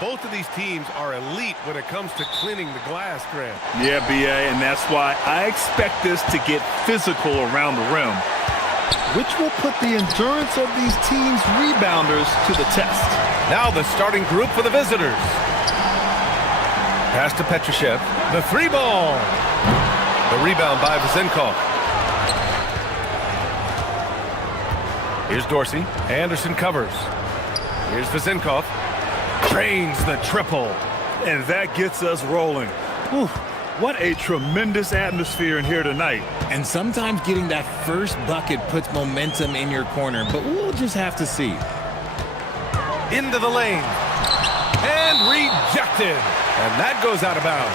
Both of these teams are elite when it comes to cleaning the glass, Grant. Yeah, B.A., and that's why I expect this to get physical around the rim, which will put the endurance of these teams' rebounders to the test. Now the starting group for the visitors. Pass to Petrushev. The three ball. The rebound by Vazenkov. Here's Dorsey. Anderson covers. Here's Vazenkov. Drains the triple. And that gets us rolling. Whew, what a tremendous atmosphere in here tonight. And sometimes getting that first bucket puts momentum in your corner, but we'll just have to see. Into the lane. And rejected. And that goes out of bounds.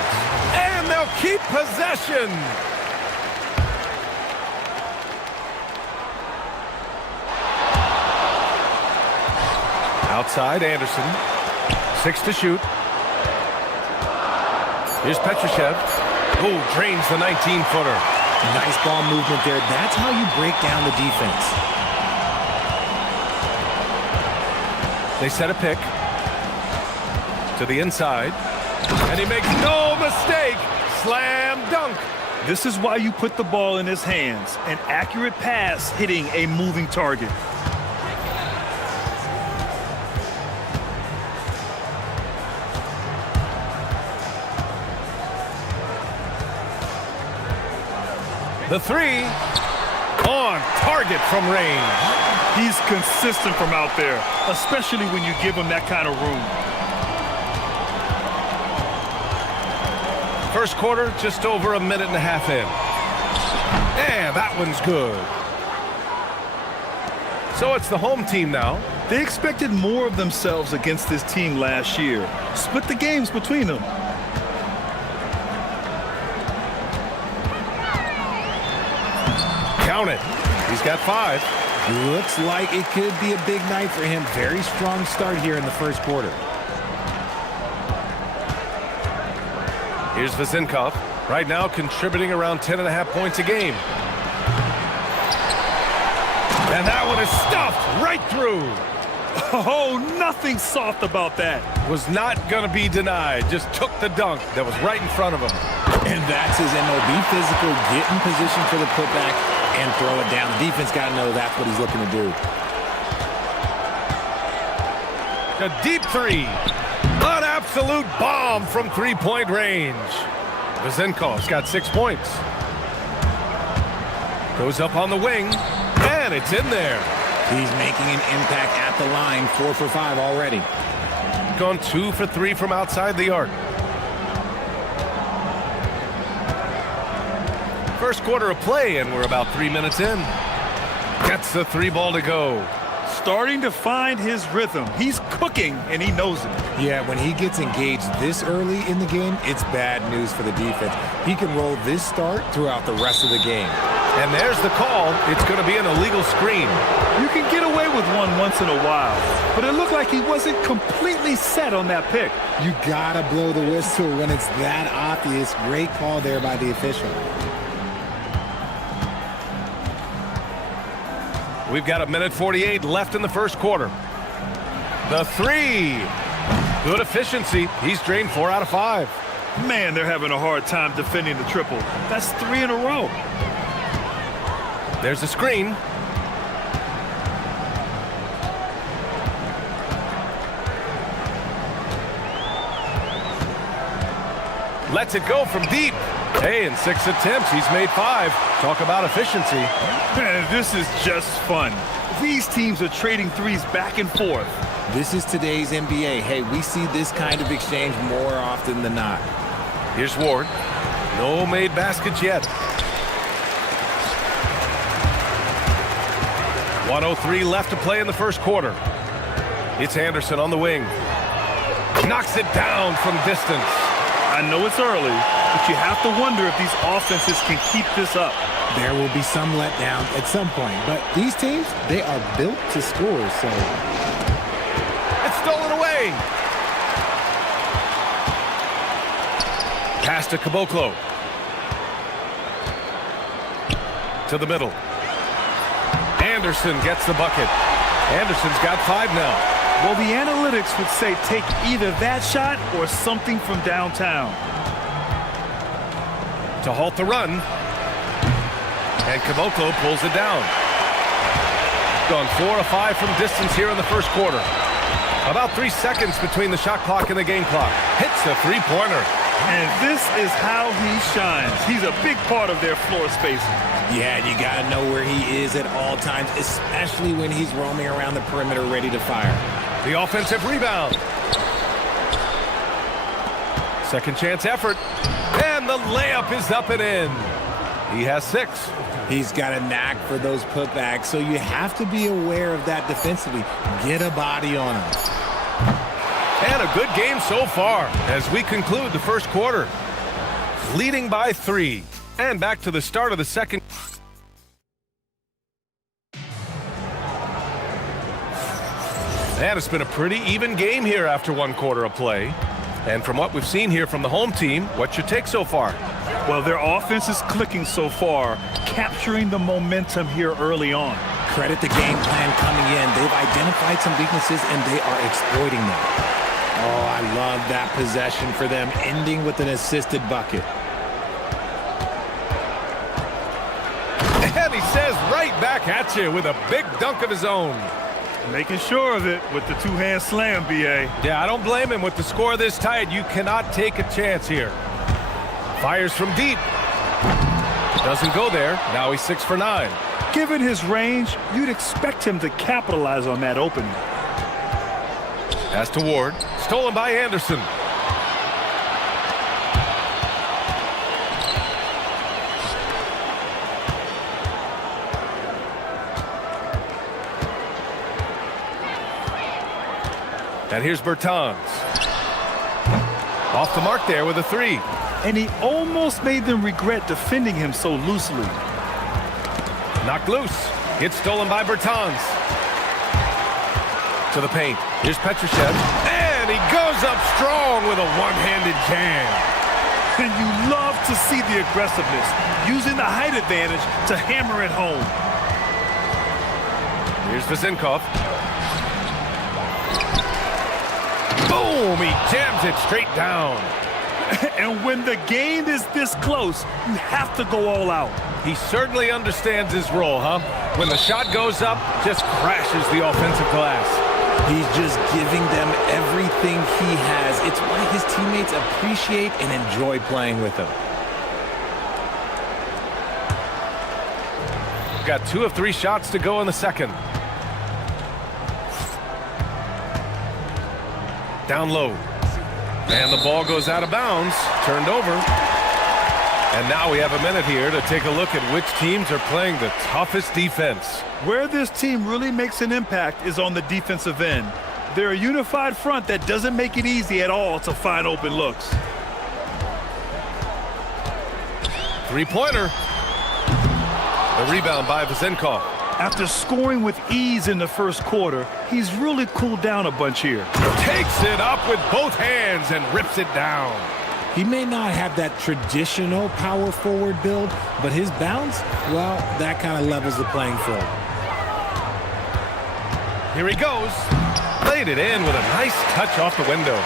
And they'll keep possession. Outside, Anderson. 6 to shoot. Here's Petrushev. Oh, drains the 19-footer. Nice ball movement there. That's how you break down the defense. They set a pick to the inside. And he makes no mistake. Slam dunk. This is why you put the ball in his hands. An accurate pass hitting a moving target. The three on target from range. He's consistent from out there, especially when you give him that kind of room. First quarter, just over a minute and a half in. And that one's good. So it's the home team now. They expected more of themselves against this team last year. Split the games between them. Count it. He's got 5. Looks like it could be a big night for him. Very strong start here in the first quarter. Here's Vazenkov. Right now contributing around 10.5 points a game. And that one is stuffed right through. Oh, nothing soft about that. Was not going to be denied. Just took the dunk that was right in front of him. And that's his MO. Be physical, get in position for the putback, and throw it down. The defense got to know that's what he's looking to do. A deep three. An absolute bomb from three-point range. Vazenkov's got 6 points. Goes up on the wing, and it's in there. He's making an impact at the line. 4 for 5 already. Gone 2 for 3 from outside the arc. First quarter of play, and we're about 3 minutes in. Gets the 3 ball to go. Starting to find his rhythm. He's cooking, and he knows it. Yeah, when he gets engaged this early in the game, it's bad news for the defense. He can roll this start throughout the rest of the game. And there's the call. It's going to be an illegal screen. You can get away with one once in a while, but it looked like he wasn't completely set on that pick. You gotta blow the whistle when it's that obvious. Great call there by the official. We've got 1:48 left in the first quarter. The 3. Good efficiency. He's drained 4 out of 5. Man, they're having a hard time defending the triple. That's 3 in a row. There's a screen. Lets it go from deep. Hey, in 6 attempts, he's made 5. Talk about efficiency. Man, this is just fun. These teams are trading threes back and forth. This is today's NBA. Hey, we see this kind of exchange more often than not. Here's Ward. No made baskets yet. 1:03 left to play in the first quarter. It's Anderson on the wing. Knocks it down from distance. I know it's early, but you have to wonder if these offenses can keep this up. There will be some letdown at some point, but these teams, they are built to score, so... It's stolen away. Pass to Caboclo. To the middle. Anderson gets the bucket. Anderson's got 5 now. Well, the analytics would say take either that shot or something from downtown. To halt the run. And Caboclo pulls it down. Gone 4 of 5 from distance here in the first quarter. About 3 seconds between the shot clock and the game clock. Hits a three-pointer. And this is how he shines. He's a big part of their floor spacing. Yeah, you got to know where he is at all times, especially when he's roaming around the perimeter ready to fire. The offensive rebound. Second chance effort. And the layup is up and in. He has 6. He's got a knack for those putbacks, so you have to be aware of that defensively. Get a body on him. And a good game so far as we conclude the first quarter. Leading by 3. And back to the start of the second. And it's been a pretty even game here after 1 quarter of play. And from what we've seen here from the home team, what's your take so far? Well, their offense is clicking so far, capturing the momentum here early on. Credit the game plan coming in. They've identified some weaknesses, and they are exploiting them. Oh, I love that possession for them, ending with an assisted bucket. And he says right back at you with a big dunk of his own. Making sure of it with the two-hand slam, B.A. Yeah, I don't blame him. With the score this tight, you cannot take a chance here. Fires from deep. Doesn't go there. Now he's 6 for 9. Given his range, you'd expect him to capitalize on that opening. Pass to Ward. Stolen by Anderson. And here's Bertans. Off the mark there with a 3. And he almost made them regret defending him so loosely. Knocked loose. It's stolen by Bertans. To the paint. Here's Petrushev. And he goes up strong with a one-handed jam. And you love to see the aggressiveness, using the height advantage to hammer it home. Here's Vezenkov. Boom! He jams it straight down. And when the game is this close, you have to go all out. He certainly understands his role, huh? When the shot goes up, just crashes the offensive glass. He's just giving them everything he has. It's why his teammates appreciate and enjoy playing with him. Got 2 of 3 shots to go in the second. Down low. And the ball goes out of bounds. Turned over. And now we have a minute here to take a look at which teams are playing the toughest defense. Where this team really makes an impact is on the defensive end. They're a unified front that doesn't make it easy at all to find open looks. Three-pointer. The rebound by Vezenkov. After scoring with ease in the first quarter, he's really cooled down a bunch here. Takes it up with both hands and rips it down. He may not have that traditional power forward build, but his bounce, well, that kind of levels the playing field. Here he goes. Laid it in with a nice touch off the window.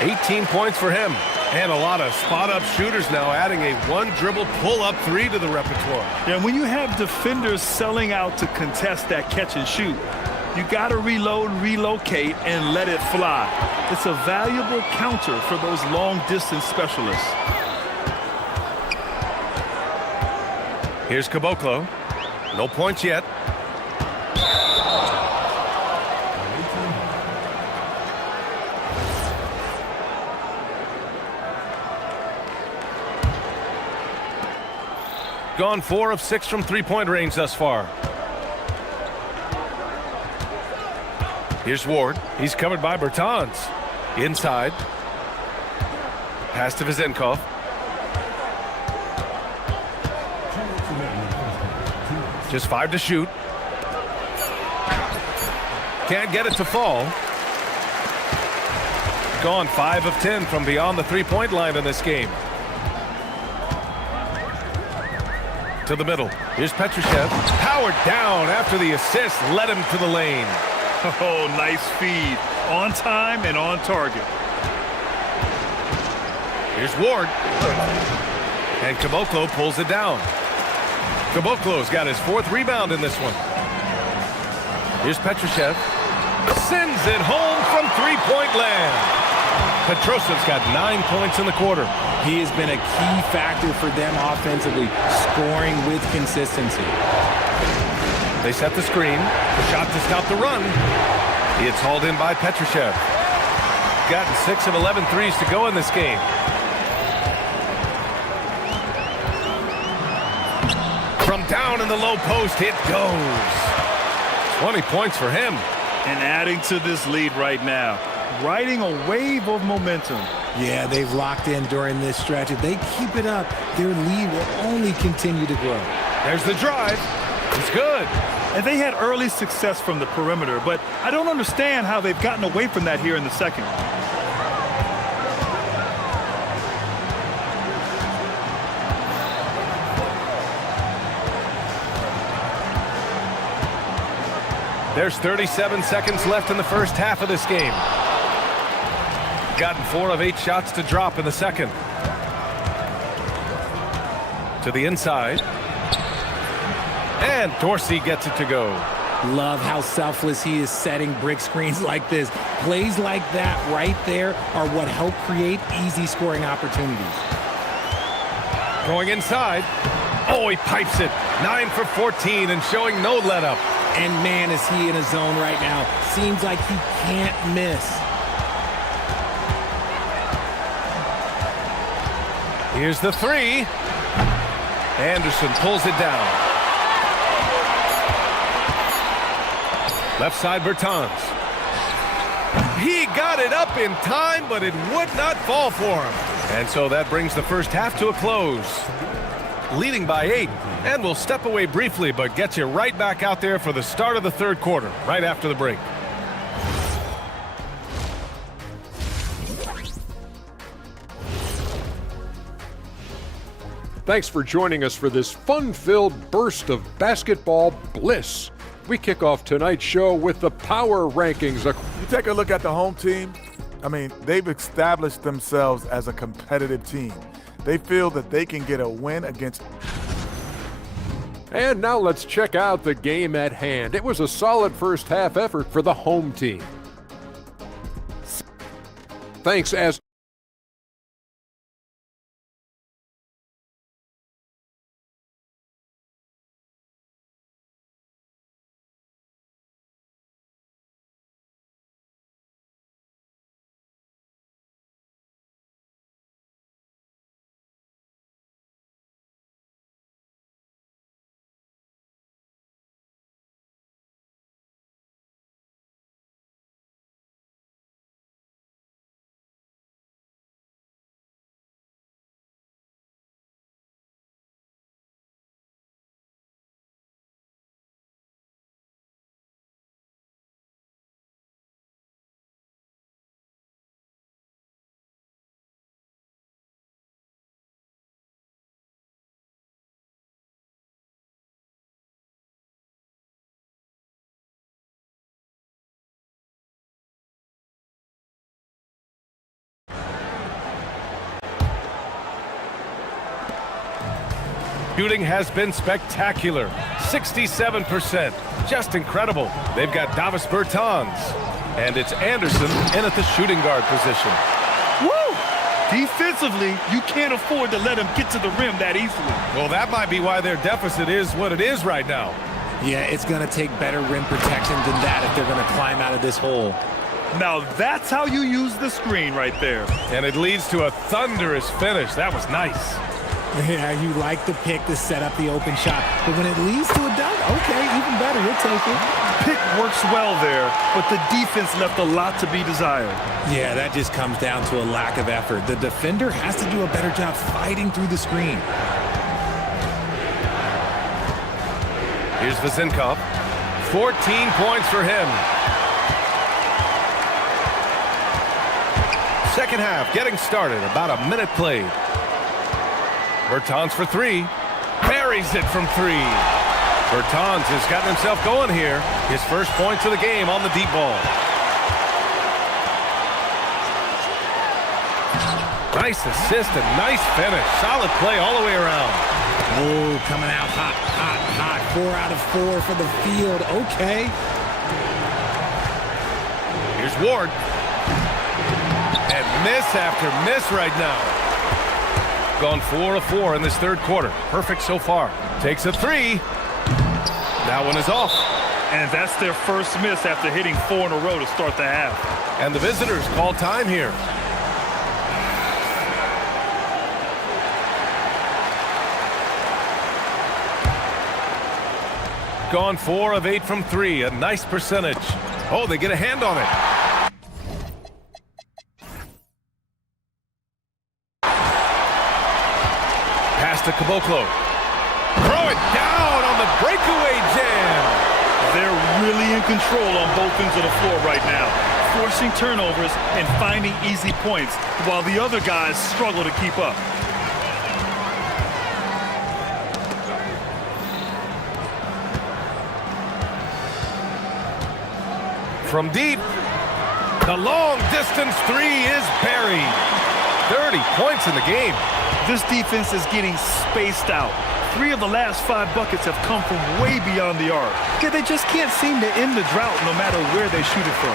18 points for him. And a lot of spot-up shooters now, adding a one-dribble pull-up 3 to the repertoire. Yeah, when you have defenders selling out to contest that catch and shoot, you got to reload, relocate, and let it fly. It's a valuable counter for those long-distance specialists. Here's Caboclo. No points yet. Gone 4 of 6 from three-point range thus far. Here's Ward. He's covered by Bertans. Inside. Pass to Vezenkov. Just 5 to shoot. Can't get it to fall. Gone 5 of 10 from beyond the three-point line in this game. To the middle. Here's Petrushev. Powered down after the assist led him to the lane. Oh, nice feed. On time and on target. Here's Ward. And Caboclo pulls it down. Caboclo's got his 4th rebound in this one. Here's Petrushev. Sends it home from three-point land. Petrosev's got 9 points in the quarter. He has been a key factor for them offensively, scoring with consistency. They set the screen. The shot to stop the run. It's hauled in by Petrushev. Gotten 6 of 11 threes to go in this game. From down in the low post, it goes. 20 points for him. And adding to this lead right now, riding a wave of momentum. Yeah, they've locked in during this stretch. If they keep it up, their lead will only continue to grow. There's the drive. It's good. And they had early success from the perimeter, but I don't understand how they've gotten away from that here in the second. There's 37 seconds left in the first half of this game. Gotten 4 of 8 shots to drop in the second. To the inside. And Dorsey gets it to go. Love how selfless he is setting brick screens like this. Plays like that right there are what help create easy scoring opportunities. Going inside. Oh, he pipes it. 9 for 14 and showing no let-up. And man, is he in a zone right now. Seems like he can't miss. Here's the 3. Anderson pulls it down. Left side Bertans. He got it up in time, but it would not fall for him. And so that brings the first half to a close. Leading by 8, and we'll step away briefly, but get you right back out there for the start of the third quarter, right after the break. Thanks for joining us for this fun-filled burst of basketball bliss. We kick off tonight's show with the power rankings. You take a look at the home team, I mean, they've established themselves as a competitive team. They feel that they can get a win against. And now let's check out the game at hand. It was a solid first half effort for the home team. Thanks as Shooting has been spectacular. 67%. Just incredible. They've got Davis Bertans. And it's Anderson in at the shooting guard position. Woo! Defensively, you can't afford to let him get to the rim that easily. Well, that might be why their deficit is what it is right now. Yeah, it's going to take better rim protection than that if they're going to climb out of this hole. Now that's how you use the screen right there. And it leads to a thunderous finish. That was nice. Yeah, you like the pick to set up the open shot. But when it leads to a dunk, okay, even better, you'll take it. Pick works well there, but the defense left a lot to be desired. Yeah, that just comes down to a lack of effort. The defender has to do a better job fighting through the screen. Here's Vazinkov. 14 points for him. Second half getting started. About a minute played. Bertans for 3. Buries it from 3. Bertans has gotten himself going here. His first points of the game on the deep ball. Nice assist and nice finish. Solid play all the way around. Oh, coming out hot, hot, hot. 4 out of 4 for the field. Okay. Here's Ward. And miss after miss right now. Gone 4 of 4 in this third quarter. Perfect so far. Takes a 3. That one is off. And that's their first miss after hitting 4 in a row to start the half. And the visitors call time here. Gone 4 of 8 from 3. A nice percentage. Oh, they get a hand on it. Pass to Caboclo. Throw it down on the breakaway jam. They're really in control on both ends of the floor right now, forcing turnovers and finding easy points while the other guys struggle to keep up. From deep, the long distance 3 is buried. 30 points in the game. This defense is getting spaced out. 3 of the last 5 buckets have come from way beyond the arc. Yeah, they just can't seem to end the drought no matter where they shoot it from.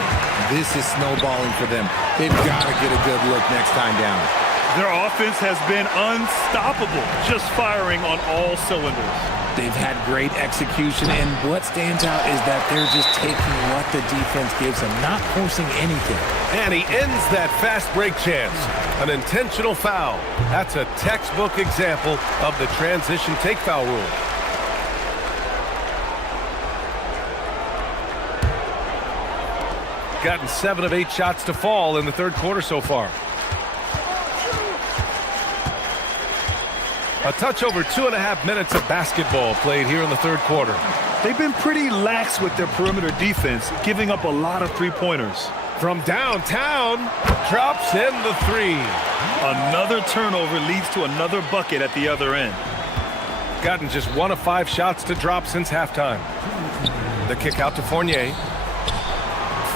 This is snowballing for them. They've got to get a good look next time down. Their offense has been unstoppable, just firing on all cylinders. They've had great execution, and what stands out is that they're just taking what the defense gives them, not forcing anything. And he ends that fast break chance. An intentional foul. That's a textbook example of the transition take foul rule. Gotten 7 of 8 shots to fall in the third quarter so far. A touch over 2.5 minutes of basketball played here in the third quarter. They've been pretty lax with their perimeter defense, giving up a lot of three-pointers. From downtown, drops in the 3. Another turnover leads to another bucket at the other end. Gotten just 1 of 5 shots to drop since halftime. The kick out to Fournier.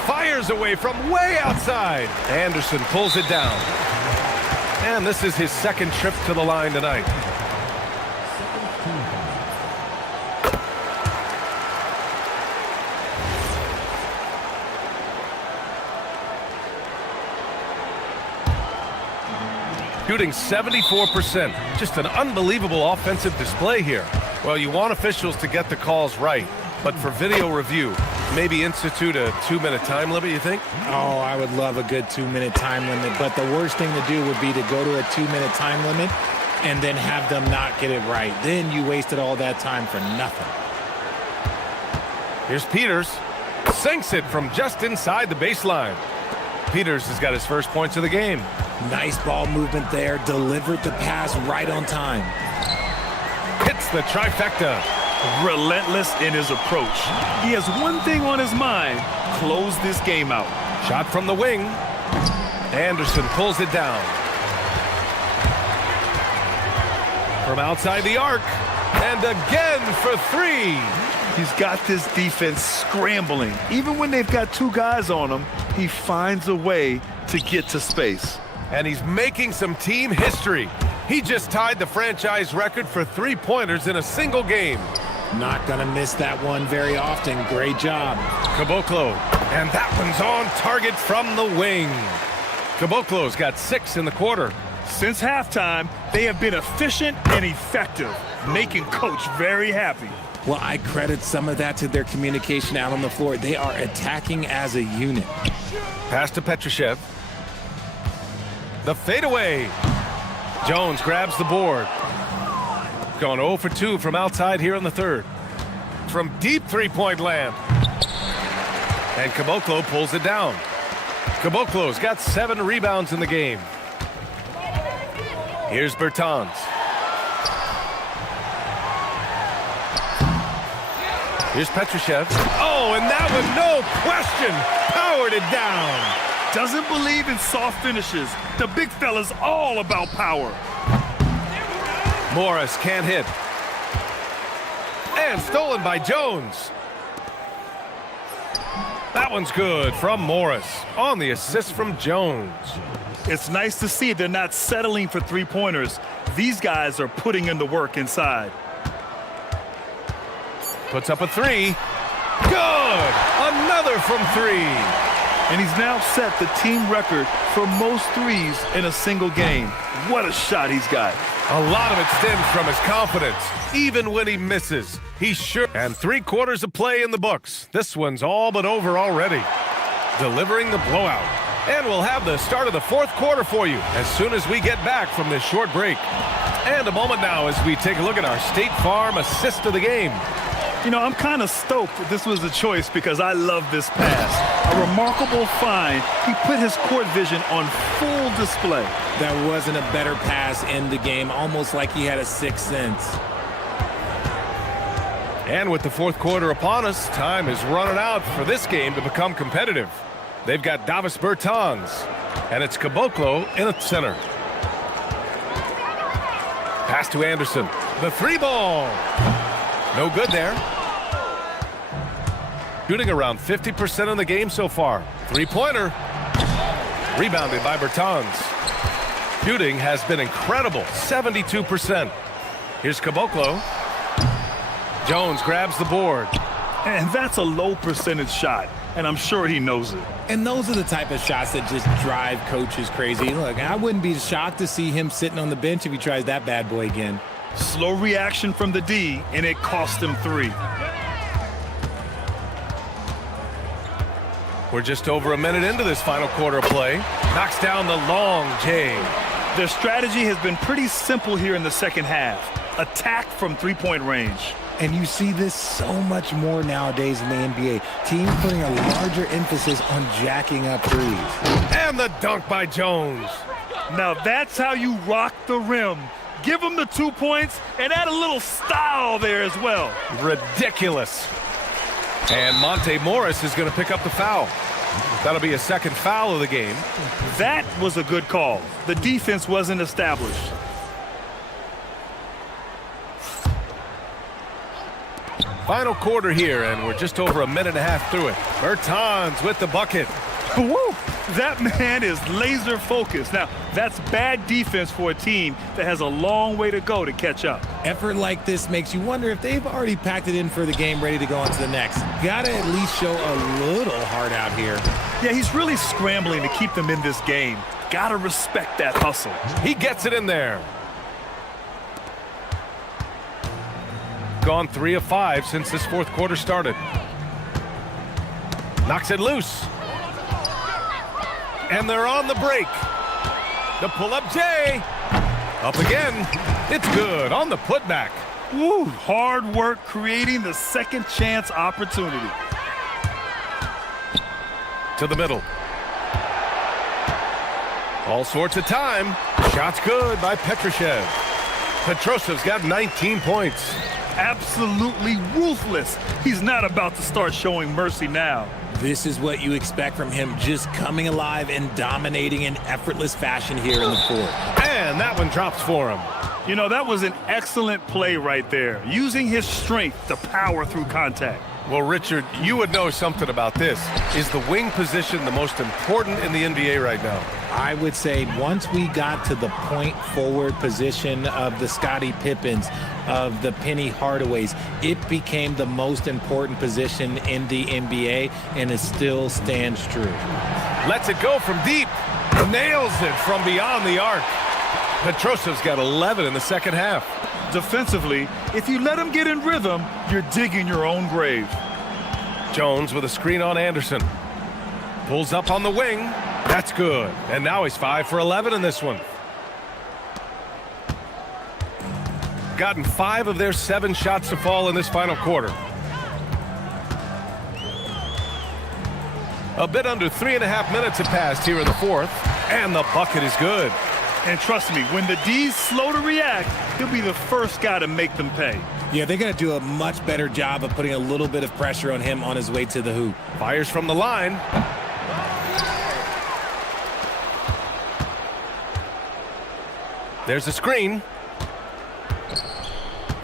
Fires away from way outside. Anderson pulls it down. And this is his second trip to the line tonight. Shooting 74%. Just an unbelievable offensive display here. Well, you want officials to get the calls right, but for video review, maybe institute a 2-minute time limit, you think? Oh, I would love a good 2-minute time limit, but the worst thing to do would be to go to a 2-minute time limit and then have them not get it right. Then you wasted all that time for nothing. Here's Peters. Sinks it from just inside the baseline. Peters has got his first points of the game. Nice ball movement there. Delivered the pass right on time. Hits the trifecta. Relentless in his approach. He has one thing on his mind: close this game out. Shot from the wing. Anderson pulls it down. From outside the arc. And again for 3. He's got this defense scrambling. Even when they've got 2 guys on him, he finds a way to get to space. And he's making some team history. He just tied the franchise record for 3-pointers in a single game. Not gonna miss that one very often. Great job. Caboclo. And that one's on target from the wing. Caboclo's got 6 in the quarter. Since halftime, they have been efficient and effective, making Coach very happy. Well, I credit some of that to their communication out on the floor. They are attacking as a unit. Pass to Petrushev. The fadeaway. Jones grabs the board. Gone 0 for 2 from outside here in the third. From deep 3-point land. And Caboclo pulls it down. Caboclo's got 7 rebounds in the game. Here's Bertans. Here's Petrushev. Oh, and that one, no question, powered it down. Doesn't believe in soft finishes. The big fella's all about power. Morris can't hit. And stolen by Jones. That one's good from Morris on the assist from Jones. It's nice to see they're not settling for three-pointers. These guys are putting in the work inside. Puts up a three. Good! Another from three. And he's now set the team record for most threes in a single game. What a shot he's got. A lot of it stems from his confidence. Even when he misses, he's sure. And 3/4 of play in the books. This one's all but over already. Delivering the blowout. And we'll have the start of the 4th quarter for you as soon as we get back from this short break. And a moment now as we take a look at our State Farm assist of the game. You know, I'm kind of stoked that this was a choice because I love this pass. A remarkable find. He put his court vision on full display. That wasn't a better pass in the game, almost like he had a sixth sense. And with the 4th quarter upon us, time is running out for this game to become competitive. They've got Davis Bertans, and it's Caboclo in the center. Pass to Anderson. The 3-ball. No good there. Shooting around 50% in the game so far. 3-pointer. Rebounded by Bertans. Shooting has been incredible, 72%. Here's Caboclo. Jones grabs the board. And that's a low percentage shot, and I'm sure he knows it. And those are the type of shots that just drive coaches crazy. Look, I wouldn't be shocked to see him sitting on the bench if he tries that bad boy again. Slow reaction from the D, and it cost him 3. We're just over a minute into this final quarter of play. Knocks down the long J. Their strategy has been pretty simple here in the second half. Attack from three-point range. And you see this so much more nowadays in the NBA. Teams putting a larger emphasis on jacking up threes. And the dunk by Jones. Now that's how you rock the rim. Give him the 2 points and add a little style there as well. Ridiculous. And Monte Morris is going to pick up the foul. That'll be a second foul of the game. That was a good call. The defense wasn't established. Final quarter here, and we're just over a minute and a half through it. Bertans with the bucket. Woo! That man is laser focused. Now, that's bad defense for a team that has a long way to go to catch up. Effort like this makes you wonder if they've already packed it in for the game, ready to go on to the next. Gotta at least show a little heart out here. Yeah, he's really scrambling to keep them in this game. Gotta respect that hustle. He gets it in there. Gone 3 of 5 since this 4th quarter started. Knocks it loose. And they're on the break. The pull-up J. Up again. It's good on the putback. Woo, hard work creating the second chance opportunity. To the middle. All sorts of time. Shot's good by Petrushev. Petrosev's got 19 points. Absolutely ruthless. He's not about to start showing mercy now. This is what you expect from him, just coming alive and dominating in effortless fashion here in the 4th. And that one drops for him. You know, that was an excellent play right there, using his strength to power through contact. Well, Richard, you would know something about this. Is the wing position the most important in the NBA right now? I would say once we got to the point forward position of the Scottie Pippens, of the Penny Hardaways, it became the most important position in the NBA, and it still stands true. Lets it go from deep. Nails it from beyond the arc. Petrosev's got 11 in the second half. Defensively, if you let him get in rhythm, you're digging your own grave. Jones with a screen on Anderson. Pulls up on the wing. That's good. And now he's 5 for 11 in this one. Gotten 5 of their 7 shots to fall in this final quarter. A bit under 3.5 minutes have passed here in the 4th. And the bucket is good. And trust me, when the D's slow to react, he'll be the first guy to make them pay. Yeah, they're going to do a much better job of putting a little bit of pressure on him on his way to the hoop. Fires from the line. There's a screen.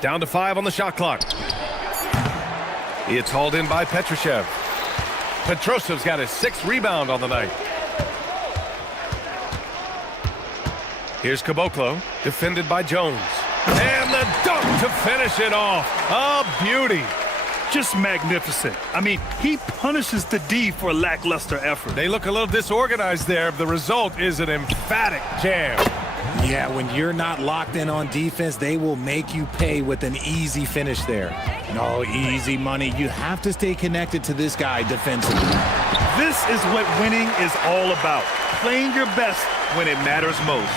Down to 5 on the shot clock. It's hauled in by Petrushev. Petrosev's got his 6th rebound on the night. Here's Caboclo, defended by Jones. And the dunk to finish it off. A beauty. Just magnificent. I mean, he punishes the D for lackluster effort. They look a little disorganized there. The result is an emphatic jam. Yeah, when you're not locked in on defense, they will make you pay with an easy finish there. No easy money. You have to stay connected to this guy defensively. This is what winning is all about. Playing your best when it matters most.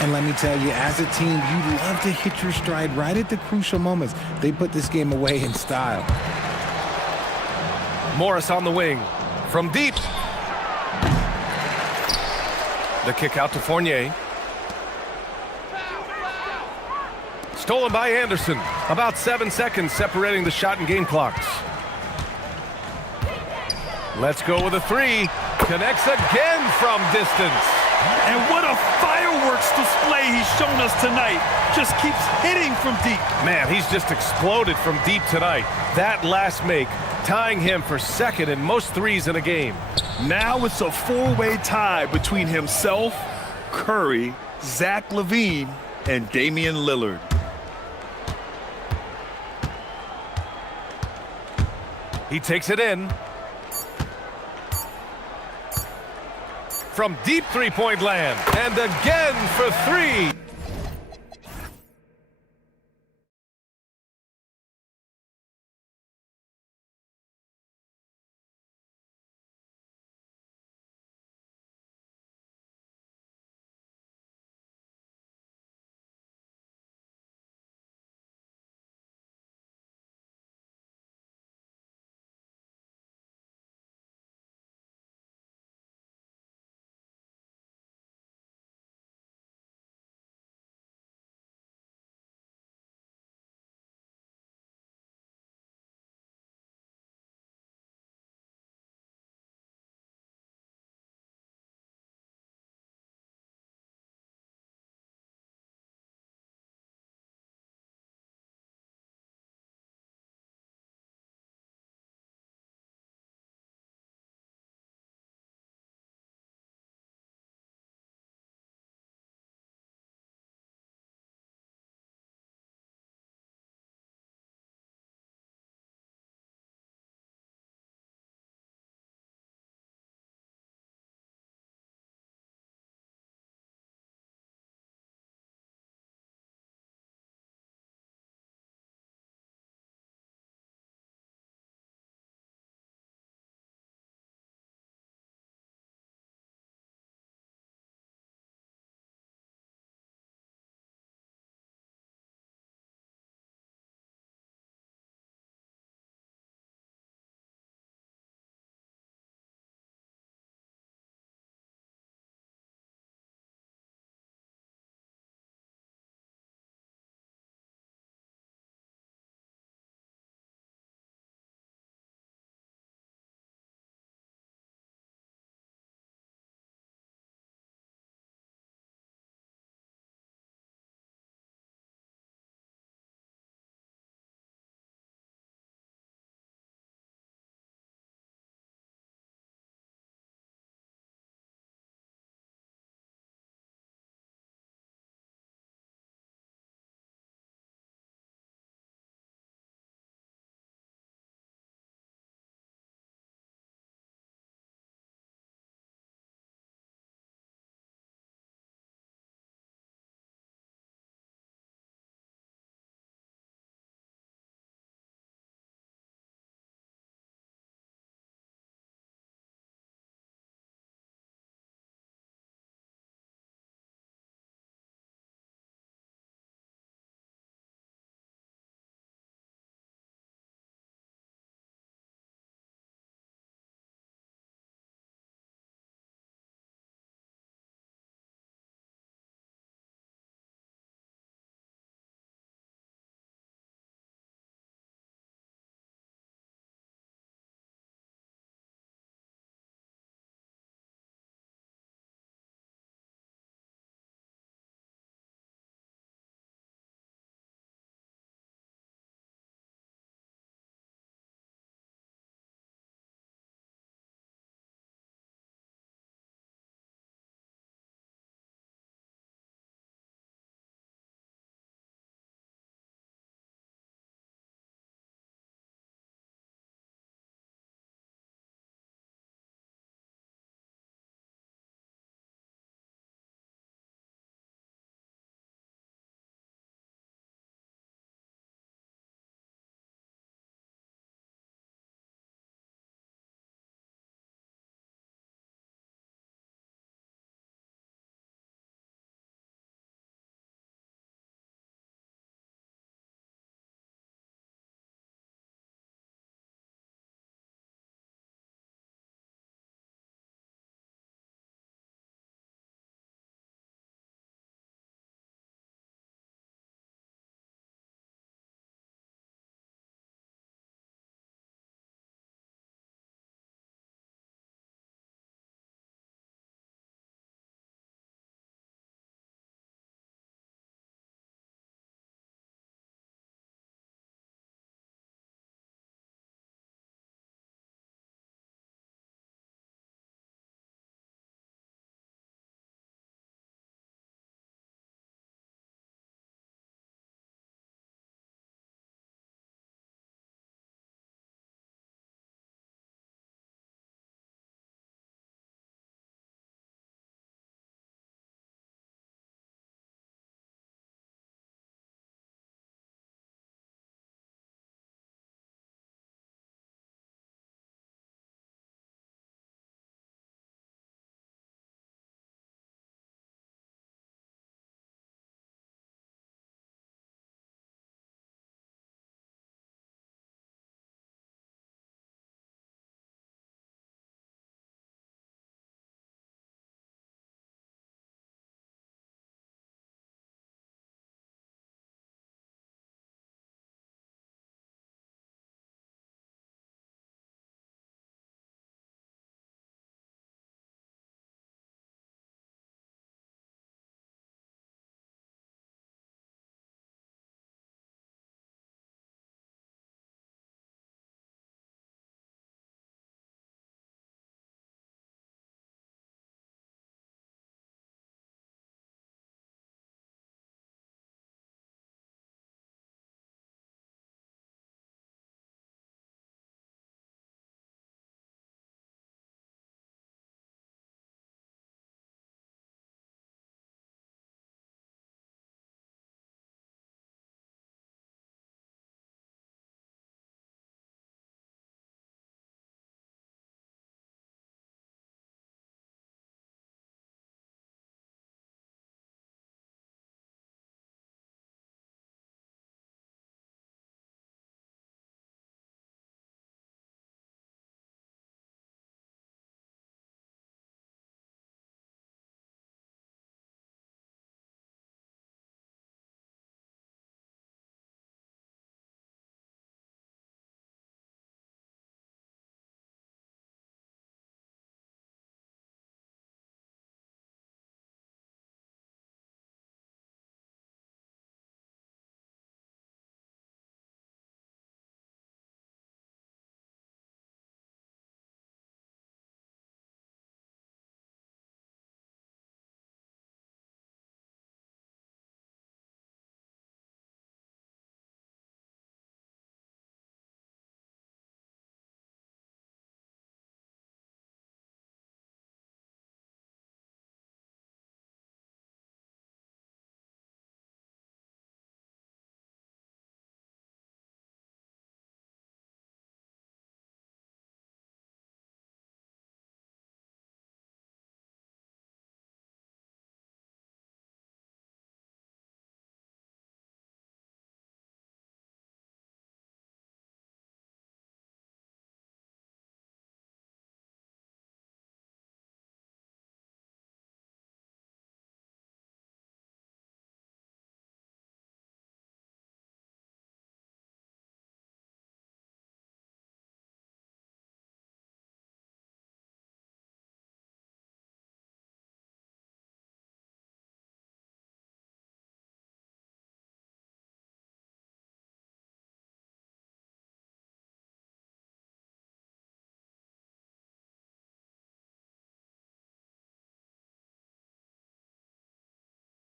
And let me tell you, as a team, you love to hit your stride right at the crucial moments. They put this game away in style. Morris on the wing. From deep. The kick out to Fournier. Stolen by Anderson. About 7 seconds separating the shot and game clocks. Let's go with a 3. Connects again from distance. And what a fireworks display he's shown us tonight. Just keeps hitting from deep. Man, he's just exploded from deep tonight. That last make, tying him for 2nd in most threes in a game. Now it's a 4-way tie between himself, Curry, Zach LaVine, and Damian Lillard. He takes it in. From deep three-point land. And again for 3.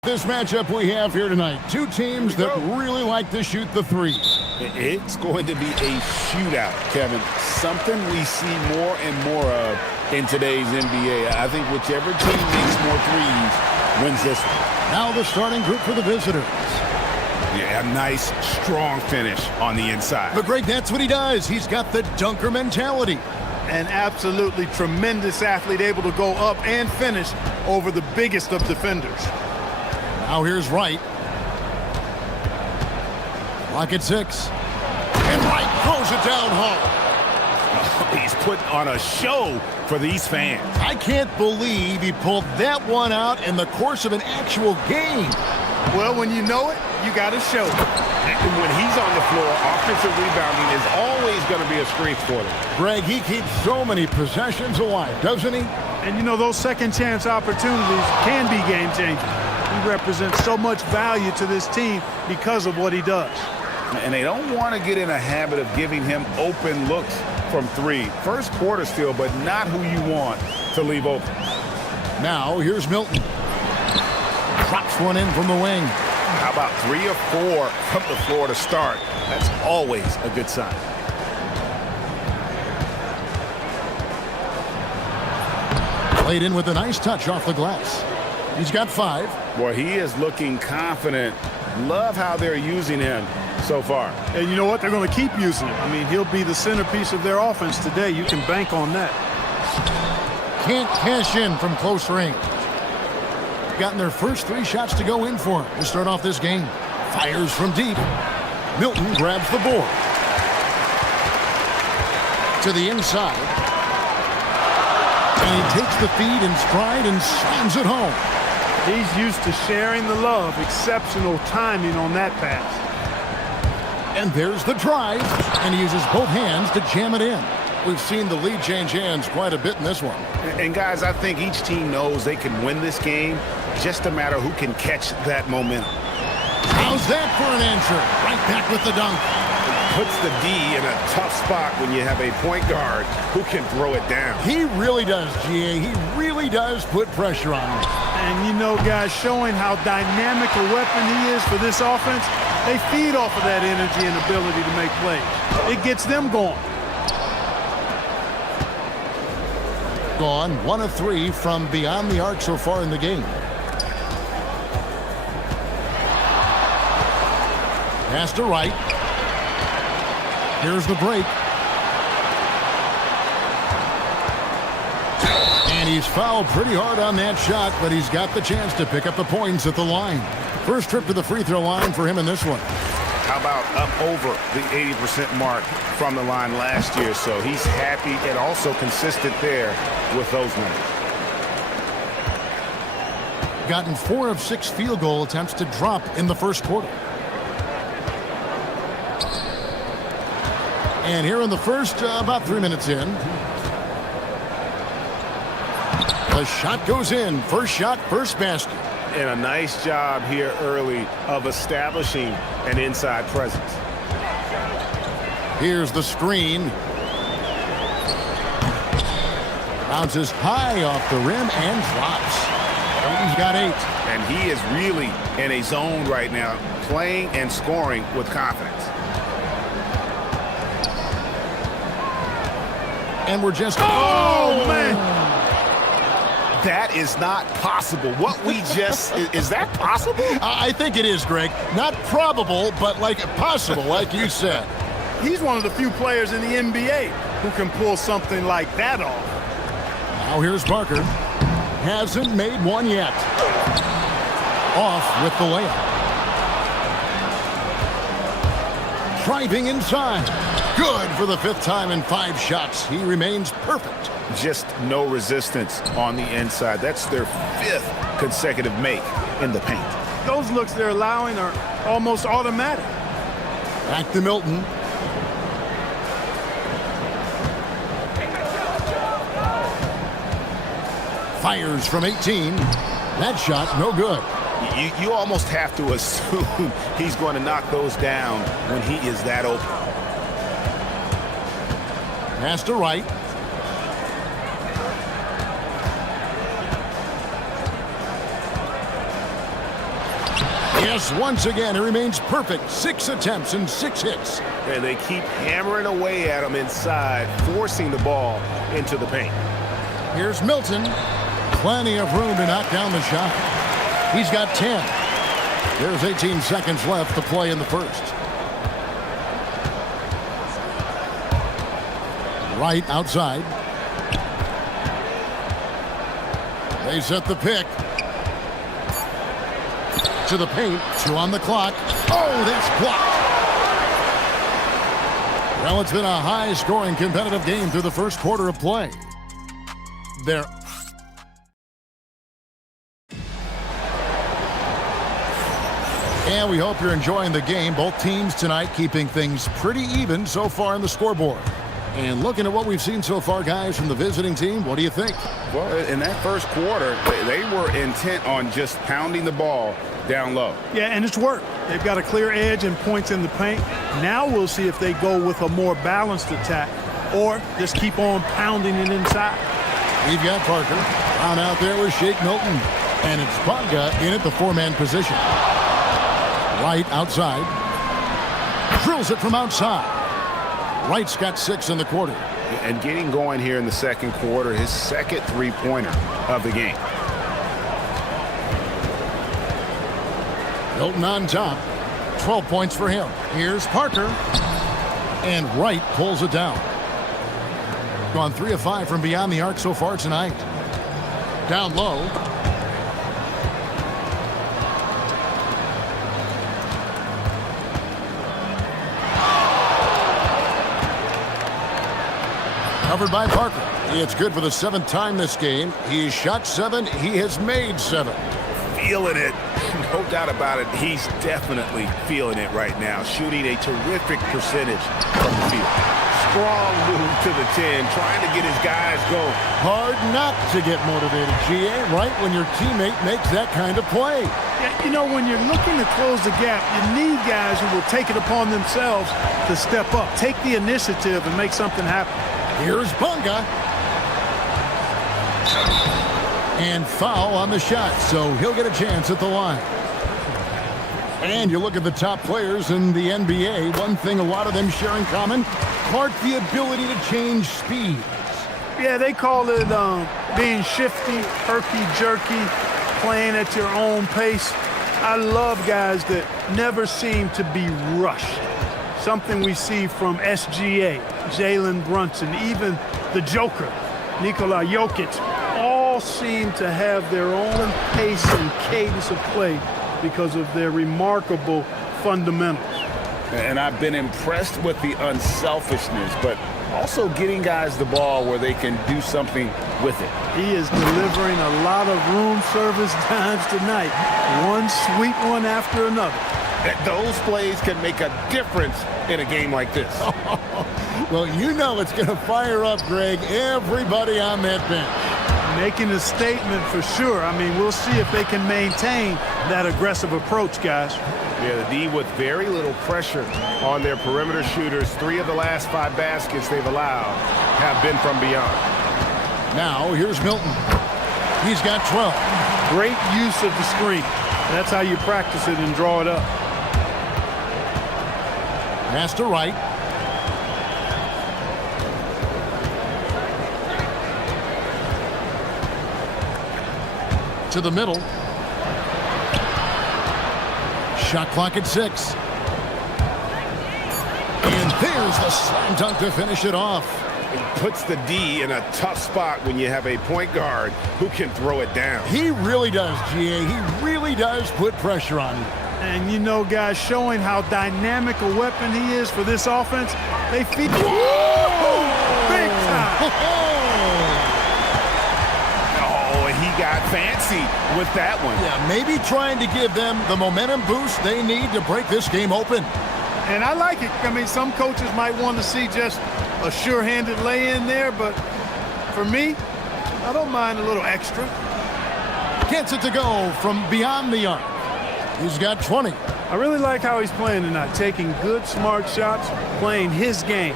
This matchup we have here tonight, two teams that really like to shoot the three. It's going to be a shootout, Kevin. Something we see more and more of in today's NBA. I think whichever team makes more threes wins this one. Now the starting group for the visitors. Yeah, a nice, strong finish on the inside. But Greg, that's what he does. He's got the dunker mentality. An absolutely tremendous athlete, able to go up and finish over the biggest of defenders. Now here's Wright. Clock at 6. And Wright throws it down hard. He's putting on a show for these fans. I can't believe he pulled that one out in the course of an actual game. Well, when you know it, you got to show it. And when he's on the floor, offensive rebounding is always going to be a strength for them. Greg, he keeps so many possessions alive, doesn't he? And you know, those second chance opportunities can be game changing. He represents so much value to this team because of what he does. And they don't want to get in a habit of giving him open looks from three. First quarter still, but not who you want to leave open. Now here's Milton. Drops one in from the wing. How about 3 or 4 from the floor to start? That's always a good sign. Played in with a nice touch off the glass. He's got 5. Boy, he is looking confident. Love how they're using him so far. And you know what? They're going to keep using him. I mean, he'll be the centerpiece of their offense today. You can bank on that. Can't cash in from close range. Gotten their first 3 shots to go in for him to start off this game. Fires from deep. Milton grabs the board. To the inside. And he takes the feed in stride and slams it home. He's used to sharing the love. Exceptional timing on that pass. And there's the drive. And he uses both hands to jam it in. We've seen the lead change hands quite a bit in this one. And guys, I think each team knows they can win this game. Just a matter who can catch that momentum. How's that for an answer? Right back with the dunk. Puts the D in a tough spot when you have a point guard who can throw it down. He really does, GA. He really does put pressure on him. And you know, guys, showing how dynamic a weapon he is for this offense, they feed off of that energy and ability to make plays. It gets them going. Gone 1 of 3 from beyond the arc so far in the game. Pass to Wright. Here's the break. And he's fouled pretty hard on that shot, but he's got the chance to pick up the points at the line. First trip to the free throw line for him in this one. How about up over the 80% mark from the line last year? So he's happy and also consistent there with those numbers. Gotten 4 of 6 field goal attempts to drop in the first quarter. And here in the first, about 3 minutes in. The shot goes in. First shot, first basket. And a nice job here early of establishing an inside presence. Here's the screen. Bounces high off the rim and drops. He's got 8. And he is really in a zone right now, playing and scoring with confidence. And we're just... Oh, man! That is not possible. What we just... is that possible? I think it is, Greg. Not probable, but like possible, like you said. He's one of the few players in the NBA who can pull something like that off. Now here's Barker. Hasn't made one yet. Off with the layup. Driving inside. Good for the 5th time in 5 shots. He remains perfect. Just no resistance on the inside. That's their 5th consecutive make in the paint. Those looks they're allowing are almost automatic. Back to Milton. Fires from 18. That shot, no good. You almost have to assume he's going to knock those down when he is that open. Pass to Wright. Yes, once again, it remains perfect. 6 attempts and 6 hits. And they keep hammering away at him inside, forcing the ball into the paint. Here's Milton. Plenty of room to knock down the shot. He's got 10. There's 18 seconds left to play in the first. Right outside. They set the pick. To the paint. 2 on the clock. Oh, that's blocked. Well, it's been a high-scoring competitive game through the first quarter of play. There. And we hope you're enjoying the game. Both teams tonight keeping things pretty even so far in the scoreboard. And looking at what we've seen so far, guys, from the visiting team, what do you think? Well, in that first quarter, they were intent on just pounding the ball down low. Yeah, and it's worked. They've got a clear edge and points in the paint. Now we'll see if they go with a more balanced attack or just keep on pounding it inside. We've got Parker. Down out there with Shake Milton. And it's Bonga in at the 4-man position. Right outside. Drills it from outside. Wright's got 6 in the quarter. And getting going here in the second quarter, his second three-pointer of the game. Milton on top. 12 points for him. Here's Parker. And Wright pulls it down. Gone 3 of 5 from beyond the arc so far tonight. Down low. Covered by Parker. It's good for the 7th time this game. He's shot 7. He has made 7. Feeling it. No doubt about it. He's definitely feeling it right now. Shooting a terrific percentage from the field. Strong move to the 10, trying to get his guys going. Hard not to get motivated, GA, right when your teammate makes that kind of play. Yeah, you know, when you're looking to close the gap, you need guys who will take it upon themselves to step up, take the initiative, and make something happen. Here's Bonga. And foul on the shot, so he'll get a chance at the line. And you look at the top players in the NBA, one thing a lot of them share in common, Clark, the ability to change speeds. Yeah, they call it being shifty, herky-jerky, playing at your own pace. I love guys that never seem to be rushed. Something we see from SGA, Jalen Brunson, even the Joker, Nikola Jokic, all seem to have their own pace and cadence of play because of their remarkable fundamentals. And I've been impressed with the unselfishness, but also getting guys the ball where they can do something with it. He is delivering a lot of room service times tonight. One sweet one after another. Those plays can make a difference in a game like this. Well, you know it's going to fire up, Greg, everybody on that bench. Making a statement for sure. I mean, we'll see if they can maintain that aggressive approach, guys. Yeah, the D with very little pressure on their perimeter shooters. 3 of the last 5 baskets they've allowed have been from beyond. Now, here's Milton. He's got 12. Great use of the screen. That's how you practice it and draw it up. Pass to Wright. To the middle. Shot clock at 6. And there's the slam dunk to finish it off. It puts the D in a tough spot when you have a point guard who can throw it down. He really does, GA. He really does put pressure on you. And you know, guys, showing how dynamic a weapon he is for this offense, they feed. Big time! Oh, and he got fancy with that one. Yeah, maybe trying to give them the momentum boost they need to break this game open. And I like it. I mean, some coaches might want to see just a sure-handed lay-in there, but for me, I don't mind a little extra. Gets it to go from beyond the arc. He's got 20. I really like how he's playing tonight, taking good, smart shots, playing his game.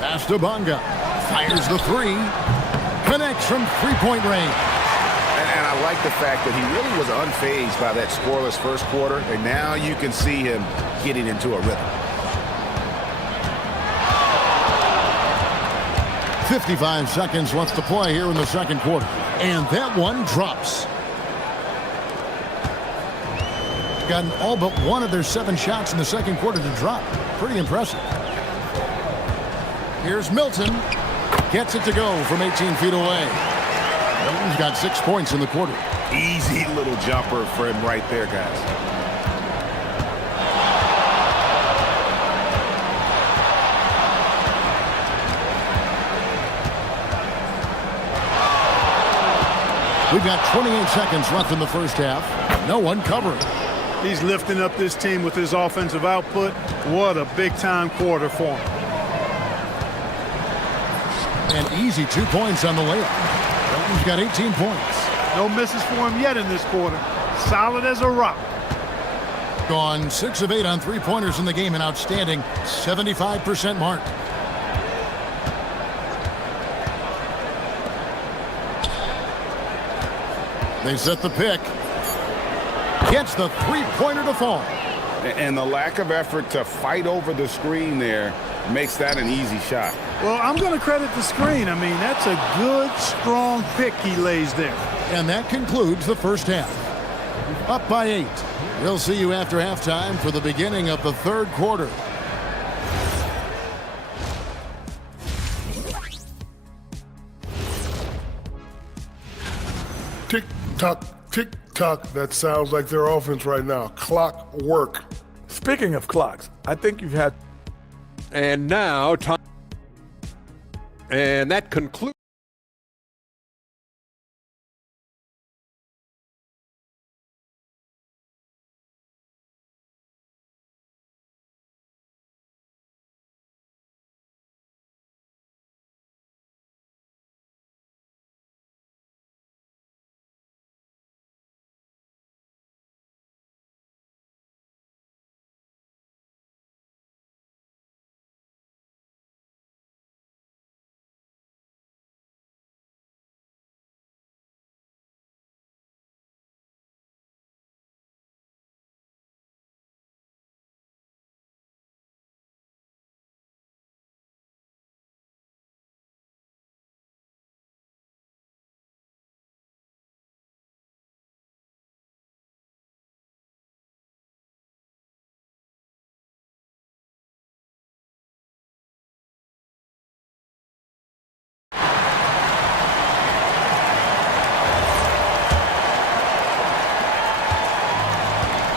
Pass to Bonga. Fires the 3. Connects from 3-point range. And I like the fact that he really was unfazed by that scoreless first quarter, and now you can see him getting into a rhythm. 55 seconds left to play here in the second quarter. And that one drops. Gotten all but one of their 7 shots in the second quarter to drop. Pretty impressive. Here's Milton. Gets it to go from 18 feet away. Milton's got 6 points in the quarter. Easy little jumper for him right there, guys. We've got 28 seconds left in the first half. No one covering. He's lifting up this team with his offensive output. What a big-time quarter for him. An easy 2 points on the layup. Milton's got 18 points. No misses for him yet in this quarter. Solid as a rock. Gone 6 of 8 on 3-pointers in the game, an outstanding 75% mark. They set the pick. Gets the 3-pointer to fall. And the lack of effort to fight over the screen there makes that an easy shot. Well, I'm going to credit the screen. I mean, that's a good, strong pick he lays there. And that concludes the first half. Up by 8. We'll see you after halftime for the beginning of the third quarter. Tick-tock, that sounds like their offense right now. Clock work. Speaking of clocks, I think you've had... And now, time. And that concludes.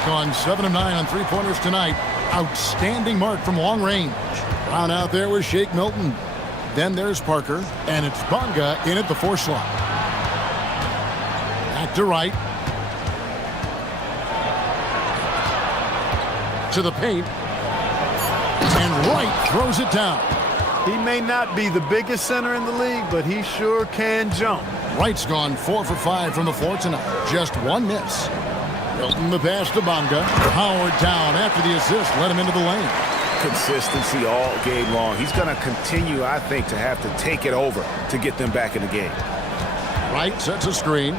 Gone 7 of 9 on 3-pointers tonight. Outstanding mark from long range. Round out there was Shake Milton. Then there's Parker. And it's Bonga in at the 4 slot. Back to right. To the paint. And Wright throws it down. He may not be the biggest center in the league, but he sure can jump. Wright's gone 4 for 5 from the floor tonight. Just 1 miss. Milton the pass to Bonga. Howard down after the assist. Let him into the lane. Consistency all game long. He's going to continue, I think, to have to take it over to get them back in the game. Wright sets a screen.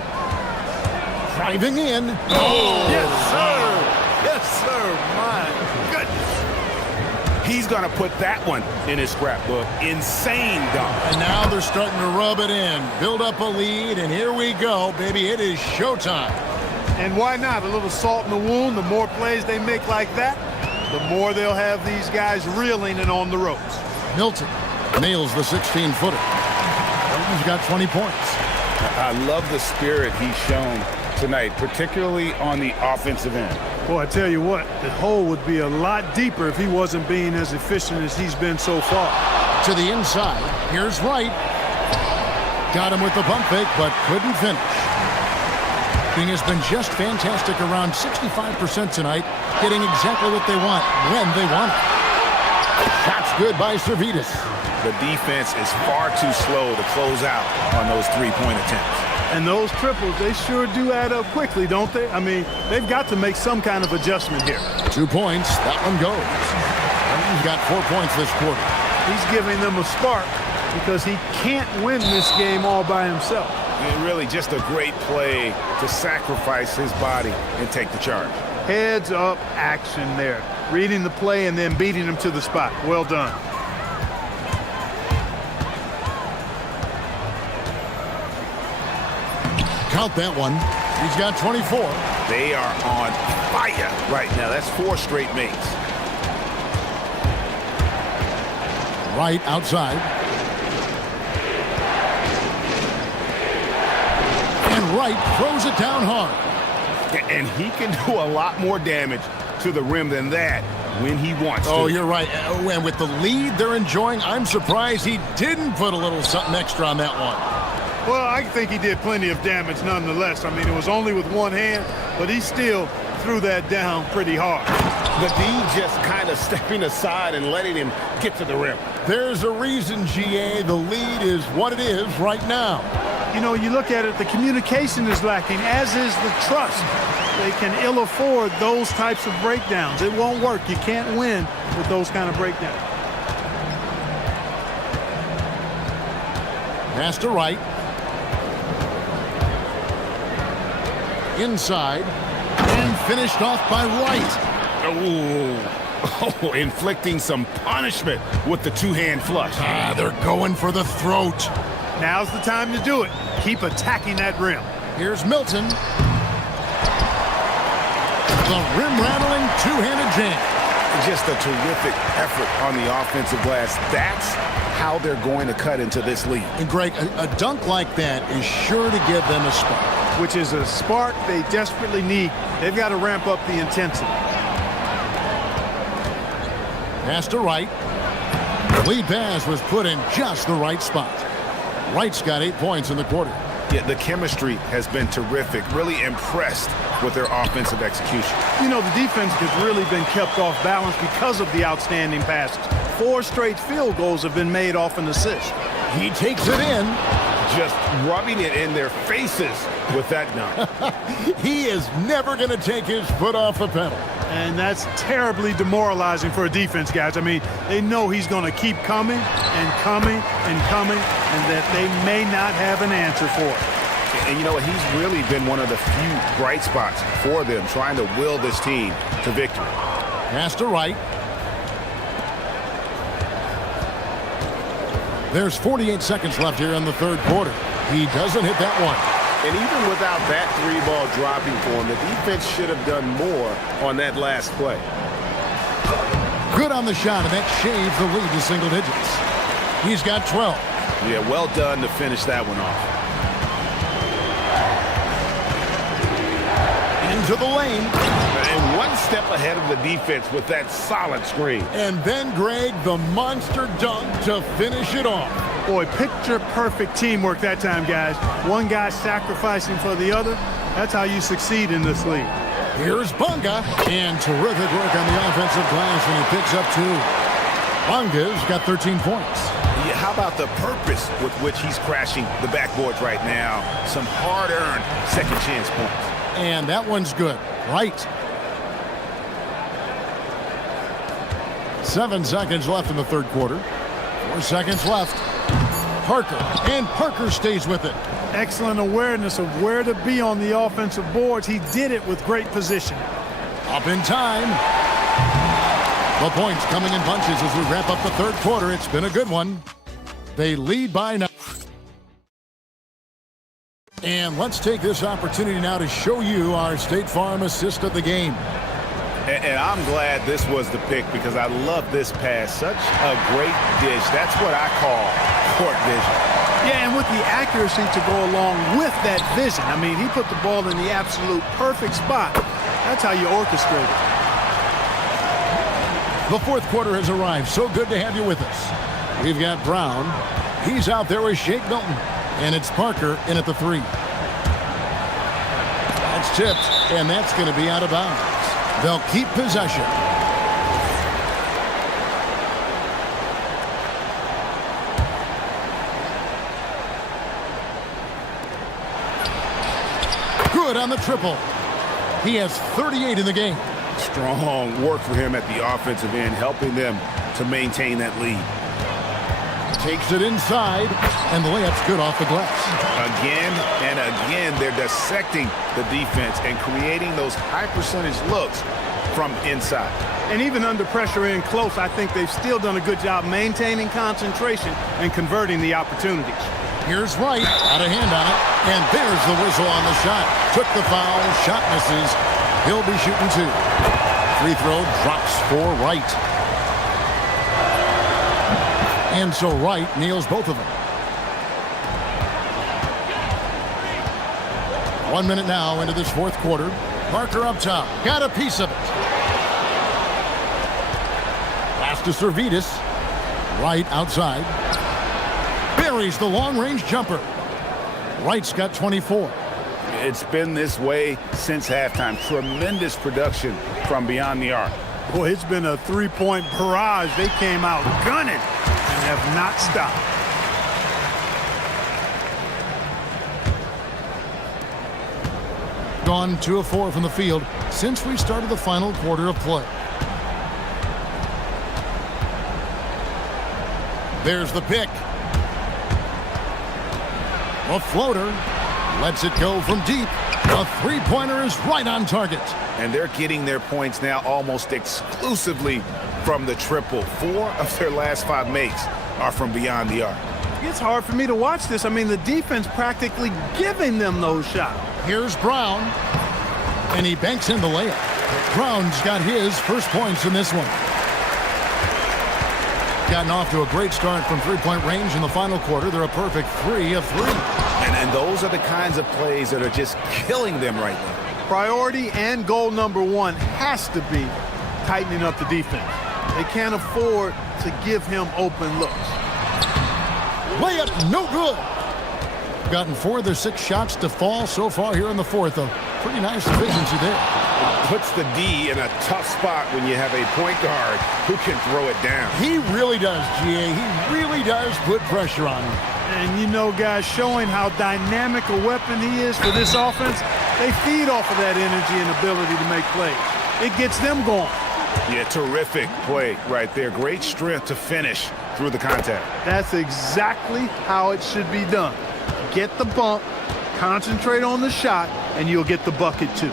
Driving in. Oh! Yes, sir. Yes, sir. My goodness. He's going to put that one in his scrapbook. Insane dunk. And now they're starting to rub it in. Build up a lead, and here we go, baby. It is showtime. And why not? A little salt in the wound. The more plays they make like that, the more they'll have these guys reeling and on the ropes. Milton nails the 16-footer. Milton's got 20 points. I love the spirit he's shown tonight, particularly on the offensive end. Boy, I tell you what, the hole would be a lot deeper if he wasn't being as efficient as he's been so far. To the inside. Here's Wright. Got him with the pump fake, but couldn't finish. He has been just fantastic, around 65% tonight, getting exactly what they want, when they want it. Shot's good by Servetus. The defense is far too slow to close out on those 3-point attempts. And those triples, they sure do add up quickly, don't they? I mean, they've got to make some kind of adjustment here. 2 points. That one goes. He's got 4 points this quarter. He's giving them a spark because he can't win this game all by himself. And really just a great play to sacrifice his body and take the charge. Heads up action there. Reading the play and then beating him to the spot. Well done. Count that one. He's got 24. They are on fire right now. That's 4 straight mates. Right outside. And Wright throws it down hard. And he can do a lot more damage to the rim than that when he wants to. Oh, you're right. And with the lead they're enjoying, I'm surprised he didn't put a little something extra on that one. Well, I think he did plenty of damage nonetheless. I mean, it was only with one hand, but he still threw that down pretty hard. The D just kind of stepping aside and letting him get to the rim. There's a reason, GA, the lead is what it is right now. You know, you look at it, the communication is lacking, as is the trust. They can ill afford those types of breakdowns. It won't work. You can't win with those kind of breakdowns. Pass to Wright. Inside. And finished off by Wright. Oh, inflicting some punishment with the two-hand flush. They're going for the throat. Now's the time to do it. Keep attacking that rim. Here's Milton. The rim-rattling two-handed jam. Just a terrific effort on the offensive glass. That's how they're going to cut into this lead. And Greg, a dunk like that is sure to give them a spark. Which is a spark they desperately need. They've got to ramp up the intensity. Pass to Wright. The lead pass was put in just the right spot. Wright's got 8 points in the quarter. Yeah, the chemistry has been terrific. Really impressed with their offensive execution. You know, the defense has really been kept off balance because of the outstanding passes. 4 straight field goals have been made off an assist. He takes it in. Just rubbing it in their faces with that dunk. He is never going to take his foot off the pedal. And that's terribly demoralizing for a defense, guys. I mean, they know he's going to keep coming and coming and coming, and that they may not have an answer for it. And you know what? He's really been one of the few bright spots for them, trying to will this team to victory. Pass to Wright. There's 48 seconds left here in the third quarter. He doesn't hit that one. And even without that 3-ball dropping for him, the defense should have done more on that last play. Good on the shot, and that shaves the lead to single digits. He's got 12. Yeah, well done to finish that one off. Into the lane. And one step ahead of the defense with that solid screen. And then, Greg, the monster dunk to finish it off. Boy, picture-perfect teamwork that time, guys. One guy sacrificing for the other. That's how you succeed in this league. Here's Bunga. And terrific work on the offensive glass when he picks up 2. Bunga's got 13 points. Yeah, how about the purpose with which he's crashing the backboards right now? Some hard-earned second-chance points. And that one's good. Right. 7 seconds left in the third quarter. 4 seconds left. Parker. And Parker stays with it. Excellent awareness of where to be on the offensive boards. He did it with great position. Up in time. The points coming in bunches as we wrap up the third quarter. It's been a good one. They lead by 9. And let's take this opportunity now to show you our State Farm assist of the game. And I'm glad this was the pick because I love this pass. Such a great dish. That's what I call court vision. Yeah, and with the accuracy to go along with that vision. I mean, he put the ball in the absolute perfect spot. That's how you orchestrate it. The fourth quarter has arrived. So good to have you with us. We've got Brown. He's out there with Shake Milton. And it's Parker in at the 3. That's tipped, and that's going to be out of bounds. They'll keep possession. Good on the triple. He has 38 in the game. Strong work for him at the offensive end, helping them to maintain that lead. Takes it inside, and the layup's good off the glass. Again and again, they're dissecting the defense and creating those high-percentage looks from inside. And even under pressure in close, I think they've still done a good job maintaining concentration and converting the opportunities. Here's Wright, got a hand on it, and there's the whistle on the shot. Took the foul, shot misses. He'll be shooting two. Free throw drops for Wright. And so Wright nails both of them. 1 minute now into this fourth quarter. Parker up top, got a piece of it. Pass to Servetus. Wright outside. Buries the long-range jumper. Wright's got 24. It's been this way since halftime. Tremendous production from beyond the arc. Boy, it's been a three-point barrage. They came out gunning and have not stopped. Gone 2 of 4 from the field since we started the final quarter of play. There's the pick. A floater. Lets it go from deep. A three-pointer is right on target. And they're getting their points now almost exclusively from the triple. 4 of their last 5 makes are from beyond the arc. It's hard for me to watch this. I mean, the defense practically giving them those shots. Here's Brown. And he banks in the layup. Brown's got his first points in this one. Gotten off to a great start from three-point range in the final quarter. They're a perfect 3 of 3. And those are the kinds of plays that are just killing them right now. Priority and goal number 1 has to be tightening up the defense. They can't afford to give him open looks. Layup, no good. Gotten 4 of their 6 shots to fall so far here in the fourth. A pretty nice efficiency there. Puts the D in a tough spot when you have a point guard who can throw it down. He really does, GA. He really does put pressure on him. And you know, guys, showing how dynamic a weapon he is for this offense, they feed off of that energy and ability to make plays. It gets them going. Yeah, terrific play right there. Great strength to finish through the contact. That's exactly how it should be done. Get the bump, concentrate on the shot, and you'll get the bucket too.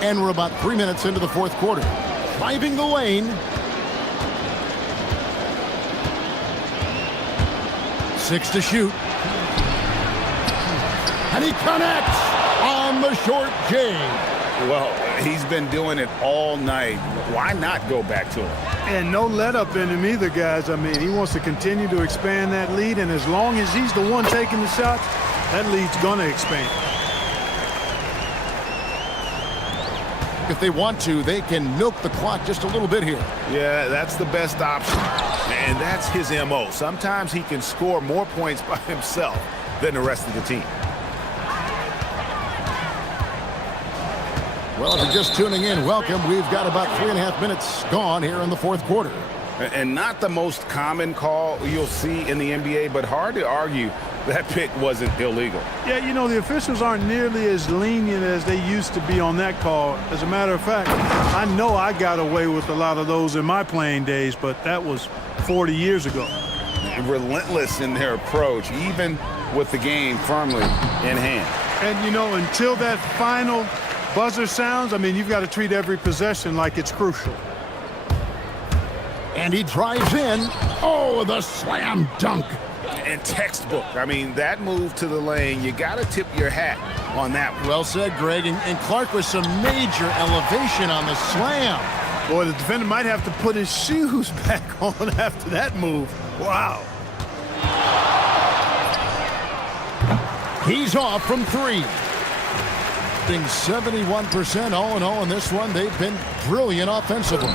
And we're about 3 minutes into the fourth quarter. Driving the lane. 6 to shoot. And he connects on the short J. Well, he's been doing it all night. Why not go back to him? And no let up in him either, guys. I mean, he wants to continue to expand that lead, and as long as he's the one taking the shots, that lead's going to expand. If they want to, they can milk the clock just a little bit here. Yeah, that's the best option. And that's his MO. Sometimes he can score more points by himself than the rest of the team. Well, if you're just tuning in, welcome. We've got about 3.5 minutes gone here in the fourth quarter. And not the most common call you'll see in the NBA, but hard to argue that pick wasn't illegal. Yeah, you know, the officials aren't nearly as lenient as they used to be on that call. As a matter of fact, I know I got away with a lot of those in my playing days, but that was 40 years ago. Relentless in their approach, even with the game firmly in hand. And, you know, until that final buzzer sounds, I mean, you've got to treat every possession like it's crucial. And he drives in. Oh, the slam dunk. And textbook. I mean, that move to the lane, you got to tip your hat on that one. Well said, Greg. And Clark with some major elevation on the slam. Boy, the defender might have to put his shoes back on after that move. Wow. He's off from 3. Being 71% all in all in this one. They've been brilliant offensively.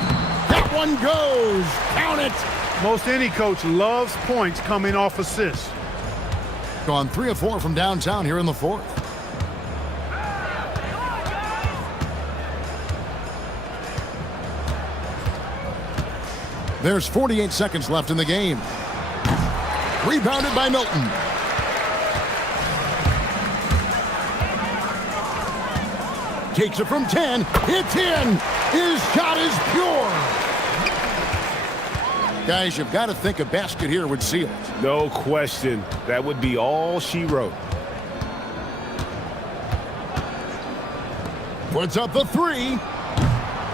That one goes. Count it. Most any coach loves points coming off assists. Gone 3 of 4 from downtown here in the fourth. There's 48 seconds left in the game. Rebounded by Milton. Takes it from 10. It's in. His shot is pure. Guys, you've got to think a basket here would seal it. No question. That would be all she wrote. Puts up the three.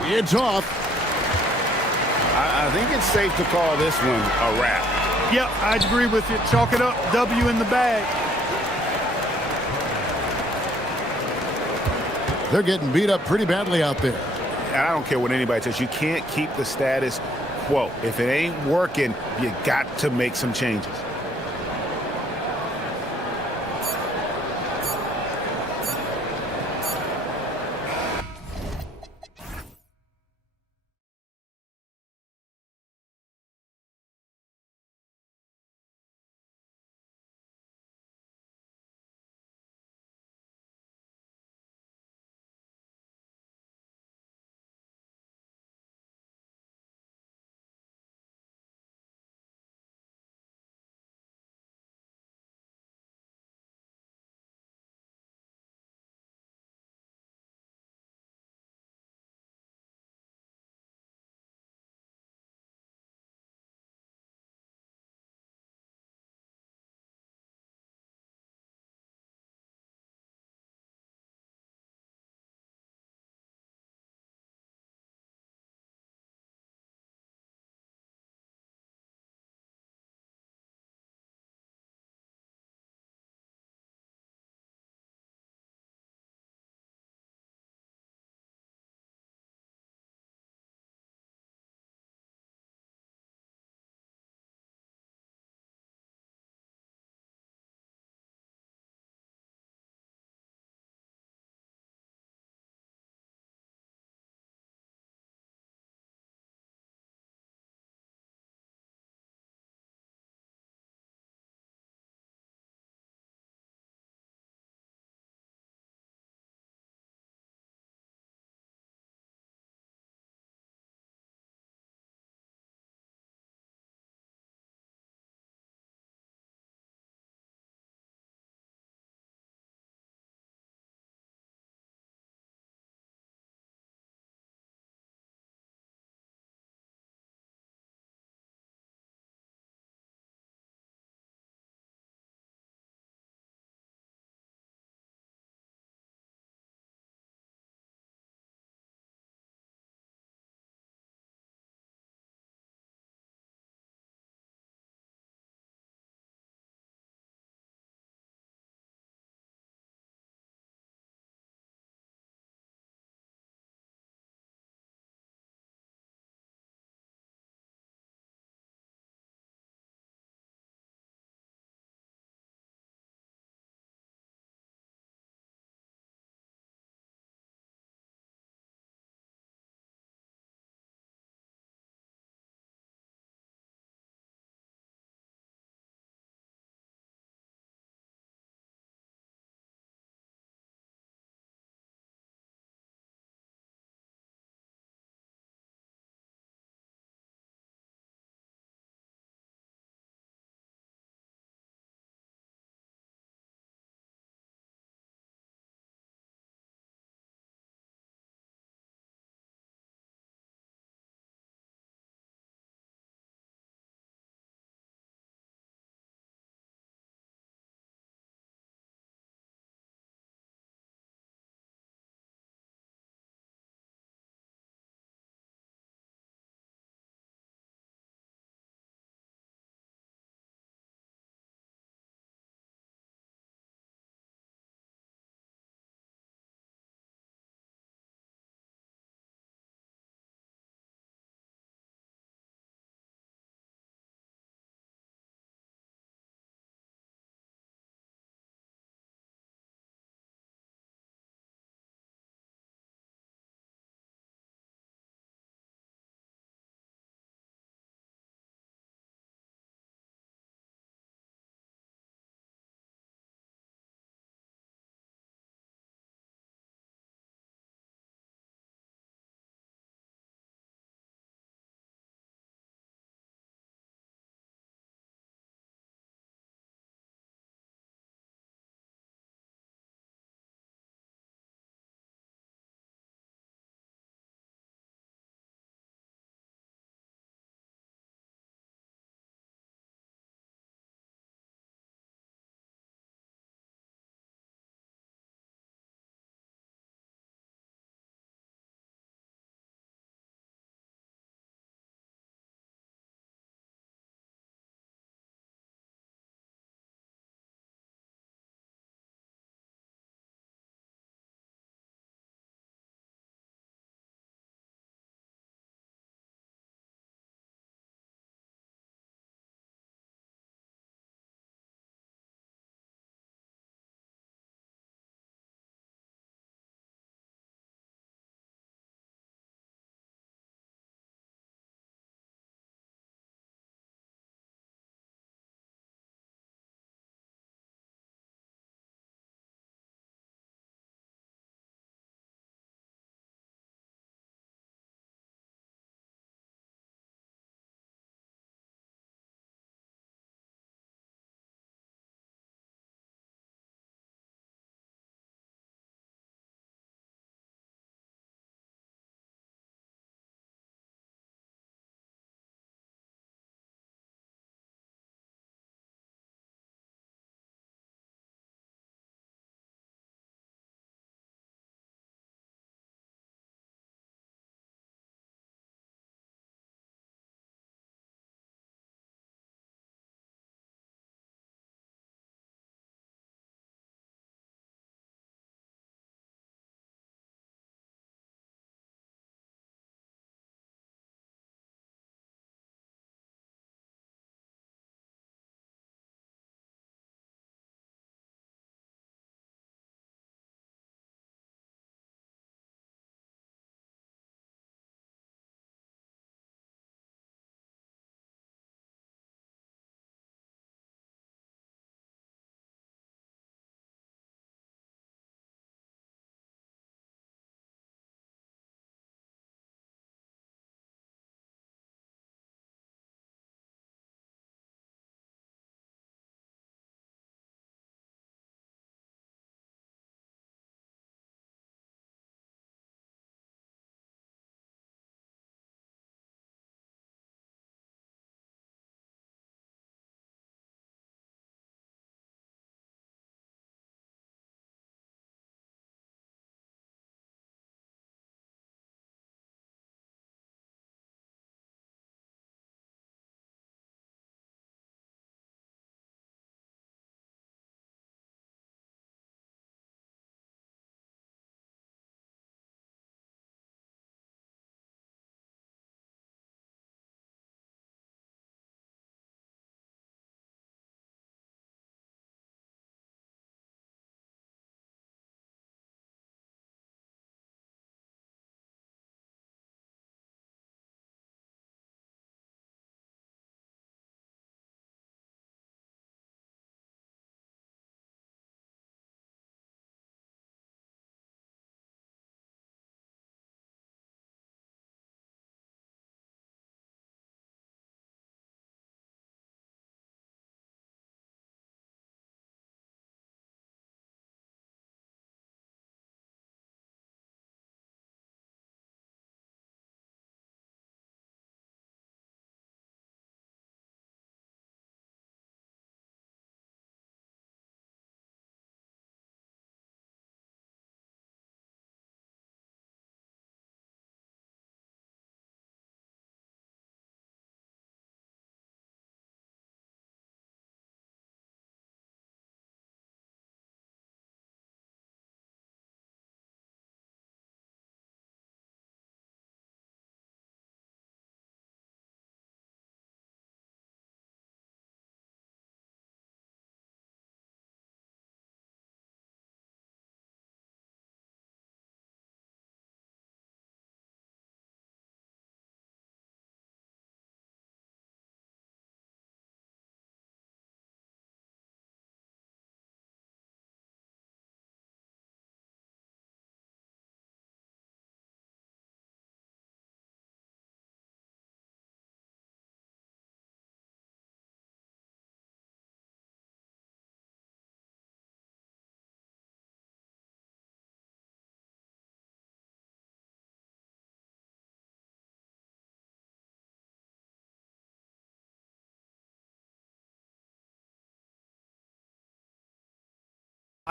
It's off. I think it's safe to call this one a wrap. Yep, I agree with you. Chalk it up. W in the bag. They're getting beat up pretty badly out there. And I don't care what anybody says. You can't keep the status quo. If it ain't working, you got to make some changes.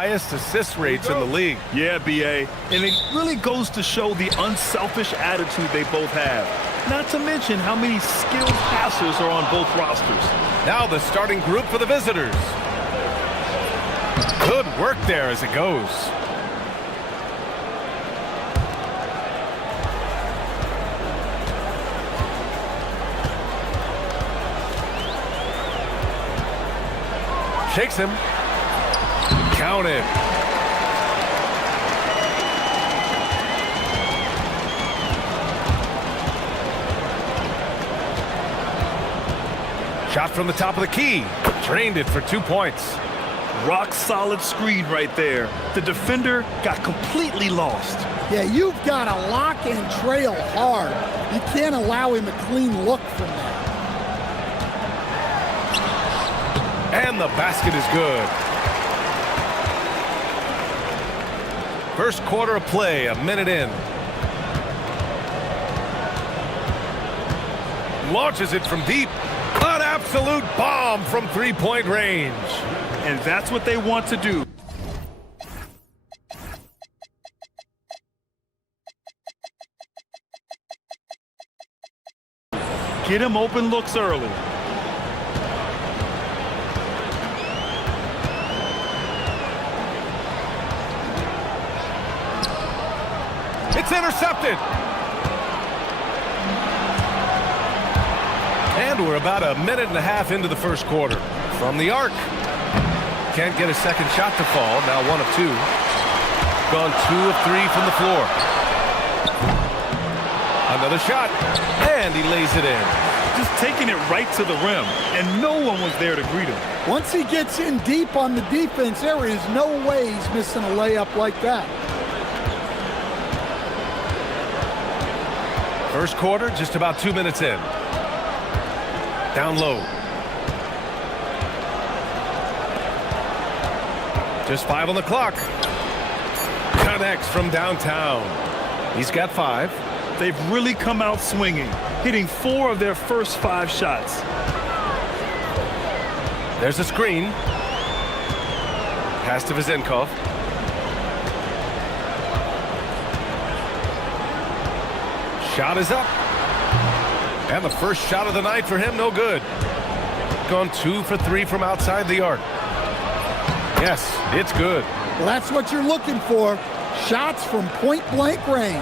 Highest assist rates in the league. Yeah, B.A. And it really goes to show the unselfish attitude they both have. Not to mention how many skilled passers are on both rosters. Now the starting group for the visitors. Good work there as it goes. Shakes him. Counted. Shot from the top of the key. Drained it for 2 points. Rock solid screen right there. The defender got completely lost. Yeah, you've got to lock and trail hard. You can't allow him a clean look from there. And the basket is good. First quarter of play, a minute in. Launches it from deep. An absolute bomb from three-point range. And that's what they want to do. Get him open looks early. It's intercepted. And we're about a minute and a half into the first quarter. From the arc. Can't get a second shot to fall. Now 1 of 2. Gone 2 of 3 from the floor. Another shot. And he lays it in. Just taking it right to the rim. And no one was there to greet him. Once he gets in deep on the defense, there is no way he's missing a layup like that. First quarter, just about 2 minutes in. Down low. Just 5 on the clock. Connects from downtown. He's got 5. They've really come out swinging, hitting 4 of their first 5 shots. There's a screen. Pass to Vizenkov. Shot is up. And the first shot of the night for him, no good. Gone 2 for 3 from outside the arc. Yes, it's good. Well, that's what you're looking for. Shots from point-blank range.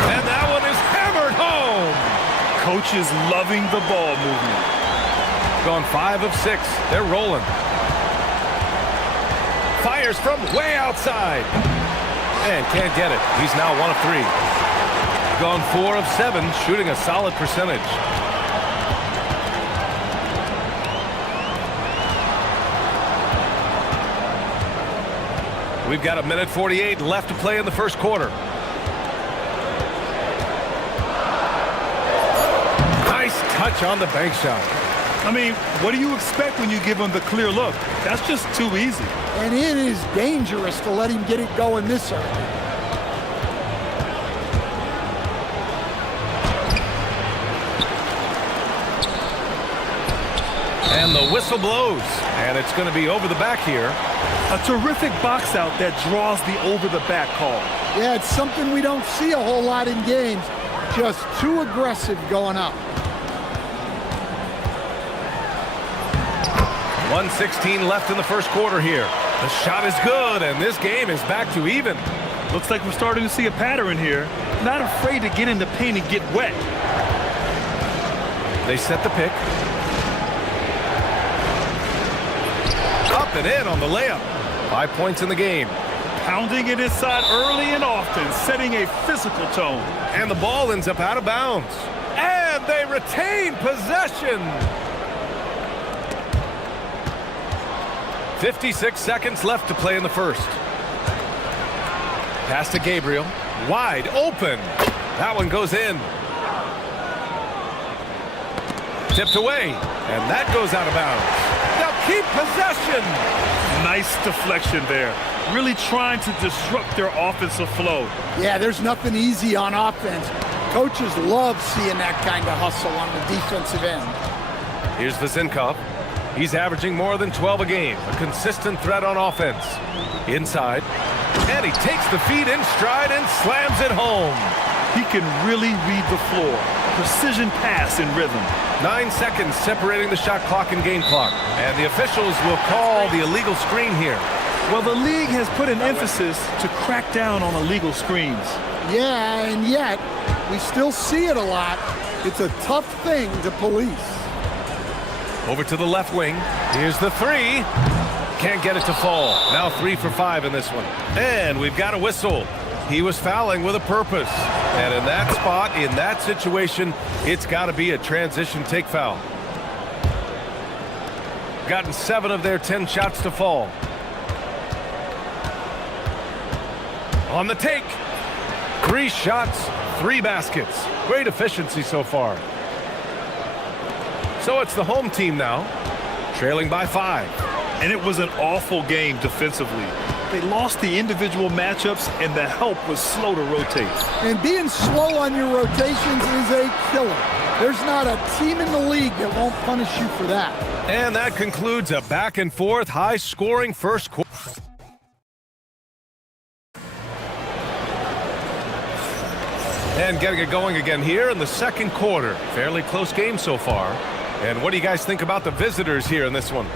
And that one is hammered home. Coach is loving the ball movement. Gone 5 of 6. They're rolling. Fires from way outside. And can't get it. He's now 1 of 3. Gone 4 of 7, shooting a solid percentage. We've got a minute 48 left to play in the first quarter. Nice touch on the bank shot. I mean, what do you expect when you give him the clear look? That's just too easy. And it is dangerous to let him get it going this early. And the whistle blows. And it's going to be over the back here. A terrific box out that draws the over-the-back call. Yeah, it's something we don't see a whole lot in games. Just too aggressive going up. 1:16 left in the first quarter here. The shot is good, and this game is back to even. Looks like we're starting to see a pattern here. Not afraid to get in the paint and get wet. They set the pick. Up and in on the layup. 5 points in the game. Pounding it inside early and often, setting a physical tone. And the ball ends up out of bounds. And they retain possession. 56 seconds left to play in the first. Pass to Gabriel. Wide open. That one goes in. Tipped away. And that goes out of bounds. Now keep possession. Nice deflection there. Really trying to disrupt their offensive flow. Yeah, there's nothing easy on offense. Coaches love seeing that kind of hustle on the defensive end. Here's Vezinkov. He's averaging more than 12 a game. A consistent threat on offense. Inside. And he takes the feed in stride and slams it home. He can really read the floor. Precision pass in rhythm. 9 seconds separating the shot clock and game clock. And the officials will call the illegal screen here. Well, the league has put an emphasis to crack down on illegal screens. Yeah, and yet we still see it a lot. It's a tough thing to police. Over to the left wing. Here's the three. Can't get it to fall. Now 3 for 5 in this one. And we've got a whistle. He was fouling with a purpose. And in that spot, in that situation, it's got to be a transition take foul. Gotten 7 of their 10 shots to fall. On the take. 3 shots, 3 baskets. Great efficiency so far. So it's the home team now, trailing by 5. And it was an awful game defensively. They lost the individual matchups, and the help was slow to rotate. And being slow on your rotations is a killer. There's not a team in the league that won't punish you for that. And that concludes a back-and-forth, high-scoring first quarter. And getting it going again here in the second quarter. Fairly close game so far. And what do you guys think about the visitors here in this one?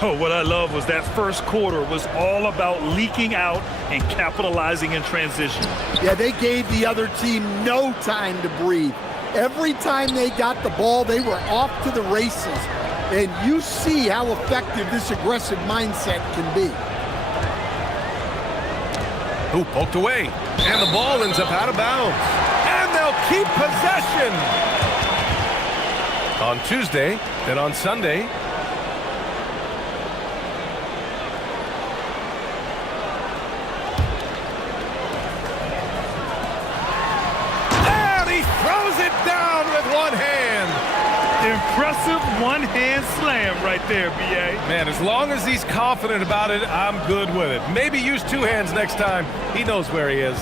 Oh, what I love was that first quarter was all about leaking out and capitalizing in transition. Yeah, they gave the other team no time to breathe. Every time they got the ball, they were off to the races. And you see how effective this aggressive mindset can be. Who poked away. And the ball ends up out of bounds. And they'll keep possession. On Tuesday, then on Sunday. And he throws it down with one hand. Impressive one-hand slam right there, B.A. Man, as long as he's confident about it, I'm good with it. Maybe use 2 hands next time. He knows where he is.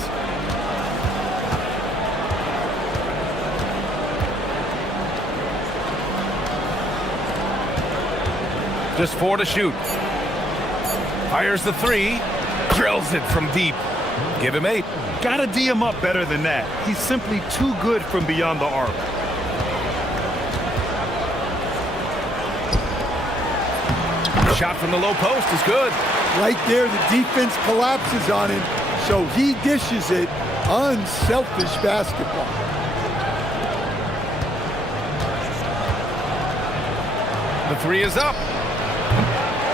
Just 4 to shoot. Fires the 3. Drills it from deep. Give him 8. Gotta D him up better than that. He's simply too good from beyond the arc. Shot from the low post is good. Right there, the defense collapses on him, so he dishes it. Unselfish basketball. The 3 is up.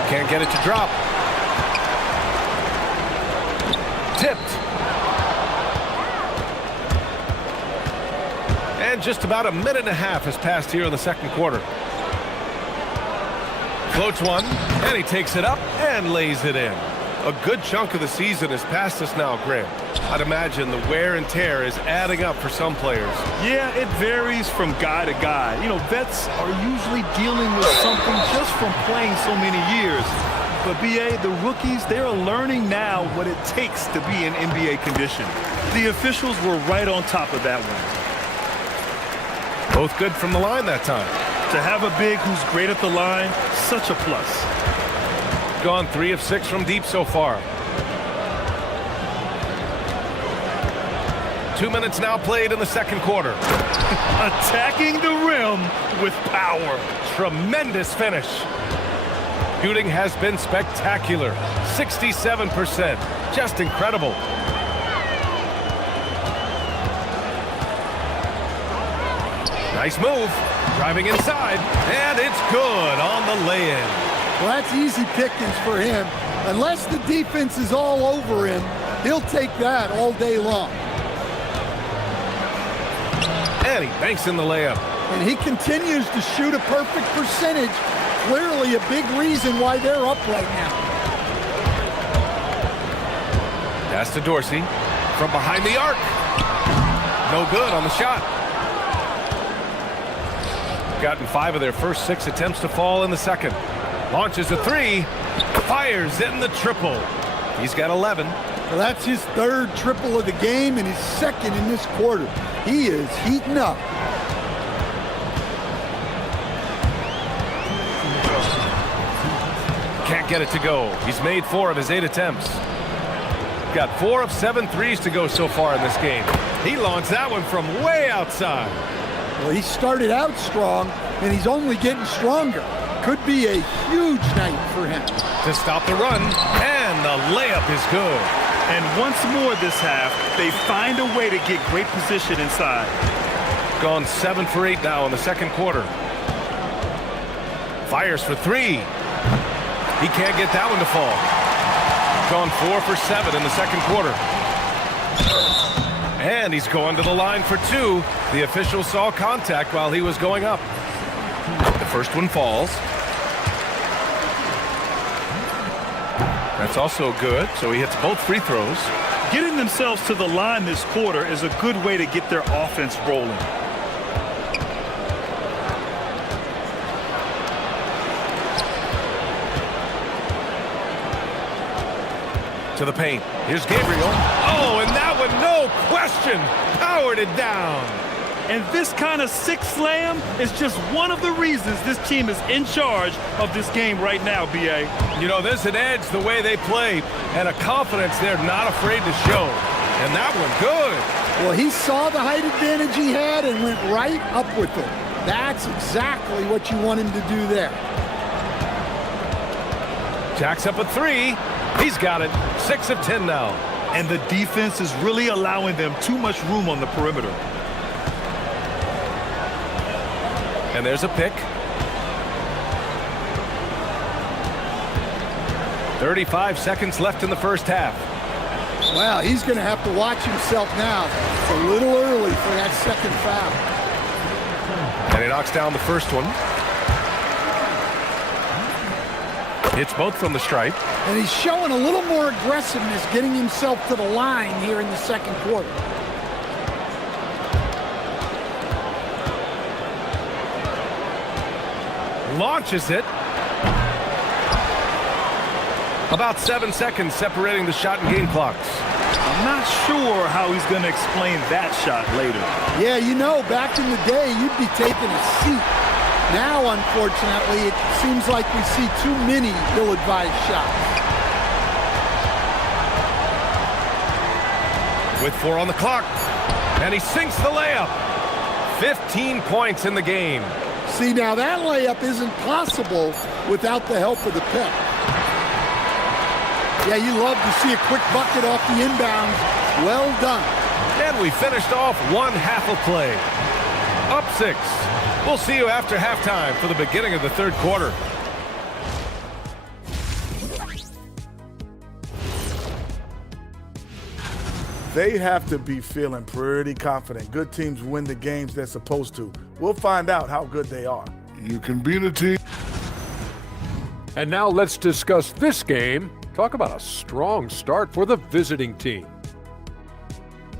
Can't get it to drop. Tipped. And just about a minute and a half has passed here in the second quarter. Floats one, and he takes it up and lays it in. A good chunk of the season is past us now, Grant. I'd imagine the wear and tear is adding up for some players. Yeah, it varies from guy to guy. You know, vets are usually dealing with something just from playing so many years. But, B.A., the rookies, they're learning now what it takes to be in NBA condition. The officials were right on top of that one. Both good from the line that time. To have a big who's great at the line, such a plus. Gone 3 of 6 from deep so far. 2 minutes now played in the second quarter. Attacking the rim with power. Tremendous finish. Shooting has been spectacular. 67%. Just incredible. Nice move. Driving inside. And it's good on the lay-in. Well, that's easy pickings for him. Unless the defense is all over him, he'll take that all day long. And he banks in the layup. And he continues to shoot a perfect percentage. Clearly a big reason why they're up right now. Pass to Dorsey from behind the arc. No good on the shot. Gotten 5 of their first 6 attempts to fall in the second. Launches a three. Fires in the triple. He's got 11. Well, that's his third triple of the game and his second in this quarter. He is heating up. Can't get it to go. He's made 4 of his 8 attempts. Got 4 of 7 threes to go so far in this game. He launched that one from way outside. Well, he started out strong, and he's only getting stronger. Could be a huge night for him. To stop the run, and the layup is good. And once more this half, they find a way to get great position inside. Gone 7 for 8 now in the second quarter. Fires for 3. He can't get that one to fall. Gone 4 for 7 in the second quarter. And he's going to the line for 2. The official saw contact while he was going up. The first one falls. That's also good, so he hits both free throws. Getting themselves to the line this quarter is a good way to get their offense rolling. To the paint. Here's Gabriel. Oh, and that one, no question, powered it down. And this kind of sick slam is just one of the reasons this team is in charge of this game right now, B.A. You know, there's an edge the way they play and a confidence they're not afraid to show. And that one, good. Well, he saw the height advantage he had and went right up with it. That's exactly what you want him to do there. Jacks up a 3. He's got it. 6 of 10 now. And the defense is really allowing them too much room on the perimeter. And there's a pick. 35 seconds left in the first half. Well, he's going to have to watch himself now. It's a little early for that second foul. And he knocks down the first one. Hits both from the stripe. And he's showing a little more aggressiveness getting himself to the line here in the second quarter. Launches it. About 7 seconds separating the shot and game clocks. I'm not sure how he's going to explain that shot later. Yeah, you know, back in the day, you'd be taking a seat. Now, unfortunately, it seems like we see too many ill-advised shots. With 4 on the clock. And he sinks the layup. 15 points in the game. See, now that layup isn't possible without the help of the pick. Yeah, you love to see a quick bucket off the inbound. Well done. And we finished off one half of play. Up 6. We'll see you after halftime for the beginning of the third quarter. They have to be feeling pretty confident. Good teams win the games they're supposed to. We'll find out how good they are. You can beat a team. And now let's discuss this game. Talk about a strong start for the visiting team.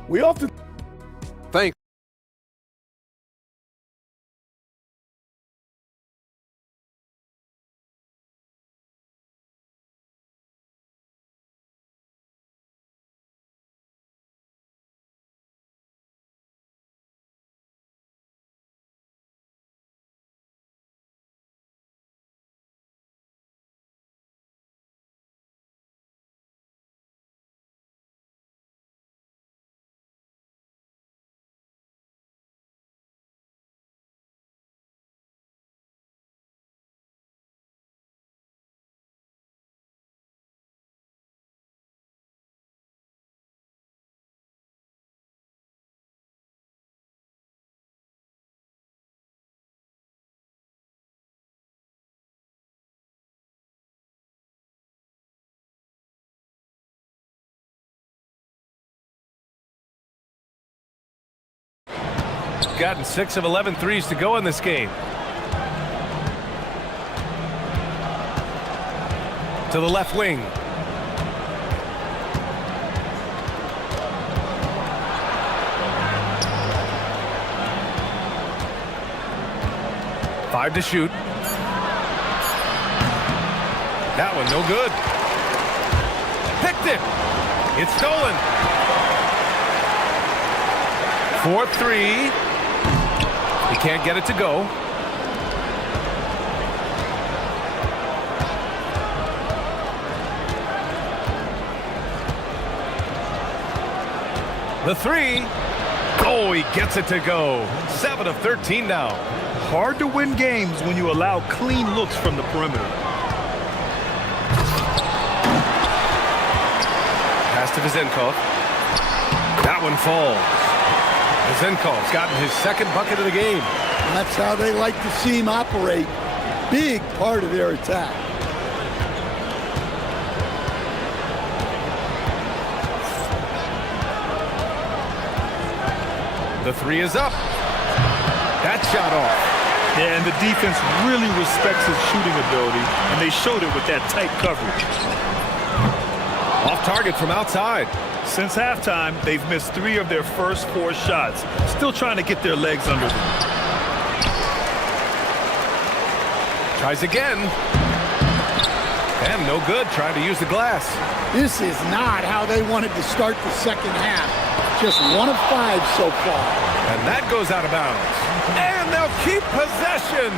We often Thank Gotten 6 of 11 threes to go in this game. To the left wing. Five to shoot. That one no good. Picked it. It's stolen. 4-3. He can't get it to go. The three. Oh, he gets it to go. 7 of 13 now. Hard to win games when you allow clean looks from the perimeter. Pass to Vizenkov. That one falls. Vizenkov's gotten his second bucket of the game. And that's how they like to see him operate. Big part of their attack. The three is up. That shot off. Yeah, and the defense really respects his shooting ability, and they showed it with that tight coverage. Off target from outside. Since halftime, they've missed 3 of their first 4 shots. Still trying to get their legs under them. Tries again. And no good, trying to use the glass. This is not how they wanted to start the second half. Just 1 of 5 so far. And that goes out of bounds. And they'll keep possession.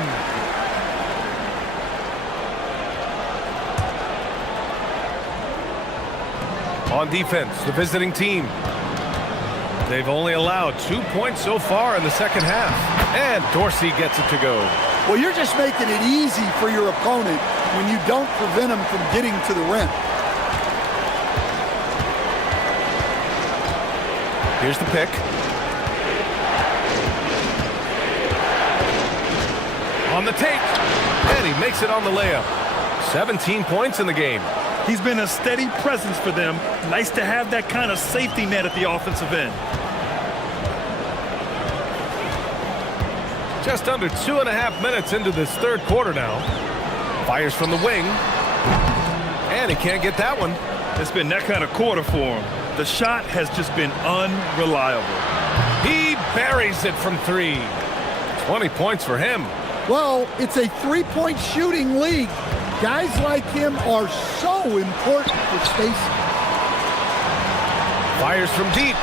On defense, the visiting team. They've only allowed 2 points so far in the second half. And Dorsey gets it to go. Well, you're just making it easy for your opponent when you don't prevent them from getting to the rim. Here's the pick. On the take. And he makes it on the layup. 17 points in the game. He's been a steady presence for them. Nice to have that kind of safety net at the offensive end. Just under 2.5 minutes into this third quarter now. Fires from the wing. And he can't get that one. It's been that kind of quarter for him. The shot has just been unreliable. He buries it from 3. 20 points for him. Well, it's a 3-point shooting league. Guys like him are so important for spacing. Fires from deep.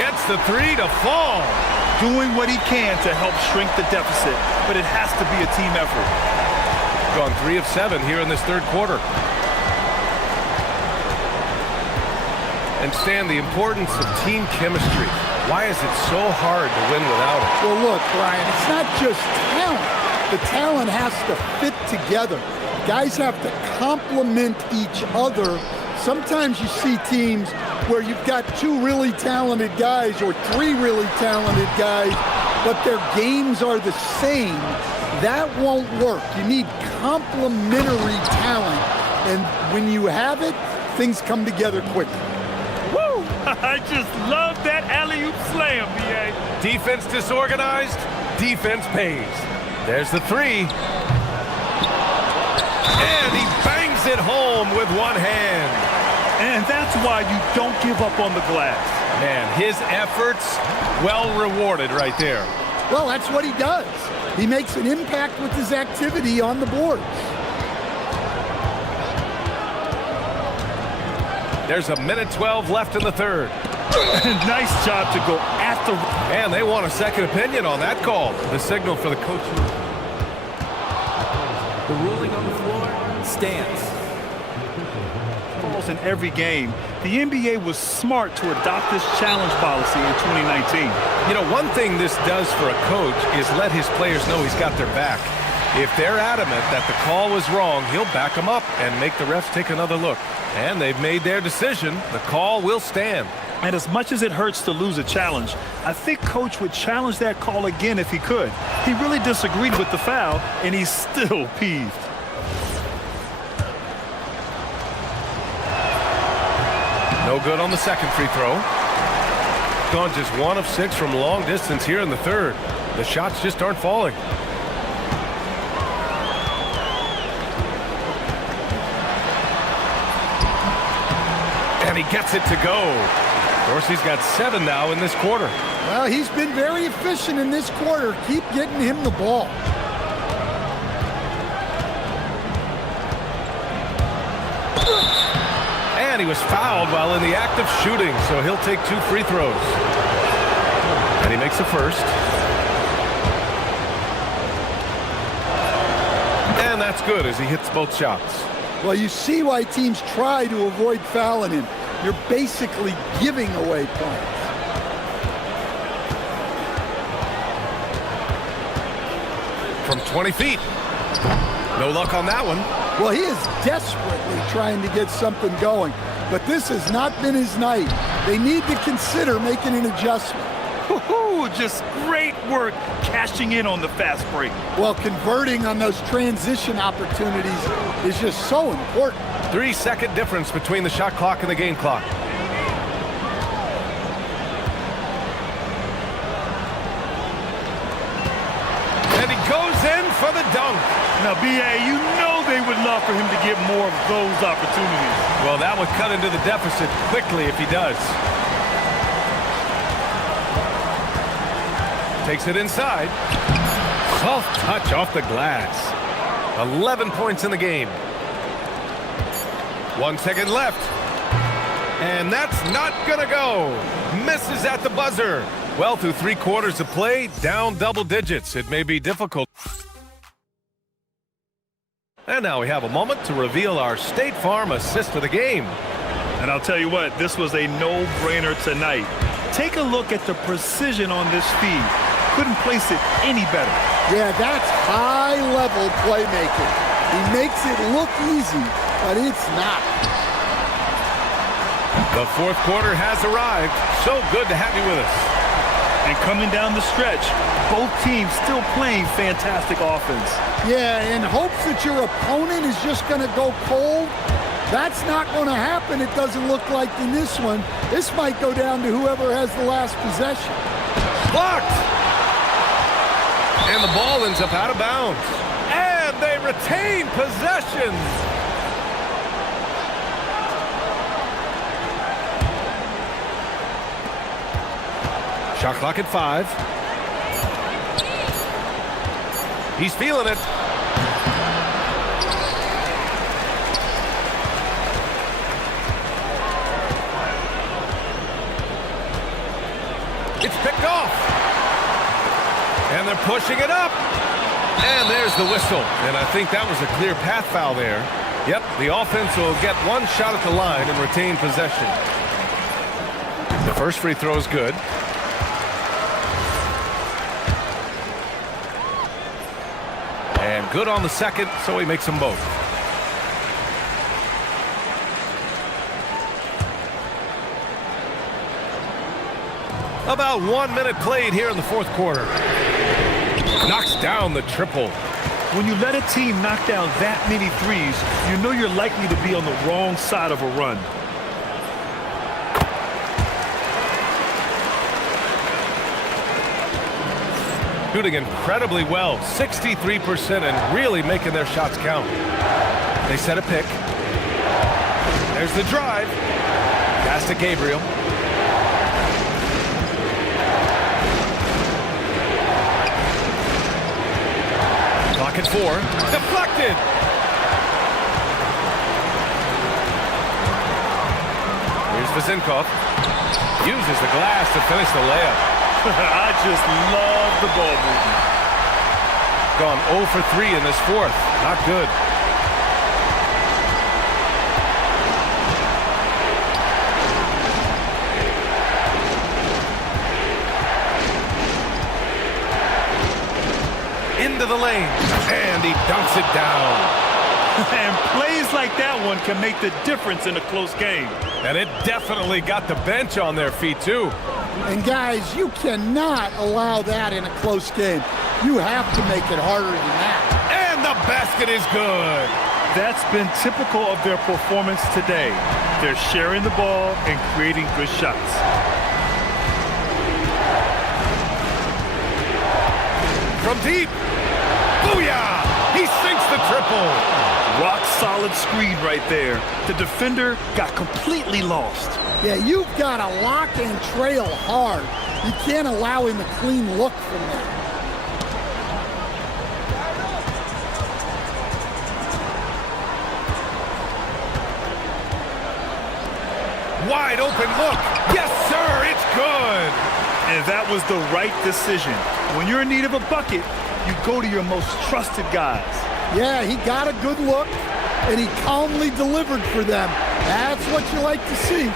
Gets the 3 to fall. Doing what he can to help shrink the deficit, but it has to be a team effort. Gone 3 of 7 here in this third quarter. And Stan, the importance of team chemistry. Why is it so hard to win without it? Well, look, Brian, it's not just talent. The talent has to fit together. Guys have to complement each other. Sometimes you see teams where you've got 2 really talented guys or 3 really talented guys, but their games are the same. That won't work. You need complementary talent. And when you have it, things come together quickly. Woo! I just love that alley-oop slam, B.A. Defense disorganized, defense pays. There's the 3. And he bangs it home with one hand. And that's why you don't give up on the glass. Man, his efforts well rewarded right there. Well, that's what he does. He makes an impact with his activity on the boards. There's 1:12 left in the third. Nice job to go after. And they want a second opinion on that call. The signal for the coach. The ruling on the floor stands. In every game, the NBA was smart to adopt this challenge policy in 2019. You know, one thing this does for a coach is let his players know he's got their back. If they're adamant that the call was wrong, he'll back them up and make the refs take another look. And they've made their decision. The call will stand. And as much as it hurts to lose a challenge, I think Coach would challenge that call again if he could. He really disagreed with the foul, and he's still peeved. No good on the second free throw. Gone just 1 of 6 from long distance here in the third. The shots just aren't falling. And he gets it to go. Dorsey's got 7 now in this quarter. Well, he's been very efficient in this quarter. Keep getting him the ball. And he was fouled while in the act of shooting, so he'll take 2 free throws. And he makes the first. And that's good as he hits both shots. Well, you see why teams try to avoid fouling him. You're basically giving away points. From 20 feet. No luck on that one. Well, he is desperately trying to get something going, but this has not been his night. They need to consider making an adjustment. Woohoo! Just great work cashing in on the fast break. Well, converting on those transition opportunities is just so important. 3-second difference between the shot clock and the game clock. And he goes in for the dunk. Now, B.A., you know they would love for him to get more of those opportunities. Well, that would cut into the deficit quickly if he does. Takes it inside. Soft touch off the glass. 11 points in the game. 1 second left. And that's not gonna go. Misses at the buzzer. Well, through 3 quarters of play, down double digits. It may be difficult. And now we have a moment to reveal our State Farm assist of the game. And I'll tell you what, this was a no-brainer tonight. Take a look at the precision on this feed. Couldn't place it any better. Yeah, that's high-level playmaking. He makes it look easy, but it's not. The 4th quarter has arrived. So good to have you with us. And coming down the stretch, both teams still playing fantastic offense. Yeah, in hopes that your opponent is just going to go cold, that's not going to happen, it doesn't look like in this one. This might go down to whoever has the last possession. Blocked! And the ball ends up out of bounds. And they retain possession. Shot clock at 5. He's feeling it. It's picked off. And they're pushing it up. And there's the whistle. And I think that was a clear path foul there. Yep, the offense will get 1 shot at the line and retain possession. The first free throw is good. And good on the second, so he makes them both. About 1 minute played here in the 4th quarter. Knocks down the triple. When you let a team knock down that many threes, you know you're likely to be on the wrong side of a run. Shooting incredibly well, 63%, and really making their shots count. They set a pick. There's the drive. Pass to Gabriel. Clock at 4. Deflected. Here's Vazinkov. Uses the glass to finish the layup. I just love the ball movement. Gone 0 for 3 in this 4th. Not good. Into the lane. And he dunks it down. And plays like that one can make the difference in a close game. And it definitely got the bench on their feet, too. And guys, you cannot allow that in a close game. You have to make it harder than that. And the basket is good. That's been typical of their performance today. They're sharing the ball and creating good shots. From deep. Booyah! He sinks the triple. Rock solid screen right there. The defender got completely lost. Yeah, you've got to lock and trail hard. You can't allow him a clean look from that. Wide open look. Yes, sir, it's good. And that was the right decision. When you're in need of a bucket, you go to your most trusted guys. Yeah, he got a good look, and he calmly delivered for them. That's what you like to see.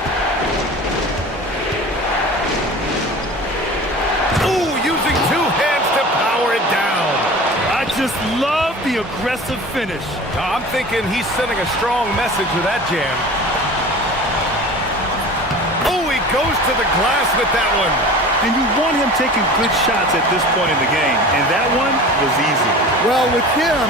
Ooh, using two hands to power it down. I just love the aggressive finish. I'm thinking he's sending a strong message with that jam. Oh, he goes to the glass with that one. And you want him taking good shots at this point in the game, and that one was easy. Well, with him,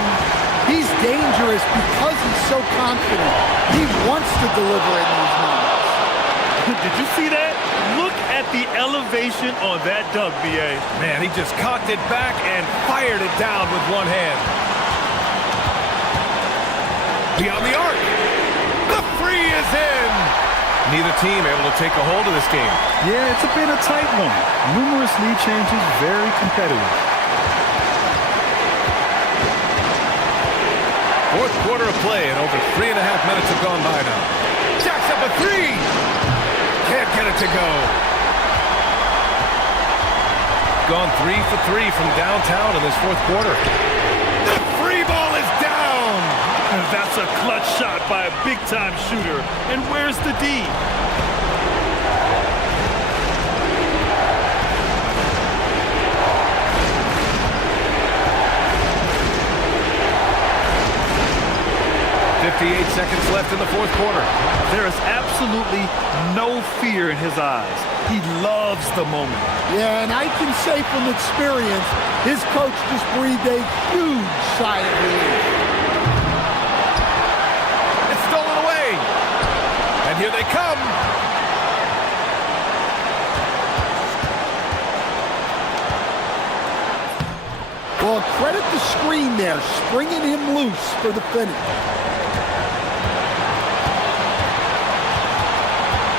he's dangerous because he's so confident. He wants to deliver in these moments. Did you see that? Look at the elevation on that dunk, B.A. Man, he just cocked it back and fired it down with one hand. Beyond the arc. The free is in. Neither team able to take a hold of this game. Yeah, it's been a tight one. Numerous lead changes, very competitive. Fourth quarter of play, and over 3.5 minutes have gone by now. Jacks up a three. Can't get it to go. Gone 3 for 3 from downtown in this fourth quarter. The free ball is down. And that's a clutch shot by a big-time shooter. And where's the D? Seconds left in the fourth quarter. There is absolutely no fear in his eyes. He loves the moment. Yeah, and I can say from experience, his coach just breathed a huge sigh of relief. It's stolen away. And here they come. Well, credit the screen there, springing him loose for the finish.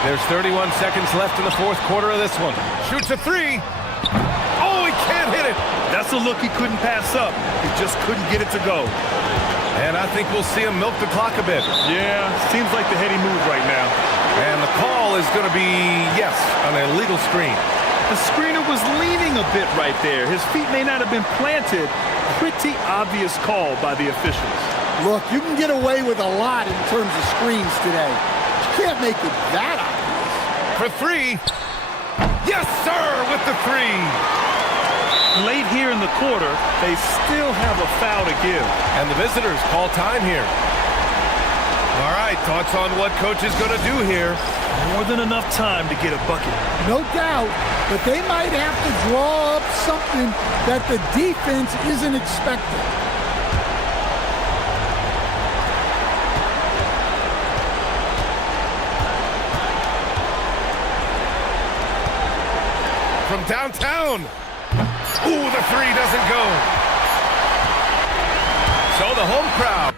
There's 31 seconds left in the fourth quarter of this one. Shoots a three. Oh, he can't hit it. That's a look he couldn't pass up. He just couldn't get it to go. And I think we'll see him milk the clock a bit. Yeah, seems like the heady move right now. And the call is going to be, yes, an illegal screen. The screener was leaning a bit right there. His feet may not have been planted. Pretty obvious call by the officials. Look, you can get away with a lot in terms of screens today. You can't make it that obvious. For three. Yes, sir, with the three. Late here in the quarter, they still have a foul to give. And the visitors call time here. All right, thoughts on what coach is going to do here? More than enough time to get a bucket. No doubt, but they might have to draw up something that the defense isn't expecting. From downtown. Ooh, the three doesn't go. So the home crowd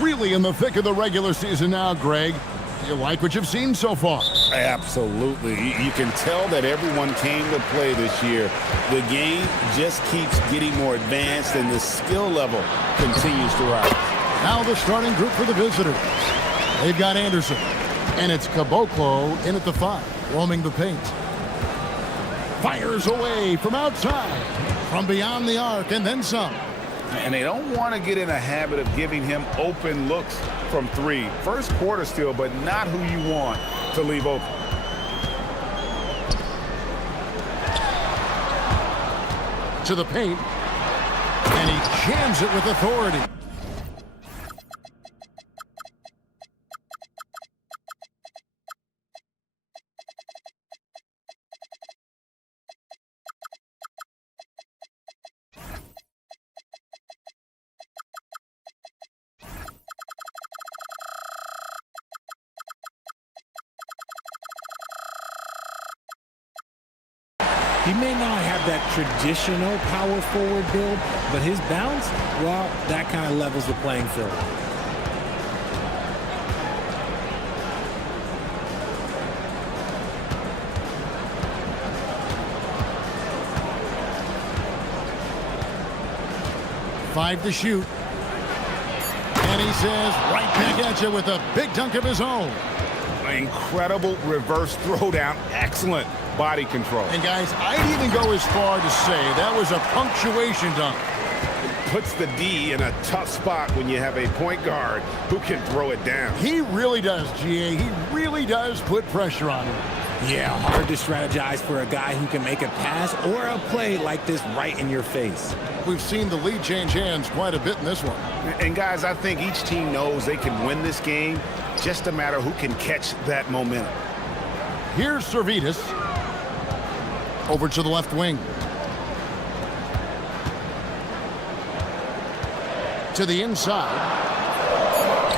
really in the thick of the regular season now, Greg. You like what you've seen so far? Absolutely. You can tell that everyone came to play this year. The game just keeps getting more advanced, and the skill level continues to rise. Now the starting group for the visitors. They've got Anderson, and it's Caboclo in at the 5, roaming the paint. Fires away from outside, from beyond the arc, and then some. And they don't want to get in a habit of giving him open looks from 3. First quarter still, but not who you want to leave open. To the paint, and he jams it with authority. He may not have that traditional power forward build, but his bounce, well, that kind of levels the playing field. Five to shoot. And he says right back at you with a big dunk of his own. Incredible reverse throwdown. Excellent body control. And guys, I'd even go as far to say that was a punctuation dunk. It puts the D in a tough spot when you have a point guard who can throw it down. He really does, GA. He really does put pressure on him. Yeah, hard to strategize for a guy who can make a pass or a play like this right in your face. We've seen the lead change hands quite a bit in this one. And guys, I think each team knows they can win this game. Just a matter who can catch that momentum. Here's Servetus. Over to the left wing. To the inside.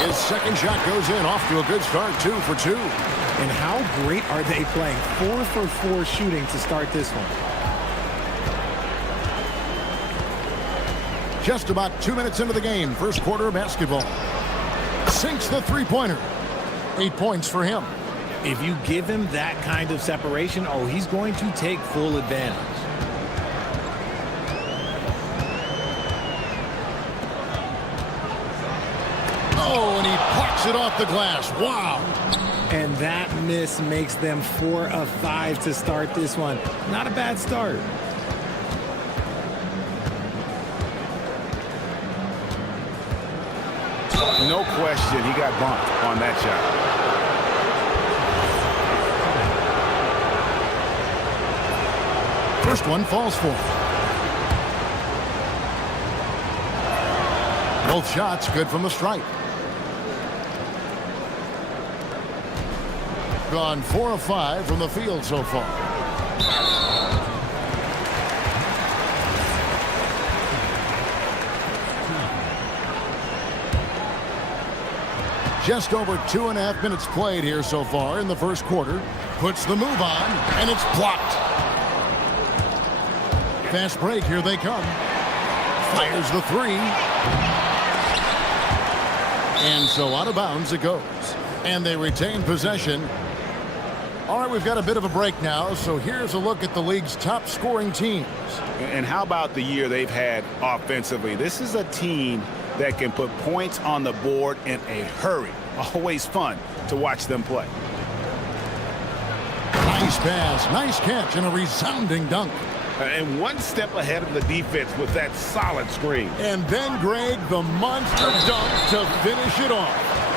His second shot goes in, off to a good start, 2 for 2. And how great are they playing? 4 for 4 shooting to start this one. Just about 2 minutes into the game, first quarter of basketball. Sinks the three-pointer. 8 points for him. If you give him that kind of separation, oh, he's going to take full advantage. Oh, and he plucks it off the glass. Wow. And that miss makes them 4 of 5 to start this one. Not a bad start. No question, he got bumped on that shot. First one falls for him. Both shots good from the stripe. Gone 4 of 5 from the field so far. Just over 2.5 minutes played here so far in the first quarter. Puts the move on, and it's blocked. Fast break, here they come. Fires the 3. And so out of bounds it goes. And they retain possession. All right, we've got a bit of a break now, so here's a look at the league's top scoring teams. And how about the year they've had offensively? This is a team that can put points on the board in a hurry. Always fun to watch them play. Nice pass, nice catch, and a resounding dunk. And one step ahead of the defense with that solid screen. And then, Greg, the monster dunk to finish it off.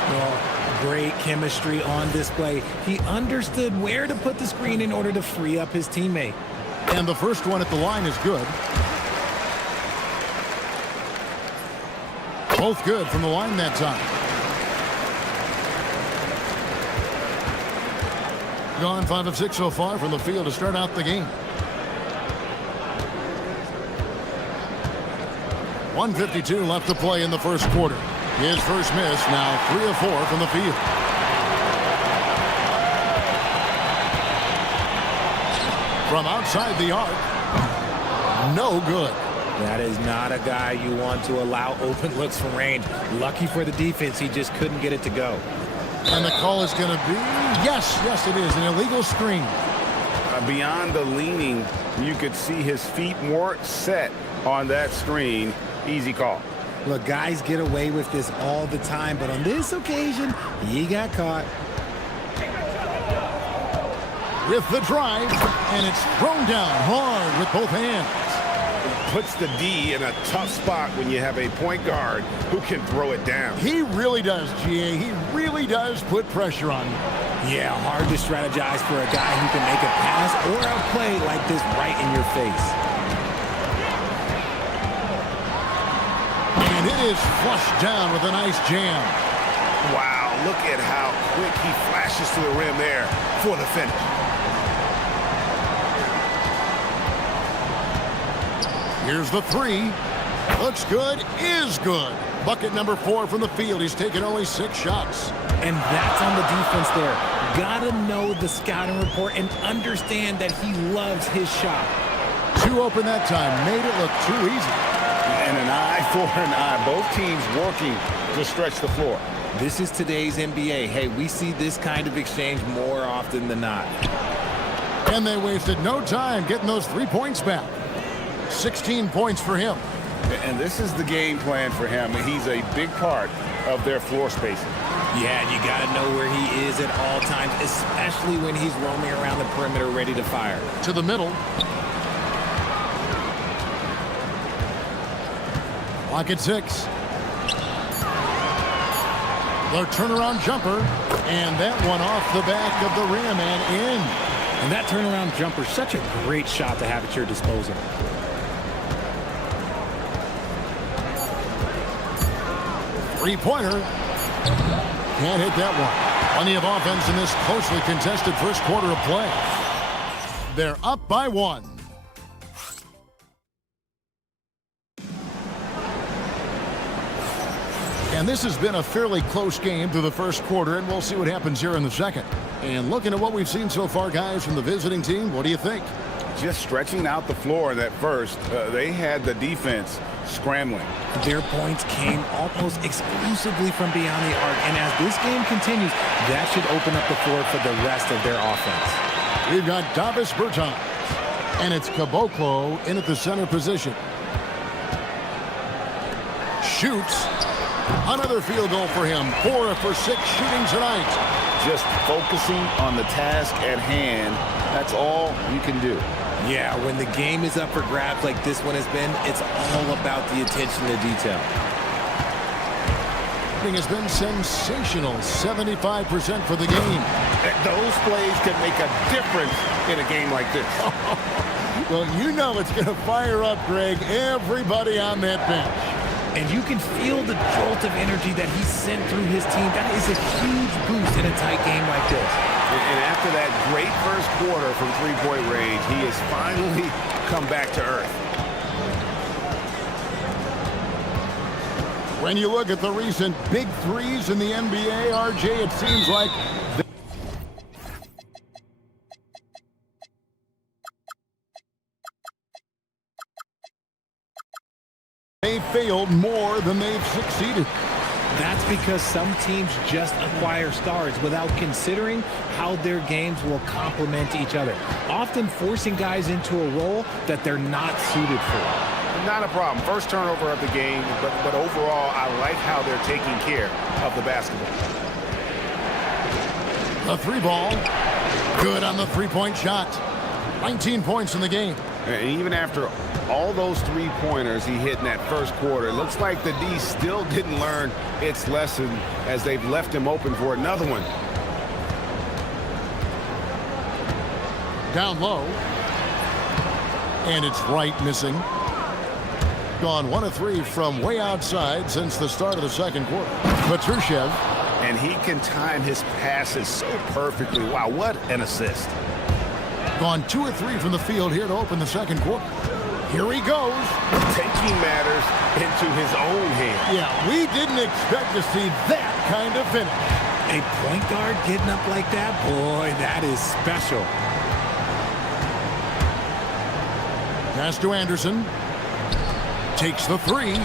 Well, great chemistry on display. He understood where to put the screen in order to free up his teammate. And the first one at the line is good. Both good from the line that time. Gone 5 of 6 so far from the field to start out the game. 1:52 left to play in the first quarter. His first miss, now 3 of 4 from the field. From outside the arc, no good. That is not a guy you want to allow open looks from range. Lucky for the defense, he just couldn't get it to go. And the call is going to be, yes, it is, an illegal screen. Beyond the leaning, you could see his feet weren't set on that screen. Easy call. Look, guys get away with this all the time, but on this occasion, he got caught. With the drive, and it's thrown down hard with both hands. Puts the D in a tough spot when you have a point guard who can throw it down. He really does, GA. He really does put pressure on you. Yeah, hard to strategize for a guy who can make a pass or a play like this right in your face. And it is flushed down with a nice jam. Wow, look at how quick he flashes to the rim there for the finish. Here's the three. Looks good, is good. Bucket number 4 from the field. He's taken only 6 shots. And that's on the defense there. Gotta know the scouting report and understand that he loves his shot. 2 open that time. Made it look too easy. And an eye for an eye. Both teams working to stretch the floor. This is today's NBA. Hey, we see this kind of exchange more often than not. And they wasted no time getting those 3 points back. 16 points for him. And this is the game plan for him. He's a big part of their floor spacing. Yeah, and you got to know where he is at all times, especially when he's roaming around the perimeter ready to fire. To the middle. Clock at 6. The turnaround jumper. And that one off the back of the rim and in. And that turnaround jumper, such a great shot to have at your disposal. Three-pointer. Can't hit that one. Plenty of offense in this closely contested first quarter of play. They're up by 1. And this has been a fairly close game through the first quarter, and we'll see what happens here in the second. And looking at what we've seen so far, guys, from the visiting team, what do you think? Just stretching out the floor in that first. They had the defense scrambling. Their points came almost exclusively from beyond the arc, and as this game continues, that should open up the floor for the rest of their offense. We've got Davis Bertans, and it's Caboclo in at the center position. Shoots. Another field goal for him. 4 for 6 shooting tonight. Just focusing on the task at hand. That's all you can do. Yeah, when the game is up for grabs like this one has been, it's all about the attention to detail. Has been sensational. 75% for the game. Those plays can make a difference in a game like this. Well, you know it's going to fire up, Greg, everybody on that bench. And you can feel the jolt of energy that he sent through his team. That is a huge boost in a tight game like this. And after that great first quarter from three-point range, he has finally come back to earth. When you look at the recent big threes in the NBA, RJ, it seems like they failed more than they've succeeded. That's because some teams just acquire stars without considering how their games will complement each other, often forcing guys into a role that they're not suited for. Not a problem. First turnover of the game, but overall, I like how they're taking care of the basketball. The 3-ball. Good on the 3-point shot. 19 points in the game. And even after all those 3-pointers he hit in that first quarter, it looks like the D still didn't learn its lesson as they've left him open for another one. Down low. And it's right missing. Gone 1 of 3 from way outside since the start of the second quarter. Petrushev. And he can time his passes so perfectly. Wow, what an assist. Gone 2 of 3 from the field here to open the second quarter. Here he goes. Taking matters into his own hands. Yeah, we didn't expect to see that kind of finish. A point guard getting up like that, boy, that is special. Pass to Anderson. Takes the three.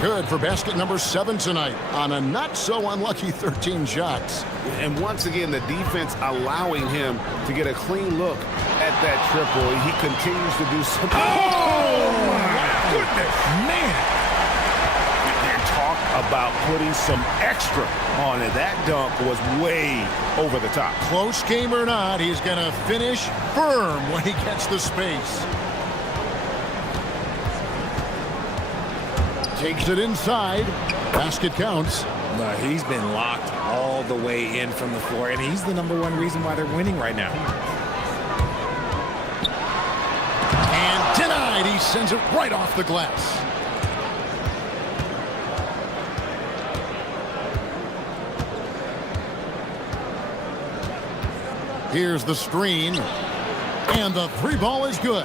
Good for basket number 7 tonight on a not-so-unlucky 13 shots. And once again, the defense allowing him to get a clean look at that triple. He continues to do something. Oh, my goodness. Man. And talk about putting some extra on it. That dunk was way over the top. Close game or not, he's going to finish firm when he gets the space. Takes it inside. Basket counts. He's been locked all the way in from the floor, and he's the #1 reason why they're winning right now. And denied. He sends it right off the glass. Here's the screen. And the three ball is good.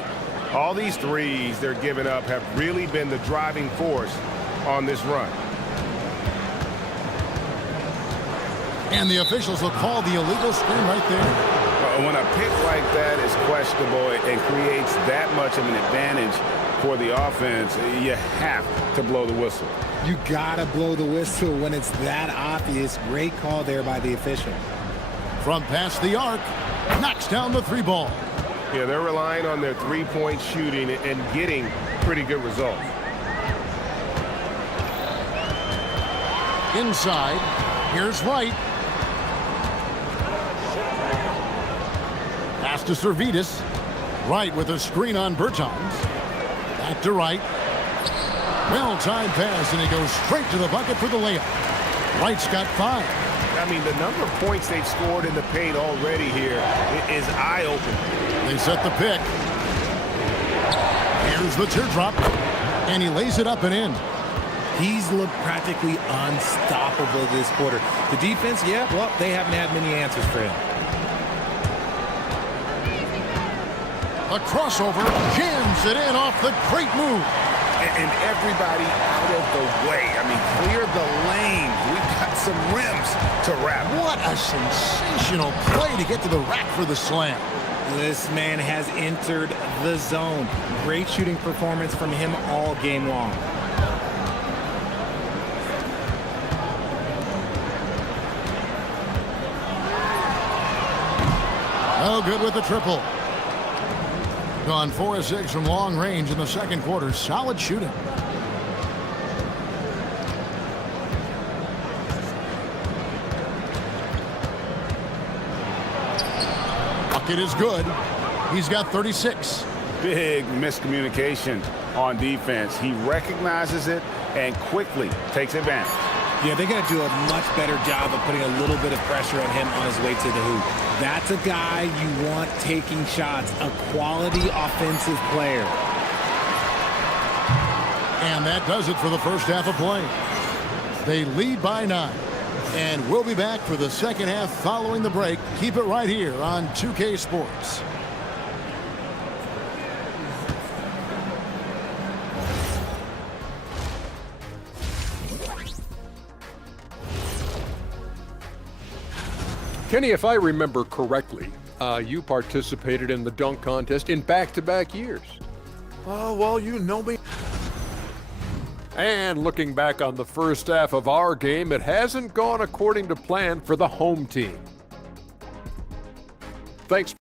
All these threes they're giving up have really been the driving force on this run. And the officials will call the illegal screen right there. When a pick like that is questionable and creates that much of an advantage for the offense, you have to blow the whistle. You gotta blow the whistle when it's that obvious. Great call there by the official. From past the arc, knocks down the three ball. Yeah, they're relying on their three-point shooting and getting pretty good results. Inside, here's Wright. Pass to Servetus. Wright with a screen on Bertans. Back to Wright. Well-timed pass, and he goes straight to the bucket for the layup. Wright's got 5. I mean, the number of points they've scored in the paint already here is eye-opening. They set the pick. Here's the teardrop, and he lays it up and in. He's looked practically unstoppable this quarter. The defense, yeah, well, they haven't had many answers for him. A crossover, jams it in off the great move. And everybody out of the way. I mean, clear the lane. We've got some rims to wrap. What a sensational play to get to the rack for the slam. This man has entered the zone. Great shooting performance from him all game long. No good with the triple. Gone 4 of 6 from long range in the second quarter. Solid shooting. Bucket is good. He's got 36. Big miscommunication on defense. He recognizes it and quickly takes advantage. Yeah, they got to do a much better job of putting a little bit of pressure on him on his way to the hoop. That's a guy you want taking shots, a quality offensive player. And that does it for the first half of play. They lead by 9. And we'll be back for the second half following the break. Keep it right here on 2K Sports. Kenny, if I remember correctly, you participated in the dunk contest in back-to-back years. Oh, well, you know me. And looking back on the first half of our game, it hasn't gone according to plan for the home team. Thanks.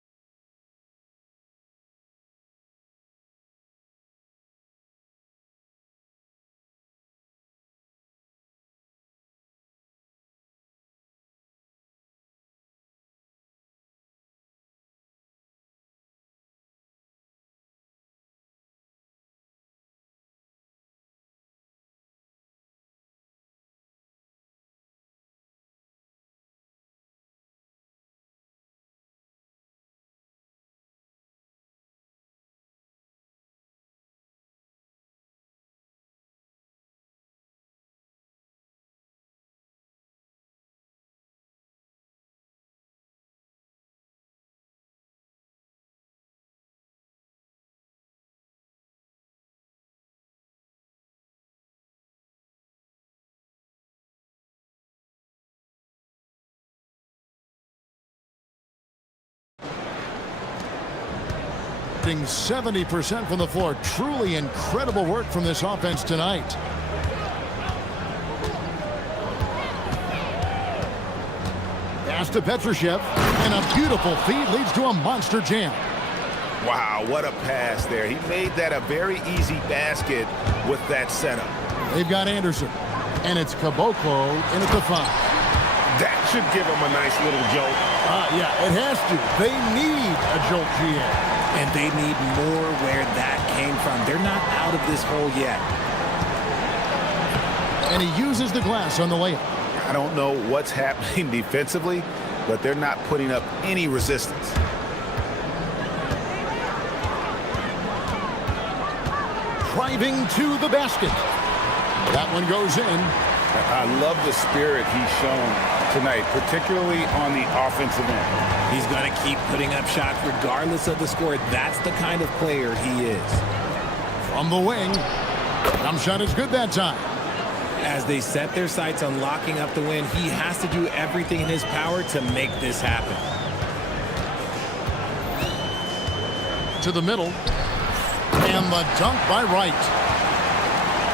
shooting 70% from the floor. Truly incredible work from this offense tonight. Pass to Petrushev, and a beautiful feed leads to a monster jam. Wow, what a pass there. He made that a very easy basket with that setup. They've got Anderson, and it's Caboclo in at the 5. That should give him a nice little jolt. Yeah, it has to. They need a jolt, GM. And they need more where that came from. They're not out of this hole yet. And he uses the glass on the layup. I don't know what's happening defensively, but they're not putting up any resistance. Driving to the basket. That one goes in. I love the spirit he's shown tonight, particularly on the offensive end. He's going to keep putting up shots regardless of the score. That's the kind of player he is. From the wing. Jump shot is good that time. As they set their sights on locking up the win, he has to do everything in his power to make this happen. To the middle. And the dunk by Wright.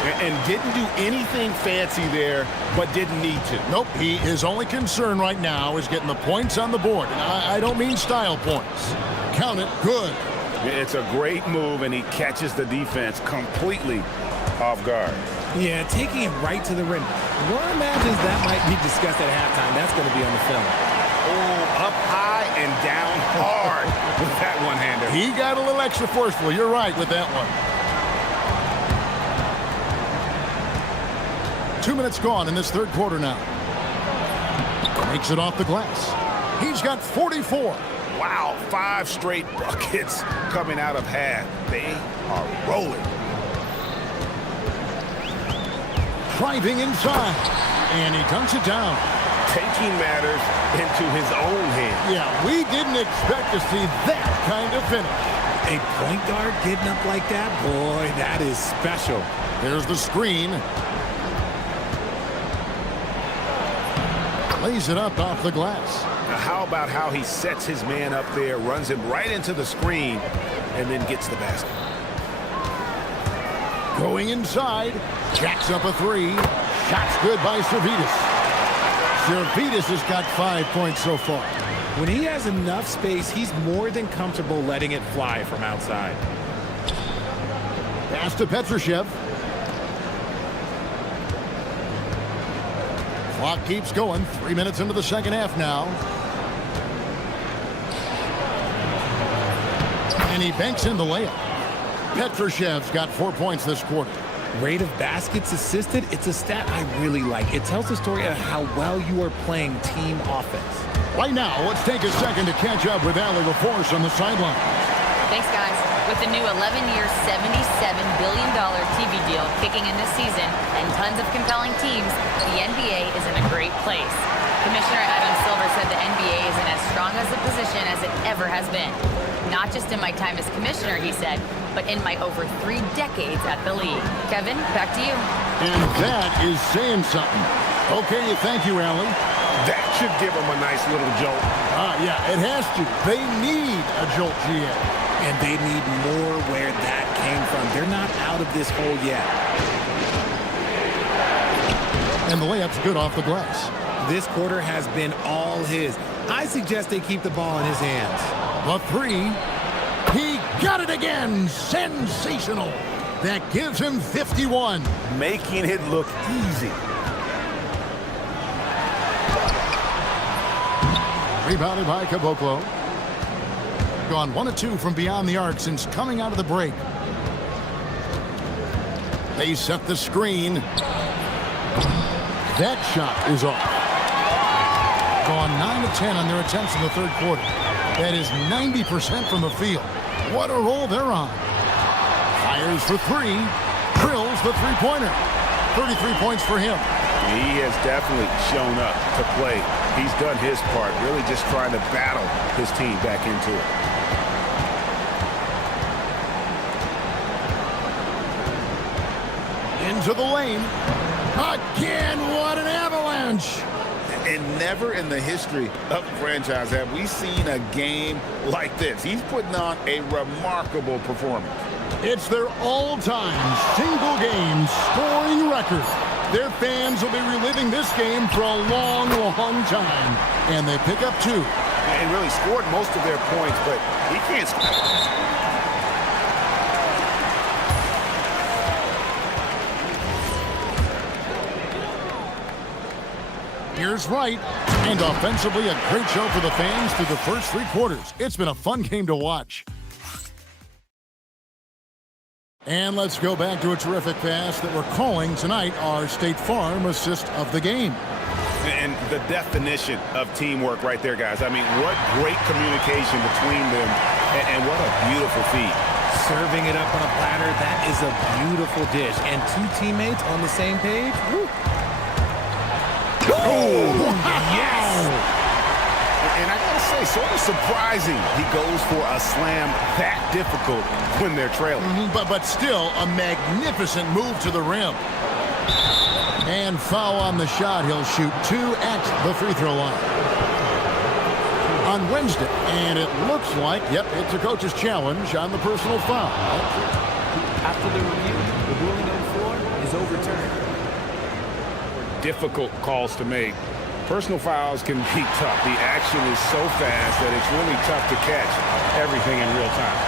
And didn't do anything fancy there, but didn't need to. Nope, his only concern right now is getting the points on the board. And I don't mean style points. Count it, good. It's a great move, and he catches the defense completely off guard. Yeah, taking it right to the rim. One imagines that might be discussed at halftime. That's going to be on the film. Oh, up high and down hard with that one-hander. He got a little extra forceful. You're right with that one. 2 minutes gone in this third quarter now. Makes it off the glass. He's got 44. Wow, 5 straight buckets coming out of half. They are rolling. Driving inside. And he dunks it down. Taking matters into his own hands. Yeah, we didn't expect to see that kind of finish. A point guard getting up like that? Boy, that is special. There's the screen. Lays it up off the glass. Now how about how he sets his man up there, runs him right into the screen, and then gets the basket. Going inside. Jacks up a 3. Shot's good by Servetus. Servetus has got 5 points so far. When he has enough space, he's more than comfortable letting it fly from outside. Pass to Petrushev. Clock keeps going. 3 minutes into the second half now. And he banks in the layup. Petrushev's got 4 points this quarter. Rate of baskets assisted, it's a stat I really like. It tells the story of how well you are playing team offense. Right now, let's take a second to catch up with Allie LaForce on the sideline. Thanks, guys. With the new 11-year, $77 billion TV deal kicking in this season and tons of compelling teams, the NBA is in a great place. Commissioner Adam Silver said the NBA is in as strong as a position as it ever has been. Not just in my time as commissioner, he said, but in my over 3 decades at the league. Kevin, back to you. And that is saying something. Okay, thank you, Allie. That should give him a nice little jolt. Yeah, it has to. They need a jolt, GM. And they need more where that came from. They're not out of this hole yet. And the layup's good off the glass. This quarter has been all his. I suggest they keep the ball in his hands. The 3. He got it again. Sensational. That gives him 51. Making it look easy. Rebounded by Caboclo. Gone 1 of 2 from beyond the arc since coming out of the break. They set the screen. That shot is off. Gone 9 of 10 on their attempts in the third quarter. That is 90% from the field. What a roll they're on. Fires for 3. Drills the three-pointer. 33 points for him. He has definitely shown up to play. He's done his part, really just trying to battle his team back into it. Into the lane. Again, what an avalanche. And never in the history of the franchise have we seen a game like this. He's putting on a remarkable performance. It's their all-time single-game scoring record. Their fans will be reliving this game for a long, long time. And they pick up 2. And really scored most of their points, but he can't score. Here's Wright. And offensively, a great show for the fans through the first 3 quarters. It's been a fun game to watch. And let's go back to a terrific pass that we're calling tonight our State Farm assist of the game. And the definition of teamwork right there, guys. I mean, what great communication between them, and what a beautiful feed. Serving it up on a platter, that is a beautiful dish. And 2 teammates on the same page. Woo. Oh, yes! And I gotta say, sort of surprising he goes for a slam that difficult when they're trailing. But still, a magnificent move to the rim. And foul on the shot. He'll shoot 2 at the free throw line. On Wednesday, and it looks like, yep, it's a coach's challenge on the personal foul. After the review, the ruling on the floor is overturned. Difficult calls to make. Personal fouls can be tough. The action is so fast that it's really tough to catch everything in real time.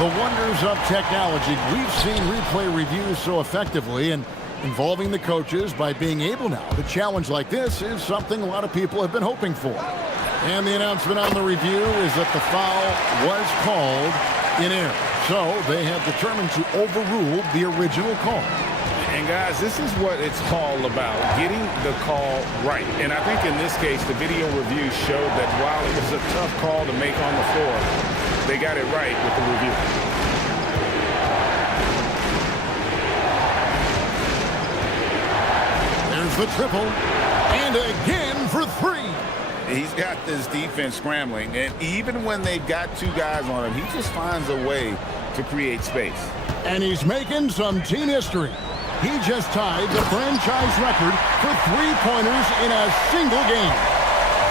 The wonders of technology. We've seen replay reviews so effectively, and involving the coaches by being able now to challenge like this is something a lot of people have been hoping for. And the announcement on the review is that the foul was called in error. So they have determined to overrule the original call. And guys, this is what it's all about, getting the call right. And I think in this case, the video review showed that while it was a tough call to make on the floor, they got it right with the review. There's the triple, and again for 3. He's got this defense scrambling, and even when they've got 2 guys on him, he just finds a way to create space. And he's making some team history. He just tied the franchise record for 3-pointers in a single game.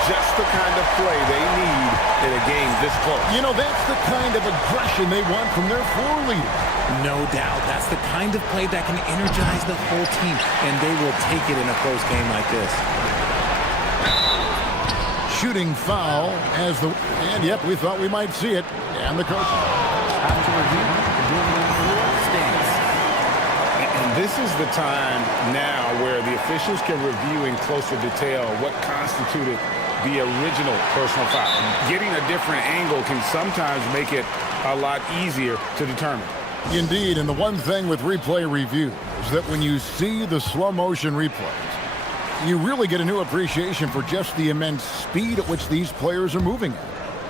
Just the kind of play they need in a game this close. You know, that's the kind of aggression they want from their floor leader. No doubt. That's the kind of play that can energize the whole team, and they will take it in a close game like this. Shooting foul as the... And, yep, we thought we might see it. And the coach... After review, the ruling on the floor stands. And this is the time now where the officials can review in closer detail what constituted the original personal foul. Getting a different angle can sometimes make it a lot easier to determine. Indeed, and the one thing with replay review is that when you see the slow motion replays, you really get a new appreciation for just the immense speed at which these players are moving at,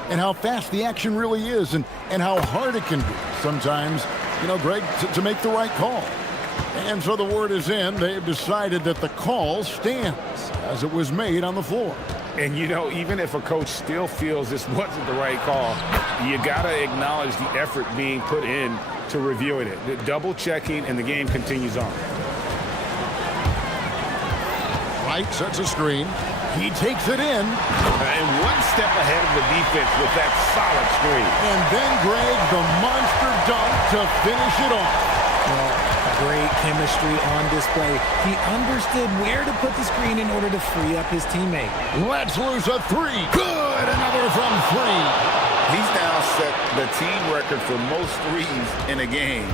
and how fast the action really is, and how hard it can be sometimes, you know, Greg, to make the right call. And so the word is in. They've decided that the call stands as it was made on the floor. And, you know, even if a coach still feels this wasn't the right call, you got to acknowledge the effort being put in to reviewing it. The double checking, and the game continues on. Wright sets a screen. He takes it in. And one step ahead of the defense with that solid screen. And then, Greg, the monster dunk to finish it off. Well, great chemistry on display. He understood where to put the screen in order to free up his teammate. Let's lose a 3. Good! Another from 3. He's now set the team record for most threes in a game.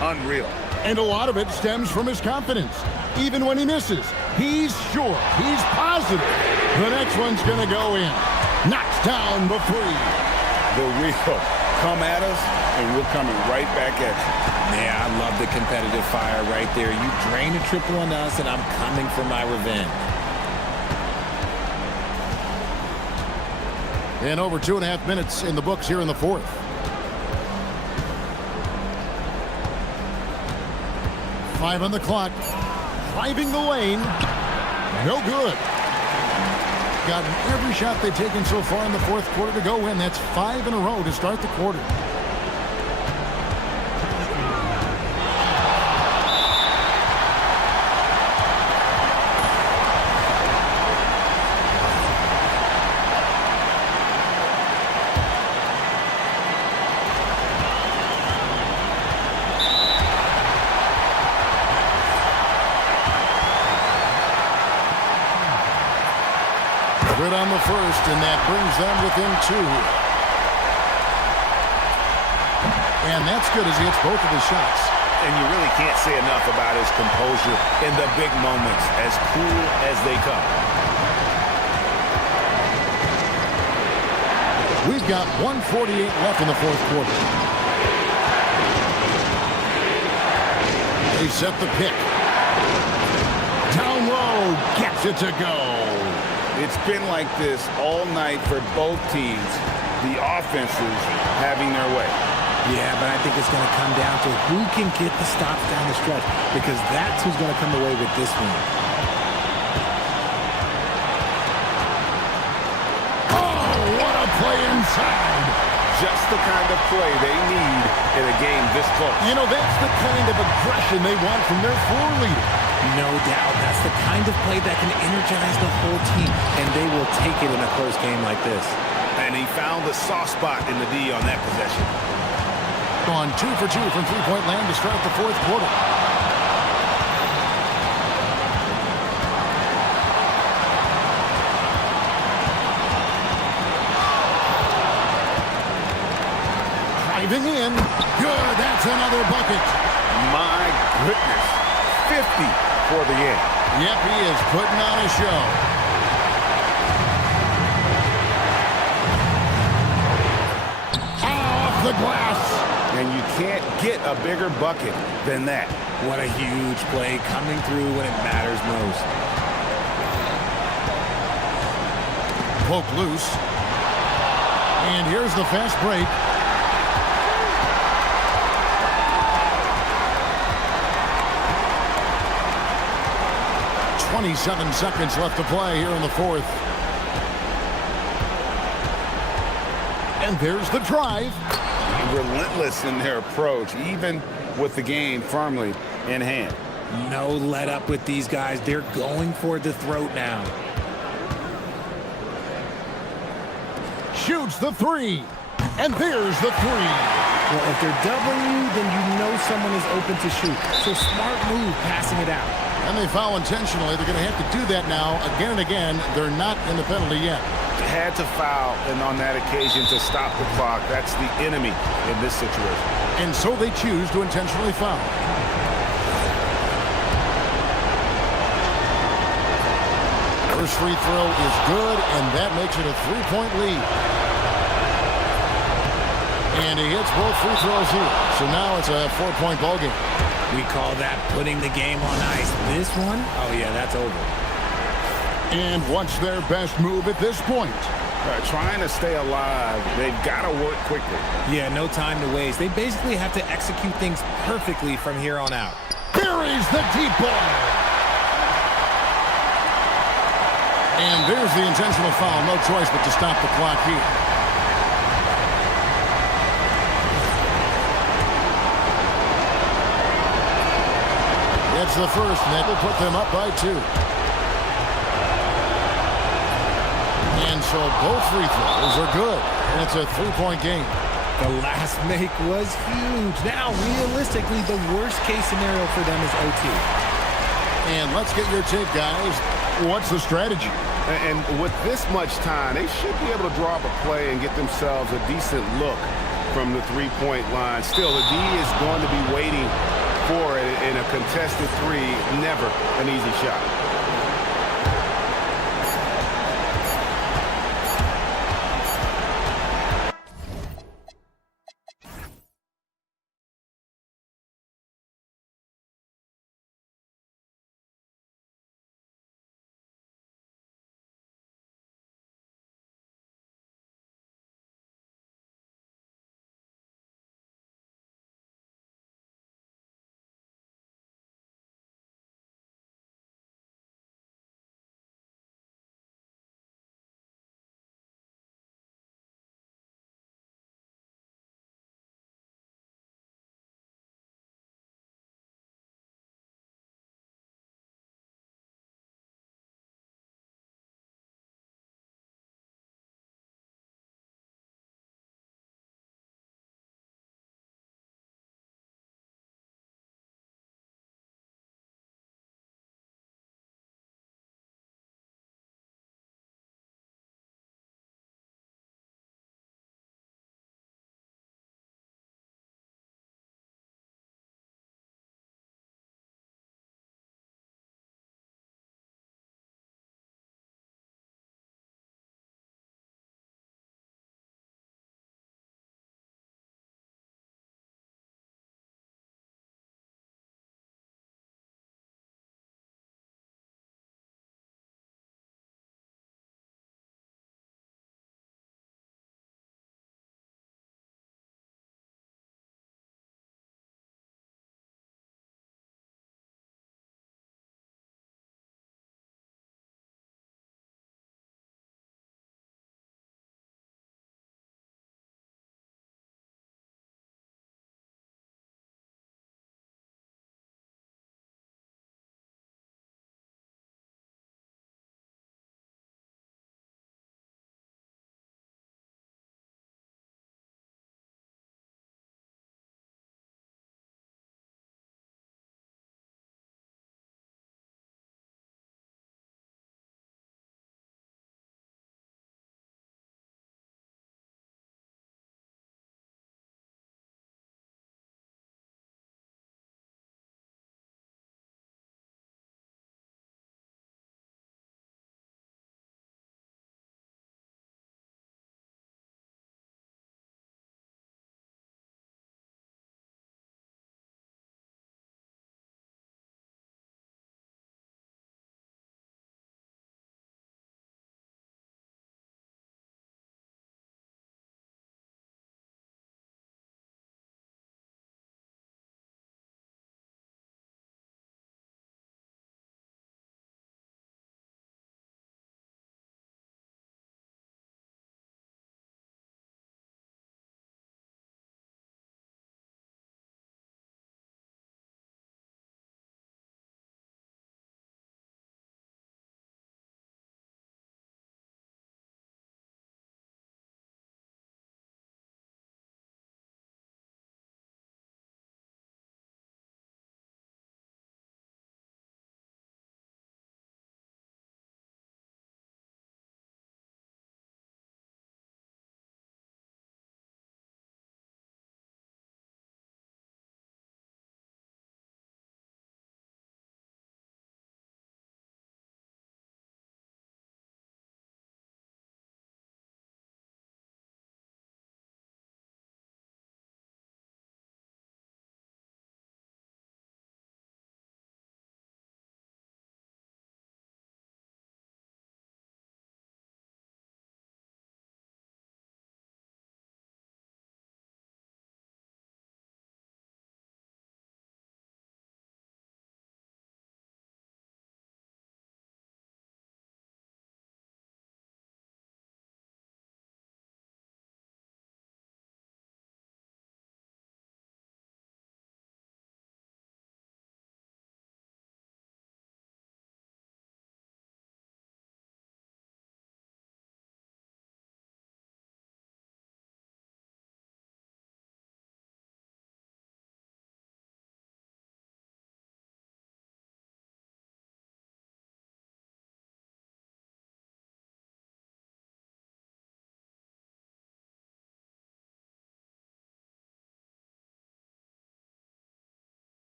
Unreal. And a lot of it stems from his confidence. Even when he misses, he's sure, he's positive the next one's going to go in. Knocks down the 3. The real come at us, and we're coming right back at you. Yeah, I love the competitive fire right there. You drain a triple on us, and I'm coming for my revenge. And over 2.5 minutes in the books here in the 4th. Five on the clock. Driving the lane. No good. Gotten every shot they've taken so far in the 4th quarter to go in. That's 5 in a row to start the quarter. Good on the first, and that brings them within 2 here. And that's good as he hits both of his shots. And you really can't say enough about his composure in the big moments, as cool as they come. We've got 1:48 left in the fourth quarter. They set the pick. Down low, gets it to go. It's been like this all night for both teams. The offenses having their way. Yeah, but I think it's going to come down to who can get the stops down the stretch, because that's who's going to come away with this one. Oh, what a play inside. Just the kind of play they need in a game this close. You know, that's the kind of aggression they want from their floor leader. No doubt. That's the kind of play that can energize the whole team, and they will take it in a close game like this. And he found the soft spot in the D on that possession. Gone 2 for 2 from three-point land to start the fourth quarter. Driving in. Good. That's another bucket. My goodness. 50 for the end. Yep, he is putting on a show. Off the glass. And you can't get a bigger bucket than that. What a huge play, coming through when it matters most. Poke loose. And here's the fast break. "27 seconds left to play here in the fourth. And there's the drive. Relentless in their approach, even with the game firmly in hand. No let up with these guys. They're going for the throat now. Shoots the three. And there's the three. Well, if they're doubling you, then you know someone is open to shoot. So smart move passing it out. And they foul intentionally. They're going to have to do that now again and again. They're not in the penalty yet. Had to foul, and on that occasion to stop the clock. That's the enemy in this situation. And so they choose to intentionally foul. First free throw is good, and that makes it a 3-point lead. And he hits both free throws here. So now it's a 4-point ball game. We call that putting the game on ice. This one, oh yeah, that's over. And what's their best move at this point? Trying to stay alive. They've got to work quickly. Yeah, no time to waste. They basically have to execute things perfectly from here on out. Buries the deep ball. And there's the intentional foul. No choice but to stop the clock here. That's the first, and that will put them up by 2. And so both free throws are good, and it's a 3-point game. The last make was huge. Now, realistically, the worst-case scenario for them is OT. And let's get your take, guys. What's the strategy? And with this much time, they should be able to draw up a play and get themselves a decent look from the three-point line. Still, the D is going to be waiting for it in a contested three. Never an easy shot.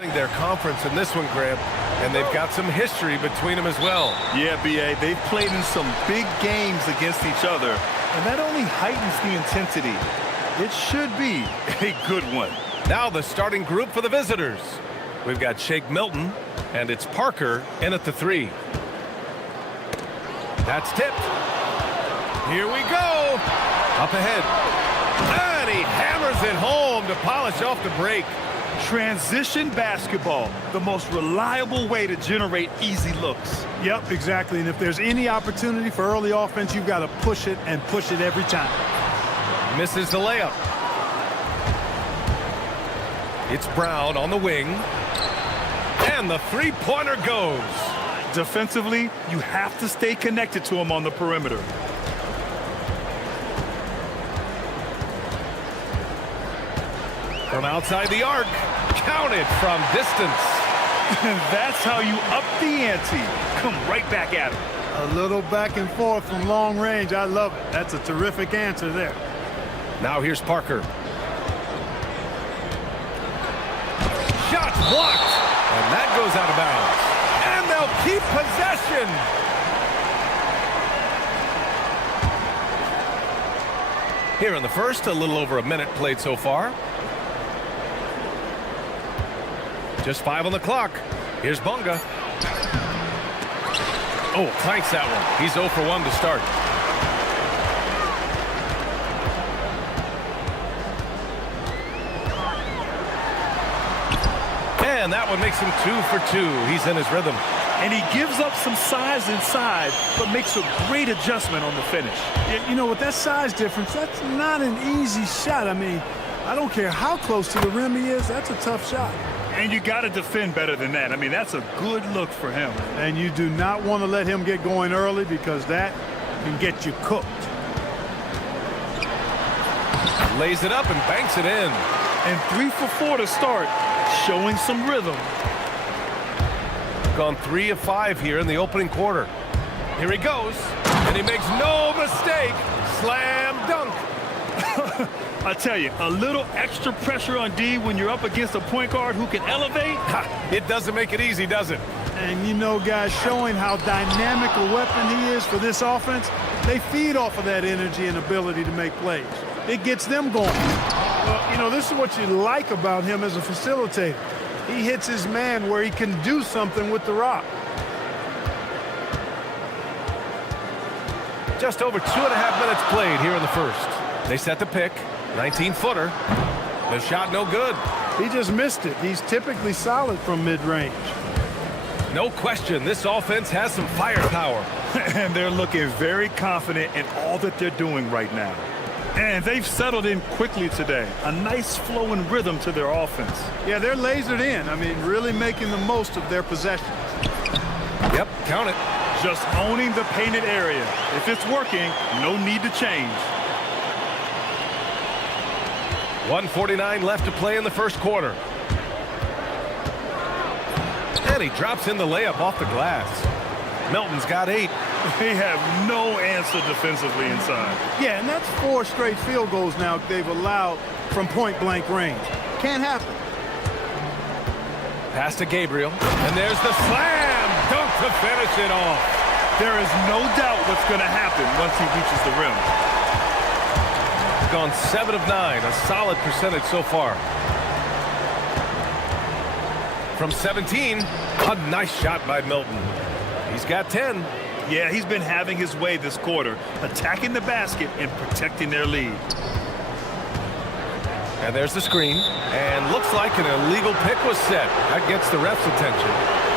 Their conference in this one, Graham, and they've got some history between them as well. Yeah, B.A., they've played in some big games against each other, and that only heightens the intensity. It should be a good one. Now the starting group for the visitors. We've got Shake Milton, and it's Parker in at the 3. That's tipped. Here we go. Up ahead. And he hammers it home to polish off the break. Transition basketball, the most reliable way to generate easy looks. Yep, exactly. And if there's any opportunity for early offense, you've got to push it and push it every time. Misses the layup. It's Brown on the wing. And the three-pointer goes. Defensively, you have to stay connected to him on the perimeter. From outside the arc, counted from distance. That's how you up the ante. Come right back at him. A little back and forth from long range. I love it. That's a terrific answer there. Now here's Parker. Shots blocked. And that goes out of bounds. And they'll keep possession. Here in the first, a little over a minute played so far. Just 5 on the clock. Here's Bunga. Oh, clanks that one. He's 0 for 1 to start. And that one makes him 2 for 2. He's in his rhythm. And he gives up some size inside, but makes a great adjustment on the finish. You know, with that size difference, that's not an easy shot. I mean, I don't care how close to the rim he is. That's a tough shot. And you got to defend better than that. I mean, that's a good look for him. And you do not want to let him get going early because that can get you cooked. Lays it up and banks it in. And 3 for 4 to start, showing some rhythm. Gone 3 of 5 here in the opening quarter. Here he goes, and he makes no mistake. Slam dunk. I tell you, a little extra pressure on D when you're up against a point guard who can elevate. It doesn't make it easy, does it? And you know, guys, showing how dynamic a weapon he is for this offense, they feed off of that energy and ability to make plays. It gets them going. Well, you know, this is what you like about him as a facilitator. He hits his man where he can do something with the rock. Just over 2.5 minutes played here in the first. They set the pick. 19-footer. The shot no good. He just missed it. He's typically solid from mid-range. No question, this offense has some firepower. And they're looking very confident in all that they're doing right now. And they've settled in quickly today. A nice flow and rhythm to their offense. Yeah, they're lasered in. I mean, really making the most of their possessions. Yep, count it. Just owning the painted area. If it's working, no need to change. 1:49 left to play in the first quarter. And he drops in the layup off the glass. Milton's got 8. They have no answer defensively inside. Yeah, and that's 4 straight field goals now they've allowed from point-blank range. Can't happen. Pass to Gabriel. And there's the slam dunk to finish it off. There is no doubt what's going to happen once he reaches the rim. Gone 7 of 9, a solid percentage so far. From 17, a nice shot by Milton. He's got 10. Yeah, he's been having his way this quarter, attacking the basket and protecting their lead. And there's the screen. And looks like an illegal pick was set. That gets the ref's attention.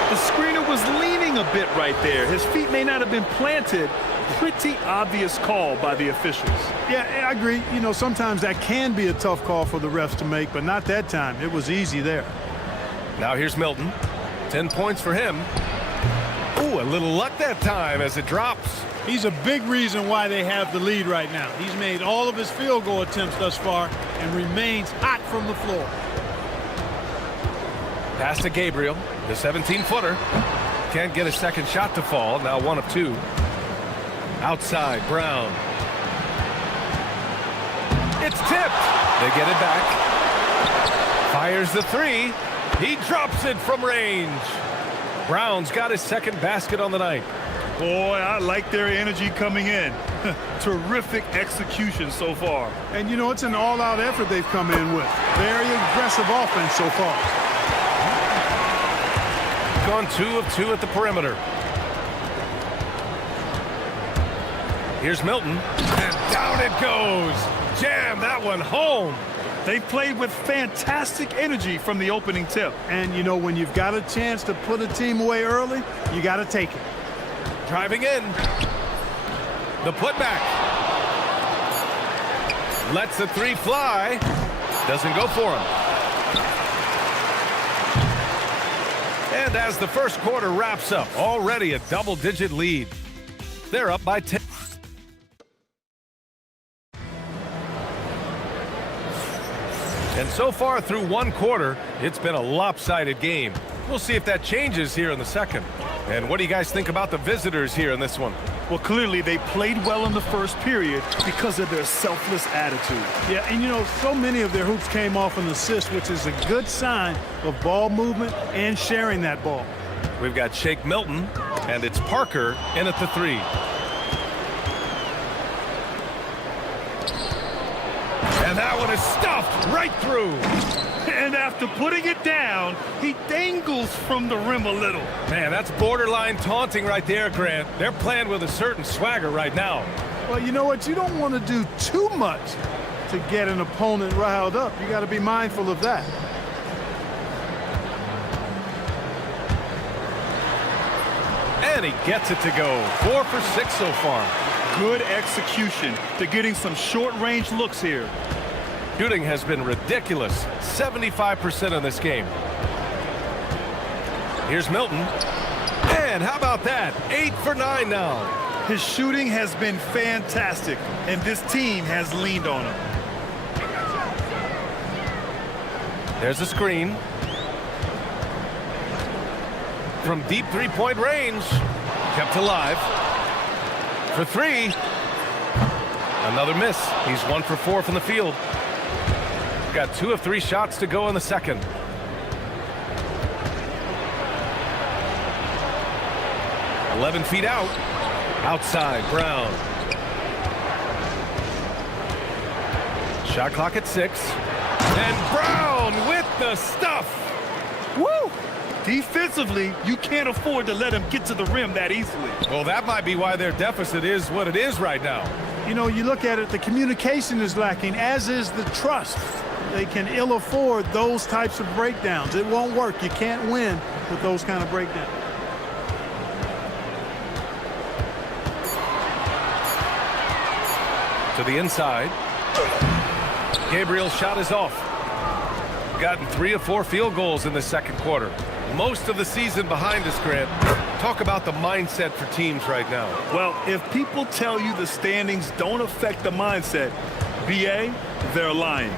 The screener was leaning a bit right there. His feet may not have been planted. Pretty obvious call by the officials. Yeah, I agree. You know, sometimes that can be a tough call for the refs to make, but not that time. It was easy there. Now here's Milton. 10 points for him. Ooh, a little luck that time as it drops. He's a big reason why they have the lead right now. He's made all of his field goal attempts thus far and remains hot from the floor. Pass to Gabriel, the 17-footer. Can't get a second shot to fall. Now 1 of 2. Outside, Brown. It's tipped. They get it back. Fires the 3. He drops it from range. Brown's got his second basket on the night. Boy, I like their energy coming in. Terrific execution so far. And, you know, it's an all-out effort they've come in with. Very aggressive offense so far. Gone 2 of 2 at the perimeter. Here's Milton, and down it goes. Jam that one home. They played with fantastic energy from the opening tip. And, you know, when you've got a chance to put a team away early, you got to take it. Driving in. The putback. Lets the three fly. Doesn't go for him. And as the first quarter wraps up, already a double-digit lead. They're up by 10. And so far through one quarter, it's been a lopsided game. We'll see if that changes here in the second. And what do you guys think about the visitors here in this one? Well, clearly they played well in the first period because of their selfless attitude. Yeah, and you know, so many of their hoops came off an assist, which is a good sign of ball movement and sharing that ball. We've got Shake Milton, and it's Parker in at the three. And that one is stuffed right through. And after putting it down, he dangles from the rim a little. Man, that's borderline taunting right there, Grant. They're playing with a certain swagger right now. Well, you know what? You don't want to do too much to get an opponent riled up. You got to be mindful of that. And he gets it to go. 4 for 6 so far. Good execution. They're getting some short-range looks here. Shooting has been ridiculous. 75% in this game. Here's Milton. And how about that? 8 for 9 now. His shooting has been fantastic, and this team has leaned on him. There's a screen. From deep three-point range. Kept alive. For three. Another miss. He's 1 for 4 from the field. Got 2 of 3 shots to go in the second. "11 feet out. Outside, Brown. Shot clock at 6. And Brown with the stuff. Woo! Defensively, you can't afford to let him get to the rim that easily. Well, that might be why their deficit is what it is right now. You know, you look at it, the communication is lacking, as is the trust. They can ill afford those types of breakdowns. It won't work. You can't win with those kind of breakdowns. To the inside. Gabriel's shot is off. Gotten 3 of 4 field goals in the second quarter. Most of the season behind us, Grant. Talk about the mindset for teams right now. Well, if people tell you the standings don't affect the mindset, BA, they're lying.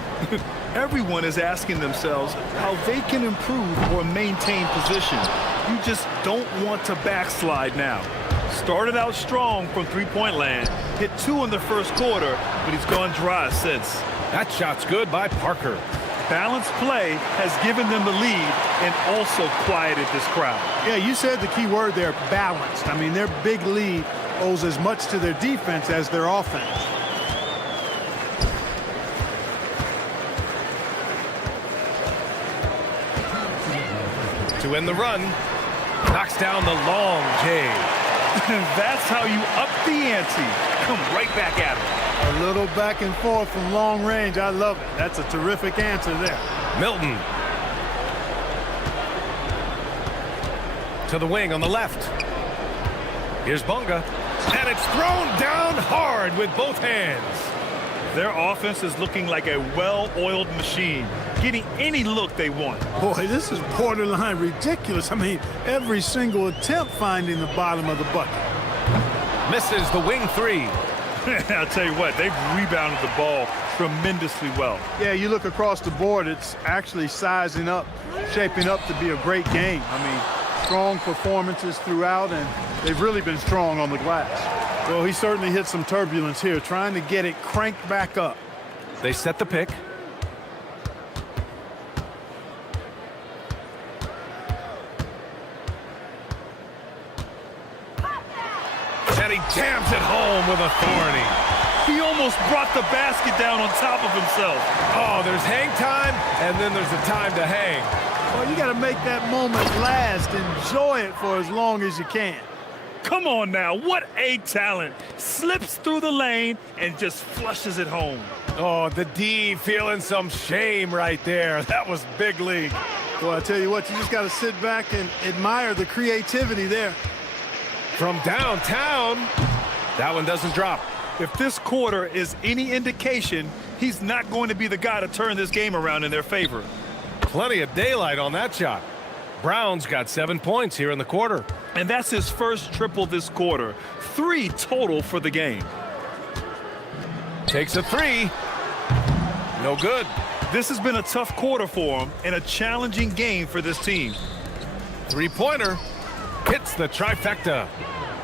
Everyone is asking themselves how they can improve or maintain position. You just don't want to backslide now. Started out strong from three-point land, hit 2 in the first quarter, but he's gone dry since. That shot's good by Parker. Balanced play has given them the lead and also quieted this crowd. Yeah, you said the key word there, balanced. I mean, their big lead owes as much to their defense as their offense. To end the run, knocks down the long J. That's how you up the ante. Come right back at him. A little back and forth from long range. I love it. That's a terrific answer there. Milton. To the wing on the left. Here's Bunga. And it's thrown down hard with both hands. Their offense is looking like a well-oiled machine, getting any look they want. Boy, this is borderline ridiculous. I mean, every single attempt finding the bottom of the bucket. Misses the wing 3. I'll tell you what, they've rebounded the ball tremendously well. Yeah, you look across the board, it's actually sizing up, shaping up to be a great game. I mean, strong performances throughout, and they've really been strong on the glass. Well, he certainly hit some turbulence here, trying to get it cranked back up. They set the pick. Jams it home with authority. He almost brought the basket down on top of himself. Oh, there's hang time, and then there's the time to hang. Well, you got to make that moment last. Enjoy it for as long as you can. Come on now, what a talent. Slips through the lane and just flushes it home. Oh, the D feeling some shame right there. That was big league. Well, I tell you what, you just got to sit back and admire the creativity there. From downtown, that one doesn't drop. If this quarter is any indication, he's not going to be the guy to turn this game around in their favor. Plenty of daylight on that shot. Brown's got 7 points here in the quarter. And that's his first triple this quarter. 3 total for the game. Takes a 3. No good. This has been a tough quarter for him and a challenging game for this team. Three-pointer. Hits the trifecta.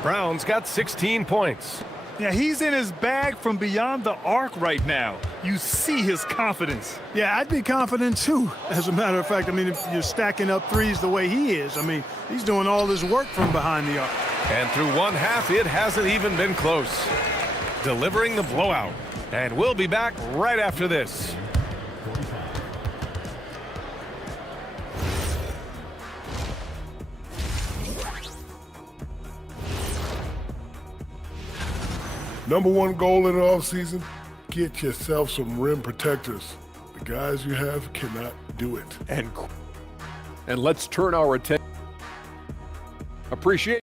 Brown's got 16 points. Yeah, he's in his bag from beyond the arc right now. You see his confidence. Yeah, I'd be confident too. As a matter of fact, I mean, if you're stacking up threes the way he is, I mean, he's doing all his work from behind the arc. And through one half, it hasn't even been close. Delivering the blowout. And we'll be back right after this. Number one goal in the offseason, get yourself some rim protectors. The guys you have cannot do it. And let's turn our attention. Appreciate.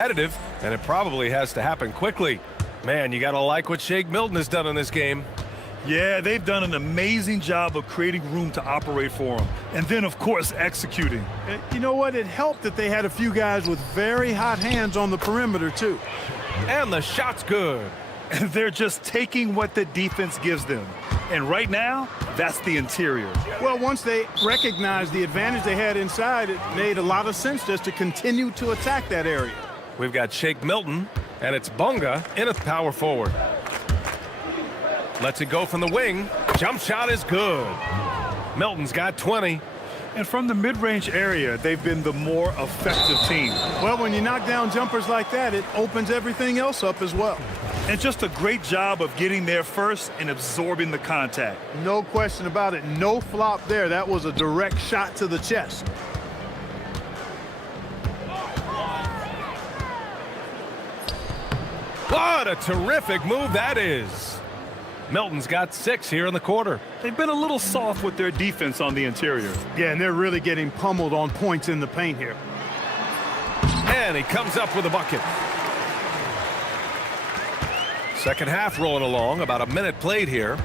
Competitive, and it probably has to happen quickly. Man, you got to like what Shake Milton has done in this game. Yeah, they've done an amazing job of creating room to operate for him. And then, of course, executing. You know what? It helped that they had a few guys with very hot hands on the perimeter, too. And the shot's good. And they're just taking what the defense gives them. And right now, that's the interior. Well, once they recognized the advantage they had inside, it made a lot of sense just to continue to attack that area. We've got Shake Milton, and it's Bunga in a power forward. Lets it go from the wing. Jump shot is good. Milton's got 20. And from the mid-range area, they've been the more effective team. Well, when you knock down jumpers like that, it opens everything else up as well. And just a great job of getting there first and absorbing the contact. No question about it. No flop there. That was a direct shot to the chest. What a terrific move that is. Milton's got 6 here in the quarter. They've been a little soft with their defense on the interior. Yeah, and they're really getting pummeled on points in the paint here. And he comes up with a bucket. Second half rolling along, about a minute played here.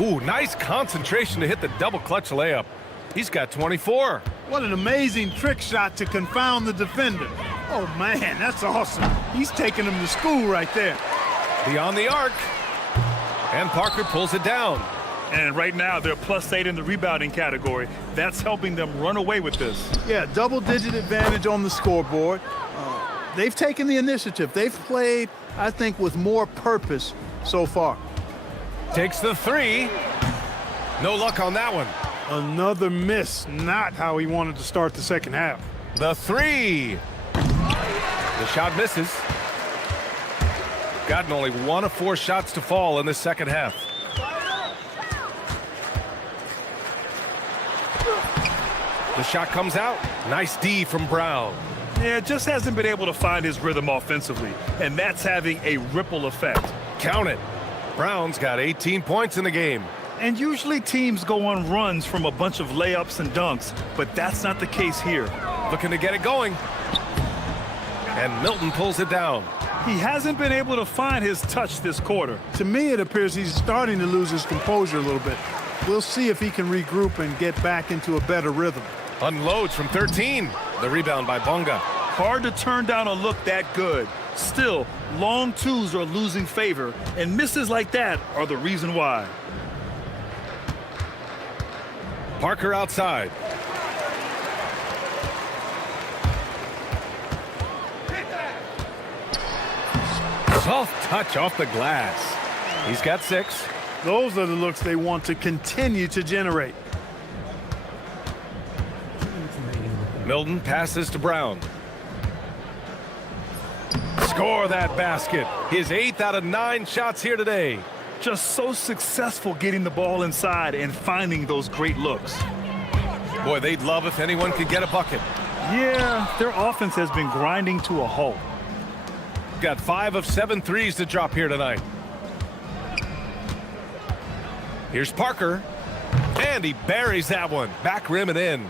Ooh, nice concentration to hit the double clutch layup. He's got 24. What an amazing trick shot to confound the defender. Oh, man, that's awesome. He's taking him to school right there. Beyond the arc. And Parker pulls it down. And right now, they're +8 in the rebounding category. That's helping them run away with this. Yeah, double-digit advantage on the scoreboard. They've taken the initiative. They've played, I think, with more purpose so far. Takes the 3. No luck on that one. Another miss. Not how he wanted to start the second half. The 3. The shot misses. Gotten only 1 of 4 shots to fall in the second half. The shot comes out. Nice D from Brown. Yeah, just hasn't been able to find his rhythm offensively, and that's having a ripple effect. Count it. Brown's got 18 points in the game. And usually teams go on runs from a bunch of layups and dunks, but that's not the case here. Looking to get it going. And Milton pulls it down. He hasn't been able to find his touch this quarter. To me, it appears he's starting to lose his composure a little bit. We'll see if he can regroup and get back into a better rhythm. Unloads from 13. The rebound by Bonga. Hard to turn down a look that good. Still, long twos are losing favor, and misses like that are the reason why. Parker outside. Soft touch off the glass. He's got 6. Those are the looks they want to continue to generate. Milton passes to Brown. Score that basket. His 8th out of 9 shots here today. Just so successful getting the ball inside and finding those great looks. Boy, they'd love if anyone could get a bucket. Yeah, their offense has been grinding to a halt. Got 5 of 7 threes to drop here tonight. Here's Parker. And he buries that one. Back rim and in.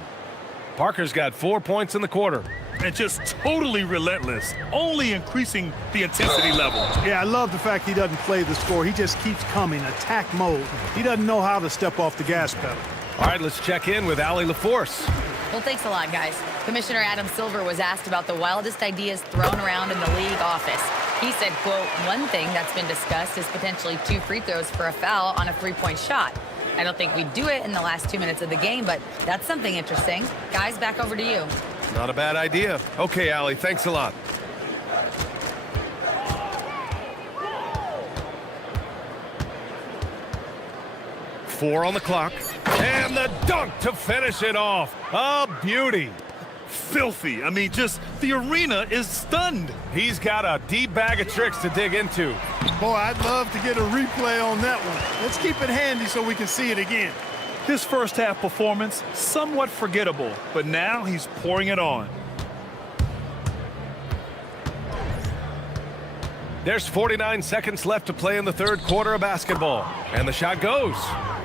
Parker's got 4 points in the quarter. And just totally relentless, only increasing the intensity level. Yeah, I love the fact he doesn't play the score. He just keeps coming, attack mode. He doesn't know how to step off the gas pedal. All right, let's check in with Allie LaForce. Well, thanks a lot, guys. Commissioner Adam Silver was asked about the wildest ideas thrown around in the league office. He said, quote, one thing that's been discussed is potentially 2 free throws for a foul on a 3-point shot. I don't think we'd do it in the last 2 minutes of the game, but that's something interesting. Guys, back over to you. Not a bad idea. Okay, Allie, thanks a lot. Four on the clock. And the dunk to finish it off. A beauty. Filthy. I mean, just the arena is stunned. He's got a deep bag of tricks to dig into. Boy, I'd love to get a replay on that one. Let's keep it handy so we can see it again. His first half performance, somewhat forgettable, but now he's pouring it on. There's 49 seconds left to play in the third quarter of basketball. And the shot goes.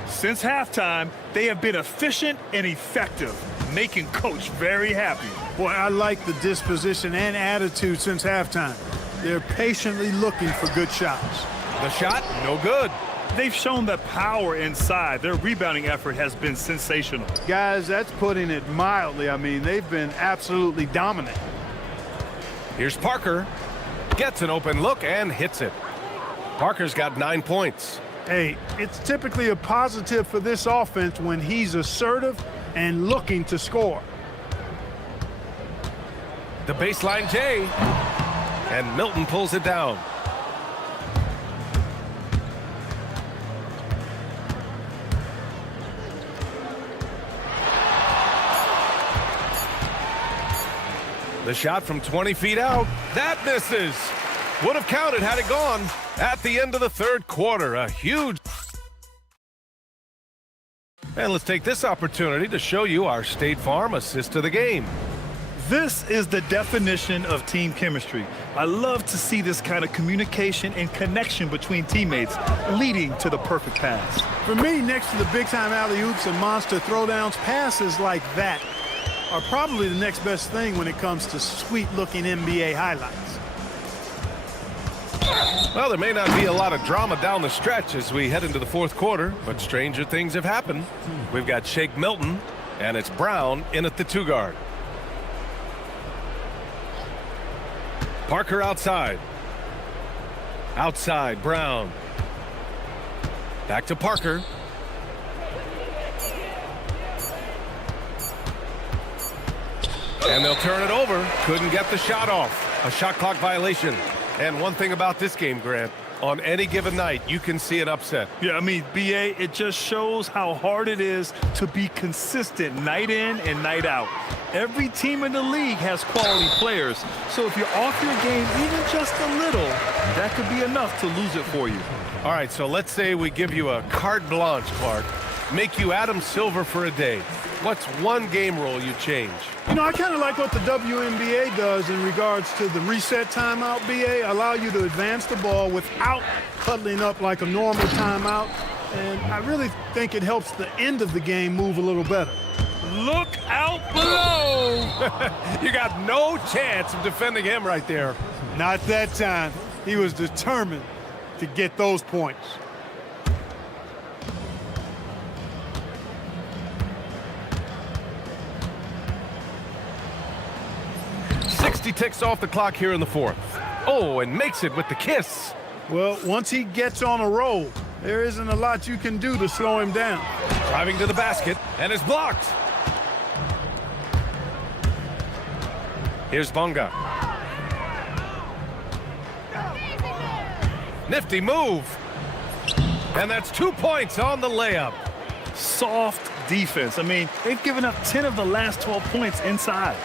Since halftime, they have been efficient and effective, making Coach very happy. Boy, I like the disposition and attitude since halftime. They're patiently looking for good shots. The shot, no good. They've shown the power inside. Their rebounding effort has been sensational. Guys, that's putting it mildly. I mean, they've been absolutely dominant. Here's Parker. Gets an open look and hits it. Parker's got 9 points. Hey, it's typically a positive for this offense when he's assertive and looking to score. The baseline J. And Milton pulls it down. The shot from 20 feet out. That misses. Would have counted had it gone. At the end of the third quarter, a huge... And let's take this opportunity to show you our State Farm assist to the game. This is the definition of team chemistry. I love to see this kind of communication and connection between teammates leading to the perfect pass. For me, next to the big-time alley-oops and monster throwdowns, passes like that are probably the next best thing when it comes to sweet-looking NBA highlights. Well, there may not be a lot of drama down the stretch as we head into the fourth quarter, but stranger things have happened. We've got Shake Milton, and it's Brown in at the 2-guard. Parker outside. Outside, Brown. Back to Parker. And they'll turn it over. Couldn't get the shot off. A shot clock violation. And one thing about this game, Grant, on any given night, you can see an upset. Yeah, I mean, BA, it just shows how hard it is to be consistent night in and night out. Every team in the league has quality players, so if you're off your game even just a little, that could be enough to lose it for you. All right, so let's say we give you a carte blanche, Clark. make you Adam Silver for a day, what's one game rule you change? You know, I kind of like what the WNBA does in regards to the reset timeout, BA. Allow you to advance the ball without huddling up like a normal timeout. And I really think it helps the end of the game move a little better. Look out below! You got no chance of defending him right there. Not that time. He was determined to get those points. Ticks off the clock here in the fourth. Oh, and makes it with the kiss. Well, once he gets on a roll, there isn't a lot you can do to slow him down. Driving to the basket, and is blocked. Here's Bonga. Nifty move. And that's 2 points on the layup. Soft defense. I mean, they've given up 10 of the last 12 points inside.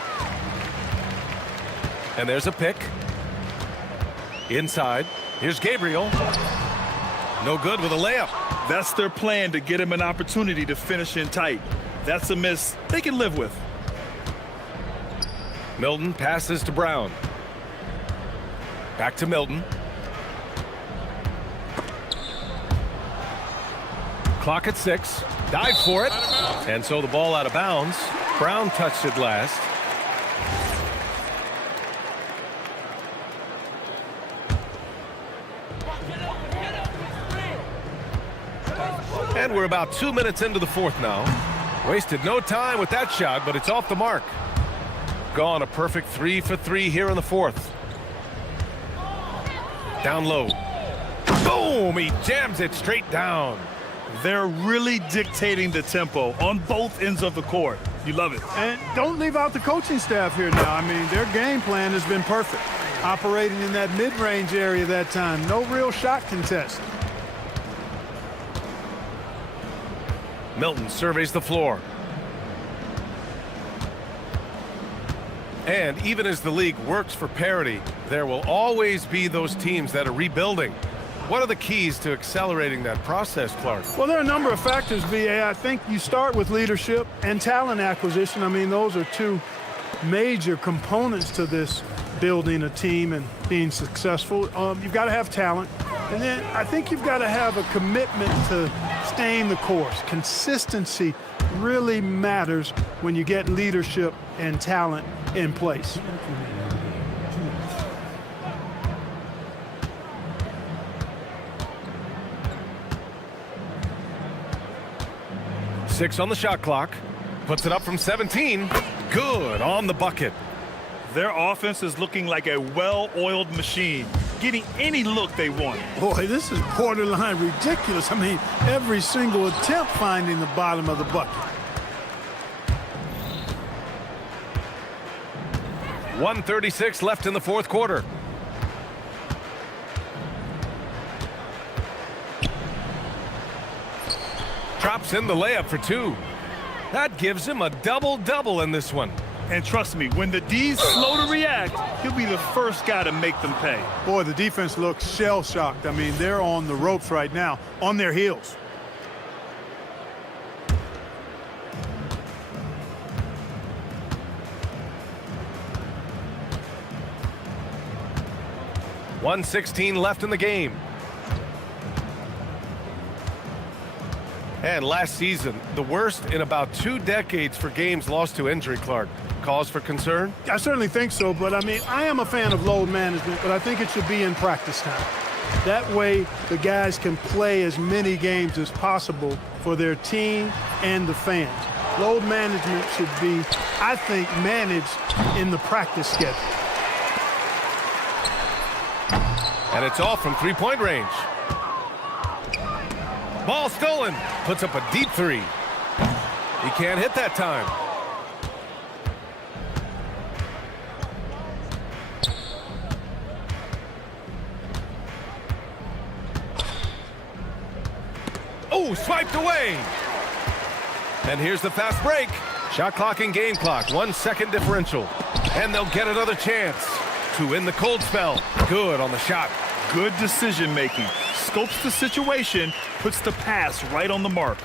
And there's a pick. Inside. Here's Gabriel. No good with a layup. That's their plan, to get him an opportunity to finish in tight. That's a miss they can live with. Milton passes to Brown. Back to Milton. Clock at 6. Dive for it. And so the ball out of bounds. Brown touched it last. And we're about 2 minutes into the fourth now. Wasted no time with that shot, but it's off the mark. Gone a perfect 3 for 3 here in the fourth. Down low. Boom! He jams it straight down. They're really dictating the tempo on both ends of the court. You love it. And don't leave out the coaching staff here now. I mean, their game plan has been perfect. Operating in that mid-range area that time. No real shot contest. Milton surveys the floor. And even as the league works for parity, there will always be those teams that are rebuilding. What are the keys to accelerating that process, Clark? Well, there are a number of factors, VA. I think you start with leadership and talent acquisition. I mean, those are two major components to this building a team and being successful. You've got to have talent. And then I think you've got to have a commitment to staying the course. Consistency really matters when you get leadership and talent in place. Six on the shot clock. Puts it up from 17. Good on the bucket. Their offense is looking like a well-oiled machine, getting any look they want. Boy, this is borderline ridiculous. I mean, every single attempt finding the bottom of the bucket. 1:36 left in the fourth quarter. Drops in the layup for 2. That gives him a double-double in this one. And trust me, when the D's slow to react, he'll be the first guy to make them pay. Boy, the defense looks shell-shocked. I mean, they're on the ropes right now, on their heels. .116 left in the game. And last season, the worst in about 2 decades for games lost to injury, Clark. Cause for concern? I certainly think so, but I mean, I am a fan of load management, but I think it should be in practice time. That way, the guys can play as many games as possible for their team and the fans. Load management should be, I think, managed in the practice schedule. And it's off from 3-point range. Ball stolen. Puts up a deep 3. He can't hit that time. Oh, swiped away. And here's the fast break. Shot clock and game clock. 1 second differential. And they'll get another chance to win the cold spell. Good on the shot. Good decision making. Scopes the situation, puts the pass right on the mark.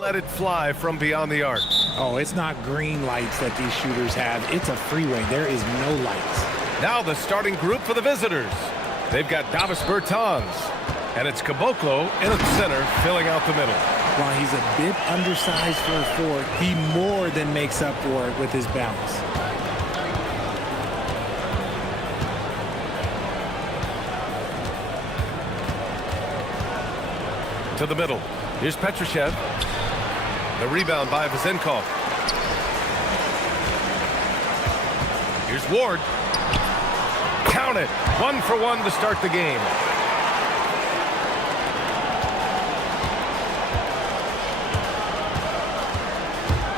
Let it fly from beyond the arc. Oh, it's not green lights that these shooters have. It's a freeway. There is no lights. Now the starting group for the visitors. They've got Davis Bertans, and it's Caboclo in the center, filling out the middle. While he's a bit undersized for a forward, he more than makes up for it with his balance. To the middle. Here's Petrushev. The rebound by Vazenkov. Here's Ward. Count it. 1 for 1 to start the game.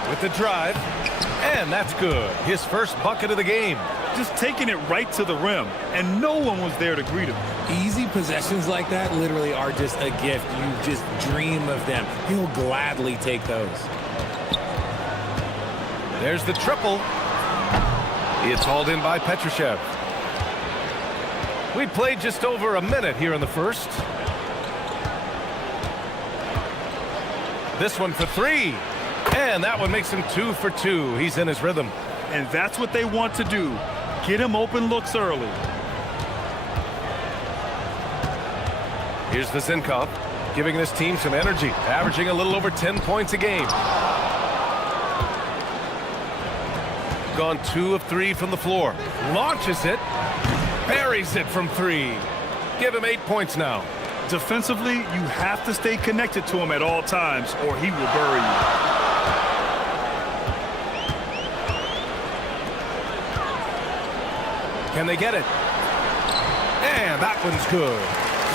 With the drive. And that's good. His first bucket of the game. Just taking it right to the rim, and no one was there to greet him. Easy possessions like that literally are just a gift. You just dream of them. He'll gladly take those. There's the triple. It's hauled in by Petrushev. We played just over a minute here in the first. This one for 3. And that one makes him 2 for 2. He's in his rhythm. And that's what they want to do. Get him open looks early. Here's Vazenkov, giving this team some energy, averaging a little over 10 points a game. Gone 2 of 3 from the floor. Launches it. Buries it from 3. Give him 8 points now. Defensively, you have to stay connected to him at all times, or he will bury you. Can they get it? And that one's good.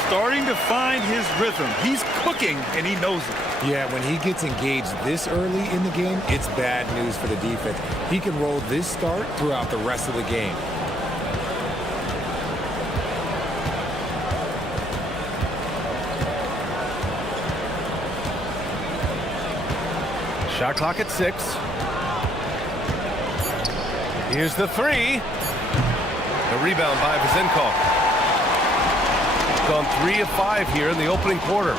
Starting to find his rhythm. He's cooking, and he knows it. Yeah, when he gets engaged this early in the game, it's bad news for the defense. He can roll this start throughout the rest of the game. Shot clock at 6. Here's the 3. The rebound by Vazenkov. Gone 3 of 5 here in the opening quarter.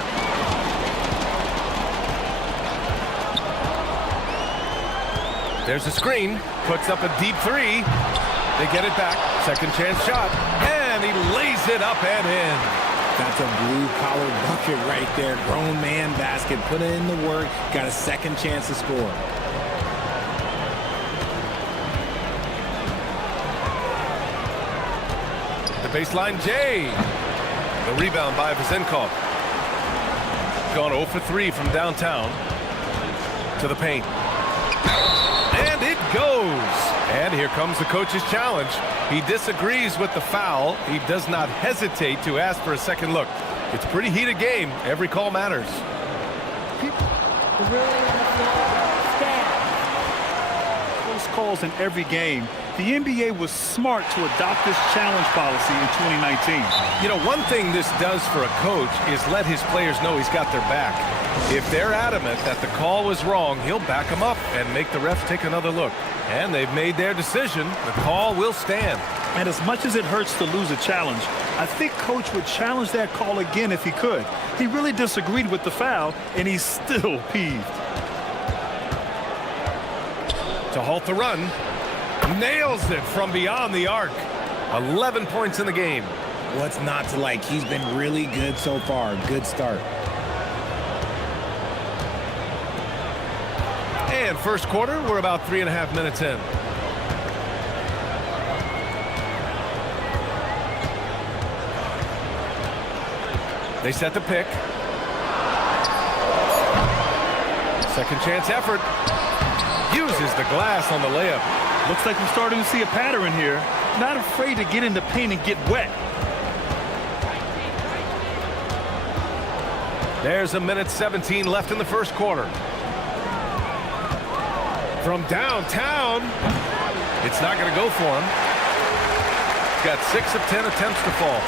There's a screen. Puts up a deep 3. They get it back. Second chance shot. And he lays it up and in. That's a blue-collar bucket right there. Grown man basket. Put in the work. Got a second chance to score. The baseline J. The rebound by Vazenkov. Gone 0 for 3 from downtown to the paint. And it goes. And here comes the coach's challenge. He disagrees with the foul. He does not hesitate to ask for a second look. It's a pretty heated game. Every call matters. Close calls in every game. The NBA was smart to adopt this challenge policy in 2019. You know, one thing this does for a coach is let his players know he's got their back. If they're adamant that the call was wrong, he'll back them up and make the refs take another look. And they've made their decision. The call will stand. And as much as it hurts to lose a challenge, I think Coach would challenge that call again if he could. He really disagreed with the foul, and he's still peeved. To halt the run. Nails it from beyond the arc. 11 points in the game. What's not to like? He's been really good so far. Good start. And first quarter, we're about 3.5 minutes in. They set the pick. Second chance effort. Uses the glass on the layup. Looks like we're starting to see a pattern here. Not afraid to get in the paint and get wet. There's a minute 17 left in the first quarter. From downtown, it's not going to go for him. He's got 6 of 10 attempts to fall.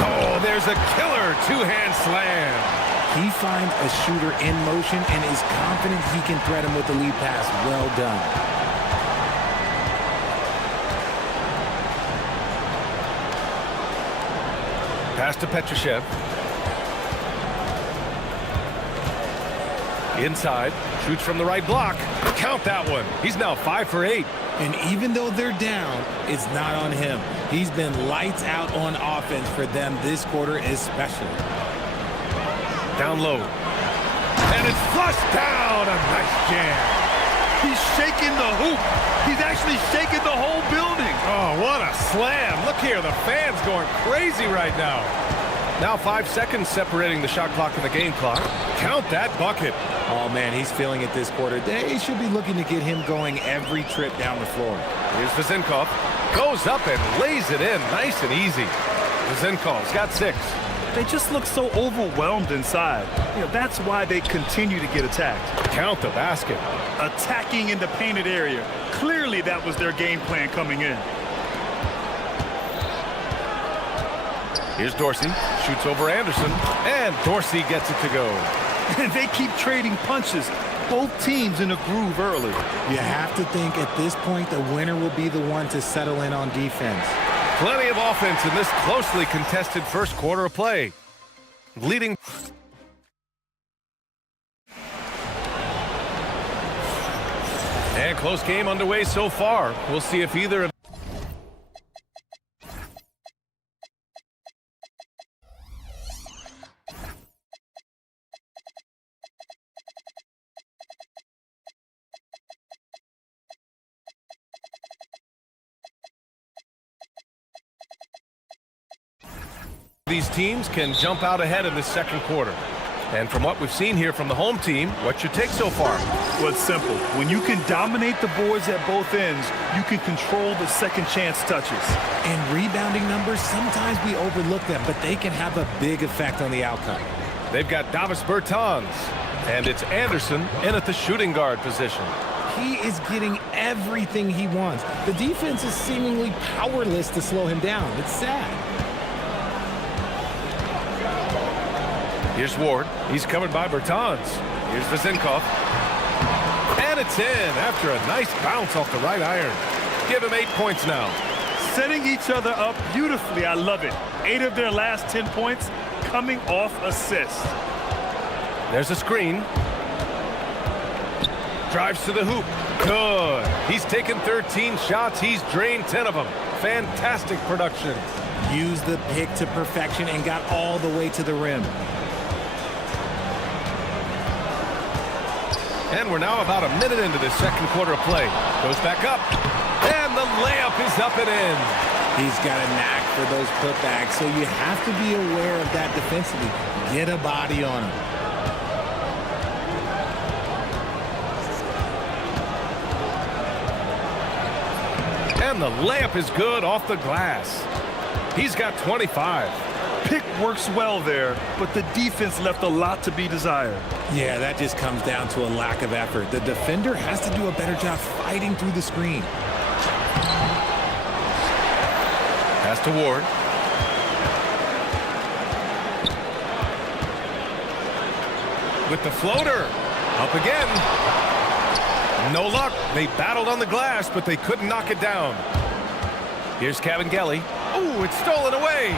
Oh, there's a killer two-hand slam. He finds a shooter in motion and is confident he can thread him with the lead pass. Well done. Pass to Petrushev. Inside, shoots from the right block. Count that one. He's now 5 for 8. And even though they're down, it's not on him. He's been lights out on offense for them this quarter especially. Down low. And it's flushed down. A nice jam. He's shaking the hoop. He's actually shaking the whole building. Oh, what a slam. Look here, the fans going crazy right now. Now 5 seconds separating the shot clock and the game clock. Count that bucket. Oh, man, he's feeling it this quarter. They should be looking to get him going every trip down the floor. Here's Vezinkov. Goes up and lays it in nice and easy. Vezinkov's got 6. They just look so overwhelmed inside. You know, that's why they continue to get attacked. Count the basket. Attacking in the painted area. Clearly that was their game plan coming in. Here's Dorsey. Shoots over Anderson. And Dorsey gets it to go. And they keep trading punches. Both teams in a groove early. You have to think at this point the winner will be the one to settle in on defense. Plenty of offense in this closely contested first quarter of play. Leading. And close game underway so far. We'll see if either of these teams can jump out ahead in this second quarter. And from what we've seen here from the home team, what's your take so far? Well, it's simple. When you can dominate the boards at both ends, you can control the second chance touches. And rebounding numbers, sometimes we overlook them, but they can have a big effect on the outcome. They've got Davis Bertans, and it's Anderson in at the shooting guard position. He is getting everything he wants. The defense is seemingly powerless to slow him down. It's sad. Here's Ward. He's covered by Bertans. Here's Vezinkov. And it's in after a nice bounce off the right iron. Give him 8 points now. Setting each other up beautifully. I love it. 8 of their last 10 points coming off assists. There's a screen. Drives to the hoop. Good. He's taken 13 shots. He's drained 10 of them. Fantastic production. Used the pick to perfection and got all the way to the rim. And we're now about a minute into this second quarter of play. Goes back up. And the layup is up and in. He's got a knack for those putbacks, so you have to be aware of that defensively. Get a body on him. And the layup is good off the glass. He's got 25. Pick works well there, but the defense left a lot to be desired. Yeah, that just comes down to a lack of effort. The defender has to do a better job fighting through the screen. Pass to Ward. With the floater. Up again. No luck. They battled on the glass, but they couldn't knock it down. Here's Cavangeli. Ooh, it's stolen away.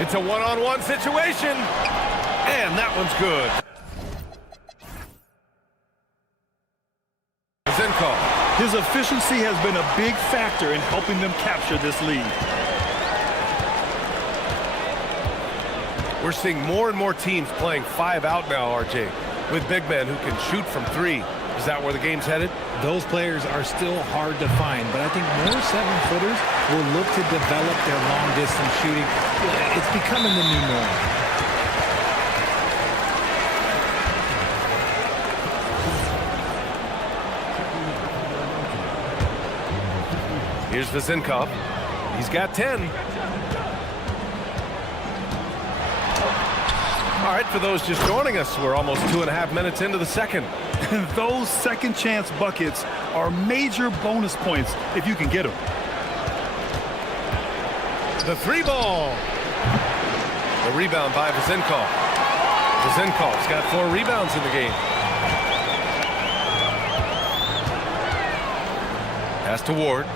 It's a one-on-one situation. And that one's good. Zinkov. His efficiency has been a big factor in helping them capture this lead. We're seeing more and more teams playing 5 out now, RJ, with big men who can shoot from 3. Is that where the game's headed? Those players are still hard to find, but I think more 7-footers will look to develop their long-distance shooting. It's becoming the new norm. Here's Vezinkov. He's got 10. All right, for those just joining us, we're almost 2.5 minutes into the second. Those second chance buckets are major bonus points if you can get them. The 3 ball. The rebound by Vezinkov. Vezinkov's got 4 rebounds in the game. Pass to Ward.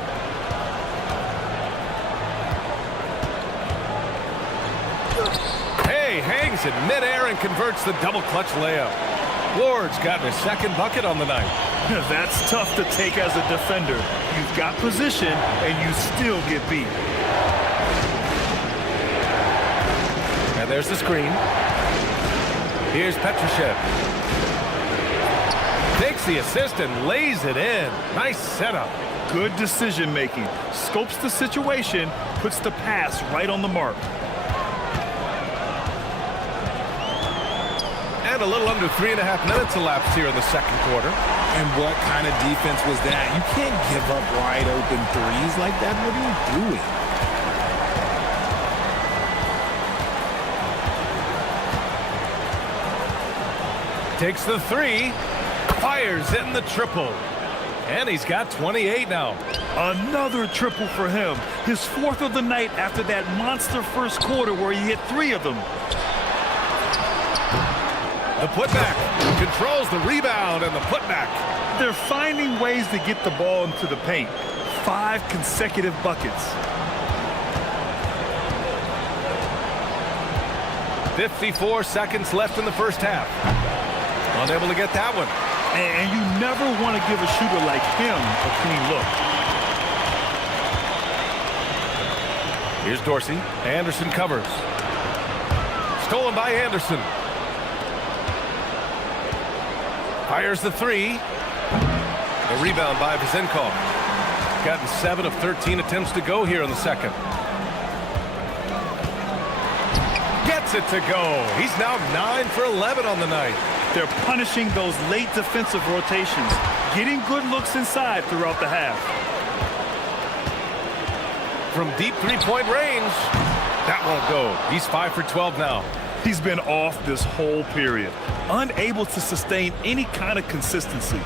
stays in midair and converts the double clutch layup. Ward's gotten his second bucket on the night. That's tough to take as a defender. You've got position, and you still get beat. And there's the screen. Here's Petrushev. Takes the assist and lays it in. Nice setup. Good decision-making. Scopes the situation, puts the pass right on the mark. And a little under 3.5 minutes elapsed here in the second quarter. And what kind of defense was that? You can't give up wide open threes like that. What are you doing? Takes the three, fires in the triple. And he's got 28 now. Another triple for him. His fourth of the night after that monster first quarter where he hit 3 of them. The putback controls the rebound and the putback. They're finding ways to get the ball into the paint. 5 consecutive buckets. 54 seconds left in the first half. Unable to get that one. And you never want to give a shooter like him a clean look. Here's Dorsey. Anderson covers. Stolen by Anderson. Fires the three. The rebound by Vizenkov. Gotten 7 of 13 attempts to go here in the second. Gets it to go. He's now 9 for 11 on the night. They're punishing those late defensive rotations, getting good looks inside throughout the half. From deep three-point range, that won't go. He's 5 for 12 now. He's been off this whole period, unable to sustain any kind of consistency.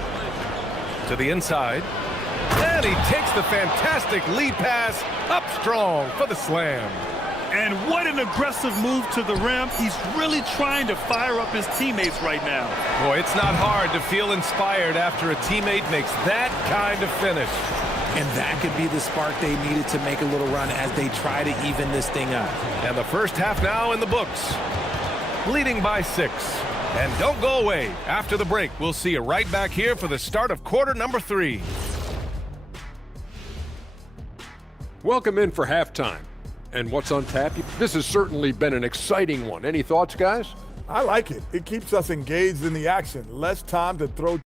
To the inside, and he takes the fantastic lead pass up strong for the slam. And what an aggressive move to the rim. He's really trying to fire up his teammates right now. Boy, it's not hard to feel inspired after a teammate makes that kind of finish. And that could be the spark they needed to make a little run as they try to even this thing up. And the first half now in the books. Leading by 6. And don't go away. After the break, we'll see you right back here for the start of quarter number 3. Welcome in for halftime. And what's on tap? This has certainly been an exciting one. Any thoughts, guys? I like it. It keeps us engaged in the action. Less time to throw.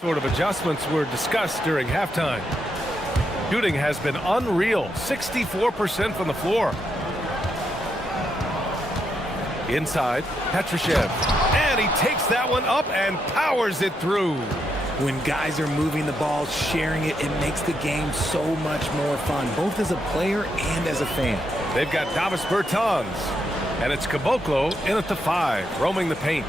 Sort of adjustments were discussed during halftime. Shooting has been unreal, 64% from the floor. Inside, Petrushev. And he takes that one up and powers it through. When guys are moving the ball, sharing it, it makes the game so much more fun, both as a player and as a fan. They've got Davis Bertans. And it's Caboclo in at the 5, roaming the paint.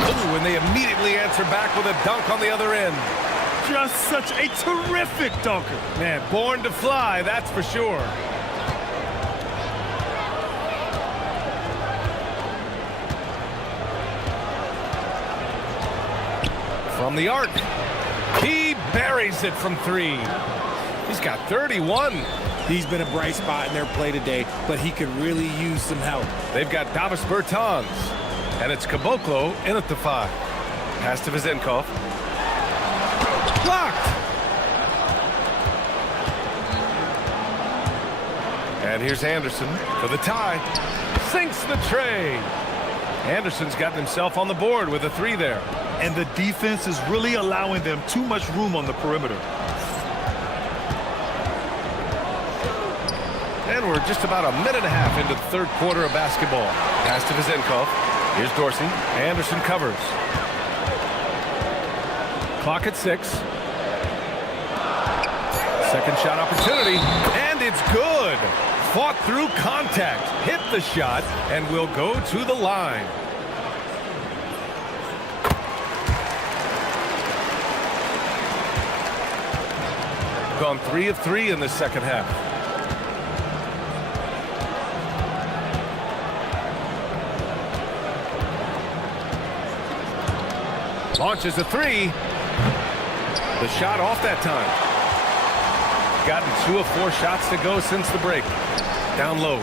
Ooh, and they immediately answer back with a dunk on the other end. Just such a terrific dunker. Man, born to fly, that's for sure. From the arc, he buries it from 3. He's got 31. He's been a bright spot in their play today, but he could really use some help. They've got Davis Bertans. And it's Caboclo in at the 5. Pass to Vizenkov. Blocked! And And here's Anderson for the tie. Sinks the tray. Anderson's gotten himself on the board with a 3 there. And the defense is really allowing them too much room on the perimeter. And we're just about a minute and a half into the third quarter of basketball. Pass to Vizenkov. Here's Dorsey. Anderson covers. Clock at 6. Second shot opportunity. And it's good. Fought through contact. Hit the shot and will go to the line. Gone 3 of 3 in the second half. Launches a 3. The shot off that time. Gotten 2 of 4 shots to go since the break. Down low.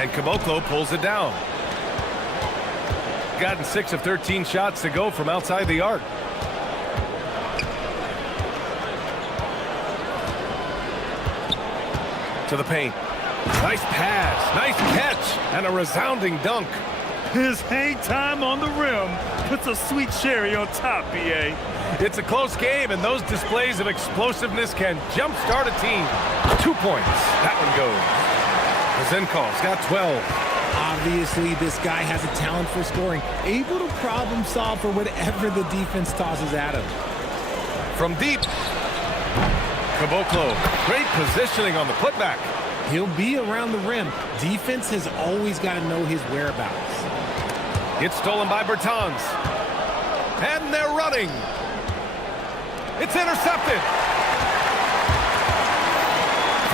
And Caboclo pulls it down. Gotten 6 of 13 shots to go from outside the arc. To the paint. Nice pass. Nice catch. And a resounding dunk. His hang time on the rim puts a sweet cherry on top, BA. It's a close game, and those displays of explosiveness can jumpstart a team. 2 points. That one goes. Vizenkov's got 12. Obviously, this guy has a talent for scoring, able to problem solve for whatever the defense tosses at him. From deep, Caboclo. Great positioning on the putback. He'll be around the rim. Defense has always got to know his whereabouts. It's stolen by Bertans. And they're running. It's intercepted.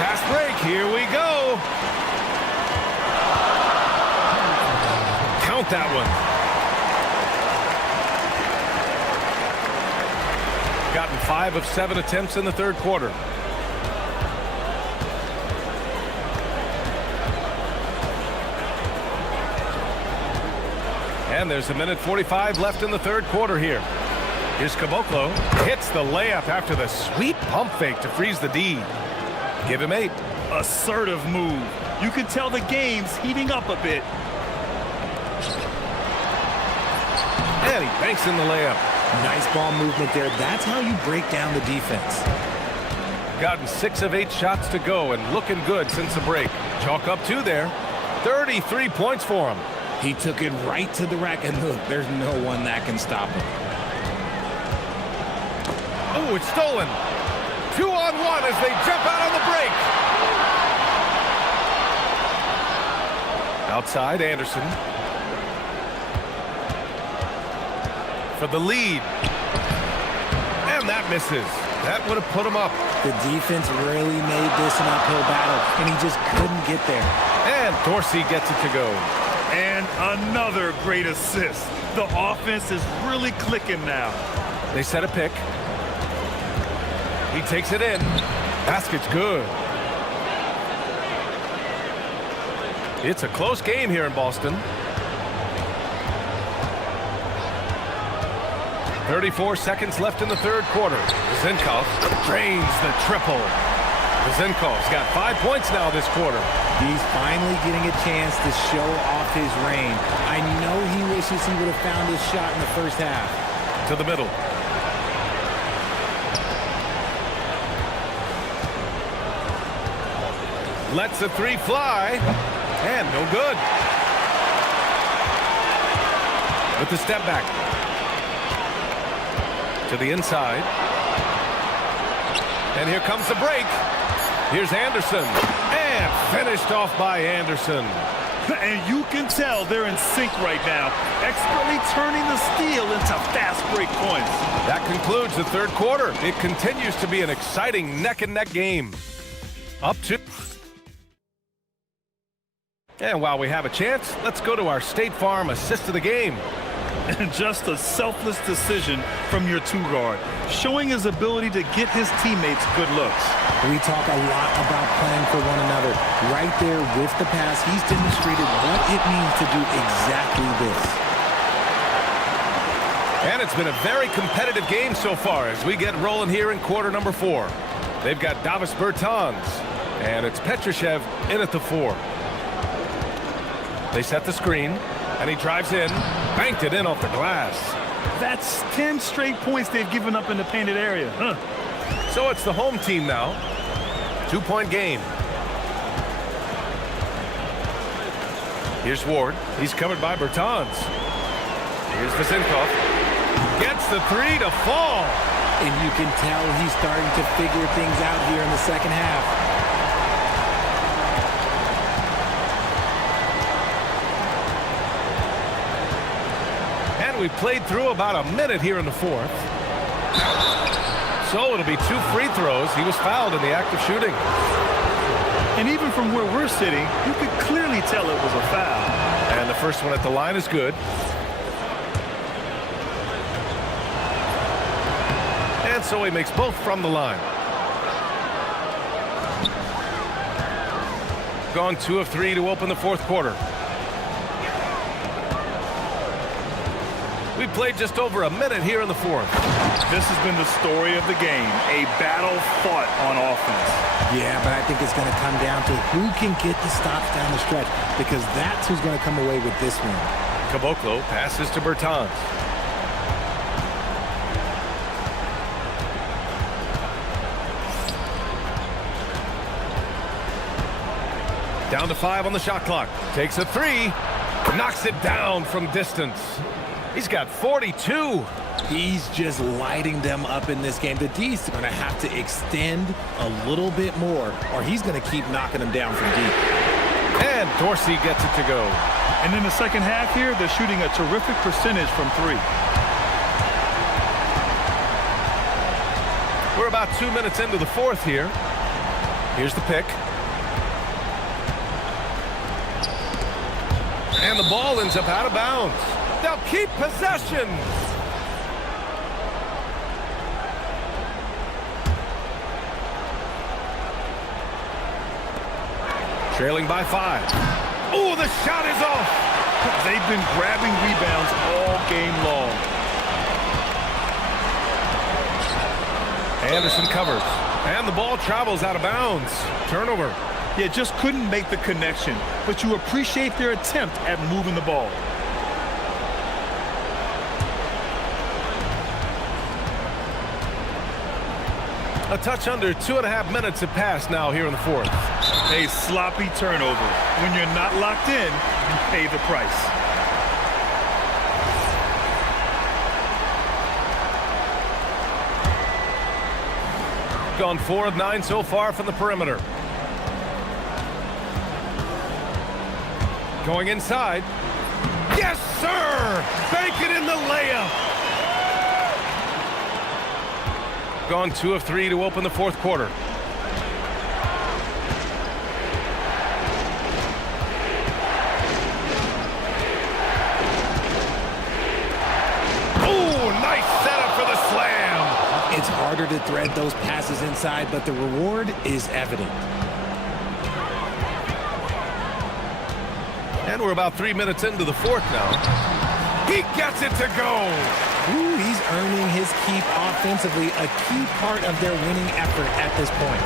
Fast break. Here we go. Count that one. Gotten 5 of 7 attempts in the third quarter. And there's a minute 45 left in the third quarter here. Here's Caboclo. Hits the layup after the sweet pump fake to freeze the D. Give him 8. Assertive move. You can tell the game's heating up a bit. And he banks in the layup. Nice ball movement there. That's how you break down the defense. Gotten 6 of 8 shots to go and looking good since the break. Chalk up 2 there. 33 points for him. He took it right to the rack, and look, there's no one that can stop him. Oh, it's stolen. 2-on-1 as they jump out on the break. Outside, Anderson. For the lead. And that misses. That would have put him up. The defense really made this an uphill battle, and he just couldn't get there. And Dorsey gets it to go. And another great assist. The offense is really clicking now. They set a pick. He takes it in. Basket's good. It's a close game here in Boston. 34 seconds left in the third quarter. Vizenkov drains the triple. Vizenkov's got 5 points now this quarter. He's finally getting a chance to show off his reign. I know he wishes he would have found his shot in the first half. To the middle. Lets the 3 fly. And no good. With the step back. To the inside. And here comes the break. Here's Anderson. And finished off by Anderson. And you can tell they're in sync right now, expertly turning the steal into fast break points. That concludes the third quarter. It continues to be an exciting neck-and-neck game. Up 2. And while we have a chance, let's go to our State Farm assist of the game. And just a selfless decision from your 2-guard, showing his ability to get his teammates good looks. We talk a lot about playing for one another. Right there with the pass, he's demonstrated what it means to do exactly this. And it's been a very competitive game so far as we get rolling here in quarter number 4. They've got Davis Bertans, And it's Petrushev in at the 4. They set the screen, and he drives in, banked it in off the glass. That's 10 straight points they've given up in the painted area. Huh. So it's the home team now. 2-point game. Here's Ward. He's covered by Bertans. Here's Vasenkov. Gets the 3 to fall. And you can tell he's starting to figure things out here in the second half. We played through about a minute here in the 4th. So it'll be 2 free throws. He was fouled in the act of shooting. And even from where we're sitting, you could clearly tell it was a foul. And the first one at the line is good. And so he makes both from the line. Gone 2 of 3 to open the 4th quarter. We played just over a minute here in the 4th. This has been the story of the game, a battle fought on offense. Yeah, but I think it's going to come down to who can get the stops down the stretch, because that's who's going to come away with this one. Caboclo passes to Bertans. Down to 5 on the shot clock. Takes a 3. Knocks it down from distance. He's got 42. He's just lighting them up in this game. The D's are going to have to extend a little bit more, or he's going to keep knocking them down from deep. And Dorsey gets it to go. And in the second half here, they're shooting a terrific percentage from 3. We're about 2 minutes into the 4th here. Here's the pick. And the ball ends up out of bounds. They'll keep possession. Trailing by 5. Oh, the shot is off. They've been grabbing rebounds all game long. Anderson covers. And the ball travels out of bounds. Turnover. Yeah, just couldn't make the connection. But you appreciate their attempt at moving the ball. A touch under 2.5 minutes have passed now here in the 4th. A sloppy turnover. When you're not locked in, you pay the price. Gone 4 of 9 so far from the perimeter. Going inside. Yes, sir! Bank it in the layup. Gone 2 of 3 to open the 4th quarter. Oh, nice setup for the slam. It's harder to thread those passes inside, but the reward is evident. And we're about 3 minutes into the 4th now. He gets it to go. Ooh, he's earning his keep offensively, a key part of their winning effort at this point.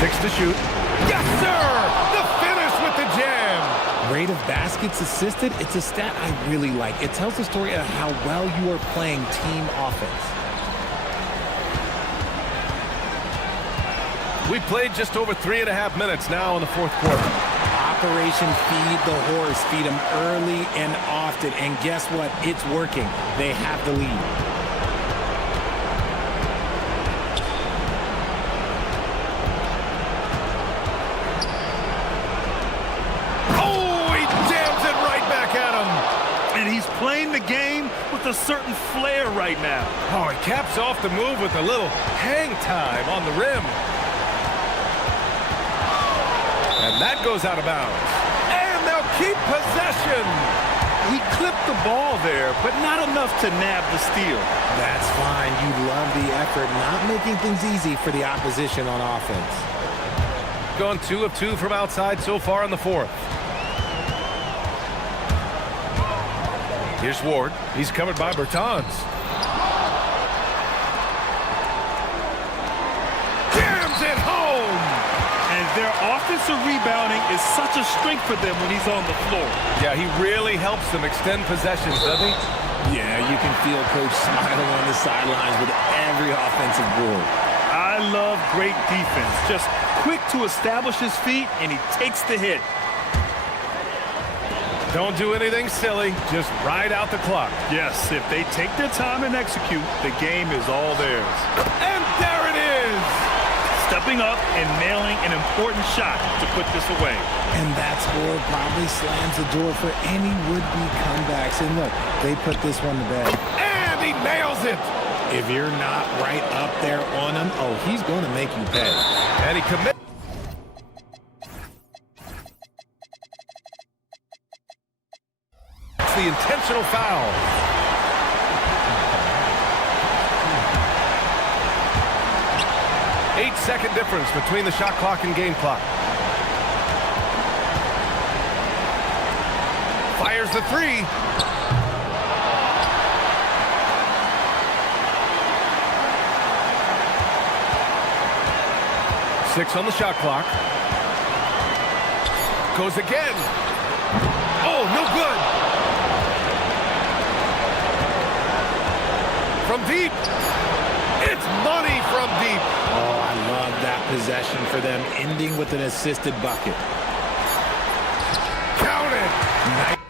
Six to shoot. Yes, sir! The finish with the jam. Rate of baskets assisted, it's a stat I really like. It tells the story of how well you are playing team offense. We played just over 3.5 minutes now in the 4th quarter. Operation Feed the Horse. Feed them early and often. And guess what? It's working. They have the lead. Playing the game with a certain flair right now. Oh, he caps off the move with a little hang time on the rim. And that goes out of bounds. And they'll keep possession. He clipped the ball there, but not enough to nab the steal. That's fine. You love the effort, not making things easy for the opposition on offense. gone 2 of 2 from outside so far in the fourth. Here's Ward. He's covered by Bertans. Jams it home! And their offensive rebounding is such a strength for them when he's on the floor. Yeah, he really helps them extend possessions, doesn't he? Yeah, you can feel Coach smiling on the sidelines with every offensive board. I love great defense. Just quick to establish his feet, and he takes the hit. Don't do anything silly. Just ride out the clock. Yes, if they take their time and execute, the game is all theirs. And there it is! Stepping up and nailing an important shot to put this away. And that score probably slams the door for any would-be comebacks. And look, they put this one to bed. And he nails it! If you're not right up there on him, oh, he's going to make you pay. And he commits. The intentional foul. Eight-second difference between the shot clock and game clock. Fires the three. Six on the shot clock. Goes again. Oh, no good. From deep. It's money from deep. Oh, I love that possession for them, ending with an assisted bucket. Count it. Nice.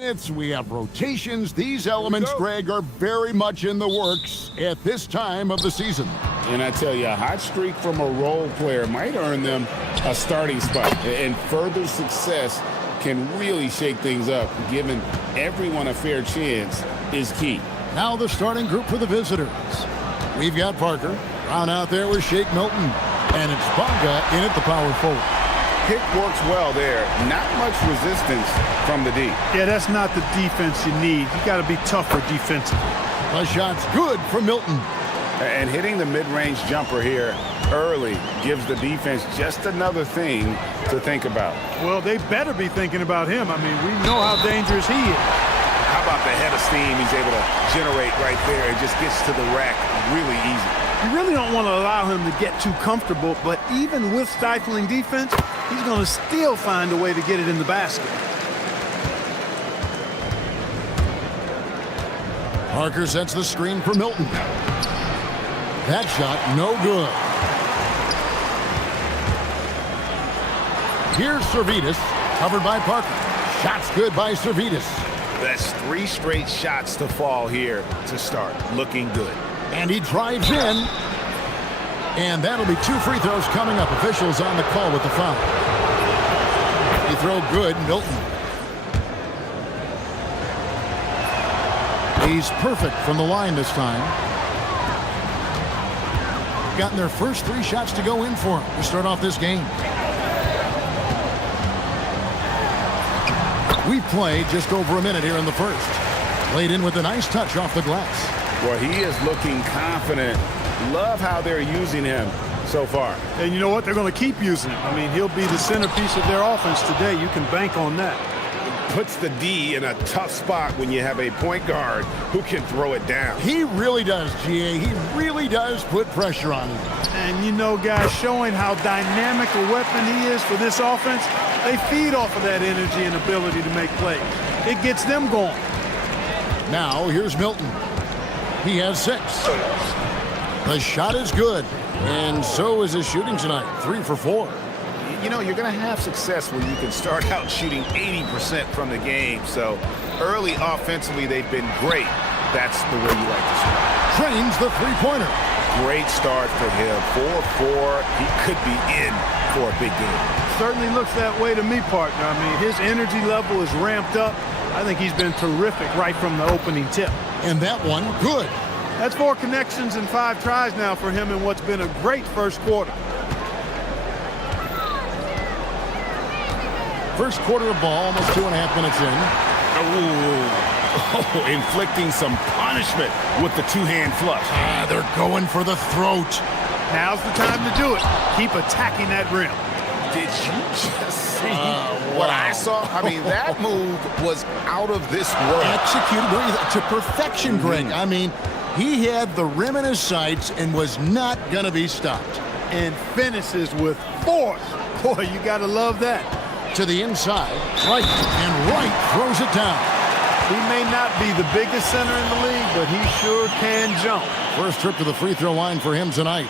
We have rotations. These elements, Greg, are very much in the works at this time of the season. And I tell you, a hot streak from a role player might earn them a starting spot. And further success can really shake things up. Giving everyone a fair chance is key. Now the starting group for the visitors. We've got Parker. Brown out there with Shake Milton. And it's Bonga in at the power forward. Pick works well there. Not much resistance from the D. Yeah, that's not the defense you need. You got to be tougher defensively. The shot's good for Milton. And hitting the mid-range jumper here early gives the defense just another thing to think about. Well, they better be thinking about him. I mean, we know how dangerous he is. How about the head of steam he's able to generate right there? It just gets to the rack really easy. You really don't want to allow him to get too comfortable, but even with stifling defense, he's going to still find a way to get it in the basket. Parker sets the screen for Milton. That shot, no good. Here's Servetus, covered by Parker. Shot's good by Servetus. That's 3 straight shots to fall here to start. Looking good. And he drives in. And that'll be 2 free throws coming up. Officials on the call with the foul. He throw good, Milton. He's perfect from the line this time. Gotten their first 3 shots to go in for him to start off this game. We've played just over a minute here in the first. Played in with a nice touch off the glass. Well, he is looking confident. Love how they're using him so far. And you know what? They're going to keep using him. I mean, he'll be the centerpiece of their offense today. You can bank on that. Puts the D in a tough spot when you have a point guard who can throw it down. He really does, GA. He really does put pressure on him. And you know, guys, showing how dynamic a weapon he is for this offense, they feed off of that energy and ability to make plays. It gets them going. Now, here's Milton. He has 6. The shot is good. And so is his shooting tonight. 3 for 4. You know, you're going to have success when you can start out shooting 80% from the game. So early offensively, they've been great. That's the way you like to start. Trains the three-pointer. Great start for him. 4-4. He could be in for a big game. Certainly looks that way to me, partner. I mean, his energy level is ramped up. I think he's been terrific right from the opening tip. And that one, good. That's 4 connections and 5 tries now for him in what's been a great first quarter. First quarter of ball, almost 2.5 minutes in. Oh, inflicting some punishment with the 2-hand flush. They're going for the throat. Now's the time to do it. Keep attacking that rim. Did you just see what I saw? I mean, that move was out of this world. Executed to perfection, Greg. I mean, he had the rim in his sights and was not going to be stopped. And finishes with force. Boy, you got to love that. To the inside, Wright, and Wright throws it down. He may not be the biggest center in the league, but he sure can jump. First trip to the free throw line for him tonight.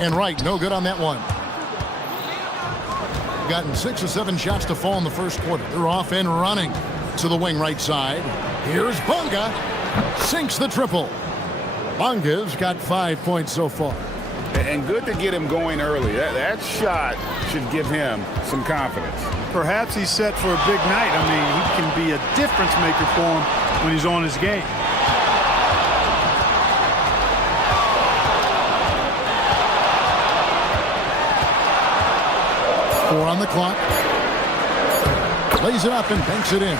And Wright, no good on that one. Gotten 6 or 7 shots to fall in the first quarter. They're off and running to the wing right side. Here's Bonga. Sinks the triple. Bonga's got 5 points so far. And good to get him going early. That shot should give him some confidence. Perhaps he's set for a big night. I mean, he can be a difference maker for him when he's on his game. Four on the clock. Lays it up and banks it in.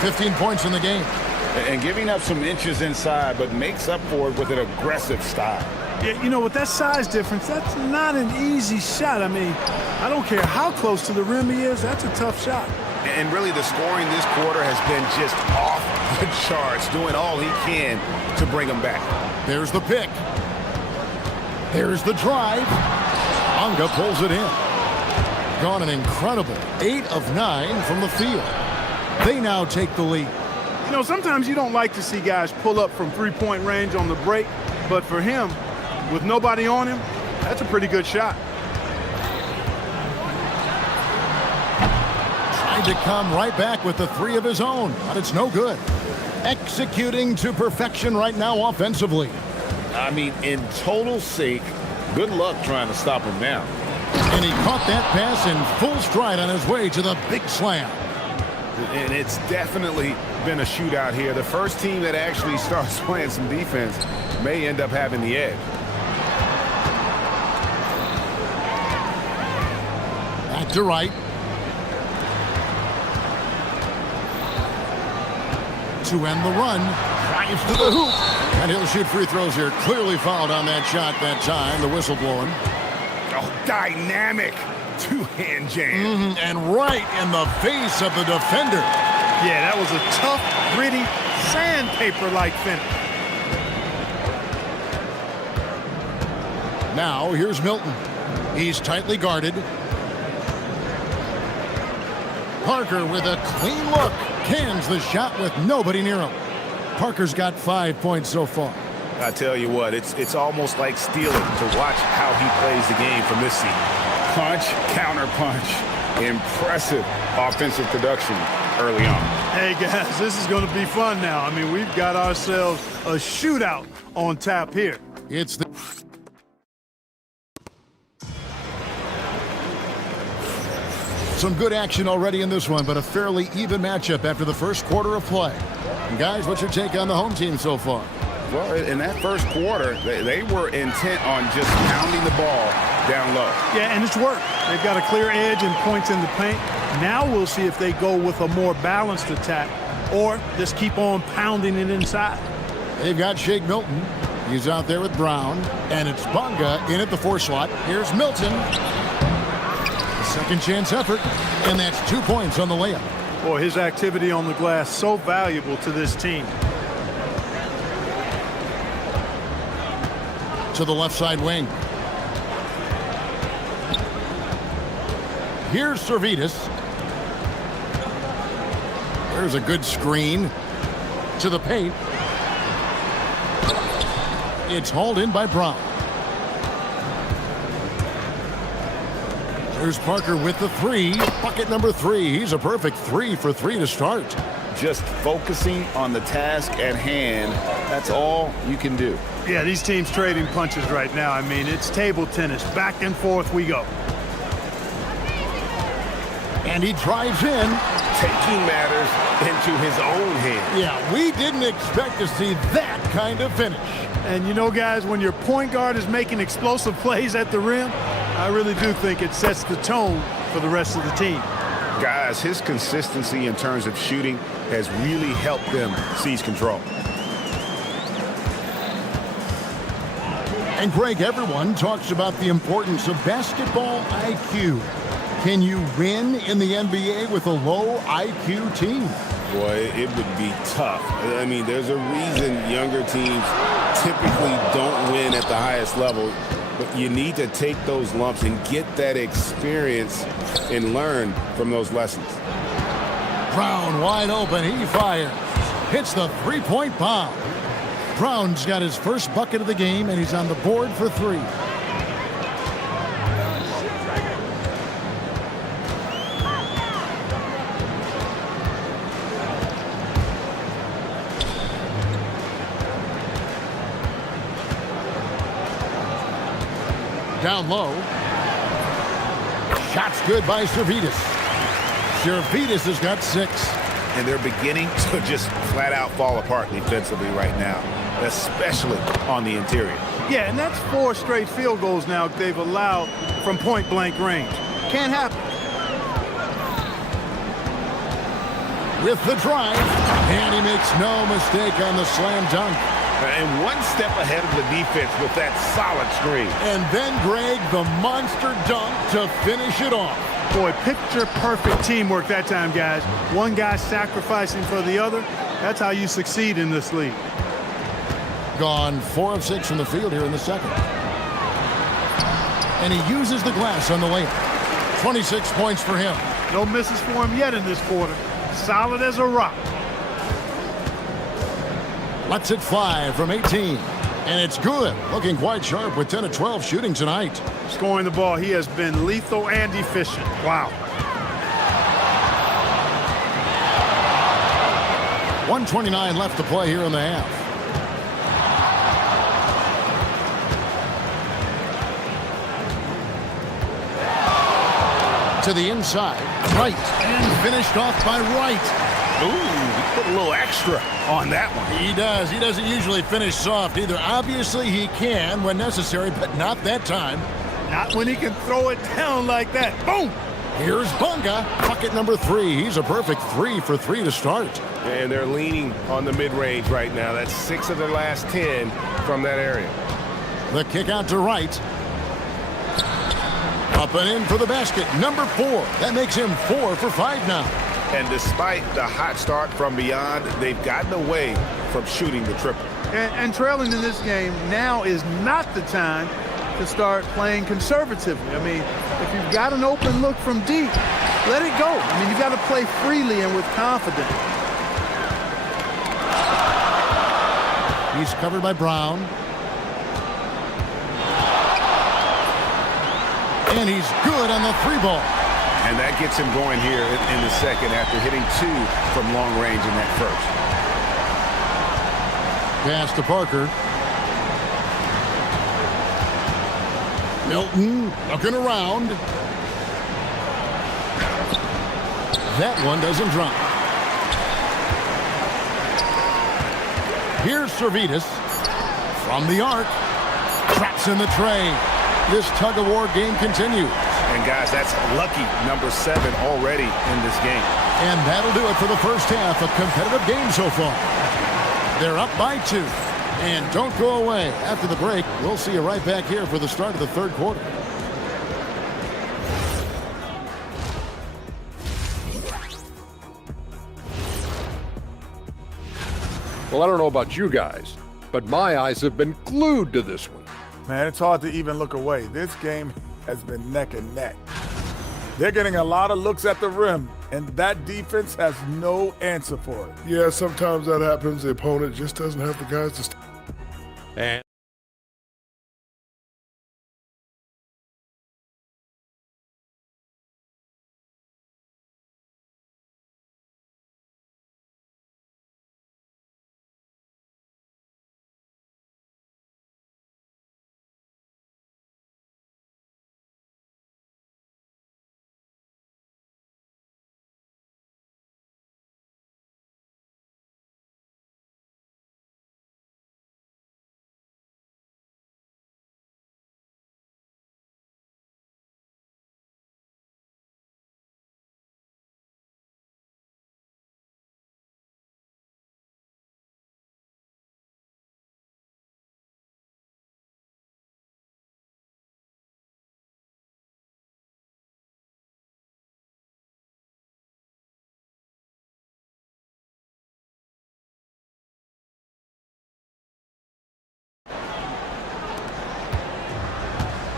15 points in the game. And giving up some inches inside, but makes up for it with an aggressive style. Yeah, you know, with that size difference, that's not an easy shot. I mean, I don't care how close to the rim he is, that's a tough shot. And really, the scoring this quarter has been just off the charts, doing all he can to bring him back. There's the pick. There's the drive. Bonga pulls it in. Gone an incredible 8 of 9 from the field. They now take the lead. You know, sometimes you don't like to see guys pull up from three-point range on the break, but for him, with nobody on him, that's a pretty good shot. Tried to come right back with the three of his own, but it's no good. Executing to perfection right now offensively. I mean, in total sync. Good luck trying to stop him now. And he caught that pass in full stride on his way to the big slam. And it's definitely been a shootout here. The first team that actually starts playing some defense may end up having the edge. Back to right. To end the run. Drives to the hoop. And he'll shoot free throws here. Clearly fouled on that shot that time. The whistle blowing. Oh, dynamic two-hand jam. And right in the face of the defender. Yeah, that was a tough, gritty, sandpaper-like finish. Now, here's Milton. He's tightly guarded. Parker with a clean look. Cans the shot with nobody near him. Parker's got 5 points so far. I tell you what, it's almost like stealing to watch how he plays the game from this seat. Punch, counter punch. Impressive offensive production early on. Hey, guys, this is going to be fun now. I mean, we've got ourselves a shootout on tap here. It's the... Some good action already in this one, but a fairly even matchup after the first quarter of play. And guys, what's your take on the home team so far? Well, in that first quarter, they were intent on just pounding the ball down low. Yeah, and it's worked. They've got a clear edge and points in the paint. Now we'll see if they go with a more balanced attack or just keep on pounding it inside. They've got Shake Milton. He's out there with Brown. And it's Bonga in at the 4 slot. Here's Milton. A second chance effort. And that's 2 points on the layup. Boy, his activity on the glass so valuable to this team. To the left side wing. Here's Servetus. There's a good screen. To the paint. It's hauled in by Brown. There's Parker with the 3. Bucket number 3. He's a perfect 3 for 3 to start. Just focusing on the task at hand. That's all you can do. Yeah, these teams trading punches right now. I mean, it's table tennis. Back and forth we go. And he drives in. Taking matters into his own hands. Yeah, we didn't expect to see that kind of finish. And you know, guys, when your point guard is making explosive plays at the rim, I really do think it sets the tone for the rest of the team. Guys, his consistency in terms of shooting has really helped them seize control. And Greg, everyone talks about the importance of basketball IQ. Can you win in the NBA with a low IQ team? Boy, it would be tough. I mean, there's a reason younger teams typically don't win at the highest level. But you need to take those lumps and get that experience and learn from those lessons. Brown wide open. He fires. Hits the 3-point bomb. Brown's got his first bucket of the game, and he's on the board for 3. Down low. Shot's good by Servetus. Servetus has got 6. And they're beginning to just flat out fall apart defensively right now, especially on the interior. Yeah, and that's 4 straight field goals now they've allowed from point-blank range. Can't happen. With the drive, and he makes no mistake on the slam dunk. And one step ahead of the defense with that solid screen. And then, Greg, the monster dunk to finish it off. Boy, picture-perfect teamwork that time, guys. One guy sacrificing for the other. That's how you succeed in this league. Gone 4 of 6 from the field here in the second. And he uses the glass on the layup. 26 points for him. No misses for him yet in this quarter. Solid as a rock. Lets it fly from 18. And it's good. Looking quite sharp with 10 of 12 shooting tonight. Scoring the ball, he has been lethal and efficient. Wow. 1:29 left to play here in the half. To the inside, Wright, and finished off by Wright. Ooh, put a little extra on that one. He does. He doesn't usually finish soft either. Obviously, he can when necessary, but not that time. Not when he can throw it down like that. Boom! Here's Bunga, bucket number 3. He's a perfect 3 for 3 to start. And they're leaning on the mid-range right now. That's 6 of their last 10 from that area. The kick out to Wright. Up and in for the basket, number 4. That makes him 4 for 5 now. And despite the hot start from beyond, they've gotten away from shooting the triple. And trailing in this game, now is not the time to start playing conservatively. I mean, if you've got an open look from deep, let it go. I mean, you've got to play freely and with confidence. He's covered by Brown. And he's good on the 3 ball. And that gets him going here in the second after hitting 2 from long range in that first. Pass to Parker. Milton looking around. That one doesn't drop. Here's Servetus from the arc. Traps in the tray. This tug-of-war game continues. And guys, that's lucky number 7 already in this game. And that'll do it for the first half. A competitive game so far. They're up by 2. And don't go away. After the break, we'll see you right back here for the start of the third quarter. Well, I don't know about you guys, but my eyes have been glued to this one. Man, it's hard to even look away. This game has been neck and neck. They're getting a lot of looks at the rim, and that defense has no answer for it. Yeah, sometimes that happens. The opponent just doesn't have the guys to And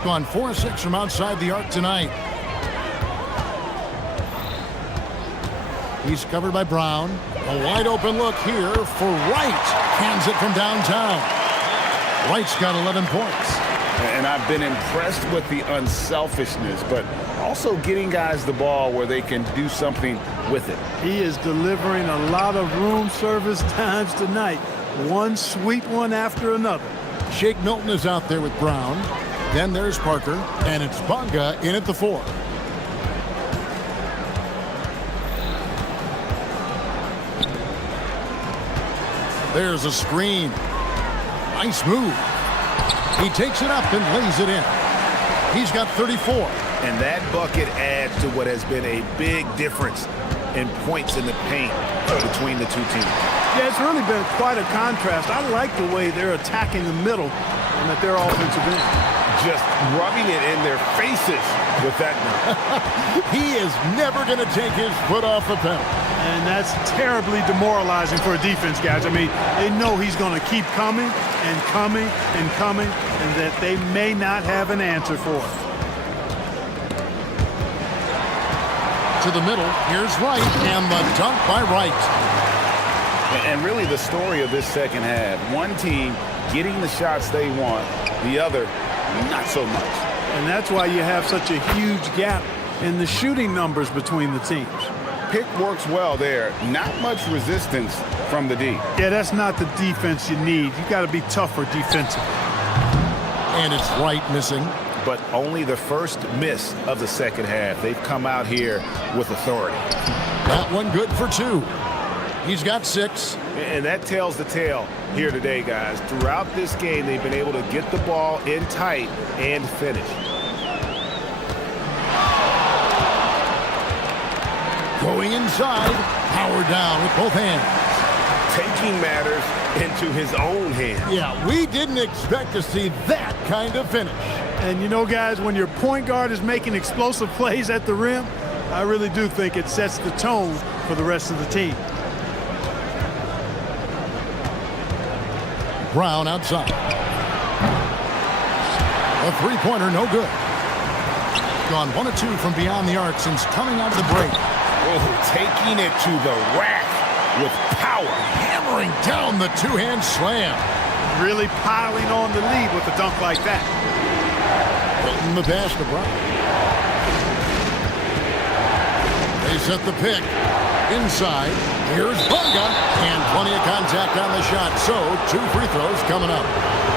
Gone 4-6 from outside the arc tonight. He's covered by Brown. A wide open look here for Wright. Hands it from downtown. Wright's got 11 points. And I've been impressed with the unselfishness, but also getting guys the ball where they can do something with it. He is delivering a lot of room service times tonight. One sweet one after another. Shake Milton is out there with Brown. Then there's Parker, and it's Bunga in at the 4. There's a screen. Nice move. He takes it up and lays it in. He's got 34. And that bucket adds to what has been a big difference in points in the paint between the two teams. Yeah, it's really been quite a contrast. I like the way they're attacking the middle and at their offensive end. Just rubbing it in their faces with that one. He is never going to take his foot off the pedal. And that's terribly demoralizing for a defense, guys. I mean, they know he's going to keep coming and coming and coming, and that they may not have an answer for it. To the middle, here's Wright, and the dunk by Wright. And really the story of this second half, one team getting the shots they want, the other not so much. And that's why you have such a huge gap in the shooting numbers between the teams. pick works well there. Not much resistance from the D. Yeah, that's not the defense you need. You got to be tougher defensively. And it's Wright missing. But only the first miss of the second half. They've come out here with authority. That one good for 2. He's got 6. And that tells the tale here today, guys. Throughout this game, they've been able to get the ball in tight and finish. Going inside, power down with both hands. Taking matters into his own hands. Yeah, we didn't expect to see that kind of finish. And you know, guys, when your point guard is making explosive plays at the rim, I really do think it sets the tone for the rest of the team. Brown outside. A three-pointer, no good. Gone 1 of 2 from beyond the arc since coming out of the break. Oh, taking it to the rack with power. Hammering down the two-hand slam. Really piling on the lead with a dunk like that. Putting the pass to Brown. They set the pick. Inside. Here's Bunga. And plenty of contact on the shot. So, 2 free throws coming up.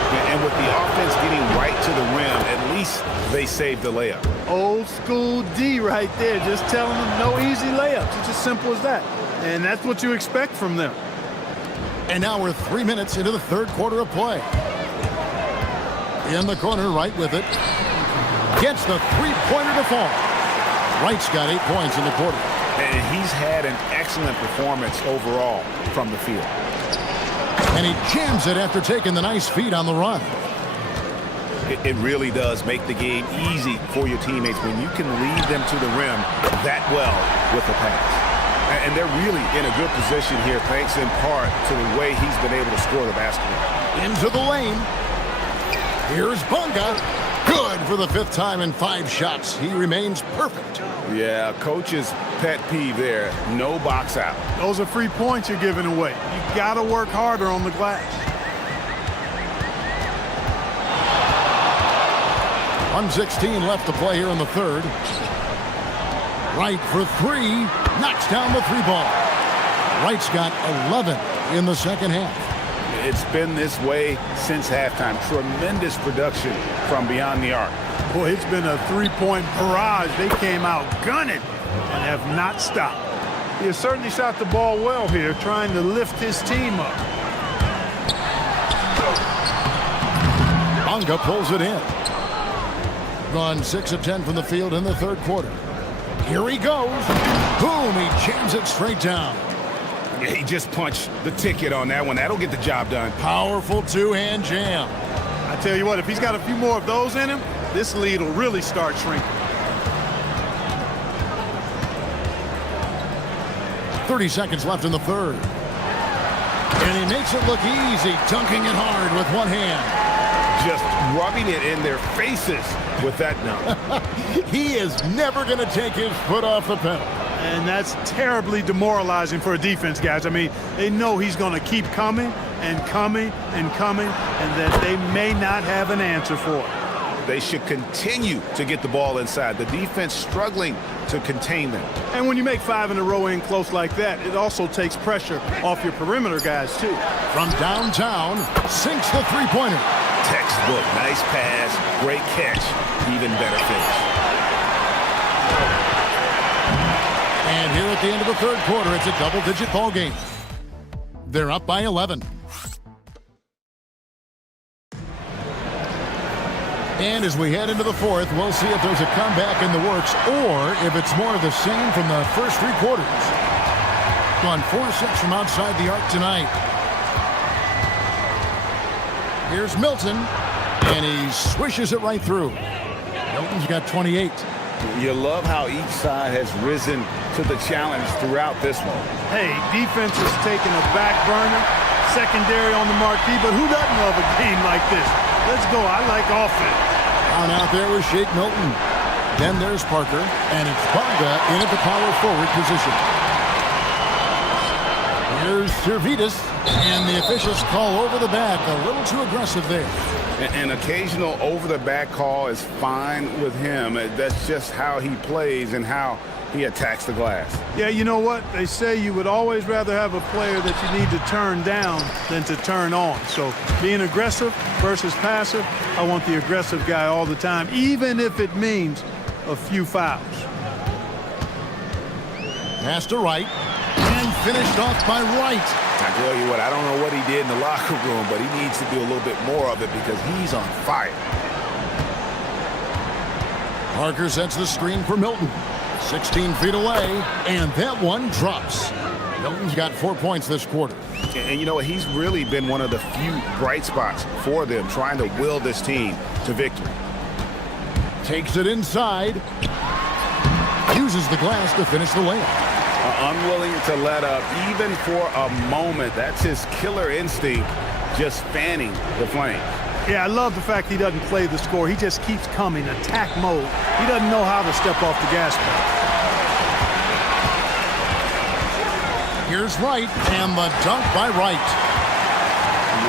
And with the offense getting right to the rim, at least they saved the layup. Old school D right there. Just telling them no easy layups. It's as simple as that. And that's what you expect from them. And now we're 3 minutes into the third quarter of play. In the corner, Wright with it. Gets the three-pointer to fall. Wright's got 8 points in the quarter. And he's had an excellent performance overall from the field. And he jams it after taking the nice feed on the run. It really does make the game easy for your teammates when you can lead them to the rim that well with the pass. And they're really in a good position here, thanks in part to the way he's been able to score the basketball. Into the lane. Here's Bunga. Good for the 5th time in 5 shots. He remains perfect. Yeah, coach's pet peeve there. No box out. Those are free points you're giving away. You got to work harder on the glass. 1:16 left to play here in the third. Wright for 3. Knocks down the 3-ball. Wright's got 11 in the second half. It's been this way since halftime. Tremendous production from beyond the arc. Boy, it's been a 3-point barrage. They came out gunning and have not stopped. He has certainly shot the ball well here, trying to lift his team up. Bunga pulls it in. Gone 6 of 10 from the field in the third quarter. Here he goes. Boom, he jams it straight down. Yeah, he just punched the ticket on that one. That'll get the job done. Powerful 2-hand jam. I tell you what, if he's got a few more of those in him, this lead will really start shrinking. 30 seconds left in the third. And he makes it look easy, dunking it hard with one hand. Just rubbing it in their faces with that dunk. He is never going to take his foot off the pedal. And that's terribly demoralizing for a defense, guys. I mean, they know he's going to keep coming and coming and coming, and that they may not have an answer for it. They should continue to get the ball inside. The defense struggling to contain them. And when you make 5 in a row in close like that, it also takes pressure off your perimeter guys, too. From downtown, sinks the three-pointer. Textbook, nice pass, great catch, even better finish. And here at the end of the third quarter, it's a double-digit ball game. They're up by 11. And as we head into the fourth, we'll see if there's a comeback in the works or if it's more of the same from the first 3 quarters. Gone 4-6 from outside the arc tonight. Here's Milton, and he swishes it right through. Milton's got 28. You love how each side has risen to the challenge throughout this one. Hey, defense is taking a back burner, secondary on the marquee, but who doesn't love a game like this? Let's go. I like offense. Down out there with Shake Milton. Then there's Parker, and it's Bunga in at the power forward position. Here's Servetus, and the officials call over the back. A little too aggressive there. An occasional over-the-back call is fine with him. That's just how he plays and how he attacks the glass. Yeah, you know what? They say you would always rather have a player that you need to turn down than to turn on. So being aggressive versus passive, I want the aggressive guy all the time, even if it means a few fouls. Pass to Wright, and finished off by Wright. I tell you what, I don't know what he did in the locker room, but he needs to do a little bit more of it because he's on fire. Parker sets the screen for Milton. 16 feet away, and that one drops. Milton's got 4 points this quarter. And you know what? He's really been one of the few bright spots for them, trying to will this team to victory. Takes it inside. Uses the glass to finish the layup. Unwilling to let up even for a moment. That's his killer instinct, just fanning the flame. Yeah, I love the fact he doesn't play the score. He just keeps coming, attack mode. He doesn't know how to step off the gas pedal. Here's Wright, and the dunk by Wright.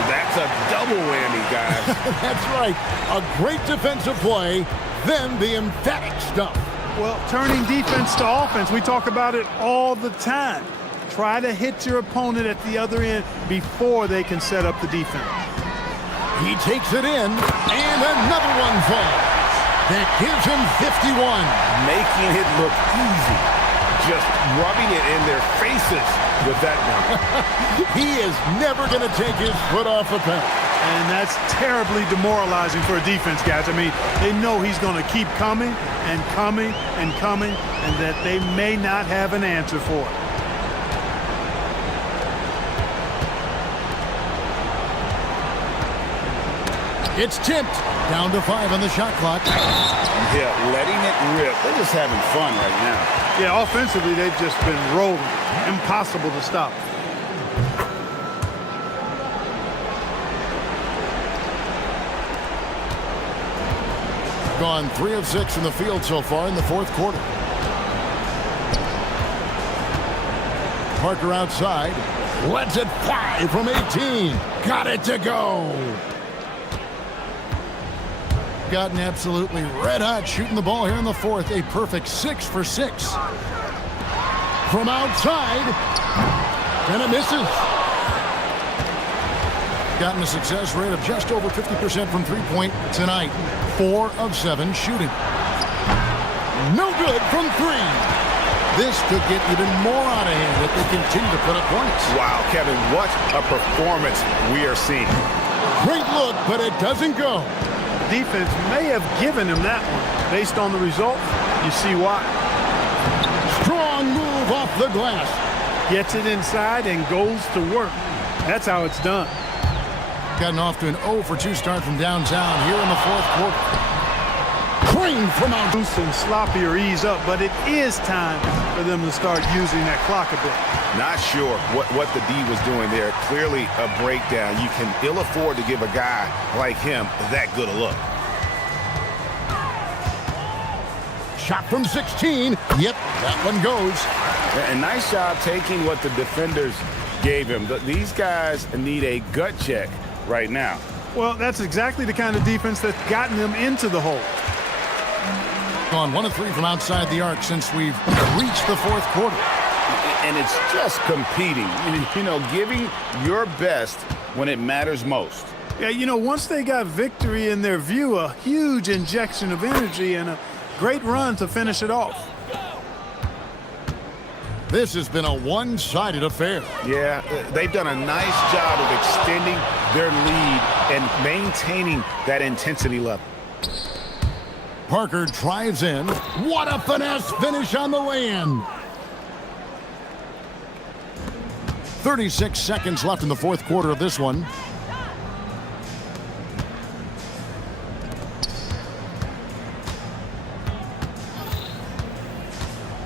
That's a double whammy, guys. That's right. A great defensive play, then the emphatic stuff. Well, turning defense to offense, we talk about it all the time. Try to hit your opponent at the other end before they can set up the defense. He takes it in, and another one falls. That gives him 51. Making it look easy. Just rubbing it in their faces with that one. He is never going to take his foot off the pedal. And that's terribly demoralizing for a defense, guys. I mean, they know he's going to keep coming and coming and coming, and that they may not have an answer for it. It's tipped. Down to 5 on the shot clock. Yeah, letting it rip. They're just having fun right now. Yeah, offensively, they've just been rolling. Impossible to stop. Gone 3 of 6 from the field so far in the fourth quarter. Parker outside. Lets it fly from 18. Got it to go. Gotten absolutely red hot shooting the ball here in the fourth. A perfect 6 for 6. From outside. And it misses. Gotten a success rate of just over 50% from three-point tonight. 4 of 7 shooting. No good from 3. This could get even more out of hand if they continue to put up points. Wow, Kevin, what a performance we are seeing. Great look, but it doesn't go. Defense may have given him that one. Based on the result, you see why. Strong move off the glass. Gets it inside and goes to work. That's how it's done. Gotten off to an 0 for 2 start from downtown here in the fourth quarter. Crane from out. Loose and sloppy or ease up, but it is time for them to start using that clock a bit. Not sure what the D was doing there. Clearly a breakdown. You can ill afford to give a guy like him that good a look. Shot from 16. Yep, that one goes. And nice job taking what the defenders gave him. These guys need a gut check right now. Well, that's exactly the kind of defense that's gotten them into the hole. Gone 1 of 3 from outside the arc since we've reached the fourth quarter. And it's just competing, you know, giving your best when it matters most. Yeah, you know, once they got victory in their view, a huge injection of energy and a great run to finish it off. This has been a one-sided affair. Yeah, they've done a nice job of extending their lead and maintaining that intensity level. Parker drives in. What a finesse finish on the lay-in. 36 seconds left in the fourth quarter of this one.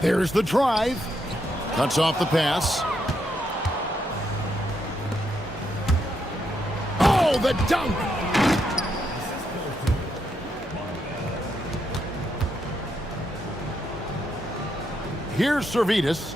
There's the drive. Cuts off the pass. Oh, the dunk! Here's Servetus.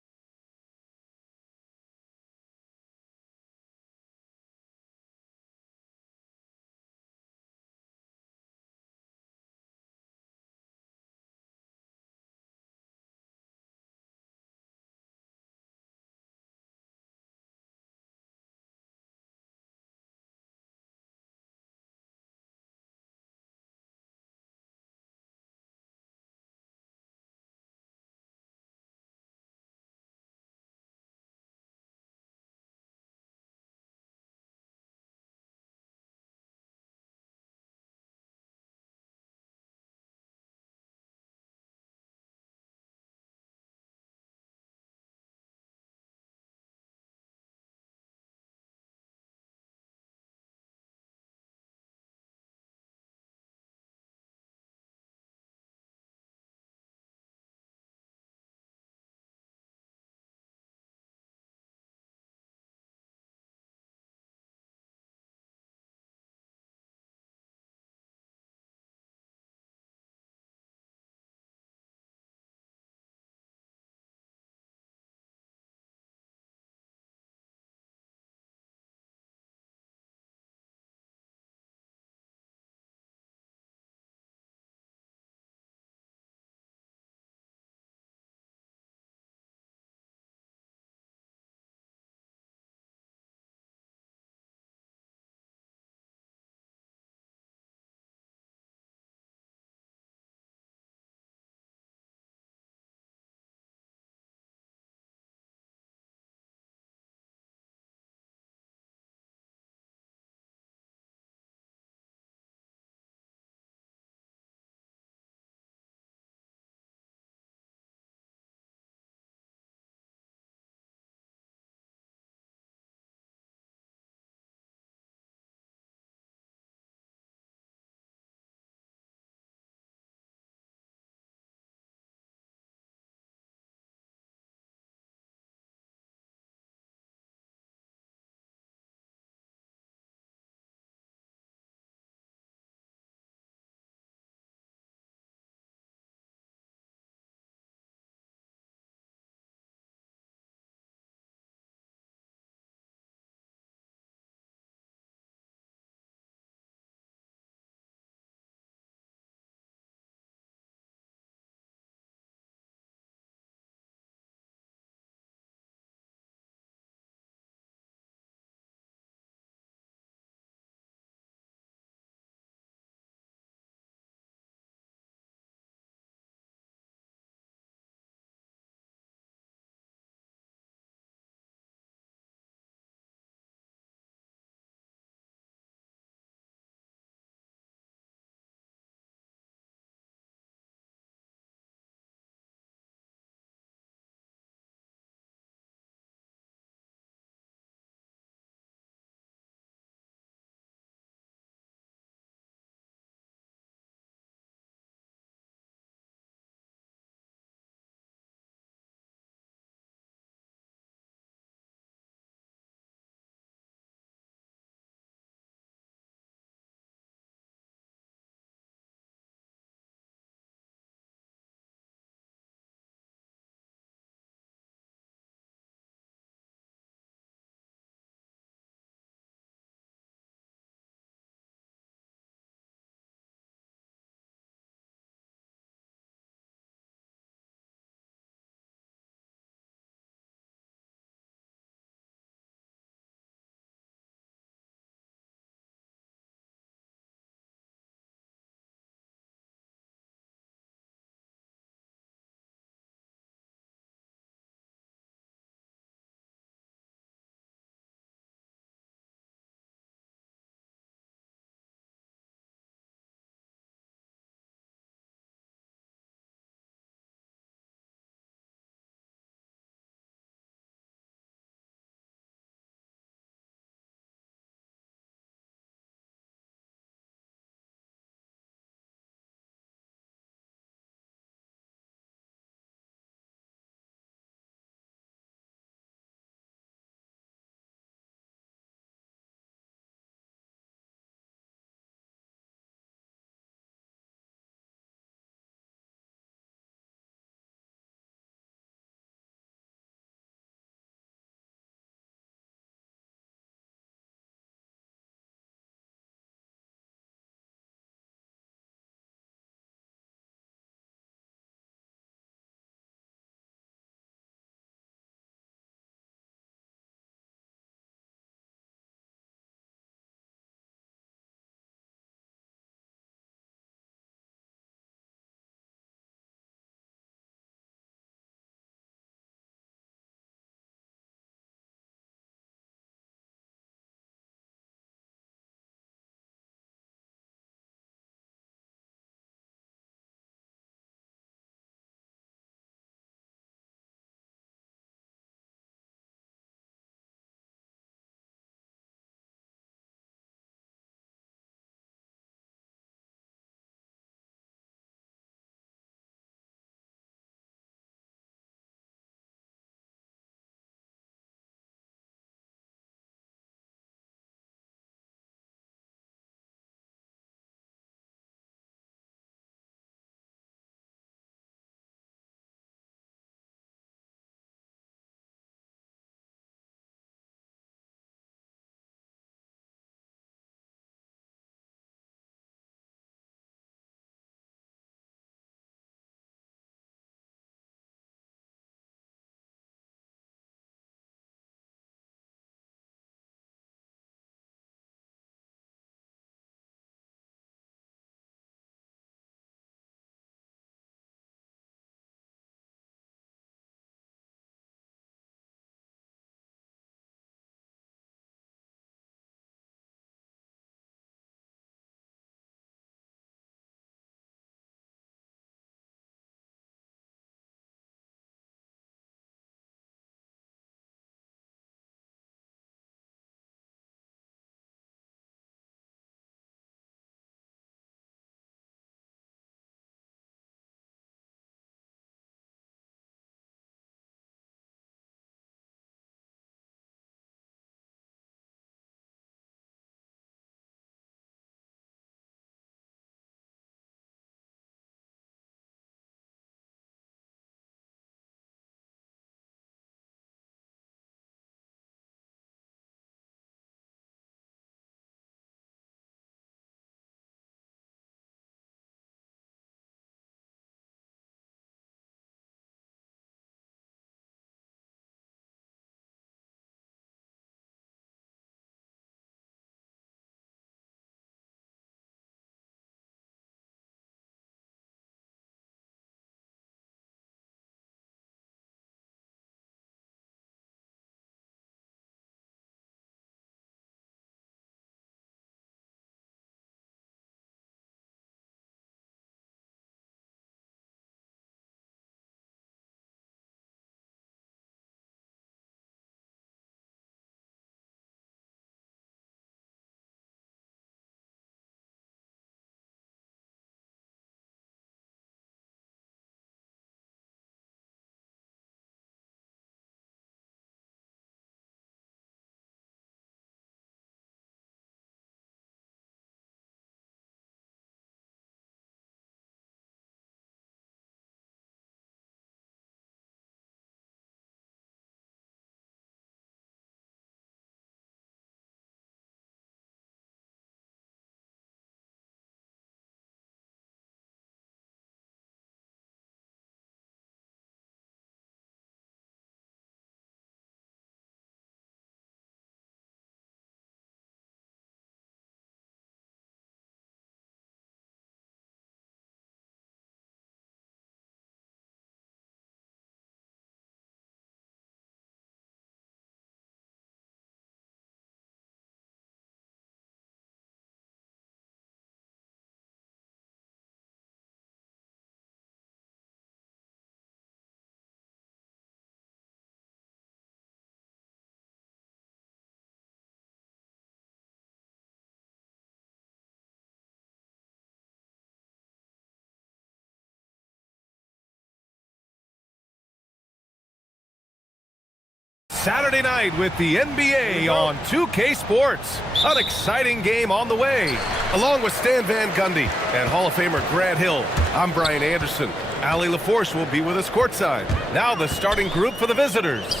Saturday night with the NBA on 2K Sports. An exciting game on the way. Along with Stan Van Gundy and Hall of Famer Grant Hill, I'm Brian Anderson. Ali LaForce will be with us courtside. Now the starting group for the visitors.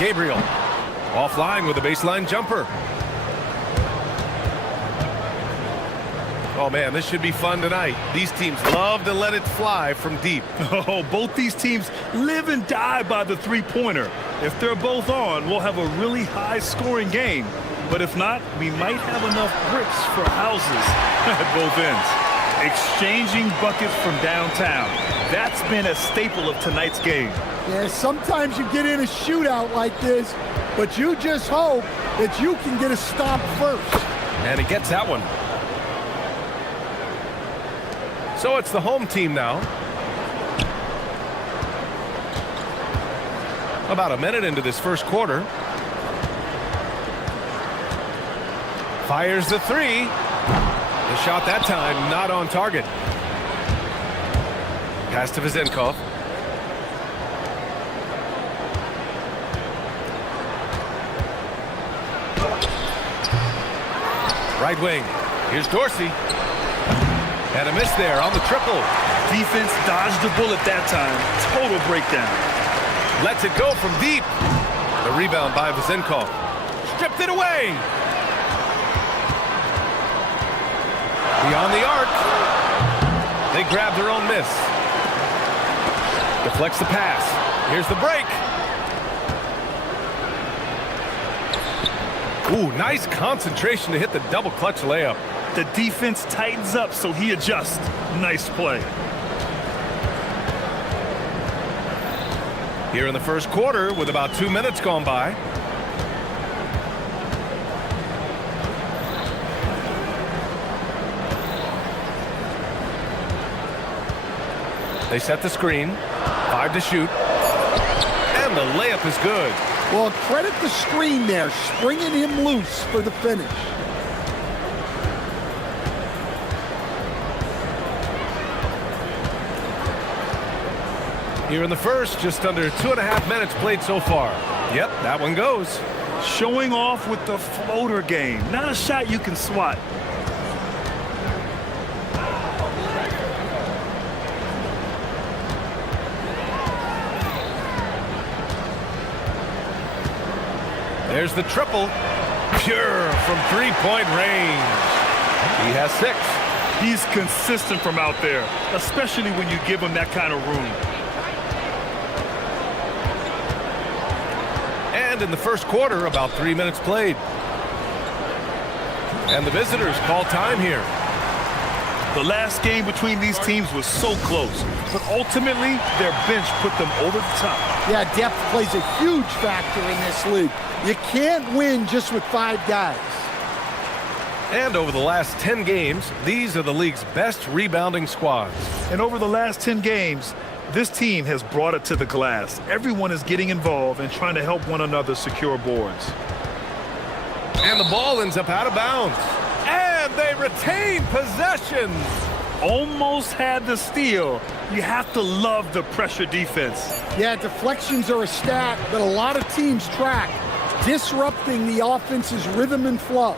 Gabriel, offline with a baseline jumper. Oh, man, this should be fun tonight. These teams love to let it fly from deep. Oh, both these teams live and die by the three-pointer. If they're both on, we'll have a really high-scoring game. But if not, we might have enough bricks for houses at both ends. Exchanging buckets from downtown. That's been a staple of tonight's game. Yeah, sometimes you get in a shootout like this, but you just hope that you can get a stop first. And he gets that one. So it's the home team now. About a minute into this first quarter. Fires the three. The shot that time not on target. Pass to Vezenkov. Right wing. Here's Dorsey. And a miss there on the triple. Defense dodged the bullet that time. Total breakdown. Lets it go from deep. The rebound by Vezenkov. Stripped it away. Beyond the arc. They grab their own miss. Deflects the pass. Here's the break. Ooh, nice concentration to hit the double clutch layup. The defense tightens up, so he adjusts. Nice play. Here in the first quarter with about 2 minutes gone by. They set the screen. 5 to shoot. And the layup is good. Well, credit the screen there, springing him loose for the finish. Here in the first, just under 2.5 minutes played so far. Yep, that one goes. Showing off with the floater game. Not a shot you can swat. There's the triple. Pure from three-point range. He has 6. He's consistent from out there, especially when you give him that kind of room. And in the first quarter, about 3 minutes played. And the visitors call time here. The last game between these teams was so close, but ultimately their bench put them over the top. Yeah, depth plays a huge factor in this league. You can't win just with 5 guys. And over the last 10 games, these are the league's best rebounding squads. And over the last 10 games, this team has brought it to the glass. Everyone is getting involved and trying to help one another secure boards. And the ball ends up out of bounds. And they retain possession. Almost had the steal. You have to love the pressure defense. Yeah, deflections are a stat that a lot of teams track, disrupting the offense's rhythm and flow.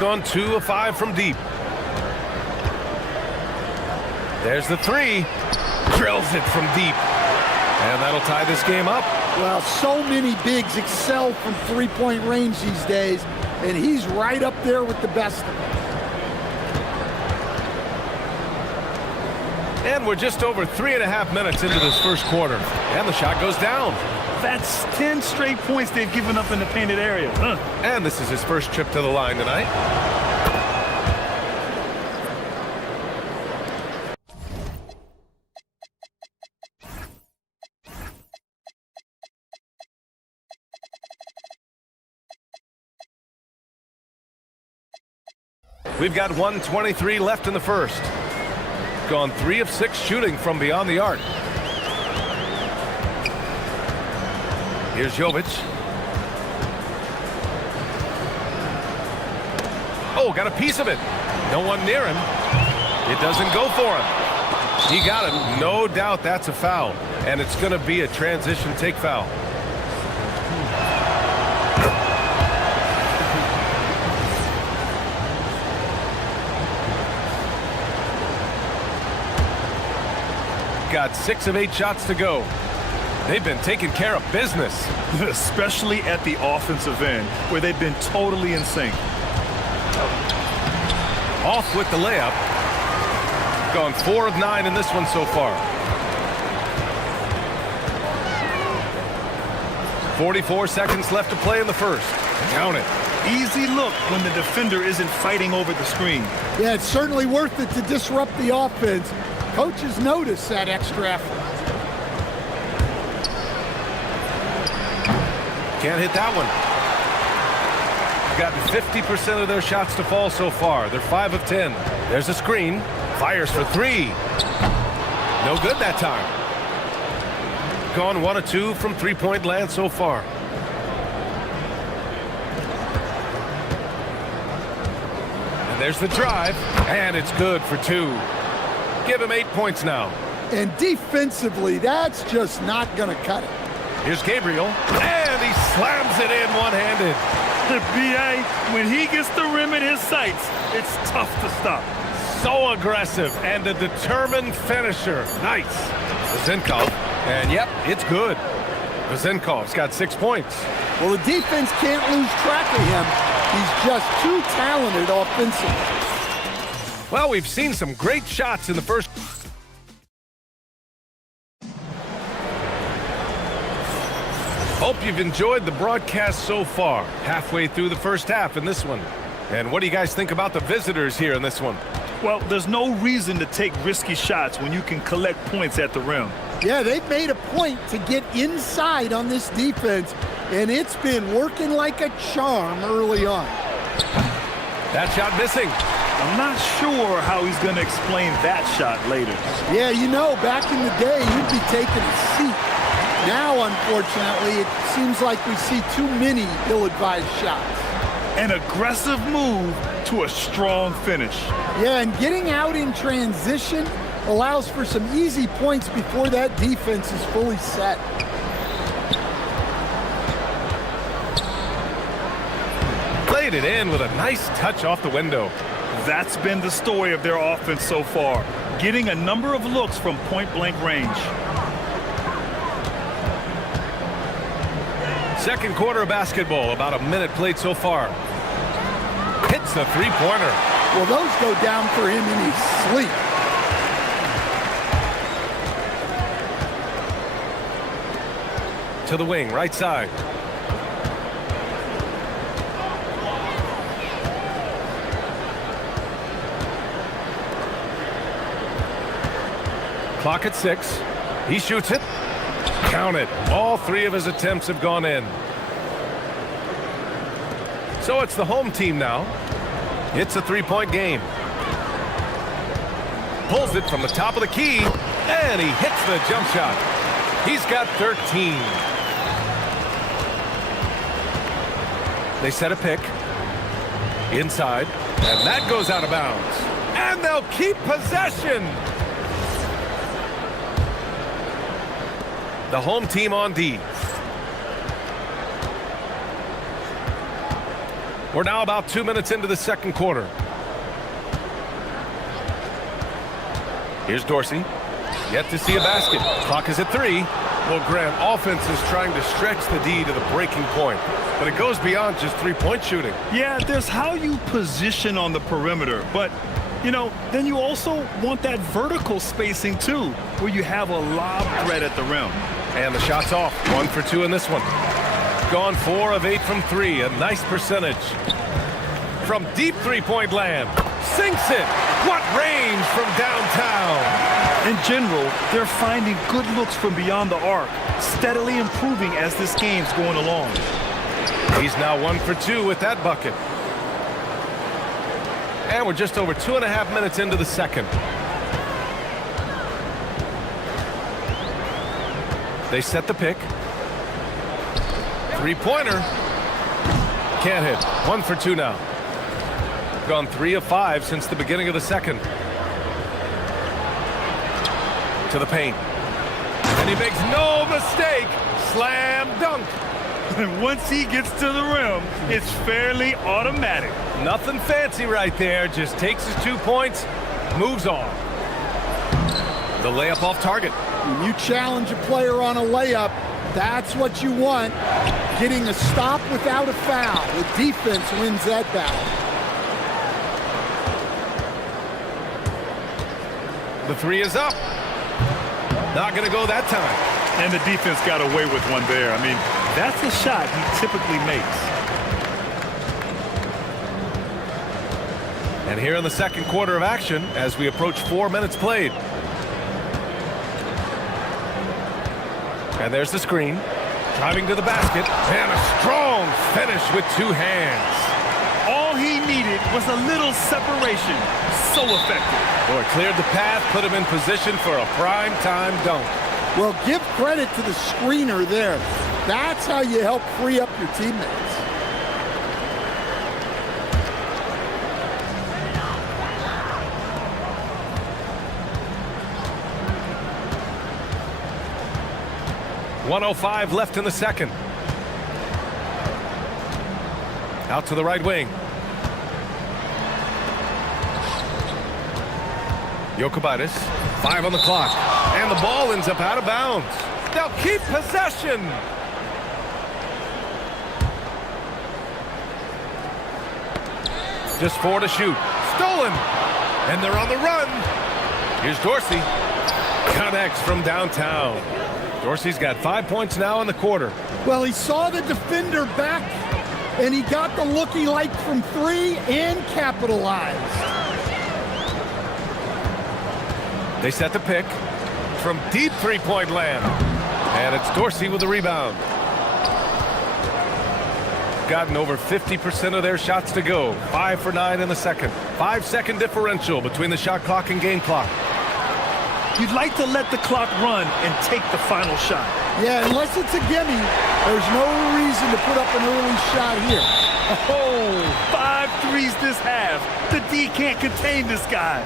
Gone 2 of 5 from deep. There's the three. Drills it from deep. And that'll tie this game up. Well, so many bigs excel from three-point range these days, and he's right up there with the best of them. And we're just over 3.5 minutes into this first quarter. And the shot goes down. That's 10 straight points they've given up in the painted area. And this is his first trip to the line tonight. We've got 1:23 left in the first. Gone 3 of 6 shooting from beyond the arc. Here's Jovic. Oh, got a piece of it. No one near him. It doesn't go for him. He got it. No doubt that's a foul. And it's going to be a transition take foul. Got 6 of 8 shots to go. They've been taking care of business. Especially at the offensive end, where they've been totally in sync. Off with the layup. Gone 4 of 9 in this one so far. 44 seconds left to play in the first. Count it. Easy look when the defender isn't fighting over the screen. Yeah, it's certainly worth it to disrupt the offense. Coaches notice that extra effort. Can't hit that one. Gotten 50% of their shots to fall so far. They're 5 of 10. There's a screen. Fires for 3. No good that time. Gone 1 of 2 from three-point land so far. And there's the drive. And it's good for 2. Give him 8 points now. And defensively, that's just not going to cut it. Here's Gabriel. And he slams it in one-handed. The BA, when he gets the rim in his sights, it's tough to stop. So aggressive and a determined finisher. Nice. Zinkov. And yep, it's good. Zinkov's got 6 points. Well, the defense can't lose track of him. He's just too talented offensively. Well, we've seen some great shots in the first. Hope you've enjoyed the broadcast so far. Halfway through the first half in this one. And what do you guys think about the visitors here in this one? Well, there's no reason to take risky shots when you can collect points at the rim. Yeah, they've made a point to get inside on this defense, and it's been working like a charm early on. That shot missing. I'm not sure how he's going to explain that shot later. Yeah, you know, back in the day, you'd be taking a seat. Now, unfortunately, it seems like we see too many ill-advised shots. An aggressive move to a strong finish. Yeah, and getting out in transition allows for some easy points before that defense is fully set. Played it in with a nice touch off the window. That's been the story of their offense so far, getting a number of looks from point-blank range. Second quarter of basketball, about a minute played so far. Hits the three-pointer. Well, those go down for him in his sleep. To the wing, right side. Clock at 6. He shoots it. Count it. All 3 of his attempts have gone in. So it's the home team now. It's a 3-point game. Pulls it from the top of the key, and he hits the jump shot. He's got 13. They set a pick. Inside, and that goes out of bounds. And they'll keep possession. The home team on D. We're now about 2 minutes into the second quarter. Here's Dorsey. Yet to see a basket. Clock is at 3. Well, Graham, offense is trying to stretch the D to the breaking point. But it goes beyond just three-point shooting. Yeah, there's how you position on the perimeter. But, you know, then you also want that vertical spacing, too, where you have a lob threat at the rim. And the shot's off. 1 for 2 in this one. Gone 4 of 8 from 3. A nice percentage. From deep three-point land. Sinks it. What range from downtown. In general, they're finding good looks from beyond the arc, steadily improving as this game's going along. He's now 1 for 2 with that bucket. And we're just over 2.5 minutes into the second. They set the pick. Three-pointer. Can't hit. 1 for 2 now. Gone 3 of 5 since the beginning of the second. To the paint. And he makes no mistake. Slam dunk. And once he gets to the rim, it's fairly automatic. Nothing fancy right there. Just takes his 2 points, moves on. The layup off target. When you challenge a player on a layup, that's what you want. Getting a stop without a foul. The defense wins that battle. The three is up. Not going to go that time. And the defense got away with one there. I mean, that's a shot he typically makes. And here in the second quarter of action, as we approach 4 minutes played. And there's the screen. Driving to the basket. And a strong finish with 2 hands. All he needed was a little separation. So effective. Boy, cleared the path, put him in position for a prime-time dunk. Well, give credit to the screener there. That's how you help free up your teammates. .105 left in the second. Out to the right wing. Jokic, 5 on the clock. And the ball ends up out of bounds. They'll keep possession. Just 4 to shoot. Stolen. And they're on the run. Here's Dorsey. Connects from downtown. Dorsey's got 5 points now in the quarter. Well, he saw the defender back, and he got the look he liked from 3 and capitalized. They set the pick from deep three-point land. And it's Dorsey with the rebound. Gotten over 50% of their shots to go. 5 for 9 in the second. 5-second differential between the shot clock and game clock. You'd like to let the clock run and take the final shot. Yeah, unless it's a gimme, there's no reason to put up an early shot here. Oh, 5 threes this half. The D can't contain this guy.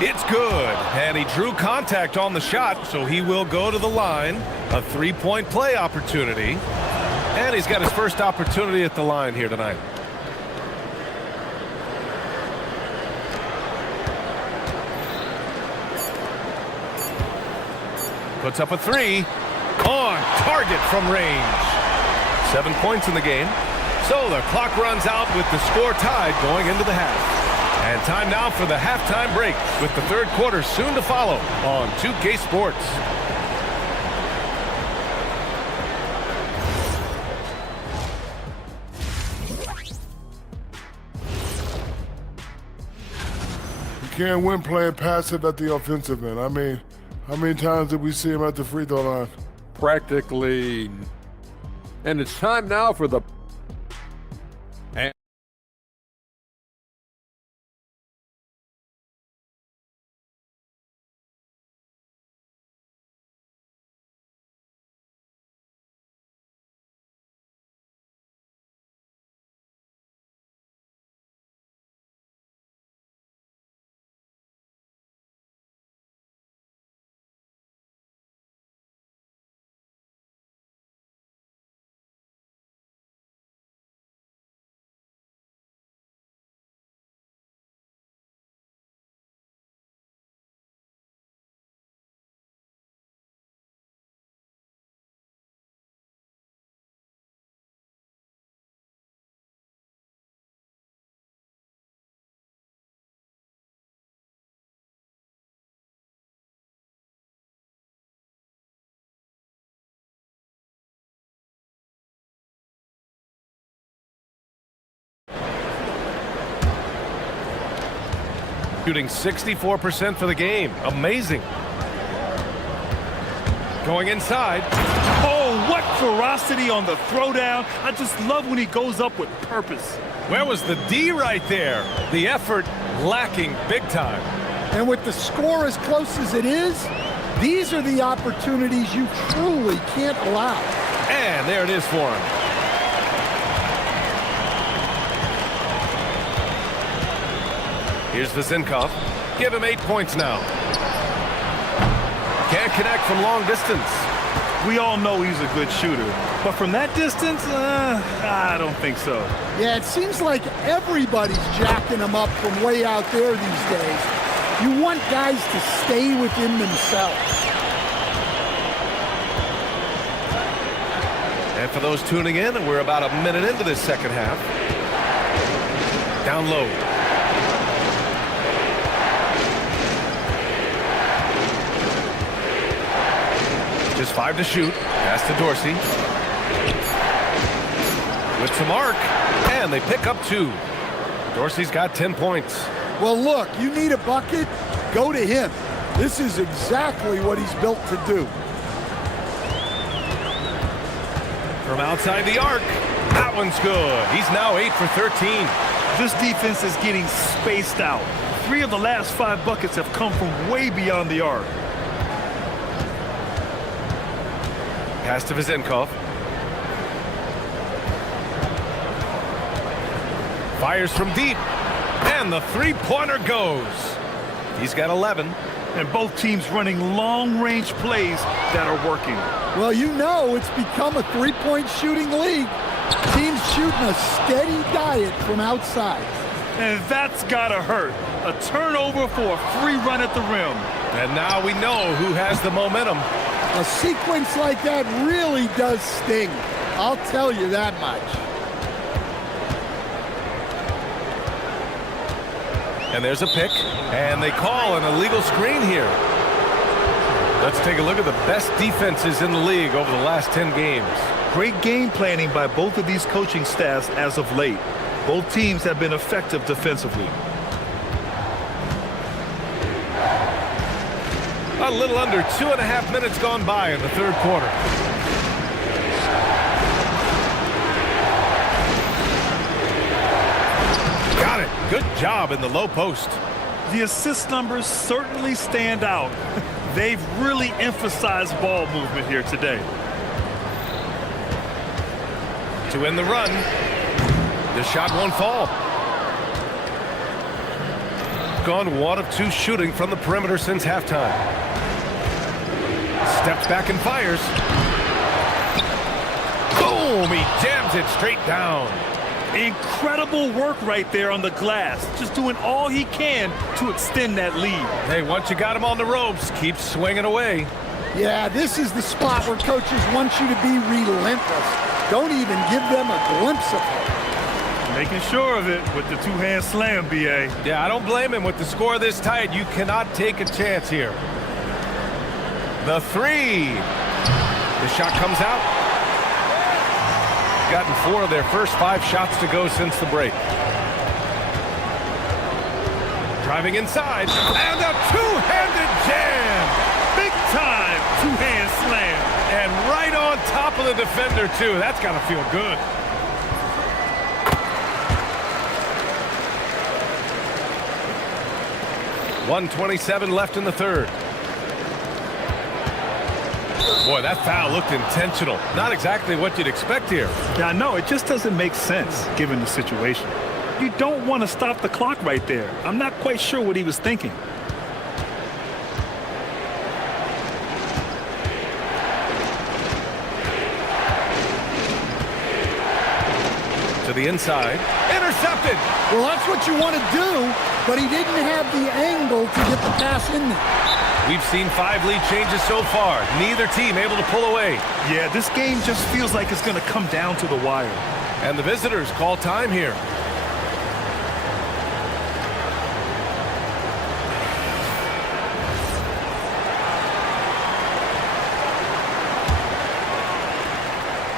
It's good, and he drew contact on the shot, so he will go to the line. A 3-point play opportunity, and he's got his first opportunity at the line here tonight. Puts up a 3, on target from range. 7 points in the game, so the clock runs out with the score tied going into the half. And time now for the halftime break, with the third quarter soon to follow on 2K Sports. You can't win playing passive at the offensive end. I mean, how many times did we see him at the free throw line? Practically. And it's time now for the shooting 64% for the game. Amazing. Going inside. Oh, what ferocity on the throwdown. I just love when he goes up with purpose. Where was the D right there? The effort lacking big time. And with the score as close as it is, these are the opportunities you truly can't allow. And there it is for him. Here's Vizinkov. Give him 8 points now. Can't connect from long distance. We all know he's a good shooter, but from that distance, I don't think so. Yeah, it seems like everybody's jacking him up from way out there these days. You want guys to stay within themselves. And for those tuning in, we're about a minute into this second half. Down low. Just 5 to shoot. Pass to Dorsey. With some arc. And they pick up 2. Dorsey's got 10 points. Well, look, you need a bucket, go to him. This is exactly what he's built to do. From outside the arc. That one's good. He's now 8 for 13. This defense is getting spaced out. 3 of the last 5 buckets have come from way beyond the arc. Pass to Vizinkov. Fires from deep. And the three-pointer goes. He's got 11. And both teams running long-range plays that are working. Well, you know it's become a three-point shooting league. Teams shooting a steady diet from outside. And that's gotta hurt. A turnover for a free run at the rim. And now we know who has the momentum. A sequence like that really does sting. I'll tell you that much. And there's a pick. And they call an illegal screen here. Let's take a look at the best defenses in the league over the last 10 games. Great game planning by both of these coaching staffs as of late. Both teams have been effective defensively. A little under 2.5 minutes gone by in the third quarter. Got it. Good job in the low post. The assist numbers certainly stand out. They've really emphasized ball movement here today. To win the run. The shot won't fall. Gone 1 of 2 shooting from the perimeter since halftime. Steps back and fires. Boom! He jams it straight down. Incredible work right there on the glass. Just doing all he can to extend that lead. Hey, once you got him on the ropes, keep swinging away. Yeah, this is the spot where coaches want you to be relentless. Don't even give them a glimpse of it. Making sure of it with the two-hand slam, B.A. Yeah, I don't blame him. With the score this tight, you cannot take a chance here. The 3. The shot comes out. Gotten 4 of their first 5 shots to go since the break. Driving inside. And a two-handed jam. Big time two-hand slam. And right on top of the defender, too. That's got to feel good. .127 left in the third. Boy, that foul looked intentional. Not exactly what you'd expect here. Yeah, I know. It just doesn't make sense, given the situation. You don't want to stop the clock right there. I'm not quite sure what he was thinking. To the inside. Intercepted! Well, that's what you want to do, but he didn't have the angle to get the pass in there. We've seen 5 lead changes so far. Neither team able to pull away. Yeah, this game just feels like it's going to come down to the wire. And the visitors call time here.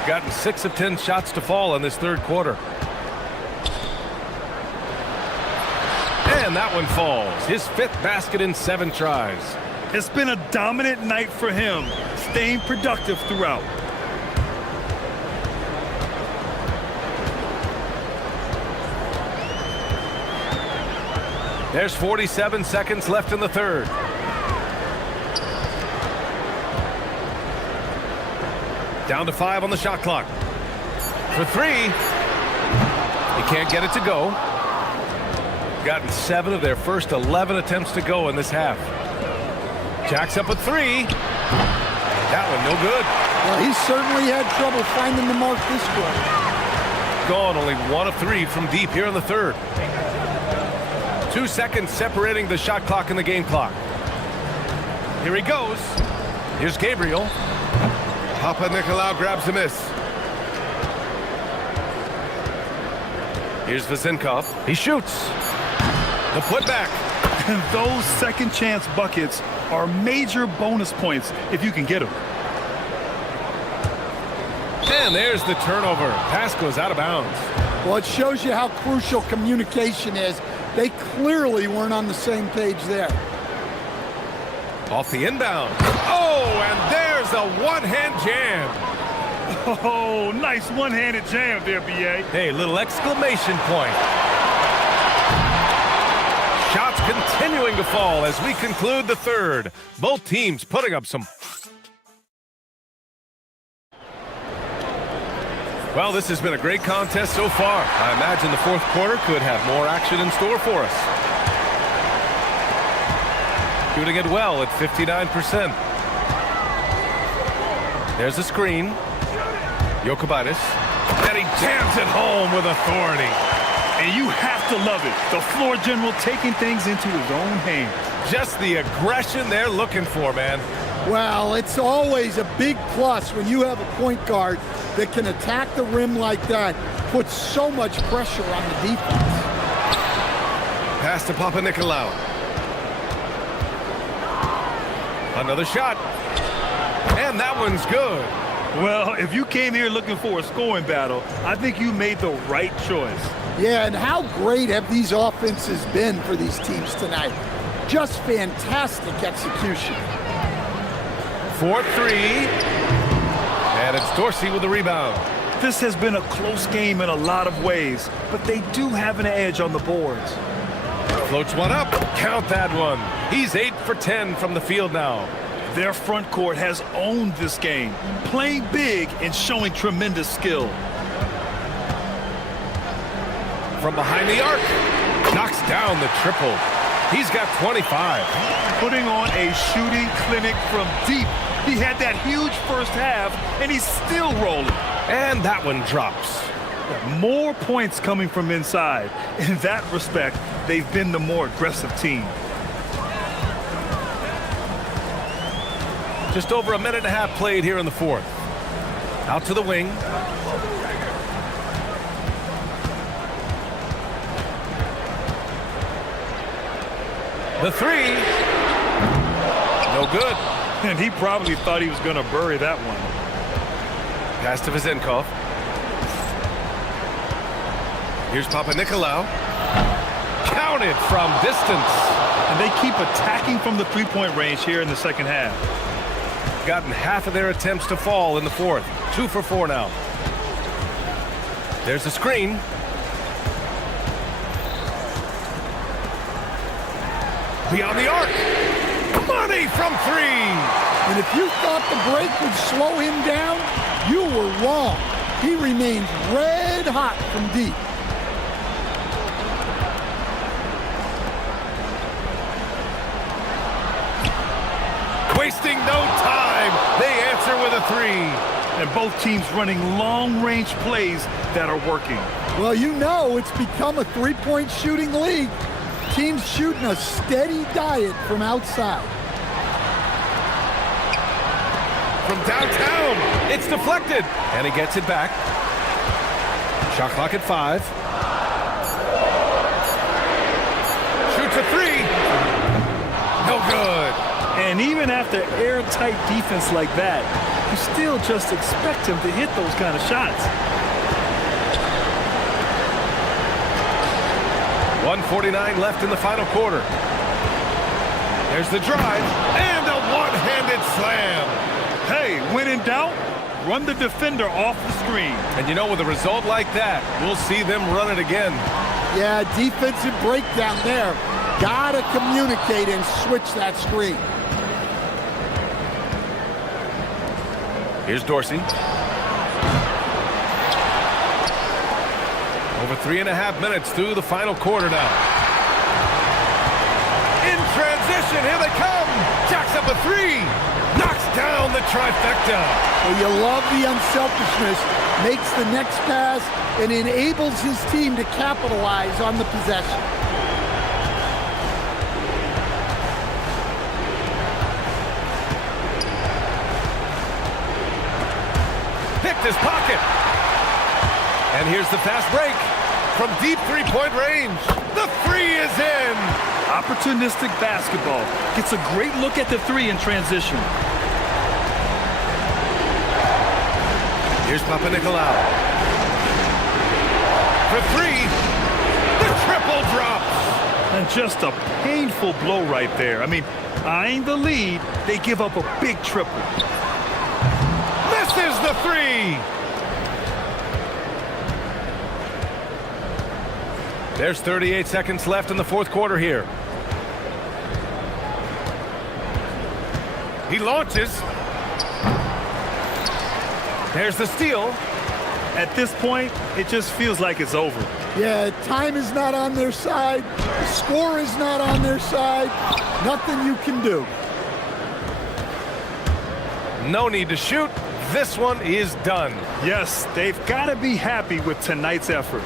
Gotten 6 of 10 shots to fall in this third quarter. And that one falls. His 5th basket in 7 tries. It's been a dominant night for him, staying productive throughout. There's 47 seconds left in the third. Down to 5 on the shot clock. For 3. He can't get it to go. Gotten 7 of their first 11 attempts to go in this half. Jacks up at 3. That one no good. Well, he certainly had trouble finding the mark this quarter. Gone only 1 of 3 from deep here in the third. 2 seconds separating the shot clock and the game clock. Here he goes. Here's Gabriel. Papa Nicolau grabs the miss. Here's Vazenkov. He shoots. The putback. And those second chance buckets are major bonus points if you can get them. And there's the turnover. Pass goes out of bounds. Well, it shows you how crucial communication is. They clearly weren't on the same page there. Off the inbound. Oh, and there's a one-hand jam. Oh, nice one-handed jam there, B.A. Hey, little exclamation point. Shots continuing to fall as we conclude the third. Both teams putting up some... Well, this has been a great contest so far. I imagine the fourth quarter could have more action in store for us. Shooting it well at 59%. There's a screen. Jokubaitis. And he jams it home with authority. And you have to love it. The floor general taking things into his own hands. Just the aggression they're looking for, man. Well, it's always a big plus when you have a point guard that can attack the rim like that, puts so much pressure on the defense. Pass to Papa Nicolau. Another shot. And that one's good. Well, if you came here looking for a scoring battle, I think you made the right choice. Yeah, and how great have these offenses been for these teams tonight? Just fantastic execution. 4-3. And it's Dorsey with the rebound. This has been a close game in a lot of ways, but they do have an edge on the boards. Floats one up. Count that one. He's 8 for 10 from the field now. Their front court has owned this game, playing big and showing tremendous skill. From behind the arc. Knocks down the triple. He's got 25. Putting on a shooting clinic from deep. He had that huge first half, and he's still rolling. And that one drops. More points coming from inside. In that respect, they've been the more aggressive team. Just over a minute and a half played here in the fourth. Out to the wing. The 3. No good. And he probably thought he was going to bury that one. Pass to Vazenkov. Here's Papa Nicolau. Counted from distance. And they keep attacking from the three-point range here in the second half. Gotten half of their attempts to fall in the fourth. 2 for 4 now. There's a screen. Beyond the arc. Money from 3. And if you thought the break would slow him down, you were wrong. He remains red hot from deep. Wasting no time. They answer with a 3. And both teams running long-range plays that are working. Well, you know it's become a three-point shooting league. Teams shooting a steady diet from outside. From downtown, it's deflected. And he gets it back. Shot clock at 5. Shoots a 3. No good. And even after airtight defense like that, you still just expect him to hit those kind of shots. 1:49 left in the final quarter. There's the drive and a one-handed slam. Hey, when in doubt, run the defender off the screen. And you know, with a result like that, we'll see them run it again. Yeah, defensive breakdown there. Gotta communicate and switch that screen. Here's Dorsey. Over 3.5 minutes through the final quarter now. In transition, here they come. Jacks up a three. Knocks down the trifecta. Well, you love the unselfishness. Makes the next pass and enables his team to capitalize on the possession. Picked his pocket. And here's the fast break from deep three-point range. The three is in. Opportunistic basketball. Gets a great look at the three in transition. Here's Papa Nicolau. For three, the triple drops. And just a painful blow right there. I mean, eyeing the lead, they give up a big triple. Misses the three. There's 38 seconds left in the fourth quarter here. He launches. There's the steal. At this point, it just feels like it's over. Yeah, time is not on their side. The score is not on their side. Nothing you can do. No need to shoot. This one is done. Yes, they've got to be happy with tonight's effort.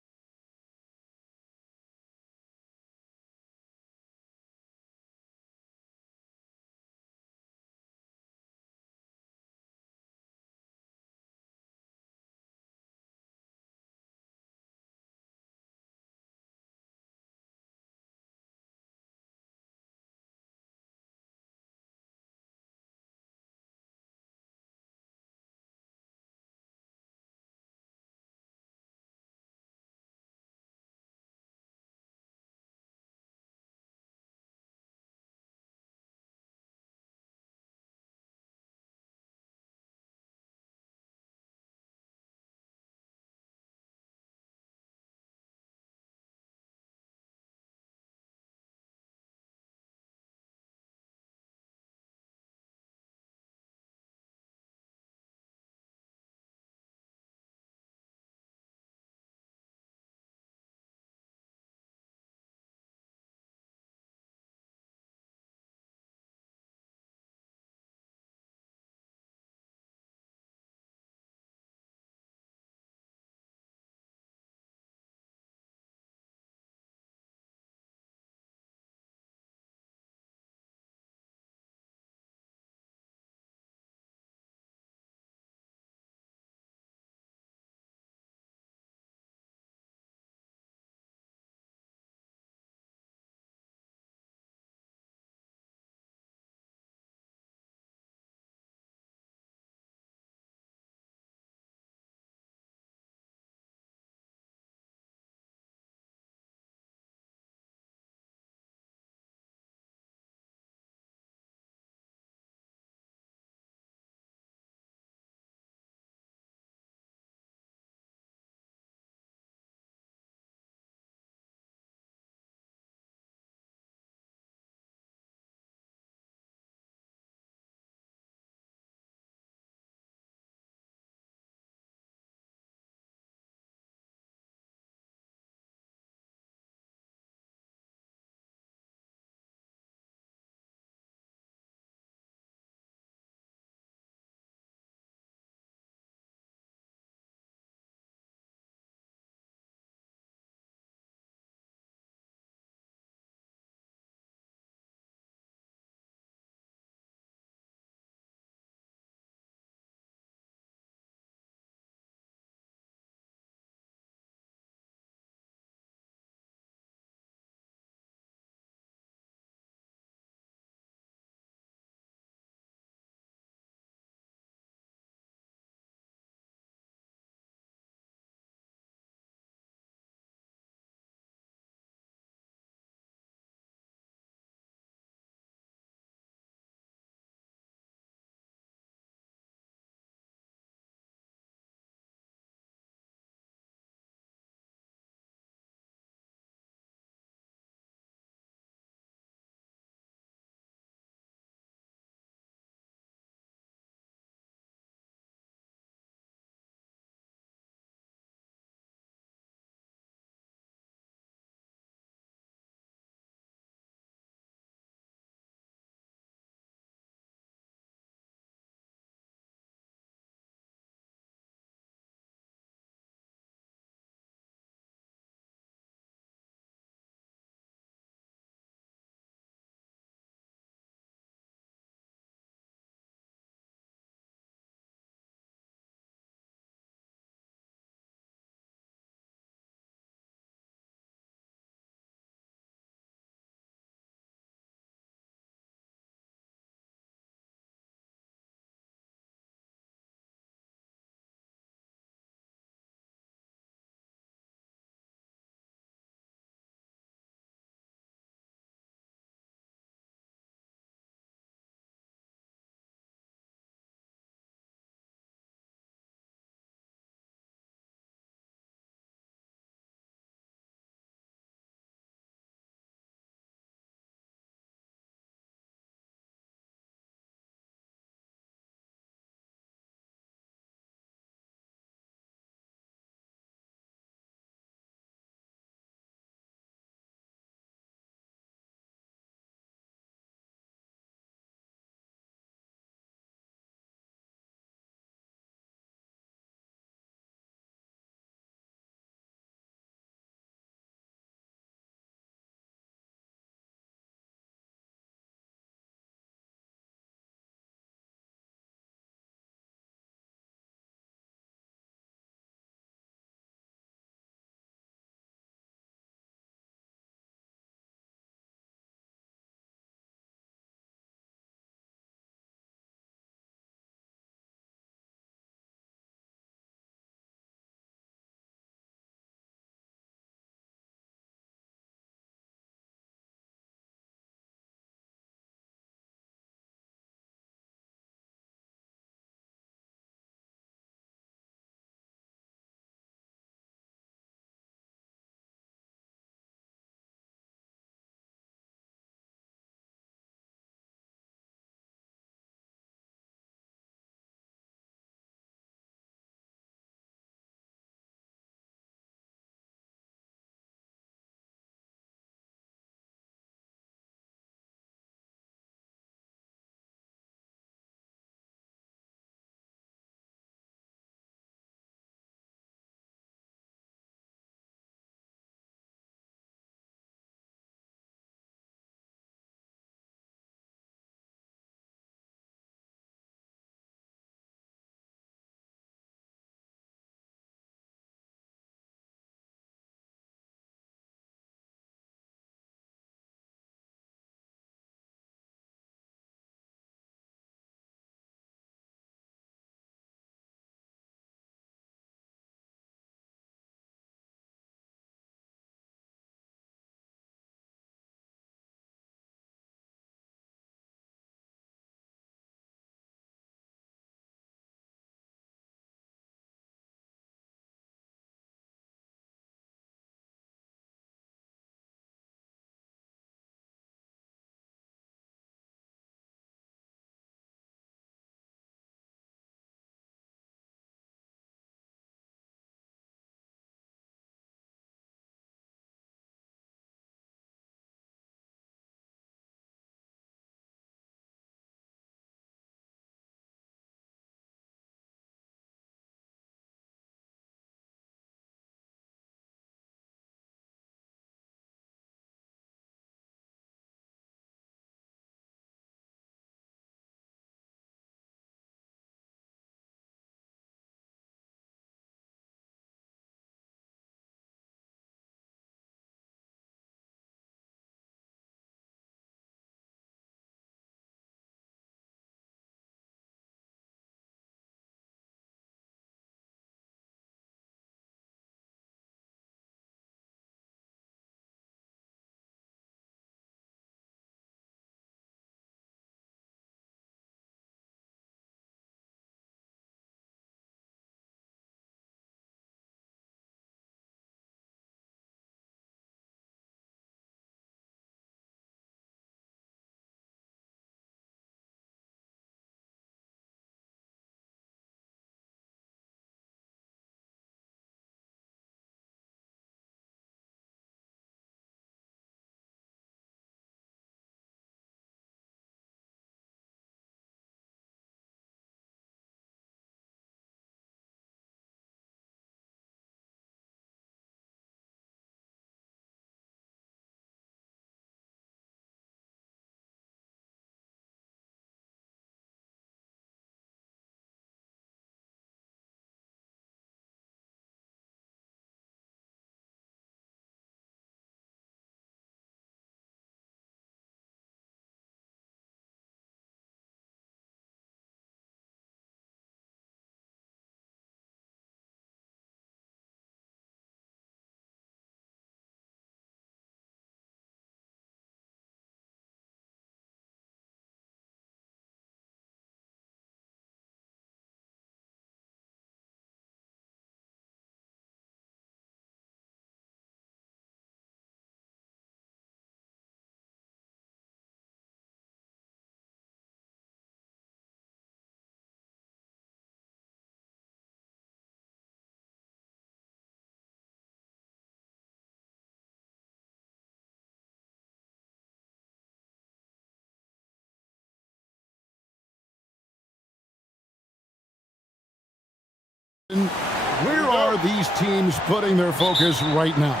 Where are these teams putting their focus right now?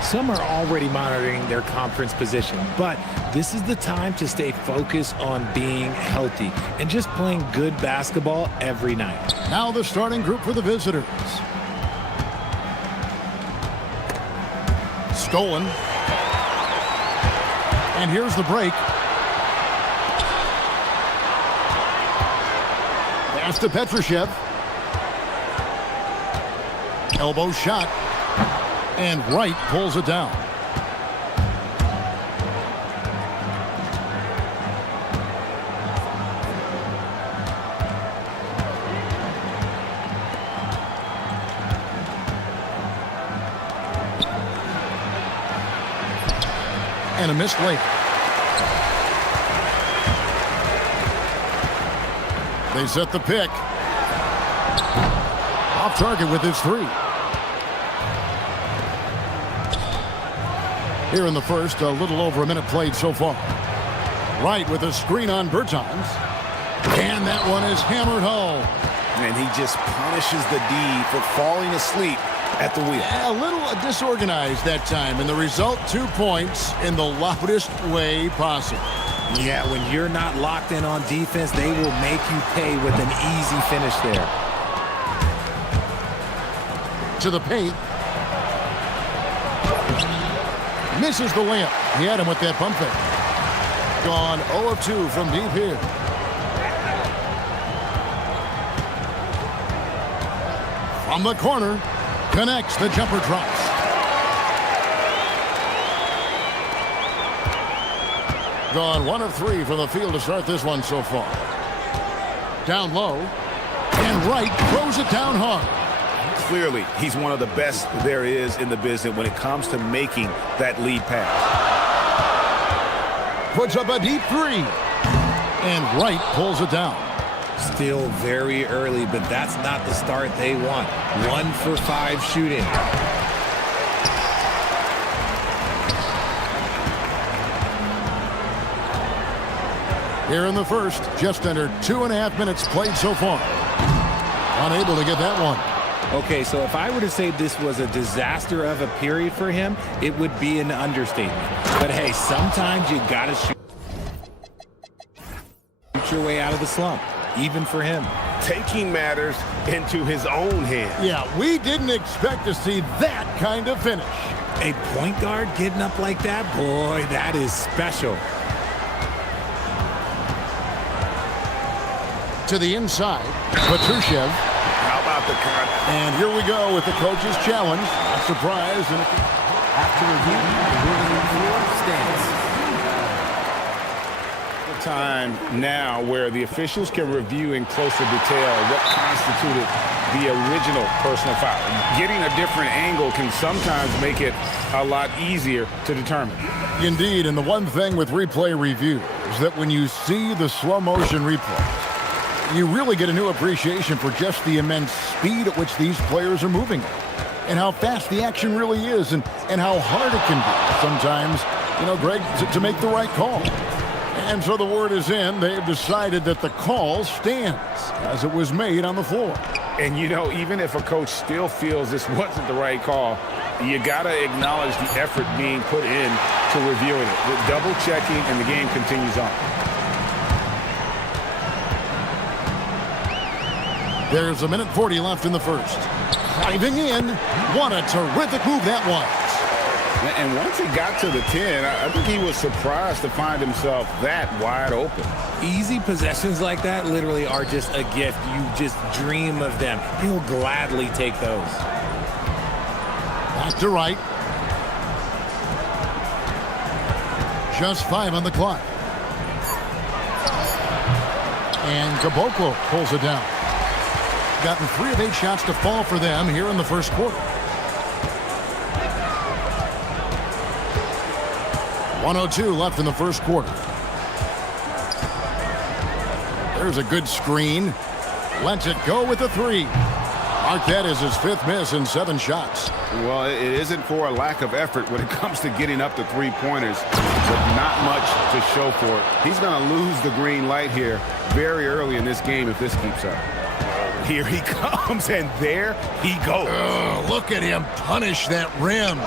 Some are already monitoring their conference position, but this is the time to stay focused on being healthy and just playing good basketball every night. Now the starting group for the visitors. Stolen. And here's the break. Pass to Petrushev. Elbow shot. And Wright pulls it down. And a missed late. They set the pick. Off target with his three. Here in the first, a little over a minute played so far. Wright with a screen on Bertans. And that one is hammered home. And he just punishes the D for falling asleep at the wheel. A little disorganized that time, and the result, 2 points in the loudest way possible. Yeah, when you're not locked in on defense, they will make you pay with an easy finish there. To the paint. Misses the layup. He had him with that pump fake. Gone 0 of 2 from deep here. From the corner. Connects. The jumper drops. Gone 1 of 3 from the field to start this one so far. Down low. And Wright throws it down hard. Clearly, he's one of the best there is in the business when it comes to making that lead pass. Puts up a deep three. And Wright pulls it down. Still very early, but that's not the start they want. 1 for 5 shooting. Here in the first, just under 2.5 minutes played so far. Unable to get that one. Okay, so if I were to say this was a disaster of a period for him, it would be an understatement. But hey, sometimes you gotta shoot your way out of the slump, even for him. Taking matters into his own hands. Yeah, we didn't expect to see that kind of finish. A point guard getting up like that, boy, that is special. To the inside, Petrushev. How about the cut? And here we go with the coach's challenge. Not surprised. After review, the ruling floor stands. The time now where the officials can review in closer detail what constituted the original personal foul. Getting a different angle can sometimes make it a lot easier to determine. Indeed, and the one thing with replay review is that when you see the slow motion replays, you really get a new appreciation for just the immense speed at which these players are moving and how fast the action really is and how hard it can be sometimes, you know, Greg, to make the right call. And so the word is in. They've decided that the call stands as it was made on the floor. And, you know, even if a coach still feels this wasn't the right call, you got to acknowledge the effort being put in to reviewing it. The double checking, and the game continues on. There's 1:40 left in the first. Diving in. What a terrific move that was. And once he got to the 10, I think he was surprised to find himself that wide open. Easy possessions like that literally are just a gift. You just dream of them. He'll gladly take those. Back to Wright. Just 5 on the clock. And Caboclo pulls it down. Gotten 3 of 8 shots to fall for them here in the first quarter. 1:02 left in the first quarter. There's a good screen. Lets it go with the 3. Marquette is his 5th miss in 7 shots. Well, it isn't for a lack of effort when it comes to getting up to 3-pointers, but not much to show for it. He's going to lose the green light here very early in this game if this keeps up. Here he comes, and there he goes. Oh, look at him punish that rim.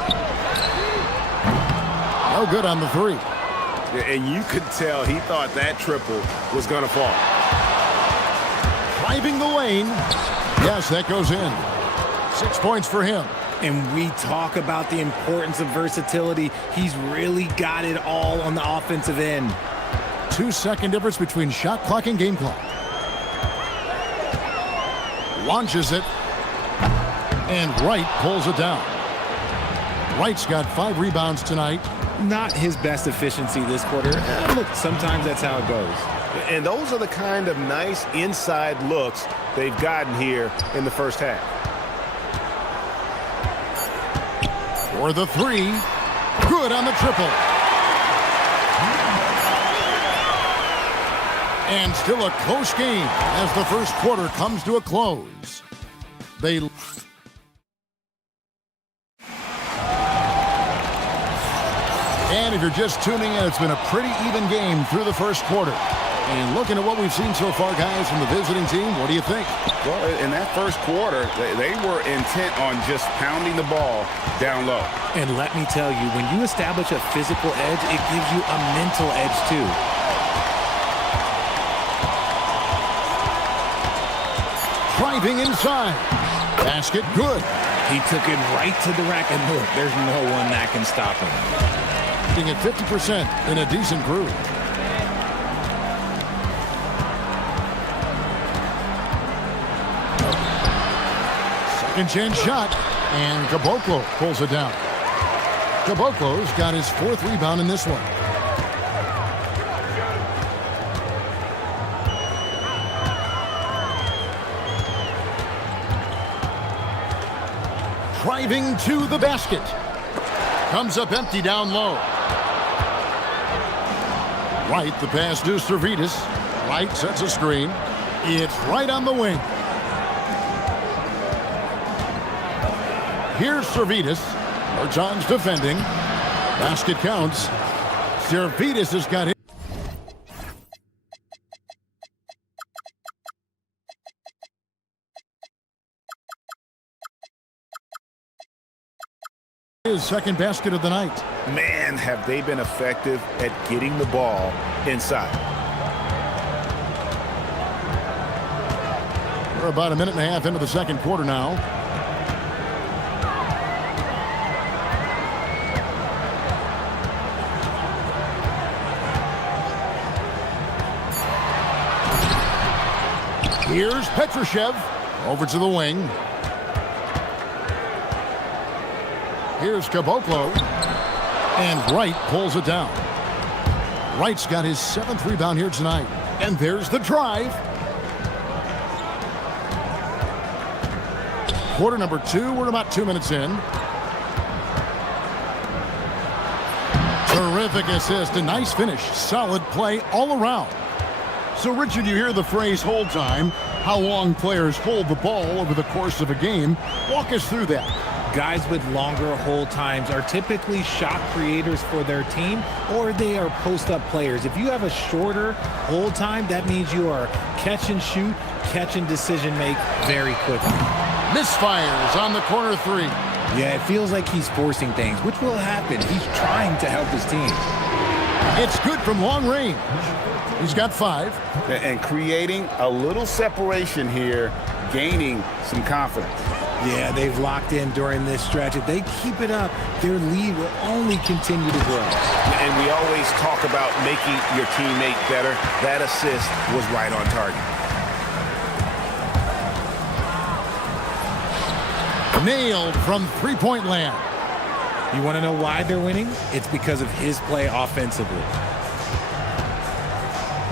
No good on the three. And you could tell he thought that triple was going to fall. Driving the lane. Yes, that goes in. 6 points for him. And we talk about the importance of versatility. He's really got it all on the offensive end. 2-second difference between shot clock and game clock. Launches it. And Wright pulls it down. Wright's got 5 rebounds tonight. Not his best efficiency this quarter. Look, sometimes that's how it goes. And those are the kind of nice inside looks they've gotten here in the first half. For the three. Good on the triple. And still a close game as the first quarter comes to a close. And if you're just tuning in, it's been a pretty even game through the first quarter. And looking at what we've seen so far, guys, from the visiting team, what do you think? Well, in that first quarter, they were intent on just pounding the ball down low. And let me tell you, when you establish a physical edge, it gives you a mental edge, too. Driving inside. Basket good. He took it right to the rack, and look, there's no one that can stop him. Being at 50% in a decent groove. Second chance shot, and Caboclo pulls it down. Caboclo's got his 4th rebound in this one. Driving to the basket. Comes up empty down low. Wright, the pass to Servetus. Wright sets a screen. It's right on the wing. Here's Servetus. Bertans defending. Basket counts. Servetus has got it. His second basket of the night. Man, have they been effective at getting the ball inside. We're about a minute and a half into the second quarter now. Here's Petrushev over to the wing. Here's Caboclo. And Wright pulls it down. Wright's got his 7th rebound here tonight. And there's the drive. Quarter number 2. We're about 2 minutes in. Terrific assist. A nice finish. Solid play all around. So, Richard, you hear the phrase hold time. How long players hold the ball over the course of a game. Walk us through that. Guys with longer hold times are typically shot creators for their team, or they are post-up players. If you have a shorter hold time, that means you are catch and shoot, catch and decision make very quickly. Misfires on the corner 3. Yeah, it feels like he's forcing things, which will happen. He's trying to help his team. It's good from long range. He's got 5. And creating a little separation here, gaining some confidence. Yeah, they've locked in during this stretch. If they keep it up, their lead will only continue to grow. And we always talk about making your teammate better. That assist was right on target. Nailed from three-point land. You want to know why they're winning? It's because of his play offensively.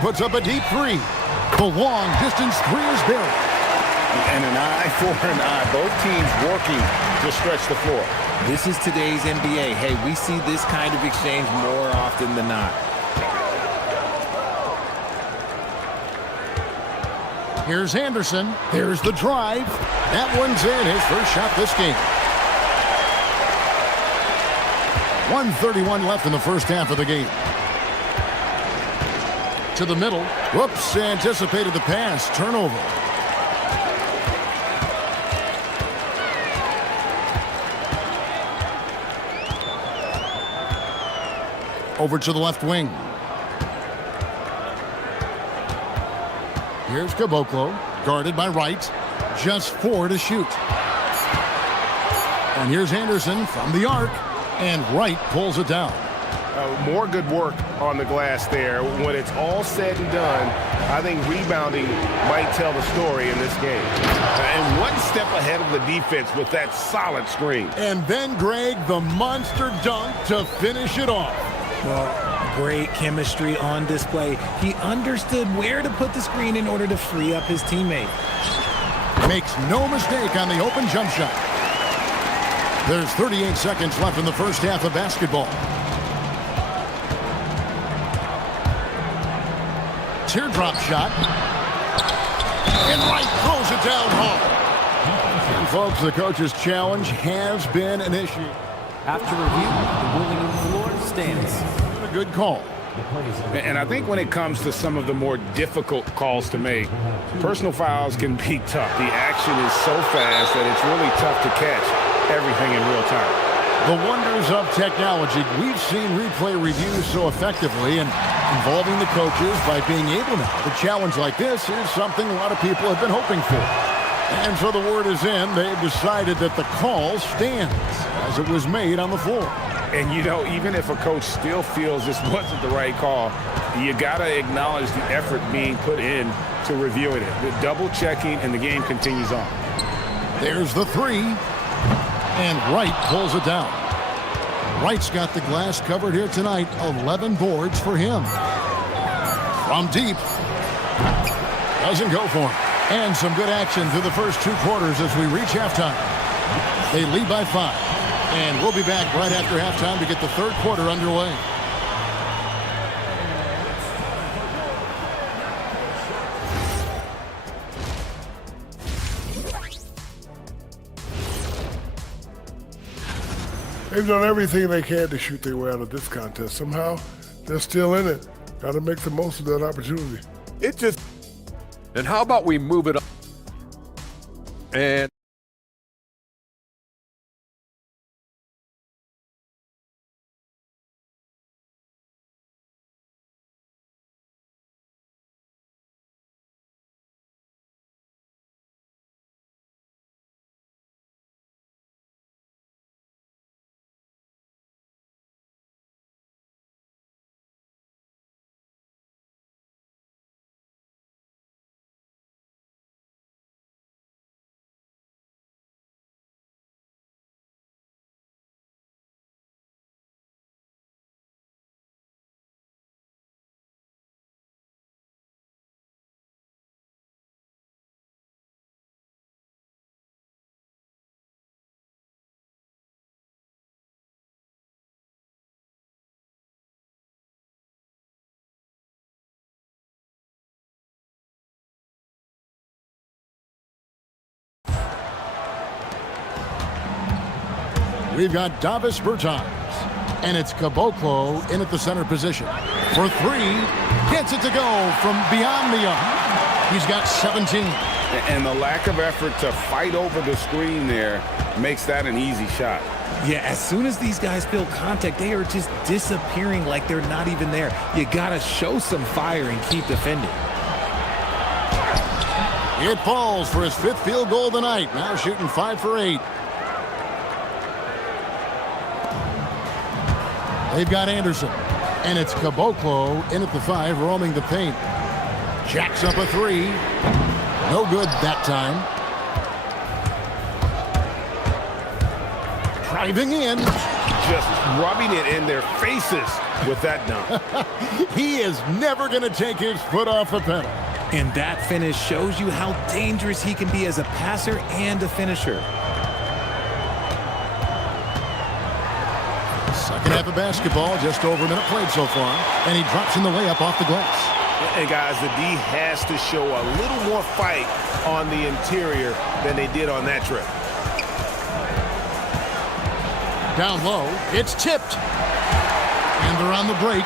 Puts up a deep 3. The long-distance 3 is buried. And an eye for an eye. Both teams working to stretch the floor. This is today's NBA. Hey, we see this kind of exchange more often than not. Here's Anderson. There's the drive. That one's in. His first shot this game. 1:31 left in the first half of the game. To the middle. Whoops, anticipated the pass. Turnover. Over to the left wing. Here's Caboclo, guarded by Wright. Just 4 to shoot. And here's Anderson from the arc, and Wright pulls it down. More good work on the glass there. When it's all said and done, I think rebounding might tell the story in this game. And one step ahead of the defense with that solid screen. And then, Greg, the monster dunk to finish it off. Well, great chemistry on display. He understood where to put the screen in order to free up his teammate. Makes no mistake on the open jump shot. There's 38 seconds left in the first half of basketball. Teardrop shot. And Wright throws it down hard. And folks, the coach's challenge has been an issue. After review, the ruling on the floor stands. A good call. And I think when it comes to some of the more difficult calls to make, personal fouls can be tough. The action is so fast that it's really tough to catch everything in real time. The wonders of technology. We've seen replay reviews so effectively and involving the coaches by being able to. A challenge like this is something a lot of people have been hoping for. And so the word is in. They've decided that the call stands as it was made on the floor. And, you know, even if a coach still feels this wasn't the right call, you got to acknowledge the effort being put in to reviewing it. The double checking, and the game continues on. There's the three. And Wright pulls it down. Wright's got the glass covered here tonight. 11 boards for him. From deep. Doesn't go for him. And some good action through the first 2 quarters as we reach halftime. They lead by 5. And we'll be back right after halftime to get the third quarter underway. They've done everything they can to shoot their way out of this contest. Somehow, they're still in it. Got to make the most of that opportunity. It just... And how about we move it up? And we've got Davis Bertans. And it's Caboclo in at the center position. For 3, gets it to go from beyond the arc. He's got 17. And the lack of effort to fight over the screen there makes that an easy shot. Yeah, as soon as these guys feel contact, they are just disappearing like they're not even there. You got to show some fire and keep defending. It falls for his 5th field goal of the night. Now shooting 5 for 8. They've got Anderson. And it's Caboclo in at the 5, roaming the paint. Jacks up a 3. No good that time. Driving in. Just rubbing it in their faces with that dunk. He is never going to take his foot off the pedal. And that finish shows you how dangerous he can be as a passer and a finisher. Second half of basketball, just over a minute played so far. And he drops in the layup off the glass. And guys, the D has to show a little more fight on the interior than they did on that trip. Down low, it's tipped. And they're on the break.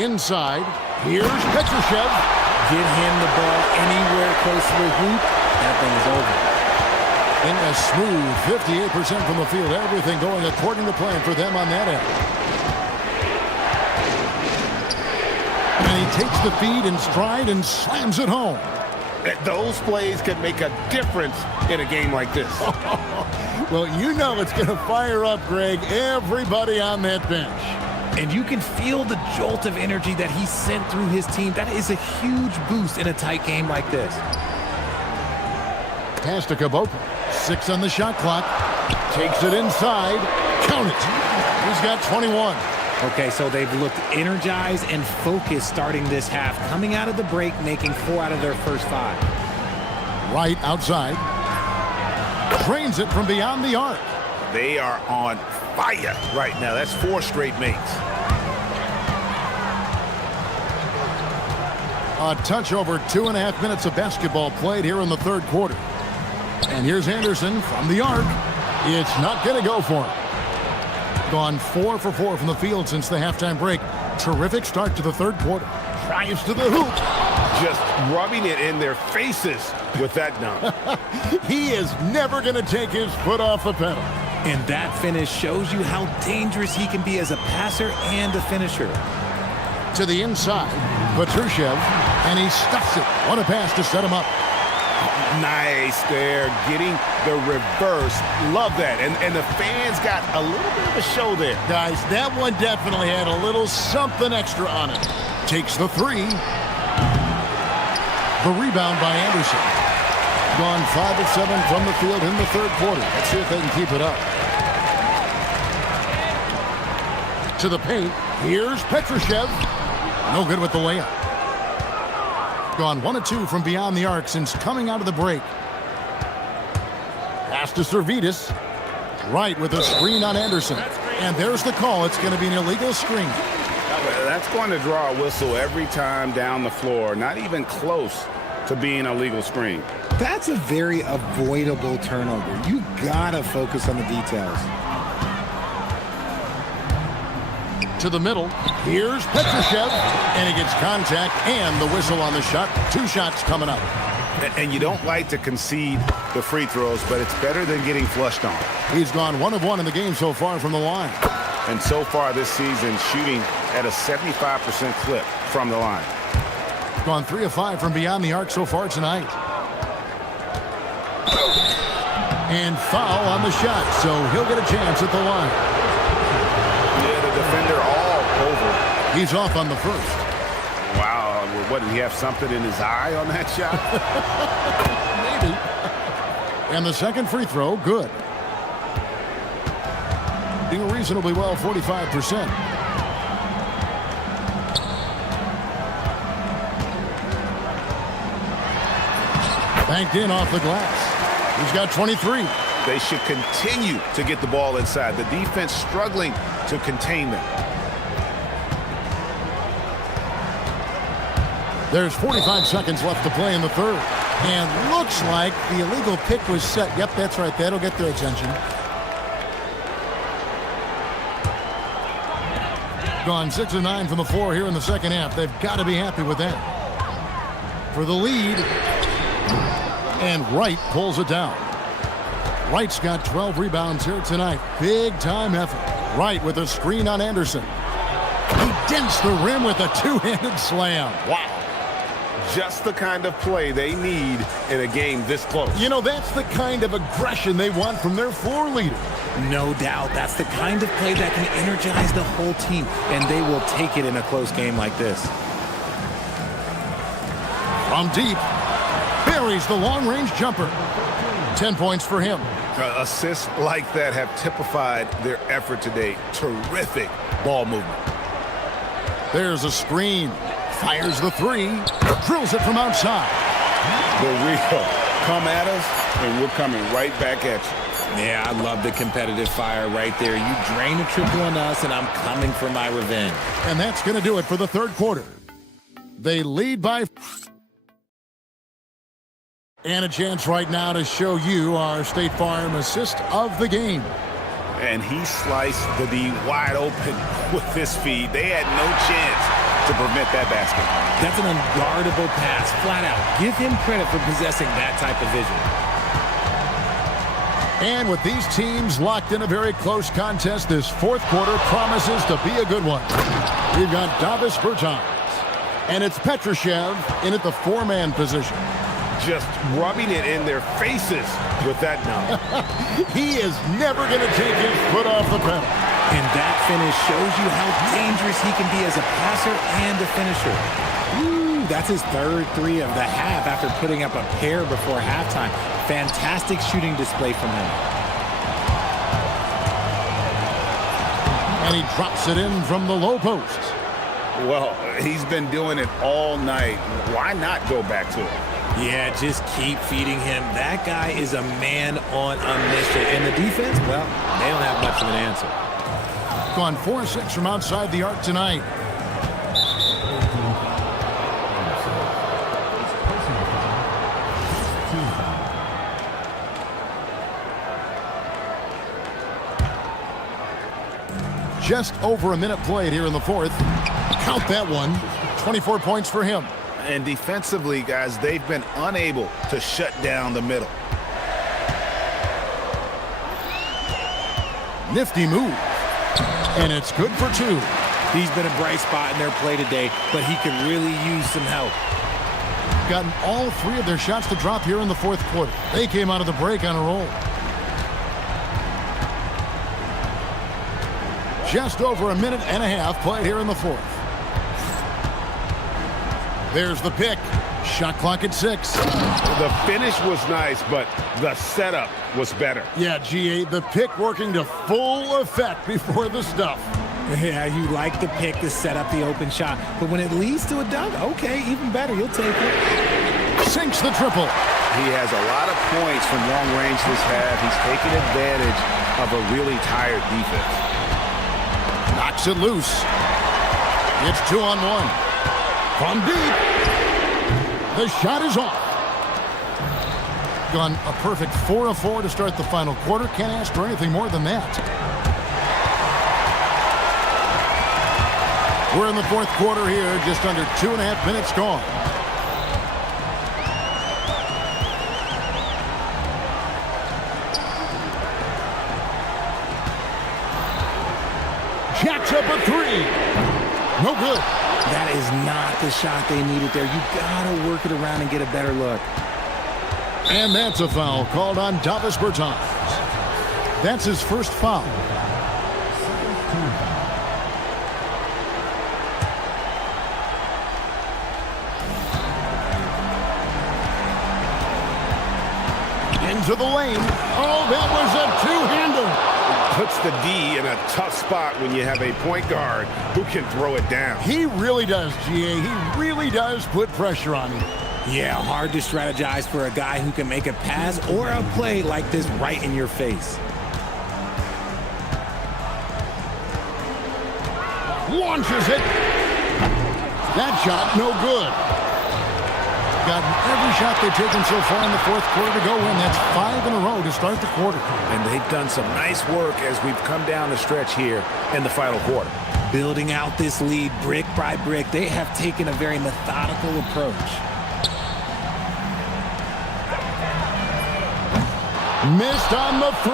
Inside, here's Petrushev. Get him the ball anywhere close to the hoop, that thing is over. In a smooth 58% from the field. Everything going according to plan for them on that end. And he takes the feed in stride and slams it home. Those plays can make a difference in a game like this. Well, you know it's going to fire up, Greg, everybody on that bench. And you can feel the jolt of energy that he sent through his team. That is a huge boost in a tight game like this. Pass to Caboclo. 6 on the shot clock. Takes it inside. Count it. He's got 21. Okay, so they've looked energized and focused starting this half, coming out of the break, making 4 out of their first 5. Right outside. Drains it from beyond the arc. They are on fire right now. That's 4 straight makes. A touch over 2.5 minutes of basketball played here in the third quarter. And here's Anderson from the arc. It's not going to go for him. Gone 4 for 4 from the field since the halftime break. Terrific start to the third quarter. Drives to the hoop. Just rubbing it in their faces with that dunk. He is never going to take his foot off the pedal. And that finish shows you how dangerous he can be as a passer and a finisher. To the inside, Petrushev, and he stuffs it. What a pass to set him up. Nice there, getting the reverse. Love that. And the fans got a little bit of a show there. Guys, that one definitely had a little something extra on it. Takes the 3. The rebound by Anderson. Gone 5 of 7 from the field in the third quarter. Let's see if they can keep it up. To the paint. Here's Petrushev. No good with the layup. Gone 1 of 2 from beyond the arc since coming out of the break. Pass to Servidis. Right with a screen on Anderson. And there's the call. It's going to be an illegal screen. That's going to draw a whistle every time down the floor. Not even close to being a legal screen. That's a very avoidable turnover. You gotta focus on the details. To the middle. Here's Petrushev. And he gets contact and the whistle on the shot. 2 shots coming up. And you don't like to concede the free throws, but it's better than getting flushed on. He's gone 1 of 1 in the game so far from the line. And so far this season, shooting at a 75% clip from the line. Gone 3 of 5 from beyond the arc so far tonight. And foul on the shot, so he'll get a chance at the line. Yeah, the defender all over. He's off on the first. Wow, what, did he have something in his eye on that shot? Maybe. And the second free throw, good. Doing reasonably well, 45%. Banked in off the glass. He's got 23. They should continue to get the ball inside. The defense struggling to contain them. There's 45 seconds left to play in the third. And looks like the illegal pick was set. Yep, that's right. That'll get their attention. Gone 6 of 9 from the floor here in the second half. They've got to be happy with that. For the lead. And Wright pulls it down. Wright's got 12 rebounds here tonight. Big time effort. Wright with a screen on Anderson. He dents the rim with a 2-handed slam. Wow. Just the kind of play they need in a game this close. You know, that's the kind of aggression they want from their floor leader. No doubt. That's the kind of play that can energize the whole team, and they will take it in a close game like this. From deep, buries the long-range jumper. 10 points for him. Assists like that have typified their effort today. Terrific ball movement. There's a screen. Fires the 3. Drills it from outside. The real come at us, and we're coming right back at you. Yeah, I love the competitive fire right there. You drain a triple on us, and I'm coming for my revenge. And that's going to do it for the third quarter. They lead by... And a chance right now to show you our State Farm assist of the game. And he sliced the D wide open with his feed. They had no chance to prevent that basket. That's an unguardable pass, flat out. Give him credit for possessing that type of vision. And with these teams locked in a very close contest, this fourth quarter promises to be a good one. We've got Davis Bertans, and it's Petrushev in at the four-man position. Just rubbing it in their faces with that dunk. He is never going to take his foot off the pedal. And that finish shows you how dangerous he can be as a passer and a finisher. Woo, that's his third three of the half after putting up a pair before halftime. Fantastic shooting display from him. And he drops it in from the low post. Well, he's been doing it all night. Why not go back to it? Yeah, just keep feeding him. That guy is a man on a mission. And the defense, well, they don't have much of an answer. Gone 4-6 from outside the arc tonight. Just over a minute played here in the fourth. Count that one. 24 points for him. And defensively, guys, they've been unable to shut down the middle. Nifty move. And it's good for two. He's been a bright spot in their play today, but he could really use some help. Gotten all three of their shots to drop here in the fourth quarter. They came out of the break on a roll. Just over a minute and a half played here in the fourth. There's the pick. Shot clock at 6. The finish was nice, but the setup was better. Yeah, GA, the pick working to full effect before the stuff. Yeah, you like the pick to set up the open shot, but when it leads to a dunk, okay, even better, you'll take it. Sinks the triple. He has a lot of points from long range this half. He's taking advantage of a really tired defense. Knocks it loose. It's 2-on-1. From deep. The shot is off. Gone a perfect 4 of 4 to start the final quarter. Can't ask for anything more than that. We're in the fourth quarter here, just under 2.5 minutes gone. Jacks up a 3. No good. That is not the shot they needed there. You gotta work it around and get a better look. And that's a foul called on Davis Bertans. That's his first foul. Into the lane. Oh, that was a two-hander. Puts the D in a tough spot when you have a point guard who can throw it down. He really does, GA. He really does put pressure on him. Yeah, hard to strategize for a guy who can make a pass or a play like this right in your face. Launches it. That shot, no good. Gotten every shot they've taken so far in the fourth quarter to go in. That's 5 in a row to start the quarter. And they've done some nice work as we've come down the stretch here in the final quarter. Building out this lead brick by brick, they have taken a very methodical approach. Missed on the 3.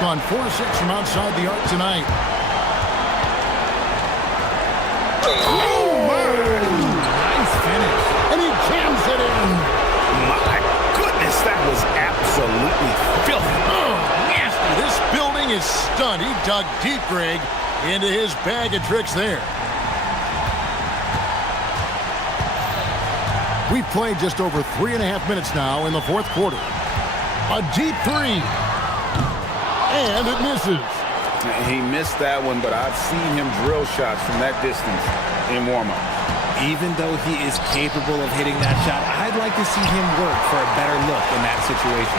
Gone 4-6 from outside the arc tonight. Oh, my! Nice finish. And he jams it in. My goodness, that was absolutely filthy. Oh, nasty. This building is stunned. He dug deep, Greg, into his bag of tricks there. We've played just over 3.5 minutes now in the fourth quarter. A deep 3. And it misses. He missed that one, but I've seen him drill shots from that distance in warm-up. Even though he is capable of hitting that shot, I'd like to see him work for a better look in that situation.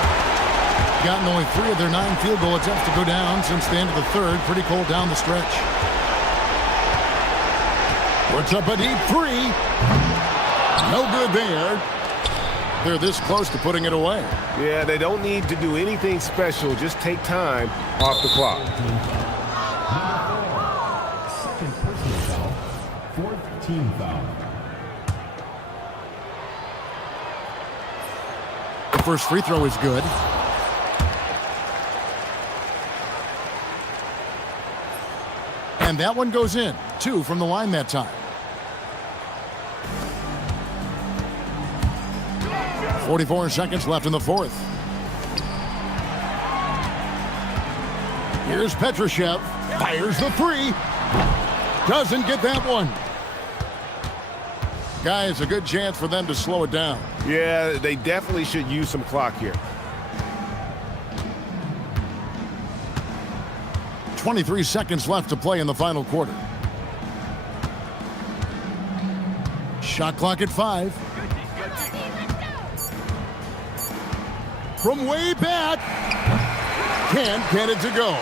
Gotten only 3 of their 9 field goal attempts to go down since the end of the third. Pretty cold down the stretch. Puts up a deep 3. No good there. They're this close to putting it away. Yeah, they don't need to do anything special. Just take time off the clock. Second personal foul. Fourth team foul. The first free throw is good. And that one goes in. 2 from the line that time. 44 seconds left in the fourth. Here's Petrushev. Fires the three. Doesn't get that one. Guys, a good chance for them to slow it down. Yeah, they definitely should use some clock here. 23 seconds left to play in the final quarter. Shot clock at 5. From way back. Can't get it to go.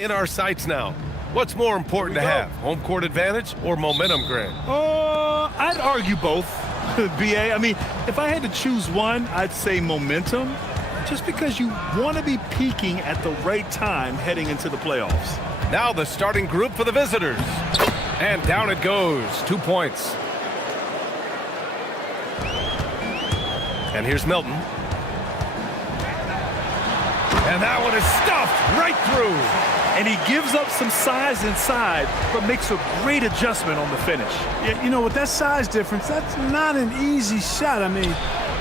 In our sights now. What's more important to have, home court advantage or momentum, Grant? I'd argue both, BA. I mean, if I had to choose one, I'd say momentum, just because you want to be peaking at the right time heading into the playoffs. Now the starting group for the visitors. And down it goes. 2 points. And here's Milton. And that one is stuffed right through. And he gives up some size inside, but makes a great adjustment on the finish. Yeah, you know, with that size difference, that's not an easy shot. I mean,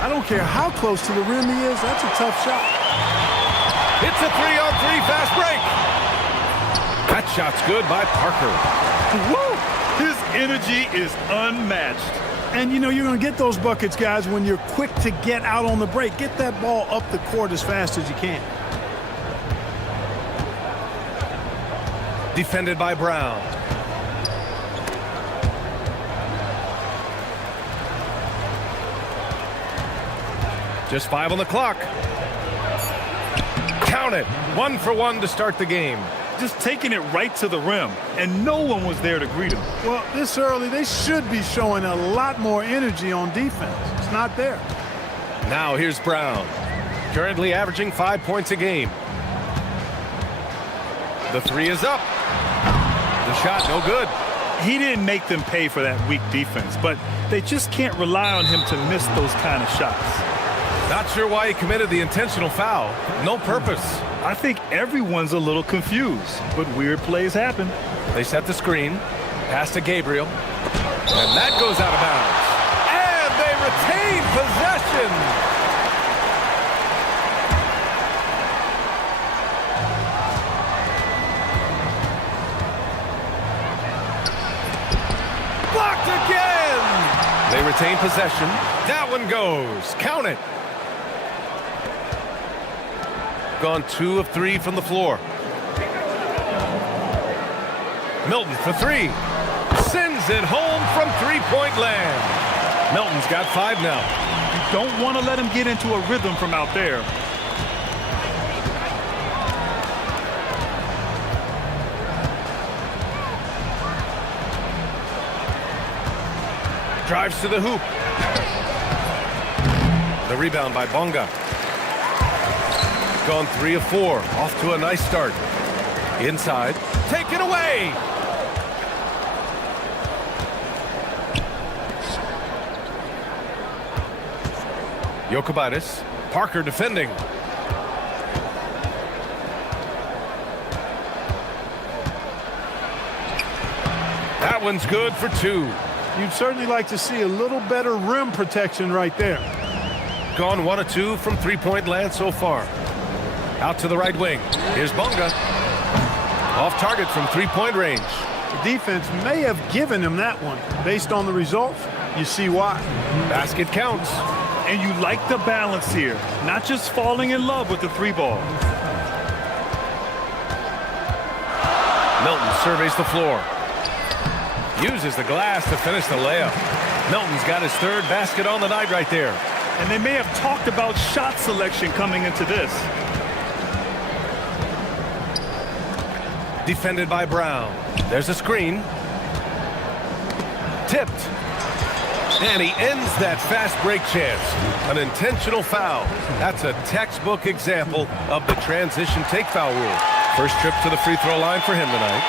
I don't care how close to the rim he is, that's a tough shot. It's a 3-on-3 fast break. That shot's good by Parker. Woo! His energy is unmatched. And, you know, you're going to get those buckets, guys, when you're quick to get out on the break. Get that ball up the court as fast as you can. Defended by Brown. Just 5 on the clock. Count it. 1 for 1 to start the game. Just taking it right to the rim, and no one was there to greet him. Well, this early, they should be showing a lot more energy on defense. It's not there. Now here's Brown. Currently averaging 5 points a game. The 3 is up. The shot, no good. He didn't make them pay for that weak defense, but they just can't rely on him to miss those kind of shots. Not sure why he committed the intentional foul. No purpose. I think everyone's a little confused, but weird plays happen. They set the screen. Pass to Gabriel. And that goes out of bounds. And they retain possession. Blocked again. They retain possession. That one goes. Count it. Gone 2 of 3 from the floor. Milton for 3. Sends it home from three-point land. Milton's got 5 now. You don't want to let him get into a rhythm from out there. Drives to the hoop. The rebound by Bonga. Gone 3 of 4. Off to a nice start. Inside. Take it away. Jokubaitis. Parker defending. That one's good for 2. You'd certainly like to see a little better rim protection right there. Gone 1 of 2 from three-point land so far. Out to the right wing. Here's Bonga. Off target from three-point range. The defense may have given him that one. Based on the results, you see why. Basket counts. And you like the balance here. Not just falling in love with the 3-ball. Milton surveys the floor. Uses the glass to finish the layup. Milton's got his 3rd basket on the night right there. And they may have talked about shot selection coming into this. Defended by Brown. There's a screen. Tipped. And he ends that fast break chance. An intentional foul. That's a textbook example of the transition take foul rule. First trip to the free throw line for him tonight.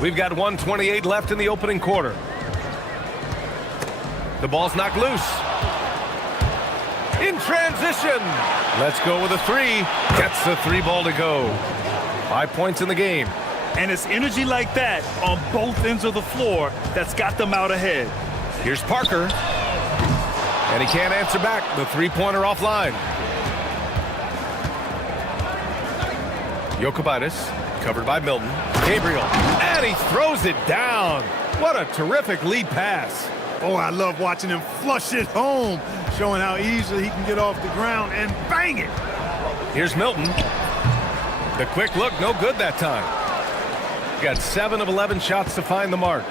We've got 1:28 left in the opening quarter. The ball's knocked loose. In transition. Let's go with a 3. Gets the 3-ball to go. 5 points in the game. And it's energy like that on both ends of the floor that's got them out ahead. Here's Parker. And he can't answer back. The 3-pointer offline. Jokubaitis. Covered by Milton. Gabriel. And he throws it down. What a terrific lead pass. Oh, I love watching him flush it home, showing how easily he can get off the ground and bang it. Here's Milton. The quick look, no good that time. Got 7 of 11 shots to find the mark.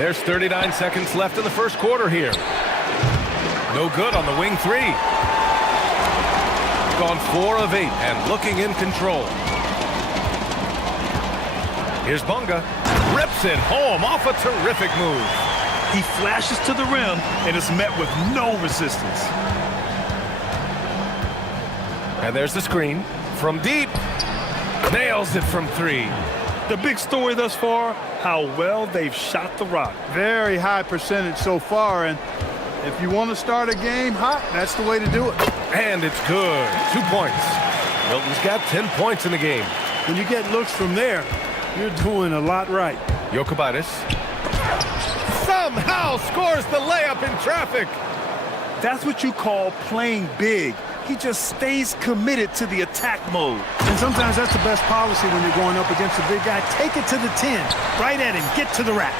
There's 39 seconds left in the first quarter here. No good on the wing three. Gone 4 of 8 and looking in control. Here's Bunga. Rips it home off a terrific move. He flashes to the rim and is met with no resistance. And there's the screen. From deep. Nails it from 3. The big story thus far, how well they've shot the rock. Very high percentage so far, and if you want to start a game hot, that's the way to do it. And it's good. 2 points. Milton's got 10 points in the game. When you get looks from there, you're doing a lot right. Jokubaitis somehow scores the layup in traffic. That's what you call playing big. He just stays committed to the attack mode. And sometimes that's the best policy when you're going up against a big guy. Take it to the 10, right at him, get to the rack.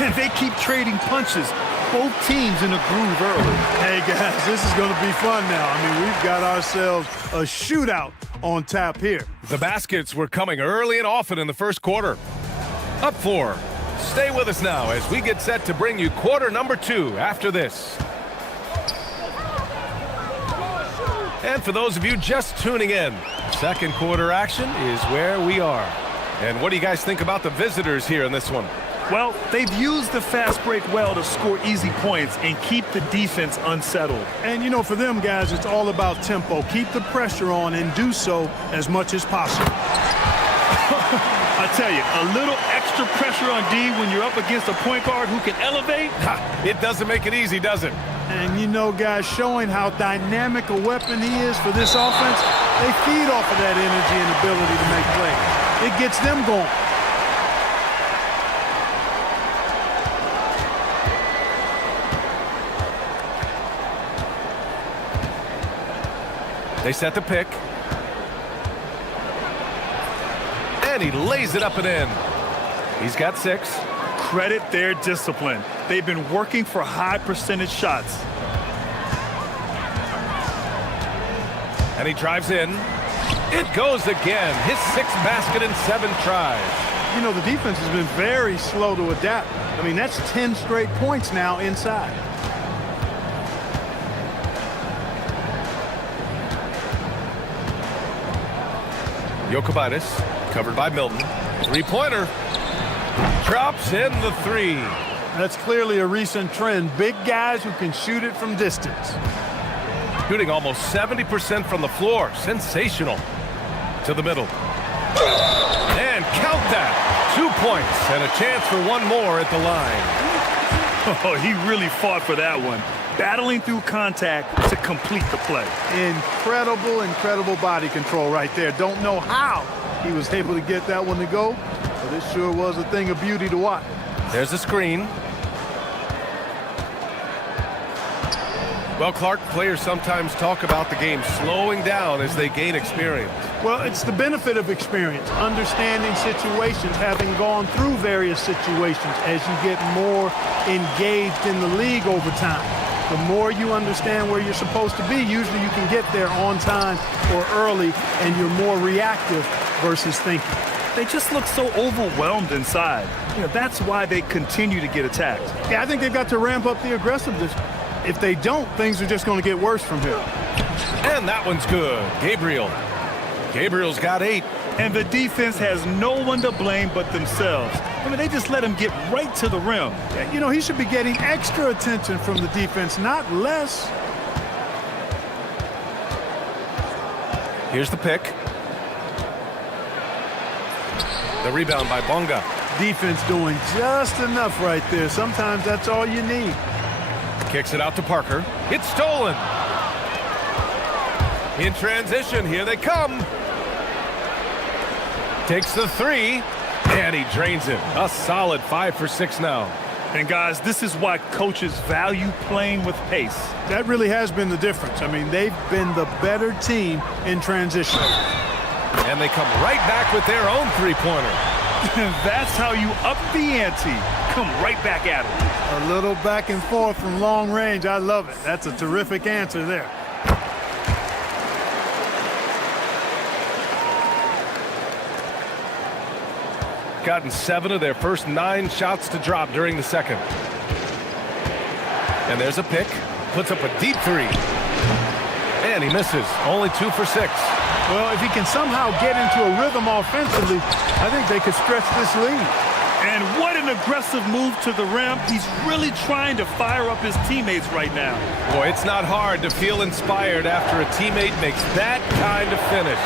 And they keep trading punches. Both teams in a groove early. Hey guys, this is going to be fun now. I mean, we've got ourselves a shootout on tap here. The baskets were coming early and often in the first quarter. Up 4. Stay with us now as we get set to bring you quarter number 2 after this. And for those of you just tuning in, second quarter action is where we are. And what do you guys think about the visitors here in this one? Well, they've used the fast break well to score easy points and keep the defense unsettled. And, you know, for them guys, it's all about tempo. Keep the pressure on and do so as much as possible. I tell you, a little extra pressure on D when you're up against a point guard who can elevate. It doesn't make it easy, does it? And, you know, guys, showing how dynamic a weapon he is for this offense, they feed off of that energy and ability to make plays. It gets them going. They set the pick. And he lays it up and in. He's got 6. Credit their discipline. They've been working for high percentage shots. And he drives in. It goes again. His 6th basket in 7 tries. You know, the defense has been very slow to adapt. I mean, that's 10 straight points now inside. Jokubaitis, covered by Milton. 3-pointer. Drops in the 3. That's clearly a recent trend. Big guys who can shoot it from distance. Shooting almost 70% from the floor. Sensational. To the middle. And count that. 2 points and a chance for one more at the line. Oh, he really fought for that one. Battling through contact to complete the play. Incredible, incredible body control right there. Don't know how he was able to get that one to go, but it sure was a thing of beauty to watch. There's a screen. Well, Clark, players sometimes talk about the game slowing down as they gain experience. Well, it's the benefit of experience, understanding situations, having gone through various situations as you get more engaged in the league over time. The more you understand where you're supposed to be, usually you can get there on time or early, and you're more reactive versus thinking. They just look so overwhelmed inside. You know, that's why they continue to get attacked. Yeah, I think they've got to ramp up the aggressiveness. If they don't, things are just going to get worse from here. And that one's good. Gabriel's got 8. And the defense has no one to blame but themselves. I mean, they just let him get right to the rim. Yeah, you know, he should be getting extra attention from the defense, not less. Here's the pick. The rebound by Bunga. Defense doing just enough right there. Sometimes that's all you need. Kicks it out to Parker. It's stolen. In transition, here they come. Takes the 3, and he drains it. A solid 5 for 6 now. And guys, this is why coaches value playing with pace. That really has been the difference. I mean, they've been the better team in transition. And they come right back with their own 3-pointer. That's how you up the ante. Come right back at it. A little back and forth from long range. I love it. That's a terrific answer there. Gotten 7 of their first 9 shots to drop during the second. And there's a pick. Puts up a deep 3. And he misses. Only 2 for 6. Well, if he can somehow get into a rhythm offensively, I think they could stretch this lead. And what an aggressive move to the rim. He's really trying to fire up his teammates right now. Boy, it's not hard to feel inspired after a teammate makes that kind of finish.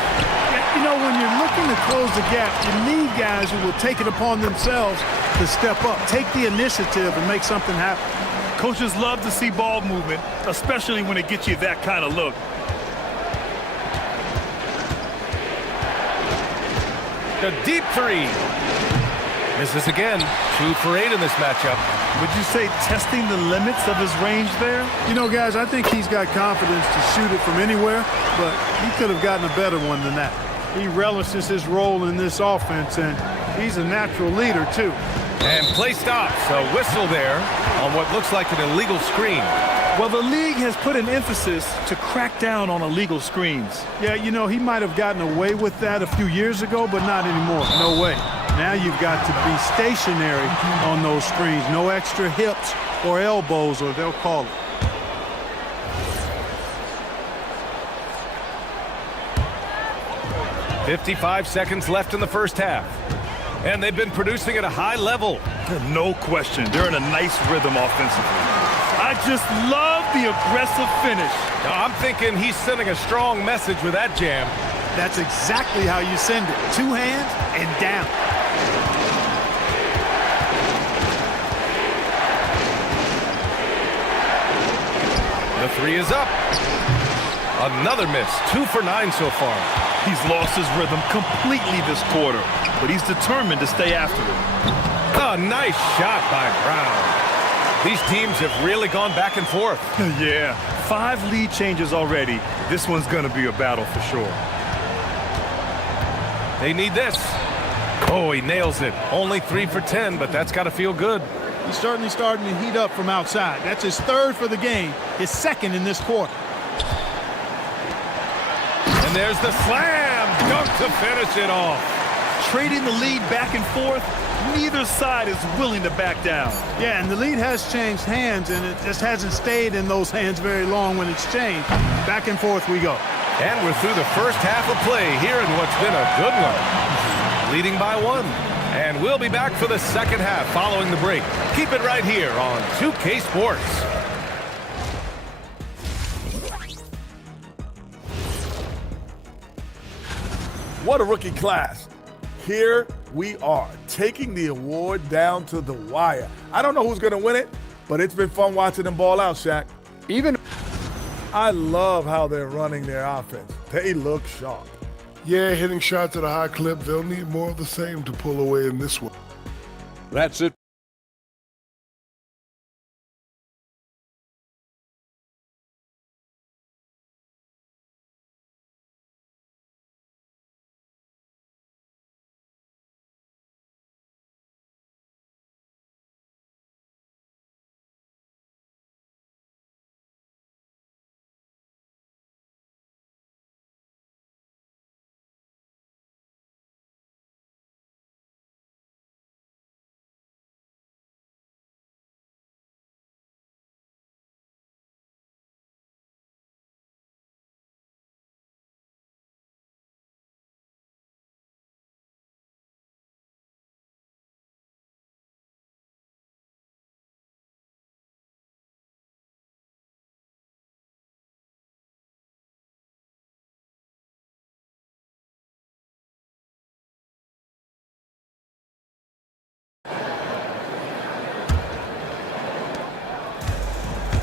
You know, when you're looking to close the gap, you need guys who will take it upon themselves to step up, take the initiative and make something happen. Coaches love to see ball movement, especially when it gets you that kind of look. A deep 3. Misses again. 2 for 8 in this matchup. Would you say testing the limits of his range there? You know, guys, I think he's got confidence to shoot it from anywhere, but he could have gotten a better one than that. He relishes his role in this offense, and he's a natural leader, too. And play stops. A whistle there on what looks like an illegal screen. Well, the league has put an emphasis to crack down on illegal screens. Yeah, you know, he might have gotten away with that a few years ago, but not anymore. No way. Now you've got to be stationary on those screens. No extra hips or elbows, or they'll call it. .55 seconds left in the first half. And they've been producing at a high level. No question. They're in a nice rhythm offensively. I just love the aggressive finish. Now, I'm thinking he's sending a strong message with that jam. That's exactly how you send it. 2 hands and down. The 3 is up. Another miss. 2 for 9 so far. He's lost his rhythm completely this quarter, but he's determined to stay after it. A nice shot by Brown. These teams have really gone back and forth. Yeah, 5 lead changes already. This one's going to be a battle for sure. They need this. Oh, he nails it. Only 3 for 10, but that's got to feel good. He's certainly starting to heat up from outside. That's his 3rd for the game, his 2nd in this quarter. And there's the slam dunk to finish it off. Trading the lead back and forth, neither side is willing to back down. Yeah, and the lead has changed hands, and it just hasn't stayed in those hands very long when it's changed. Back and forth we go. And we're through the first half of play here in what's been a good one. Leading by 1. And we'll be back for the second half following the break. Keep it right here on 2K Sports. What a rookie class. Here we are, taking the award down to the wire. I don't know who's going to win it, but it's been fun watching them ball out, Shaq. I love how they're running their offense. They look sharp. Yeah, hitting shots at a high clip. They'll need more of the same to pull away in this one. That's it.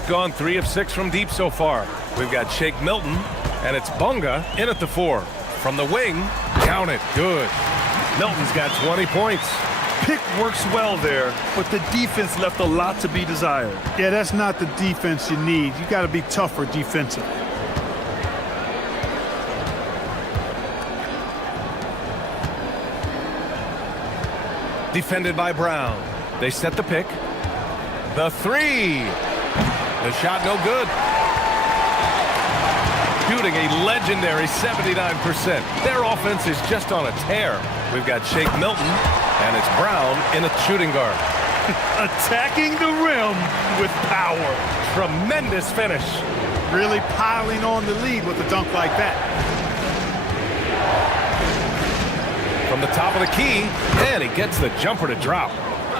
Gone 3 of 6 from deep so far. We've got Shake Milton, and it's Bunga in at the 4. From the wing, count it. Good. Milton's got 20 points. Pick works well there, but the defense left a lot to be desired. Yeah, that's not the defense you need. You got to be tougher defensively. Defended by Brown. They set the pick. The 3. The shot no good. shooting a legendary 79%. Their offense is just on a tear. We've got Shake Milton, and it's Brown in a shooting guard. Attacking the rim with power. Tremendous finish. Really piling on the lead with a dunk like that. From the top of the key, and he gets the jumper to drop.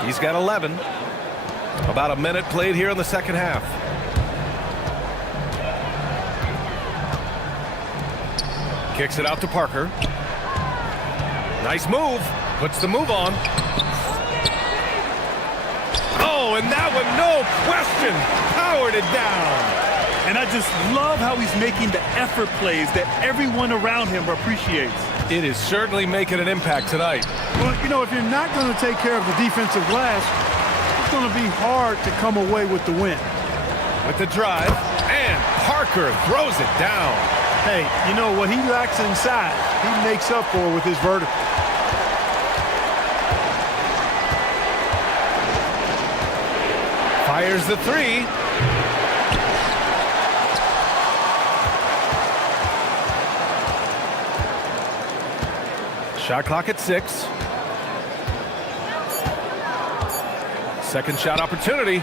He's got 11. About a minute played here in the second half. Kicks it out to Parker. Nice move. Puts the move on. Oh, and that one, no question, powered it down. And I just love how he's making the effort plays that everyone around him appreciates. It is certainly making an impact tonight. Well, you know, if you're not going to take care of the defensive glass, it's going to be hard to come away with the win. With the drive, and Parker throws it down. Hey, you know, what he lacks inside, he makes up for with his vertical. Fires the three. Shot clock at 6. Second shot opportunity.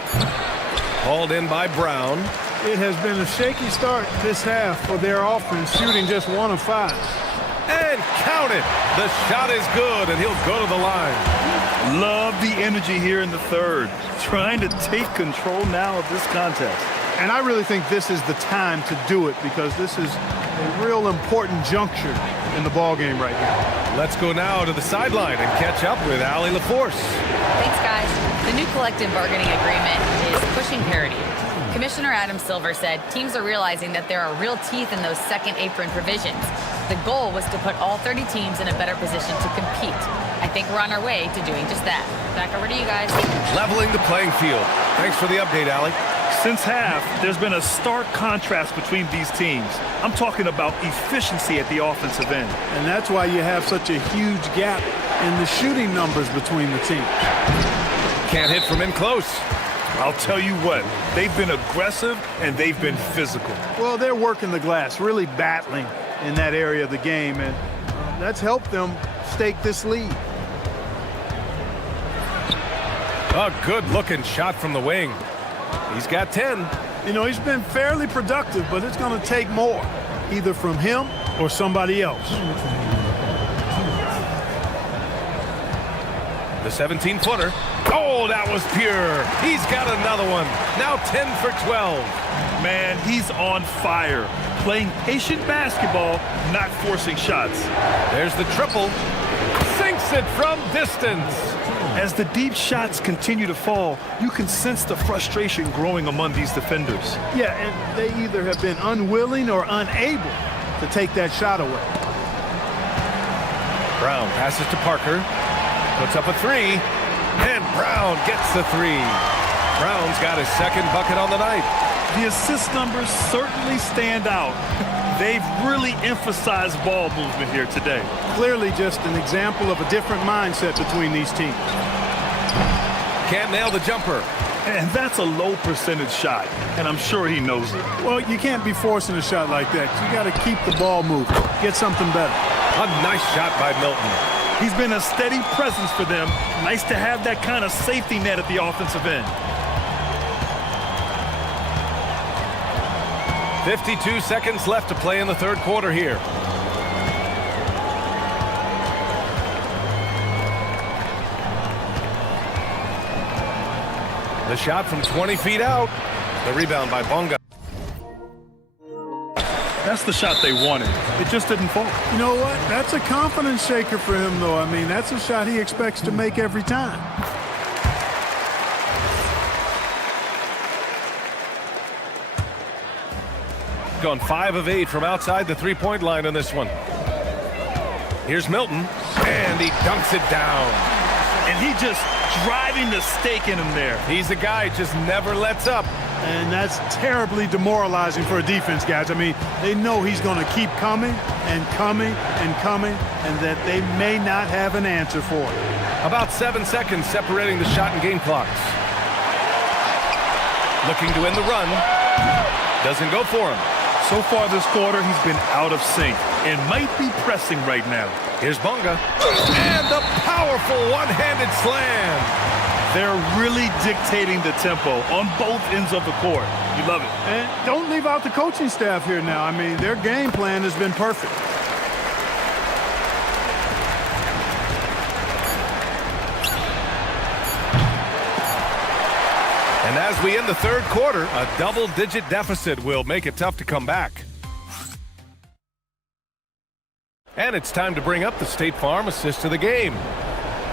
Hauled in by Brown. It has been a shaky start this half for their offense, shooting just 1 of 5. And count it. The shot is good, and he'll go to the line. Love the energy here in the third. Trying to take control now of this contest. And I really think this is the time to do it because this is a real important juncture in the ball game right now. Let's go now to the sideline and catch up with Allie LaForce. Thanks, guys. The new collective bargaining agreement is pushing parity. Commissioner Adam Silver said teams are realizing that there are real teeth in those second apron provisions. The goal was to put all 30 teams in a better position to compete. I think we're on our way to doing just that. Back over to you guys. Leveling the playing field. Thanks for the update, Allie. Since half, there's been a stark contrast between these teams. I'm talking about efficiency at the offensive end. And that's why you have such a huge gap in the shooting numbers between the teams. Can't hit from in close. I'll tell you what, they've been aggressive and they've been physical. Well, they're working the glass, really battling in that area of the game, and that's helped them stake this lead. A good-looking shot from the wing. He's got 10. You know, he's been fairly productive, but it's going to take more, either from him or somebody else. The 17-footer. Oh, that was pure. He's got another one. Now 10 for 12. Man, he's on fire. Playing patient basketball, not forcing shots. There's the triple. Sinks it from distance. As the deep shots continue to fall, you can sense the frustration growing among these defenders. Yeah, and they either have been unwilling or unable to take that shot away. Brown passes to Parker. Puts up a three. And Brown gets the three. Brown's got his second bucket on the night. The assist numbers certainly stand out. They've really emphasized ball movement here today. Clearly just an example of a different mindset between these teams. Can't nail the jumper. And that's a low percentage shot, and I'm sure he knows it. Well, you can't be forcing a shot like that. You got to keep the ball moving. Get something better. A nice shot by Milton. He's been a steady presence for them. Nice to have that kind of safety net at the offensive end. 52 seconds left to play in the third quarter here. The shot from 20 feet out. The rebound by Bonga. That's the shot they wanted. It just didn't fall. You know what? That's a confidence shaker for him, though. I mean, that's a shot he expects to make every time. Gone 5 of 8 from outside the three-point line on this one. Here's Milton, and he dunks it down. And he just driving the stake in him there. He's a guy who just never lets up. And that's terribly demoralizing for a defense, guys. I mean, they know he's going to keep coming and coming and coming, and that they may not have an answer for it. About 7 seconds separating the shot and game clocks. Looking to end the run. Doesn't go for him. So far this quarter, he's been out of sync and might be pressing right now. Here's Bunga. And the powerful one-handed slam. They're really dictating the tempo on both ends of the court. You love it. And don't leave out the coaching staff here now. I mean, their game plan has been perfect. And as we end the third quarter, a double-digit deficit will make it tough to come back. And it's time to bring up the State Farm assist of the game.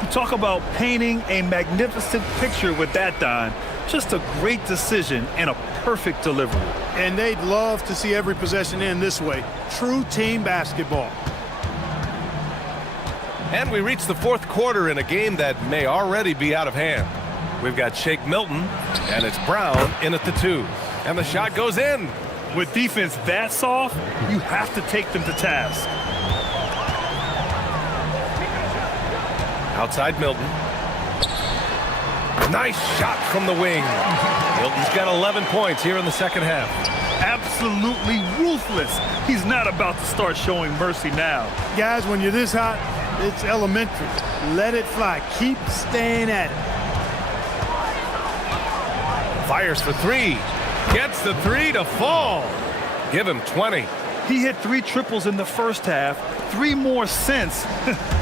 You talk about painting a magnificent picture with that, Don. Just a great decision and a perfect delivery. And they'd love to see every possession end this way. True team basketball. And we reach the fourth quarter in a game that may already be out of hand. We've got Shake Milton, and it's Brown in at the 2. And the shot goes in. With defense that soft, you have to take them to task. Outside Milton. Nice shot from the wing. Milton's got 11 points here in the second half. Absolutely ruthless. He's not about to start showing mercy now. Guys, when you're this hot, it's elementary. Let it fly. Keep staying at it. Fires for 3. Gets the 3 to fall. Give him 20. He hit 3 triples in the first half, 3 more since.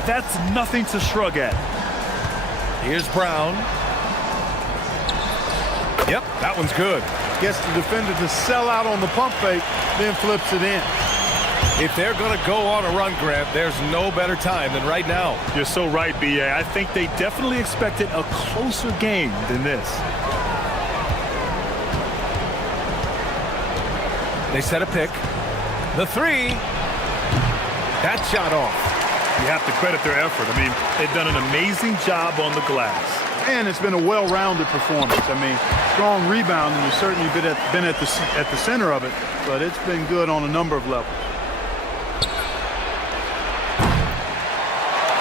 That's nothing to shrug at. Here's Brown. Yep, that one's good. Gets the defender to sell out on the pump fake, then flips it in. If they're going to go on a run, Grant, there's no better time than right now. You're so right, B.A. I think they definitely expected a closer game than this. They set a pick. The 3. That shot off. You have to credit their effort. I mean, they've done an amazing job on the glass. And it's been a well-rounded performance. I mean, strong rebounding has certainly been at the center of it, but it's been good on a number of levels.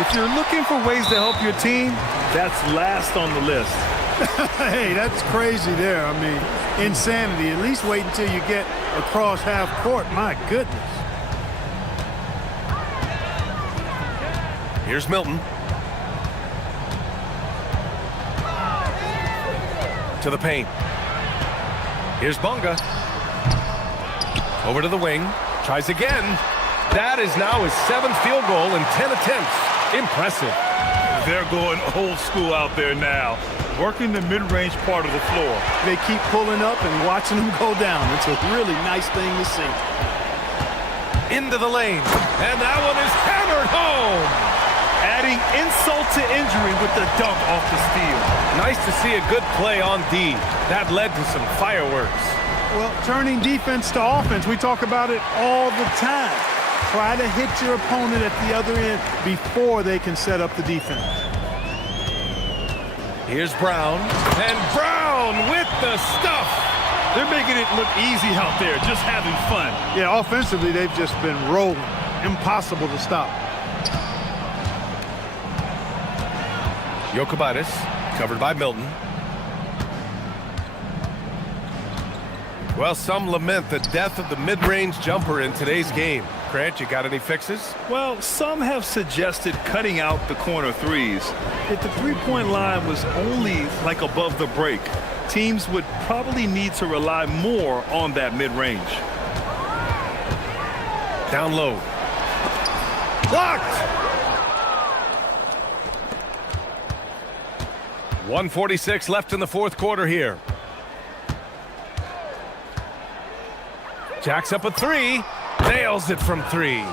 If you're looking for ways to help your team, that's last on the list. Hey, that's crazy there. I mean, insanity. At least wait until you get across half court. My goodness. Here's Milton. To the paint. Here's Bunga. Over to the wing. Tries again. That is now his 7th field goal in 10 attempts. Impressive. They're going old school out there now, working the mid-range part of the floor. They keep pulling up and watching them go down. It's a really nice thing to see. Into the lane. And that one is hammered home. Adding insult to injury with the dunk off the steal. Nice to see a good play on D. That led to some fireworks. Well, turning defense to offense, we talk about it all the time. Try to hit your opponent at the other end before they can set up the defense. Here's Brown. And Brown with the stuff. They're making it look easy out there, just having fun. Yeah, offensively, they've just been rolling. Impossible to stop. Jokic, covered by Milton. Well, some lament the death of the mid-range jumper in today's game. Grant, you got any fixes? Well, some have suggested cutting out the corner threes. If the three-point line was only like above the break, teams would probably need to rely more on that mid-range. Down low. Blocked! 1:46 left in the fourth quarter here. Jacks up a 3. Nails it from 3.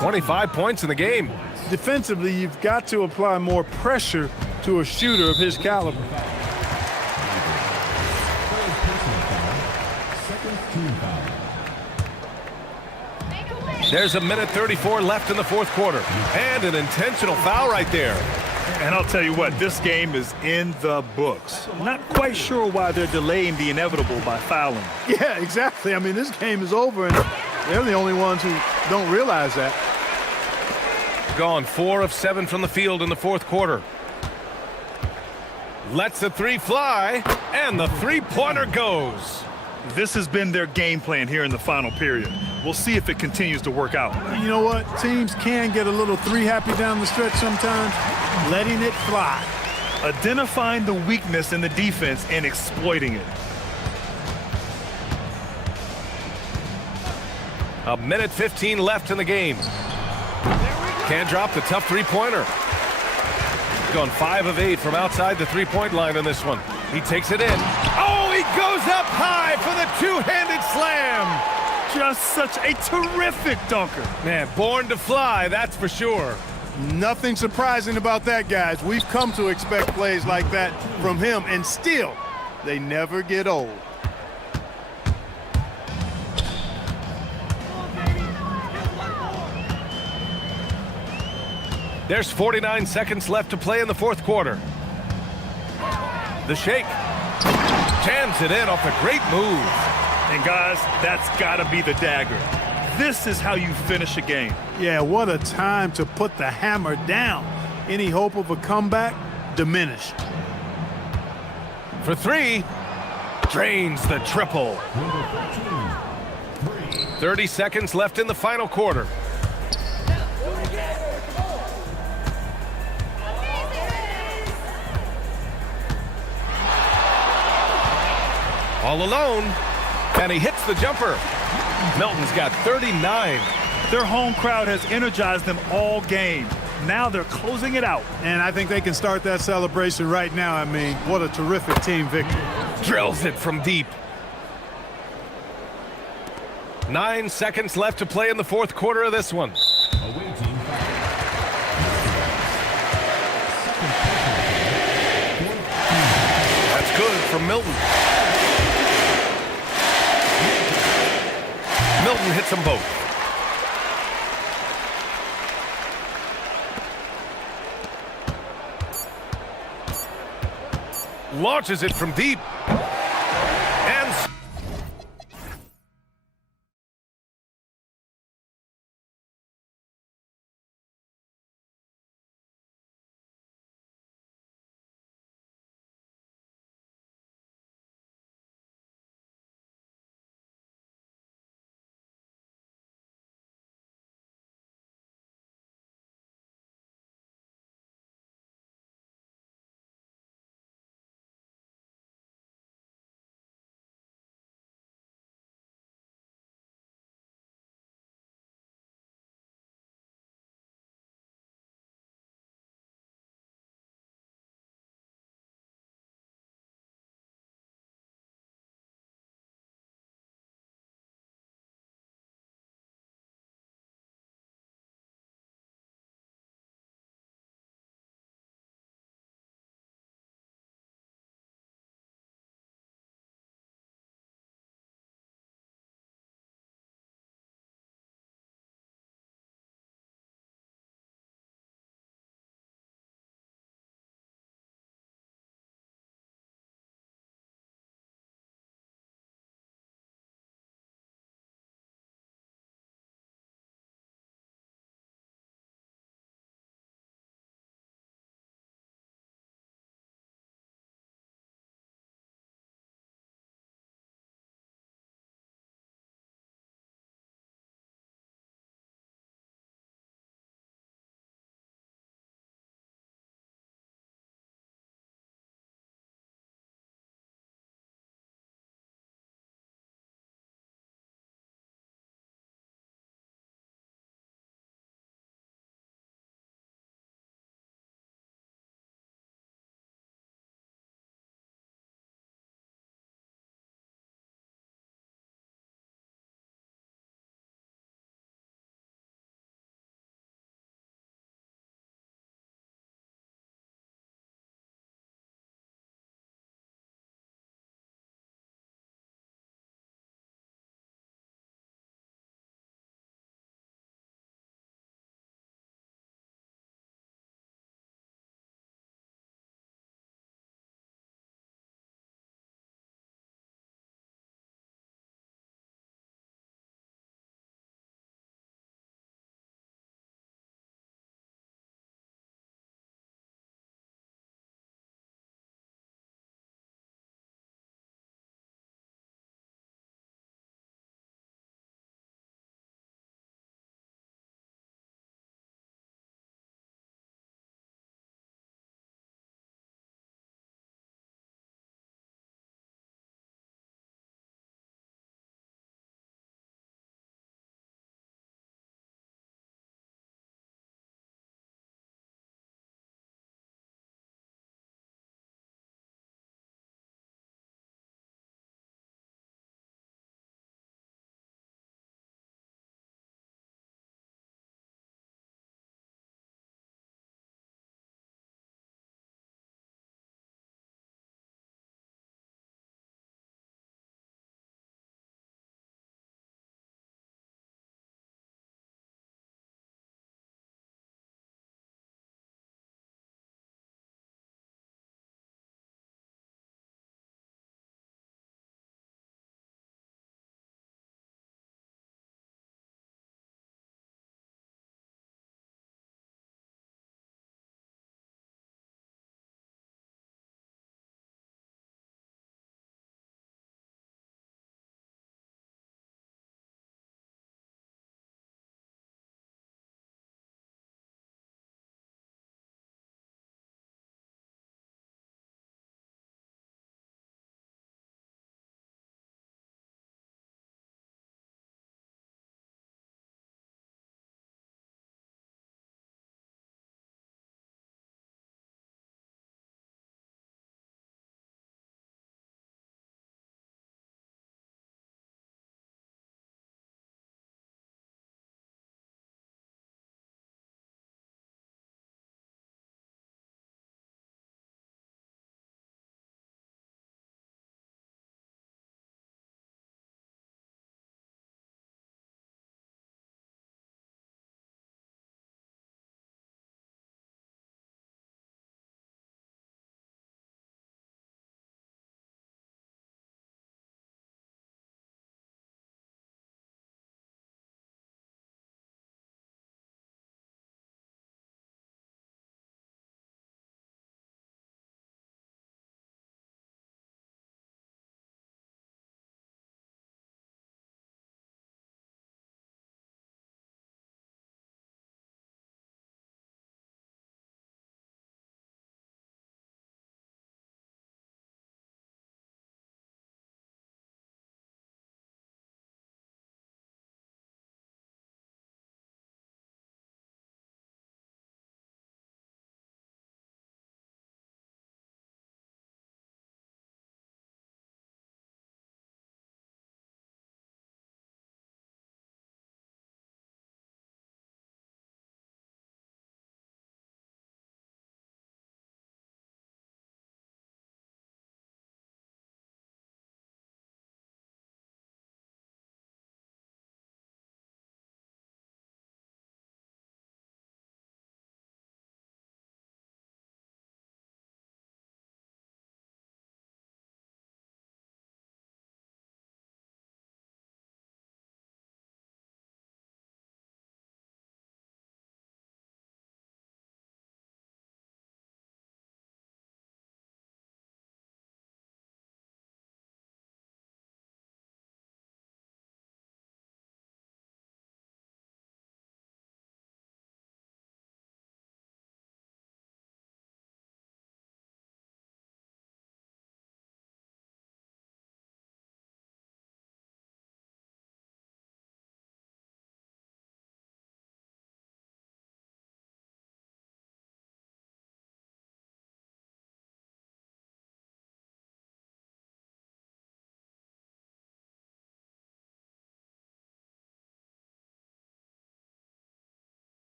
25 points in the game. Defensively, you've got to apply more pressure to a shooter of his caliber. There's a minute 34 left in the fourth quarter. And an intentional foul right there. And I'll tell you what, this game is in the books. Not quite sure why they're delaying the inevitable by fouling. Yeah, exactly. I mean, this game is over, and they're the only ones who don't realize that. Gone 4 of 7 from the field in the fourth quarter. Lets the 3 fly, and the three-pointer goes. This has been their game plan here in the final period. We'll see if it continues to work out. You know what? Teams can get a little three-happy down the stretch sometimes, letting it fly. Identifying the weakness in the defense and exploiting it. A minute 15 left in the game. Can drop the tough three-pointer. Gone 5 of 8 from outside the three-point line on this one. He takes it in. Oh, he goes up high for the two-handed slam. Just such a terrific dunker. Man, born to fly, that's for sure. Nothing surprising about that, guys. We've come to expect plays like that from him, and still, they never get old. There's 49 seconds left to play in the fourth quarter. The shake. Jams it in off a great move. And guys, that's got to be the dagger. This is how you finish a game. Yeah, what a time to put the hammer down. Any hope of a comeback? Diminished. For 3. Drains the triple. 30 seconds left in the final quarter. All alone, and he hits the jumper. Milton's got 39. Their home crowd has energized them all game. Now they're closing it out. And I think they can start that celebration right now. I mean, what a terrific team victory. Drills it from deep. 9 seconds left to play in the fourth quarter of this one. That's good from Milton. Milton hits them both. Launches it from deep.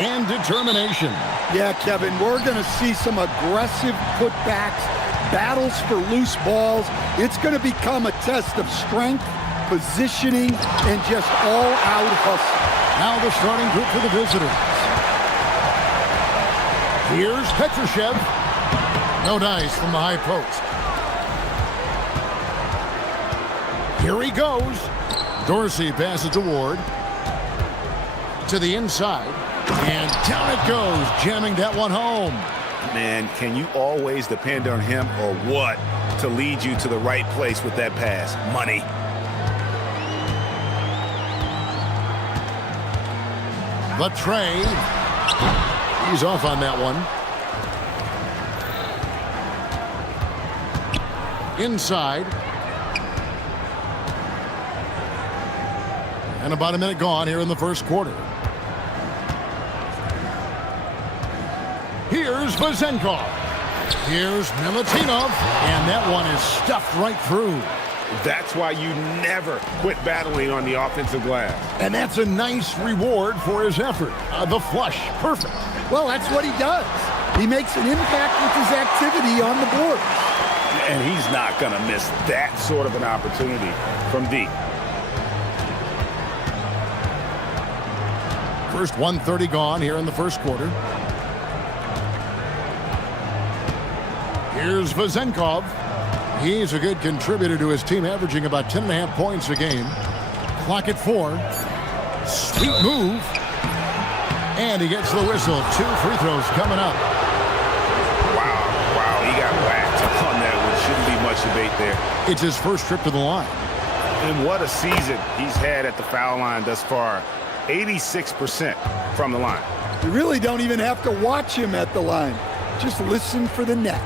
and determination. Yeah, Kevin, we're going to see some aggressive putbacks, battles for loose balls. It's going to become a test of strength, positioning, and just all-out hustle. Now the starting group for the visitors. Here's Petrushev. No dice from the high post. Here he goes. Dorsey passes to Ward. To the inside. And down it goes, jamming that one home. Man, can you always depend on him or what to lead you to the right place with that pass? Money. The tray. He's off on that one. Inside. And about a minute gone here in the first quarter. Here's Vazenkov. Here's Milutinov. And that one is stuffed right through. That's why you never quit battling on the offensive glass. And that's a nice reward for his effort. The flush, perfect. Well, that's what he does. He makes an impact with his activity on the board. And he's not going to miss that sort of an opportunity from deep. First 1:30 gone here in the first quarter. Here's Vazenkov. He's a good contributor to his team, averaging about 10.5 points a game. Clock at 4. Sweet move. And he gets the whistle. 2 free throws coming up. Wow, he got whacked on that one. Shouldn't be much debate there. It's his first trip to the line. And what a season he's had at the foul line thus far. 86% from the line. You really don't even have to watch him at the line. Just listen for the net.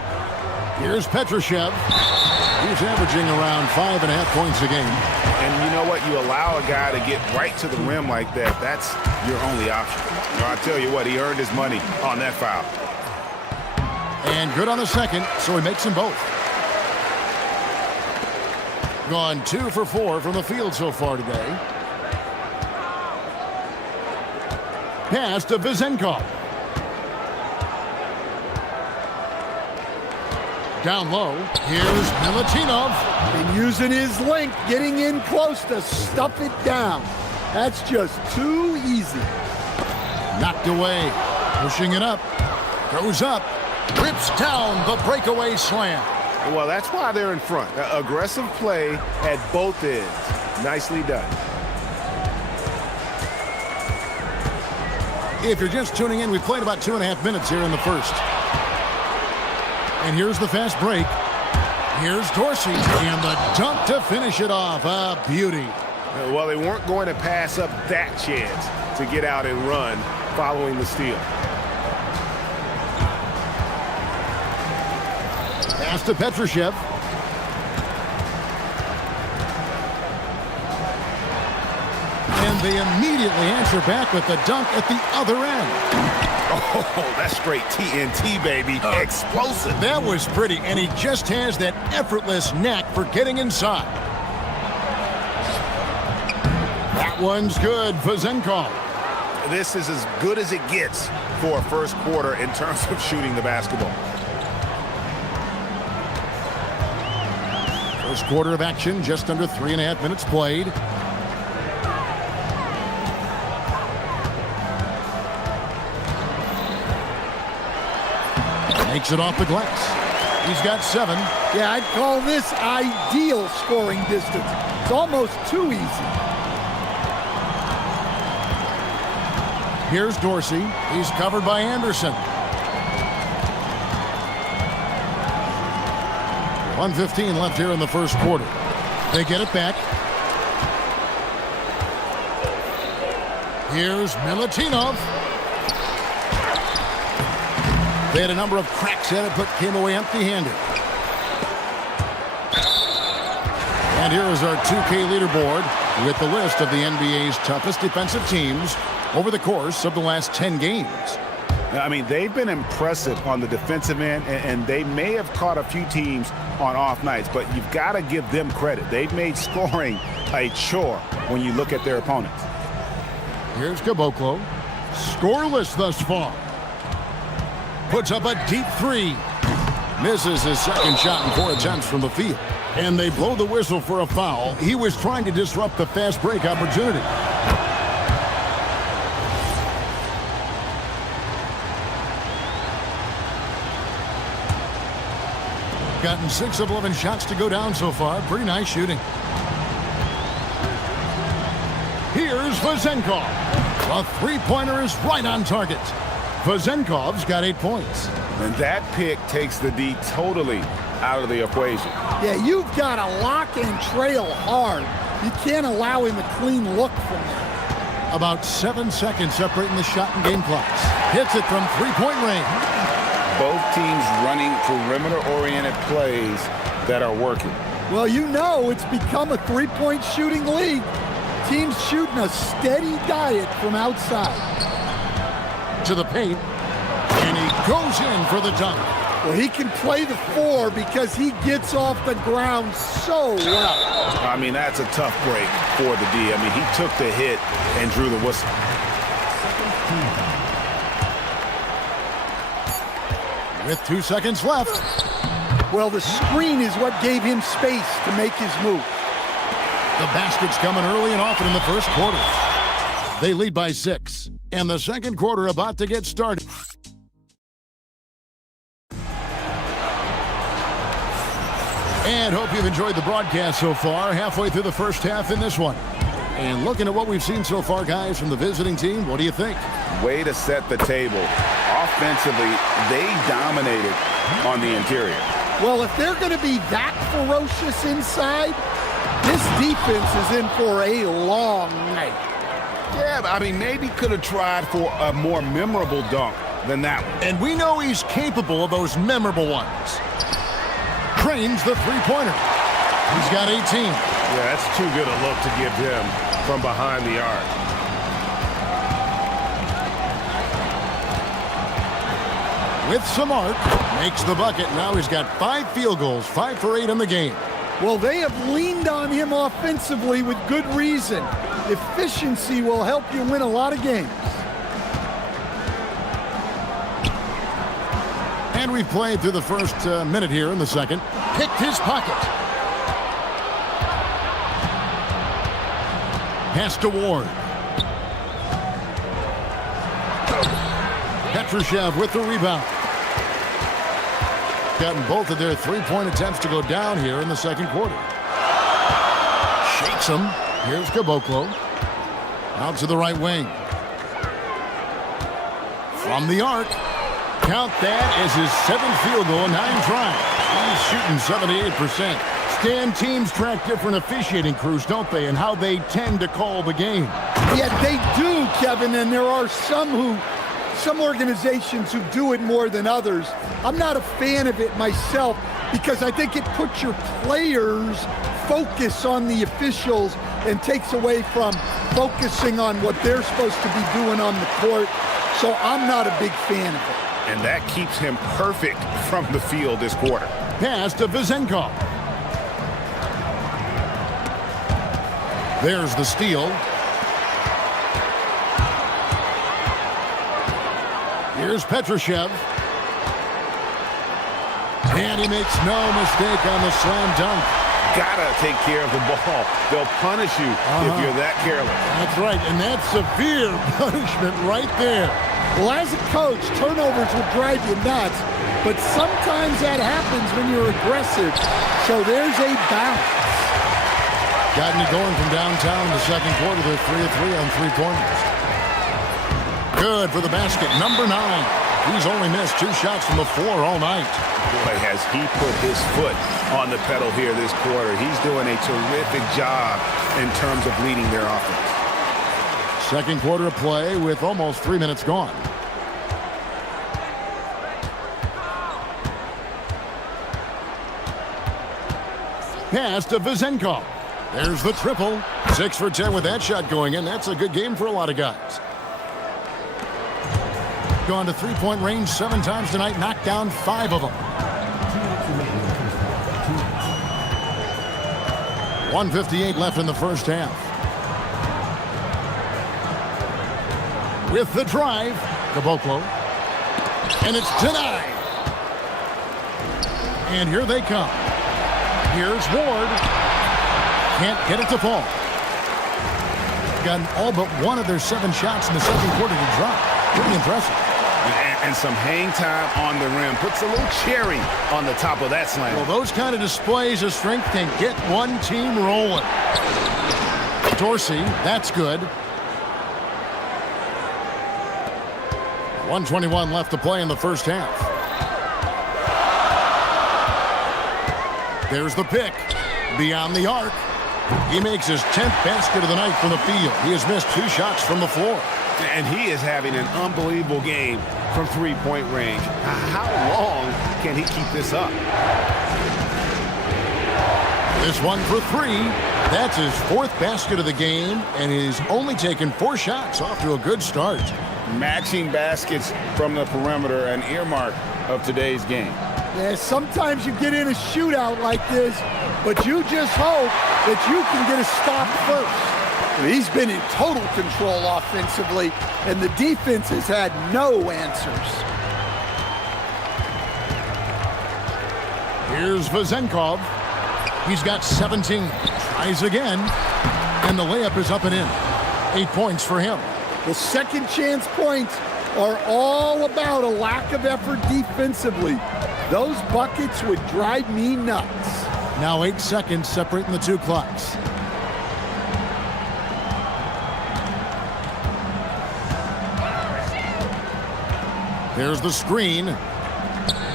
Here's Petrushev. He's averaging around 5.5 points a game. And you know what? You allow a guy to get right to the rim like that. That's your only option. Well, I'll tell you what, he earned his money on that foul. And good on the second, so he makes them both. Gone 2 for 4 from the field so far today. Pass to Vazenkov. Down low, here's Milutinov. And using his length, getting in close to stuff it down. That's just too easy. Knocked away, pushing it up. Goes up, rips down the breakaway slam. Well, that's why they're in front. Aggressive play at both ends. Nicely done. If you're just tuning in, we've played about 2.5 minutes here in the first. And here's the fast break. Here's Dorsey, and the dunk to finish it off. A beauty. Well, they weren't going to pass up that chance to get out and run following the steal. Pass to Petrushev. And they immediately answer back with the dunk at the other end. Oh, that's straight TNT, baby. Explosive. That was pretty, and he just has that effortless knack for getting inside. That one's good, Vazenkov. This is as good as it gets for a first quarter in terms of shooting the basketball. First quarter of action, just under 3.5 minutes played. Makes it off the glass. He's got 7. Yeah, I'd call this ideal scoring distance. It's almost too easy. Here's Dorsey. He's covered by Anderson. 1:15 left here in the first quarter. They get it back. Here's Milutinov. They had a number of cracks at it, but came away empty-handed. And here is our 2K leaderboard with the list of the NBA's toughest defensive teams over the course of the last 10 games. I mean, they've been impressive on the defensive end, and they may have caught a few teams on off nights, but you've got to give them credit. They've made scoring a chore when you look at their opponents. Here's Caboclo. Scoreless thus far. Puts up a deep three. Misses his second shot in 4 attempts from the field. And they blow the whistle for a foul. He was trying to disrupt the fast break opportunity. Gotten 6 of 11 shots to go down so far. Pretty nice shooting. Here's Vezenkov. A three-pointer is right on target. Vezenkov's got 8 points. And that pick takes the D totally out of the equation. Yeah, you've got to lock and trail hard. You can't allow him a clean look from there. About 7 seconds separating the shot and game clocks. Hits it from three-point range. Both teams running perimeter-oriented plays that are working. Well, you know it's become a three-point shooting league. Teams shooting a steady diet from outside. To the paint, and he goes in for the dunk. Well, he can play the 4 because he gets off the ground so well. I mean, that's a tough break for the D. I mean, he took the hit and drew the whistle. With 2 seconds left. Well, the screen is what gave him space to make his move. The basket's coming early and often in the first quarter. They lead by 6. And the second quarter about to get started. And hope you've enjoyed the broadcast so far. Halfway through the first half in this one. And looking at what we've seen so far, guys, from the visiting team, what do you think? Way to set the table. Offensively, they dominated on the interior. Well, if they're going to be that ferocious inside, this defense is in for a long night. Yeah, but I mean, maybe could have tried for a more memorable dunk than that one. And we know he's capable of those memorable ones. Cranes the three-pointer. He's got 18. Yeah, that's too good a look to give him from behind the arc. With some arc, makes the bucket. Now he's got 5 field goals, 5 for 8 in the game. Well, they have leaned on him offensively with good reason. Efficiency will help you win a lot of games. And we've played through the first minute here in the second. Picked his pocket. Pass to Ward. Petrushev with the rebound. Gotten both of their three-point attempts to go down here in the second quarter. Shakes him. Here's Caboclo. Out to the right wing. From the arc. Count that as his 7th field goal in 9 tries. He's shooting 78%. Stan, teams track different officiating crews, don't they, and how they tend to call the game. Yeah, they do, Kevin, and there are some organizations who do it more than others. I'm not a fan of it myself because I think it puts your players' focus on the officials and takes away from focusing on what they're supposed to be doing on the court. So I'm not a big fan of it. And that keeps him perfect from the field this quarter. Pass to Vezenkov. There's the steal. Here's Petrushev. And he makes no mistake on the slam dunk. Gotta take care of the ball. They'll punish you if you're that careless. That's right, and that's severe punishment right there. Well, as a coach, turnovers will drive you nuts, but sometimes that happens when you're aggressive. So there's a balance. Gotten it going from downtown in the second quarter. They're 3 of 3 on three-pointers. Good for the basket. Number 9. He's only missed 2 shots from the floor all night. Boy, has he put his foot on the pedal here this quarter. He's doing a terrific job in terms of leading their offense. Second quarter of play with almost 3 minutes gone. Pass to Vezenkov. There's the triple. 6 for 10 with that shot going in. That's a good game for a lot of guys. Gone to three-point range 7 times tonight. Knocked down 5 of them. 1:58 left in the first half. with the drive. Caboclo. And it's denied. And here they come. Here's Ward. Can't get it to fall. Gotten all but one of their 7 shots in the second quarter to drop. Pretty impressive. And some hang time on the rim. Puts a little cherry on the top of that slam. Well, those kind of displays of strength can get one team rolling. Dorsey, that's good. 1:21 left to play in the first half. There's the pick. Beyond the arc. He makes his 10th basket of the night from the field. He has missed 2 shots from the floor. And he is having an unbelievable game from three-point range. How long can he keep this up? This one for 3. That's his 4th basket of the game, and he's only taken 4 shots. Off to a good start. Matching baskets from the perimeter, an earmark of today's game. Yeah, sometimes you get in a shootout like this, but you just hope that you can get a stop first. He's been in total control offensively, and the defense has had no answers. Here's Vezenkov. He's got 17. Tries again, and the layup is up and in. 8 points for him. The second chance points are all about a lack of effort defensively. Those buckets would drive me nuts. Now 8 seconds separating the 2 clocks. There's the screen.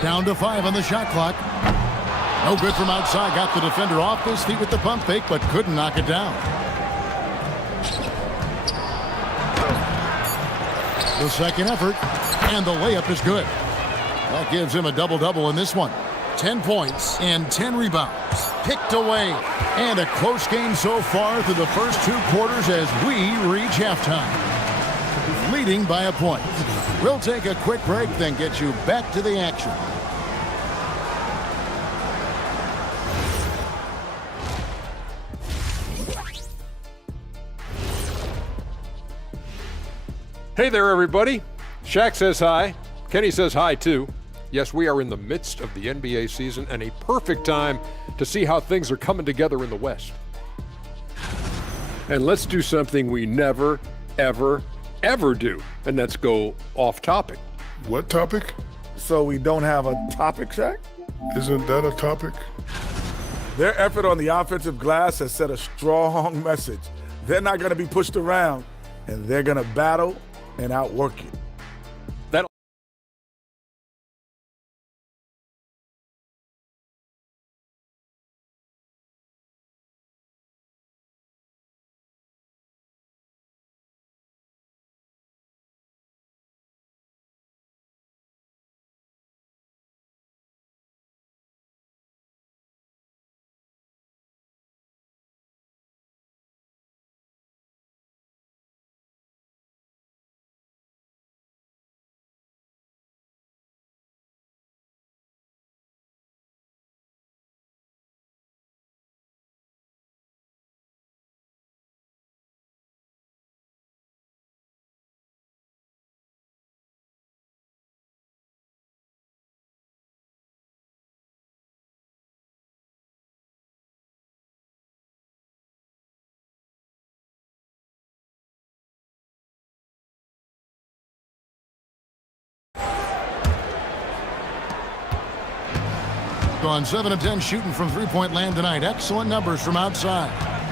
Down to 5 on the shot clock. No good from outside. Got the defender off his feet with the pump fake, but couldn't knock it down. The second effort, and the layup is good. That gives him a double-double in this one. 10 points and 10 rebounds. Picked away. And a close game so far through the first 2 quarters as we reach halftime. Leading by a point. We'll take a quick break, then get you back to the action. Hey there, everybody. Shaq says hi. Kenny says hi, too. Yes, we are in the midst of the NBA season and a perfect time to see how things are coming together in the West. And let's do something we never, ever, ever do, and that's go off topic. What topic? So we don't have a topic, Shaq? Isn't that a topic? Their effort on the offensive glass has set a strong message. They're not going to be pushed around, and they're going to battle and outwork you. On 7 of 10 shooting from 3-point land tonight. Excellent numbers from outside.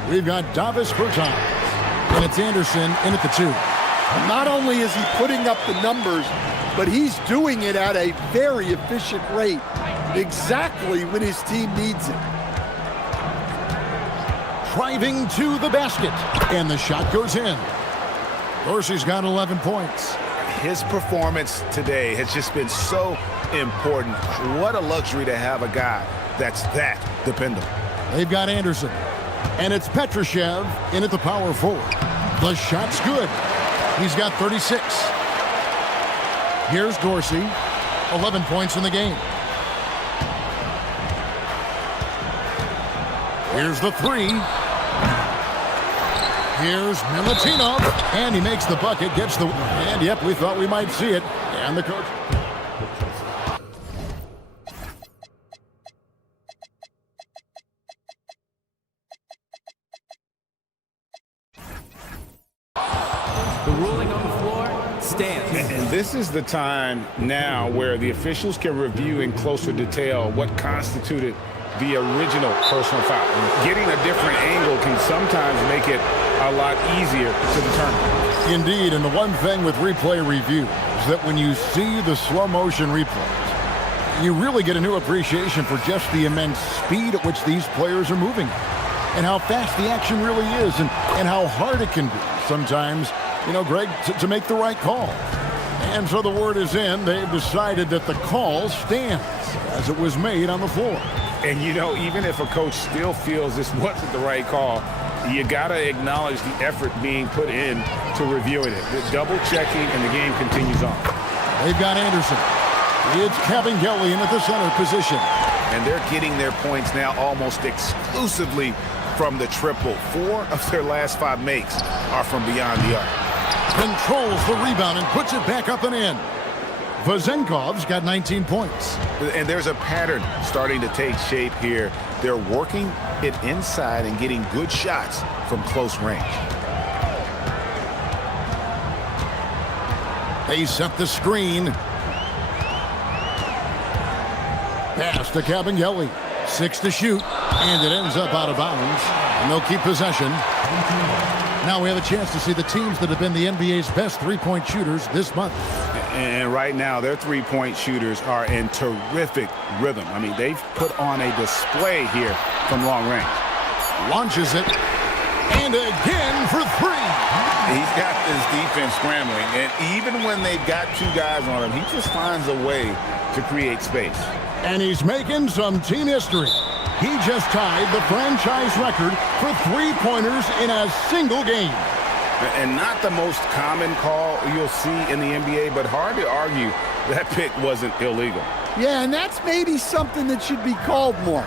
We've got Davis Bertans, and it's Anderson in at the 2. And not only is he putting up the numbers, but he's doing it at a very efficient rate, exactly when his team needs it. Driving to the basket, and the shot goes in. Dorsey's got 11 points. His performance today has just been so important. What a luxury to have a guy that's that dependable. They've got Anderson, and it's Petrushev in at the power forward. The shot's good. He's got 36. Here's Dorsey, 11 points in the game. Here's the 3. Here's Milutinov, and he makes the bucket, gets the... And, yep, we thought we might see it. And the coach... The ruling on the floor stands. And this is the time now where the officials can review in closer detail what constituted the original personal foul. Getting a different angle can sometimes make it a lot easier to determine. Indeed, and the one thing with replay review is that when you see the slow motion replays, you really get a new appreciation for just the immense speed at which these players are moving and how fast the action really is and how hard it can be sometimes, you know, Greg, to make the right call. And so the word is in. They've decided that the call stands as it was made on the floor. And, you know, even if a coach still feels this wasn't the right call, you got to acknowledge the effort being put in to reviewing it. The double checking, and the game continues on. They've got Anderson. It's Kevin Gellion at the center position. And they're getting their points now almost exclusively from the triple. 4 of their last 5 makes are from beyond the arc. Controls the rebound and puts it back up and in. Vazenkov's got 19 points. And there's a pattern starting to take shape here. They're working it inside and getting good shots from close range. They set the screen. Pass to Cabangeli. 6 to shoot. And it ends up out of bounds. And they'll keep possession. Now we have a chance to see the teams that have been the NBA's best three-point shooters this month. And right now, their three-point shooters are in terrific rhythm. I mean, they've put on a display here from long range. Launches it. And again for 3. He's got this defense scrambling. And even when they've got 2 guys on him, he just finds a way to create space. And he's making some team history. He just tied the franchise record for three-pointers in a single game. And not the most common call you'll see in the NBA, but hard to argue that pick wasn't illegal. Yeah, and that's maybe something that should be called more.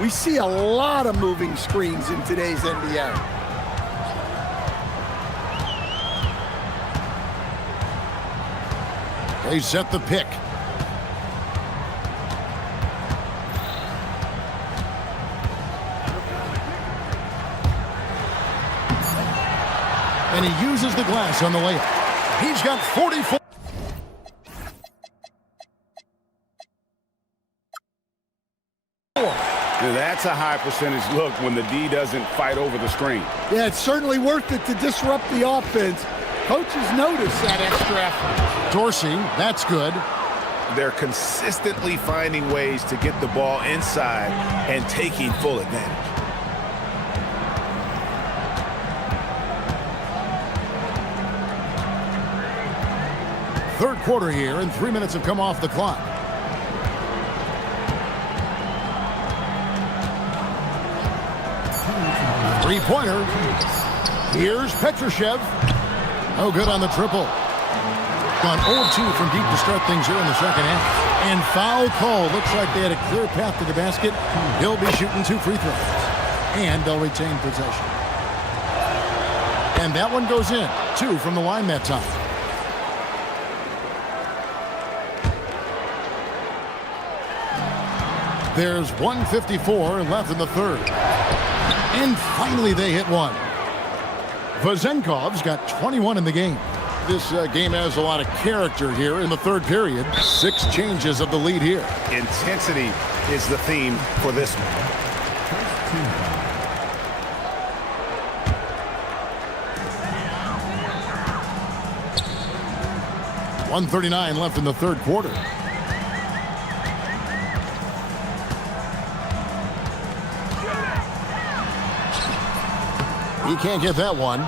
We see a lot of moving screens in today's NBA. They set the pick. And he uses the glass on the layup. He's got 44. That's a high percentage look when the D doesn't fight over the screen. Yeah, it's certainly worth it to disrupt the offense. Coaches notice that extra effort. Dorsey, that's good. They're consistently finding ways to get the ball inside and taking full advantage. Third quarter here, and 3 minutes have come off the clock. Three-pointer. Here's Petrushev. No good on the triple. Gone 0-2 from deep to start things here in the second half. And foul call. Looks like they had a clear path to the basket. He'll be shooting 2 free throws. And they'll retain possession. And that one goes in. 2 from the line that time. There's 1:54 left in the third. And finally they hit one. Vazenkov's got 21 in the game. This game has a lot of character here in the third period. 6 changes of the lead here. Intensity is the theme for this one. 1:39 left in the third quarter. He can't get that one.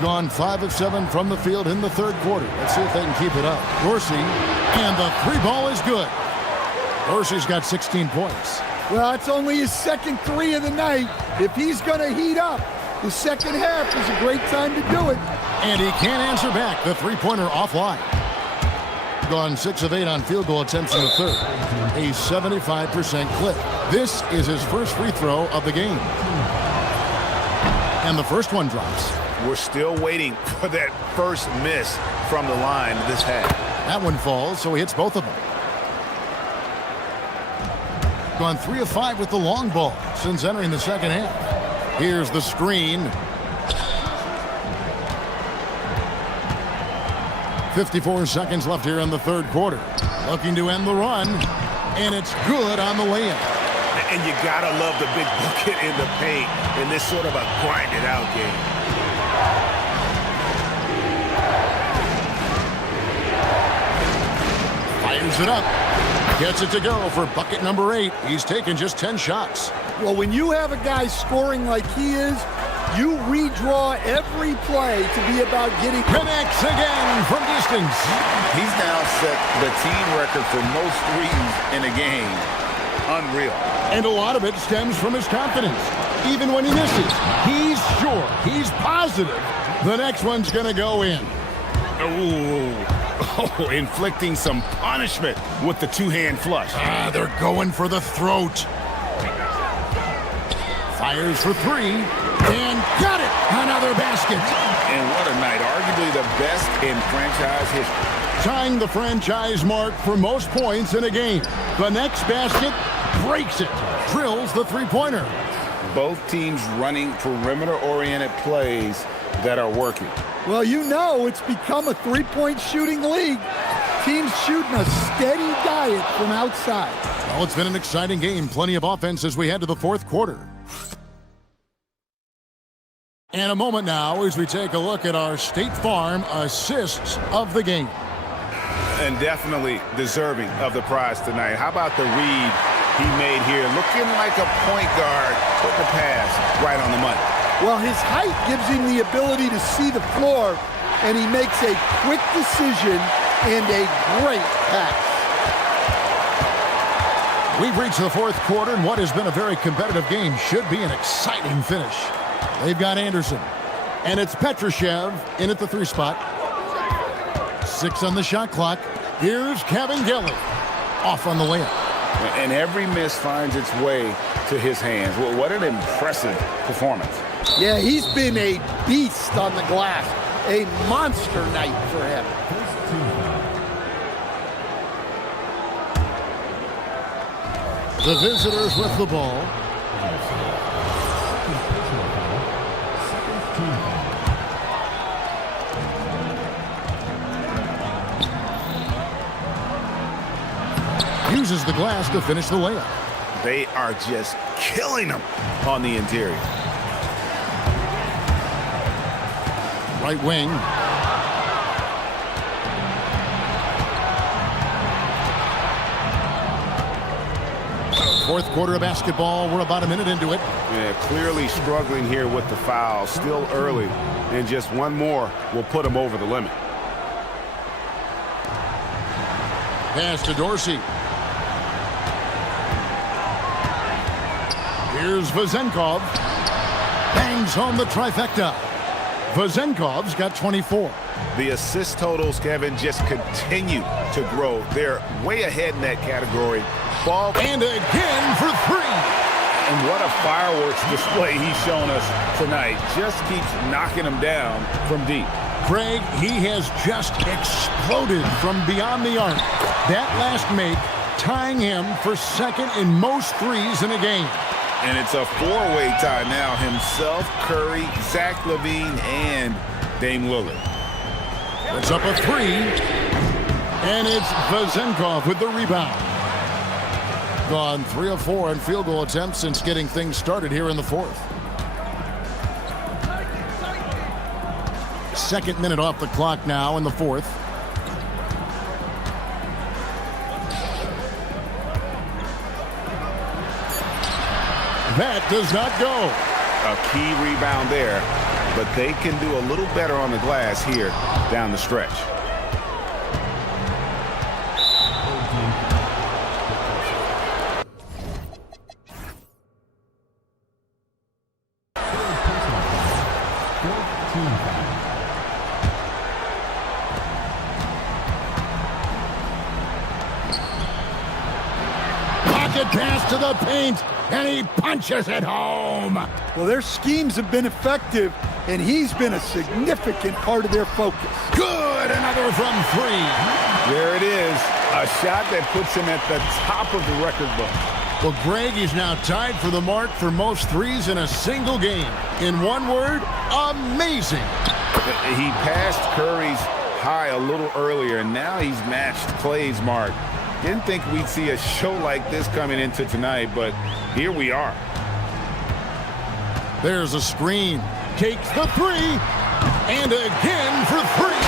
Gone 5 of 7 from the field in the third quarter. Let's see if they can keep it up. Dorsey, and the 3 ball is good. Dorsey's got 16 points. Well, it's only his second 3 of the night. If he's going to heat up, the second half is a great time to do it. And he can't answer back. The three-pointer offline. Gone 6 of 8 on field goal attempts in the third. A 75% clip. This is his first free throw of the game. And the first one drops. We're still waiting for that first miss from the line this half. That one falls, so he hits both of them. Gone 3 of 5 with the long ball since entering the second half. Here's the screen. 54 seconds left here in the third quarter. Looking to end the run, and it's good on the way in. And you gotta love the big bucket in the paint in this sort of a grinded-out game. Fires it up. Gets it to go for bucket number 8. He's taken just 10 shots. Well, when you have a guy scoring like he is, you redraw every play to be about getting... Connects again from distance. He's now set the team record for most threes in a game. Unreal. And a lot of it stems from his confidence. Even when he misses, he's sure, he's positive the next one's going to go in. Oh, inflicting some punishment with the two-hand flush. They're going for the throat. Fires for 3, and got it! Another basket. And what a night. Arguably the best in franchise history. Tying the franchise mark for most points in a game. The next basket breaks it. Drills the three-pointer. Both teams running perimeter-oriented plays that are working. Well, you know it's become a three-point shooting league. Teams shooting a steady diet from outside. Well, it's been an exciting game. Plenty of offense as we head to the fourth quarter. And a moment now as we take a look at our State Farm assists of the game. And definitely deserving of the prize tonight. How about the read he made here? Looking like a point guard, put the pass right on the money. Well, his height gives him the ability to see the floor, and he makes a quick decision and a great pass. We've reached the fourth quarter, and what has been a very competitive game should be an exciting finish. They've got Anderson, and it's Petrushev in at the 3 spot. 6 on the shot clock. Here's Kevin Gilly off on the layup. And every miss finds its way to his hands. Well, what an impressive performance. Yeah, he's been a beast on the glass. A monster night for him. The visitors with the ball. Uses the glass to finish the layup. They are just killing them on the interior. Right wing. Fourth quarter of basketball. We're about a minute into it. Yeah, clearly struggling here with the foul. Still early. And just one more will put him over the limit. Pass to Dorsey. Here's Vazenkov. Bangs home the trifecta. Vazenkov's got 24. The assist totals, Kevin, just continue to grow. They're way ahead in that category. Ball. And again for 3. And what a fireworks display he's shown us tonight. Just keeps knocking them down from deep. Craig, he has just exploded from beyond the arc. That last make tying him for second in most threes in a game. And it's a four-way tie now. Himself, Curry, Zach LaVine, and Dame Lillard. It's up a 3. And it's Vazenkov with the rebound. Gone 3 of 4 in field goal attempts since getting things started here in the fourth. Second minute off the clock now in the fourth. That does not go. A key rebound there, but they can do a little better on the glass here down the stretch. pass to the paint, and he punches it home. Well, their schemes have been effective, and he's been a significant part of their focus. Good, another from three. There it is, a shot that puts him at the top of the record book. Well, Greg is now tied for the mark for most threes in a single game. In one word, amazing. He passed Curry's high a little earlier, and now he's matched Clay's mark. Didn't think we'd see a show like this coming into tonight, but here we are. There's a screen. Takes the three, and again for three.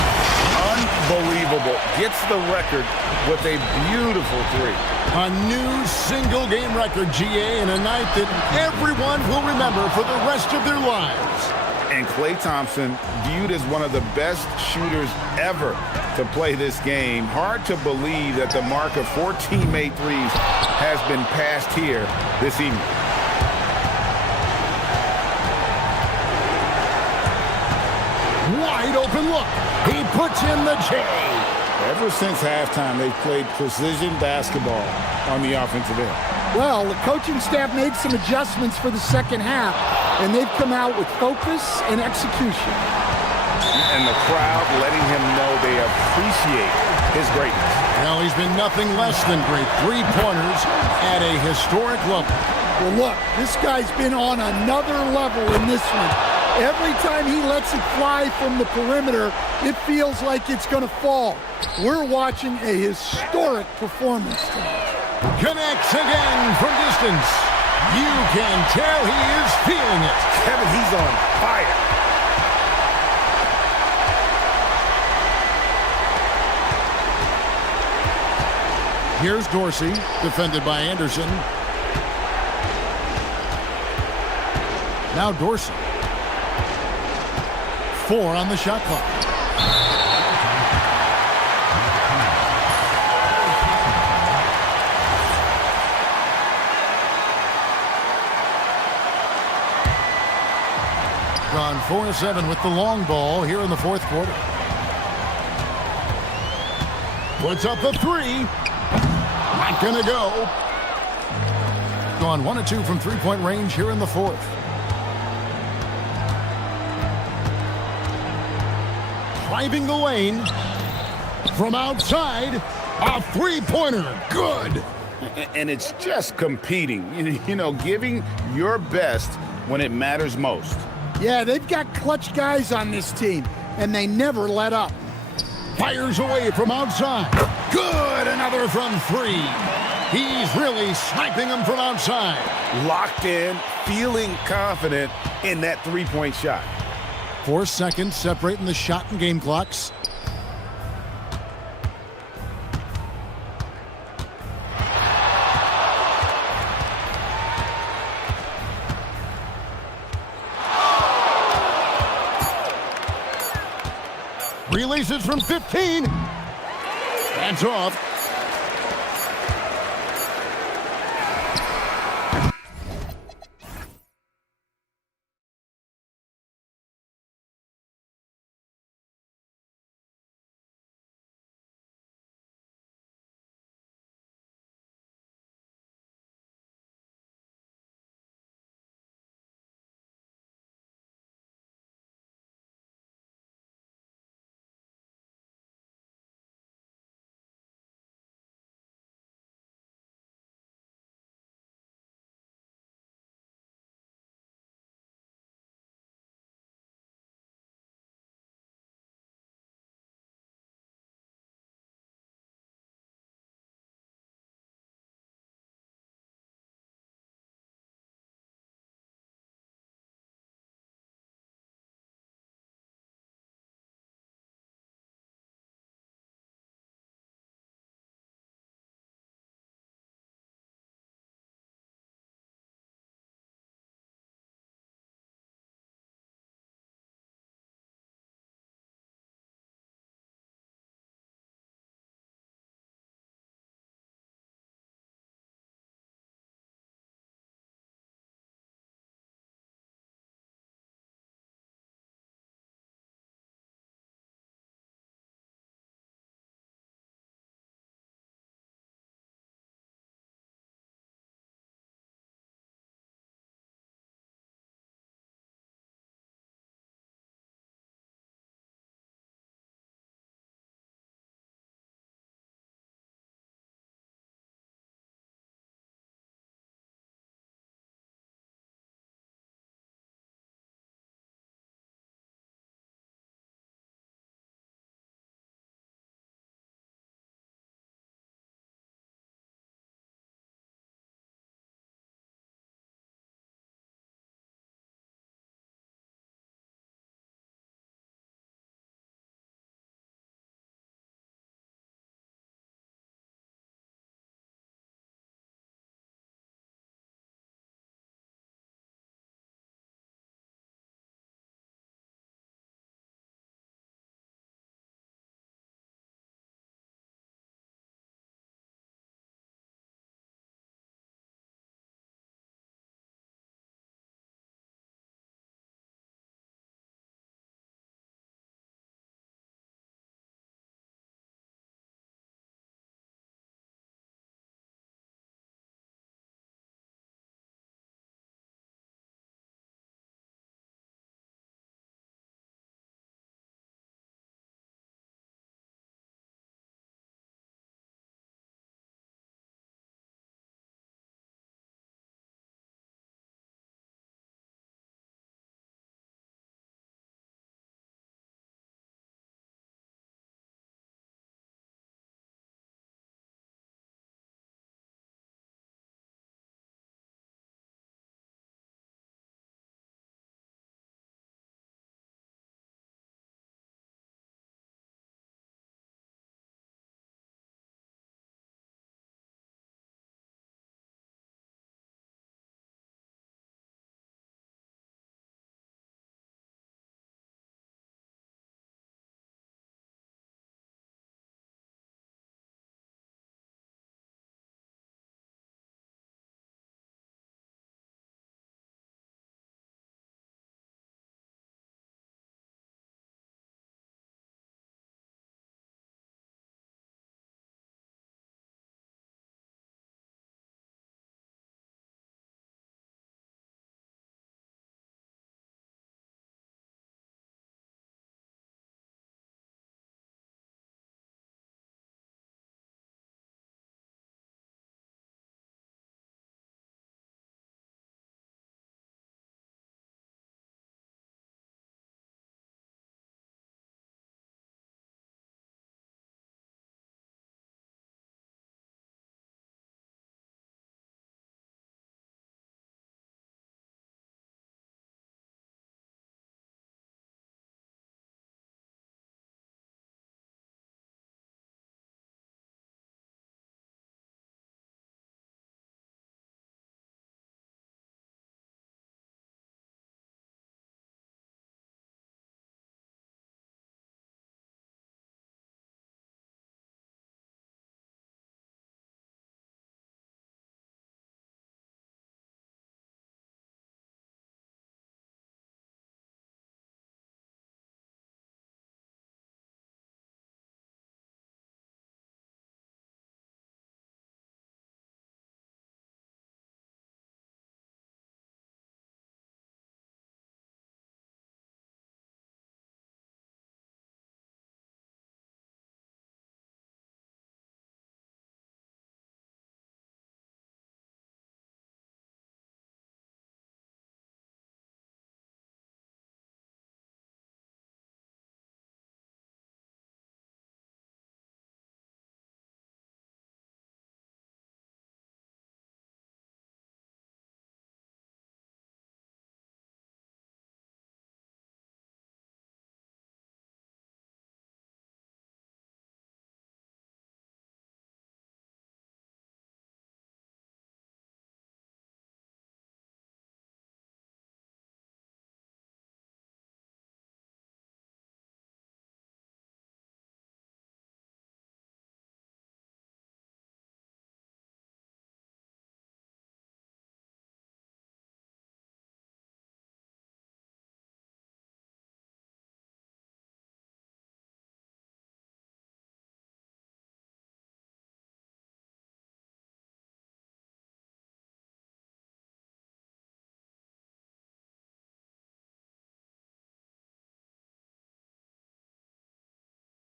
Unbelievable. Gets the record with a beautiful three. A new single-game record, GA, in a night that everyone will remember for the rest of their lives. And Klay Thompson viewed as one of the best shooters ever to play this game. Hard to believe that the mark of 4 teammate threes has been passed here this evening. Wide open look. He puts in the J. Ever since halftime, they've played precision basketball on the offensive end. Well, the coaching staff made some adjustments for the second half, and they've come out with focus and execution. And the crowd letting him know they appreciate his greatness. Well, he's been nothing less than great. 3-pointers at a historic level. Well, look, this guy's been on another level in this one. Every time he lets it fly from the perimeter, it feels like it's going to fall. We're watching a historic performance tonight. Connects again from distance. You can tell he is feeling it. Kevin, he's on fire. Here's Dorsey, defended by Anderson. Now Dorsey. 4 on the shot clock. Gone 4-7 with the long ball here in the fourth quarter. Puts up the three. Not gonna go. Gone 1-2 from three-point range here in the fourth. Driving the lane from outside, a three-pointer, good. And it's just competing, you know, giving your best when it matters most. Yeah, they've got clutch guys on this team, and they never let up. Fires away from outside. Good, another from three. He's really sniping them from outside. Locked in, feeling confident in that three-point shot. 4 seconds separating the shot and game clocks. Releases from 15. That's off.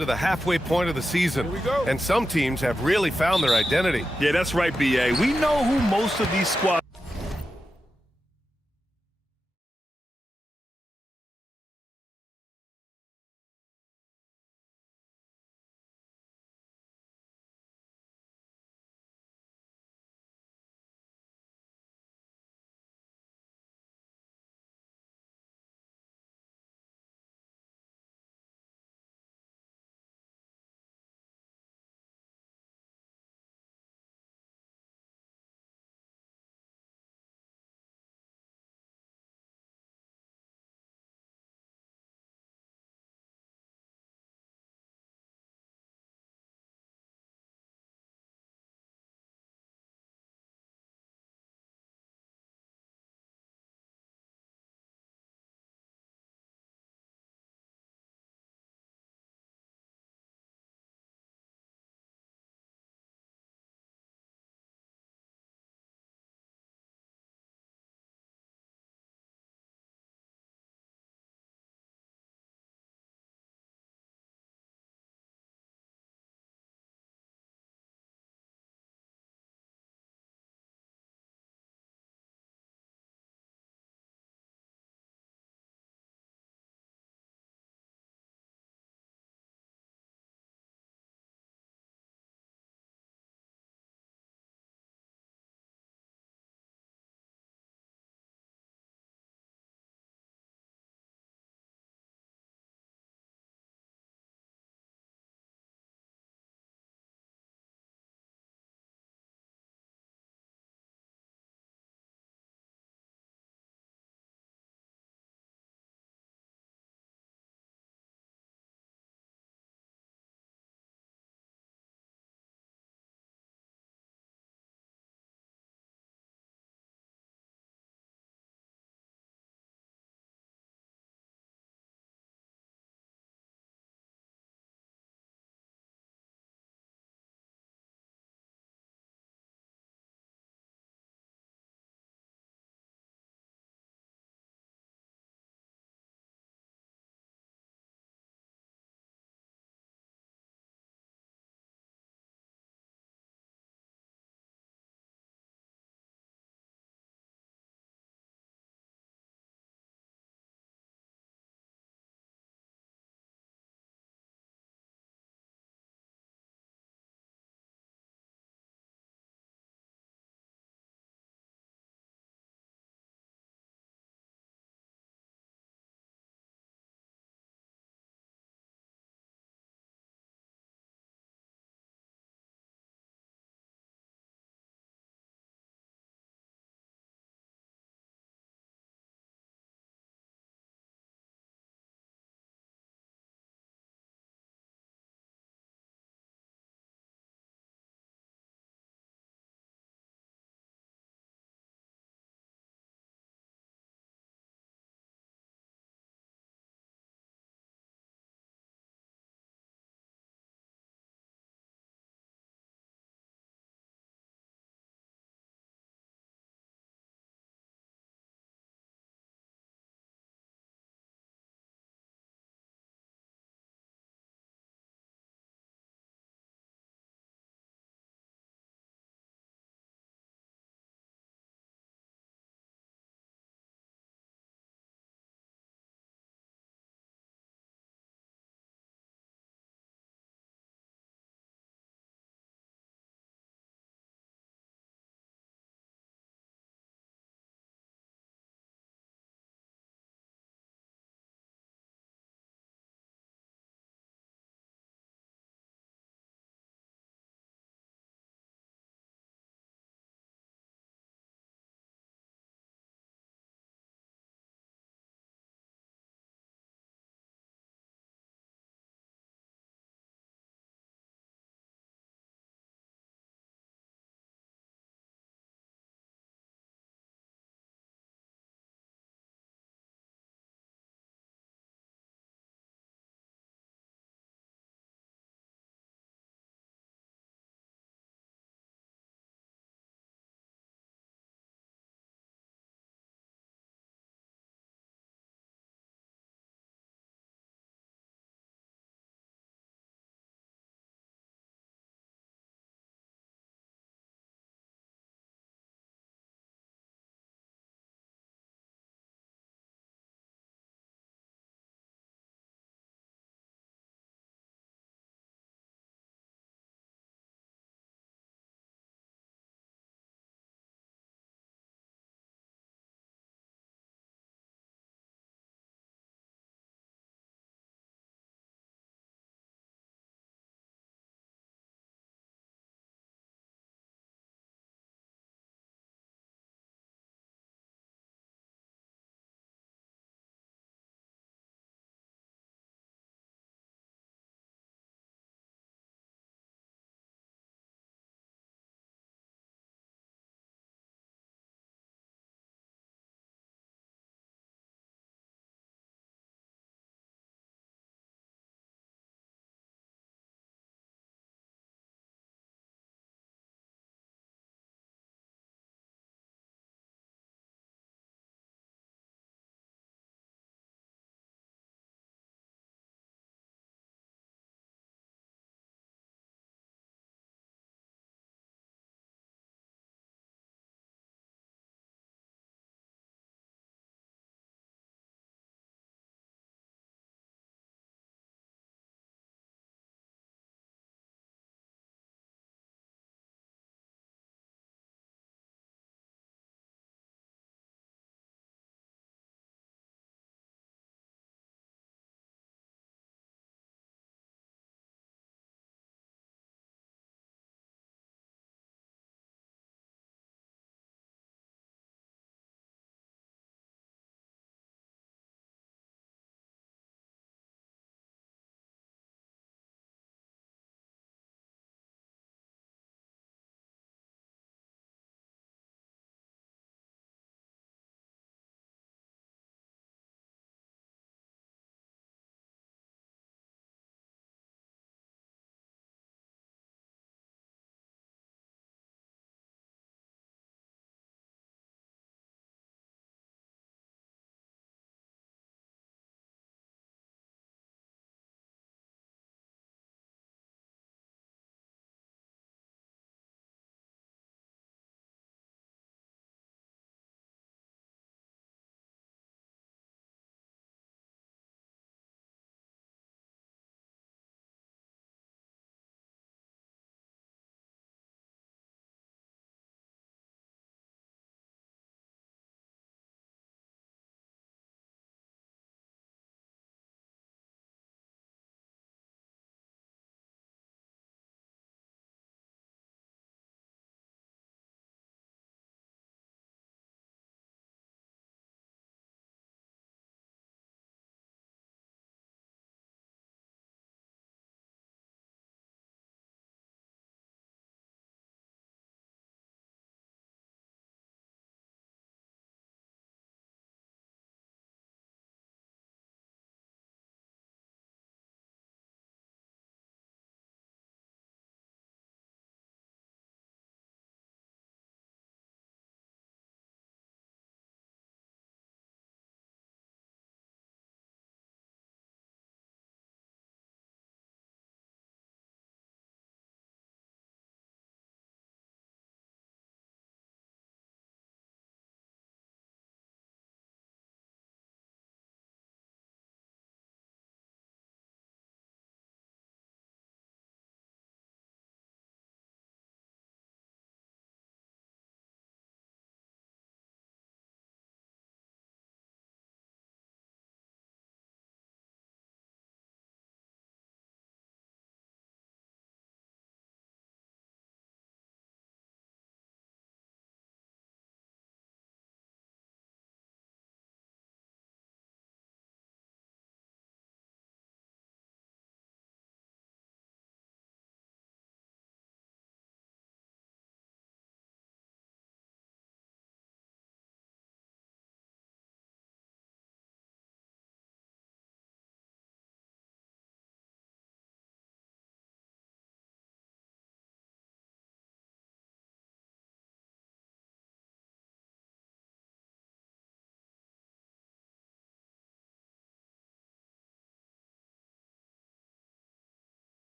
To the halfway point of the season. Here we go. And some teams have really found their identity. Yeah, that's right, B.A. We know who most of these squads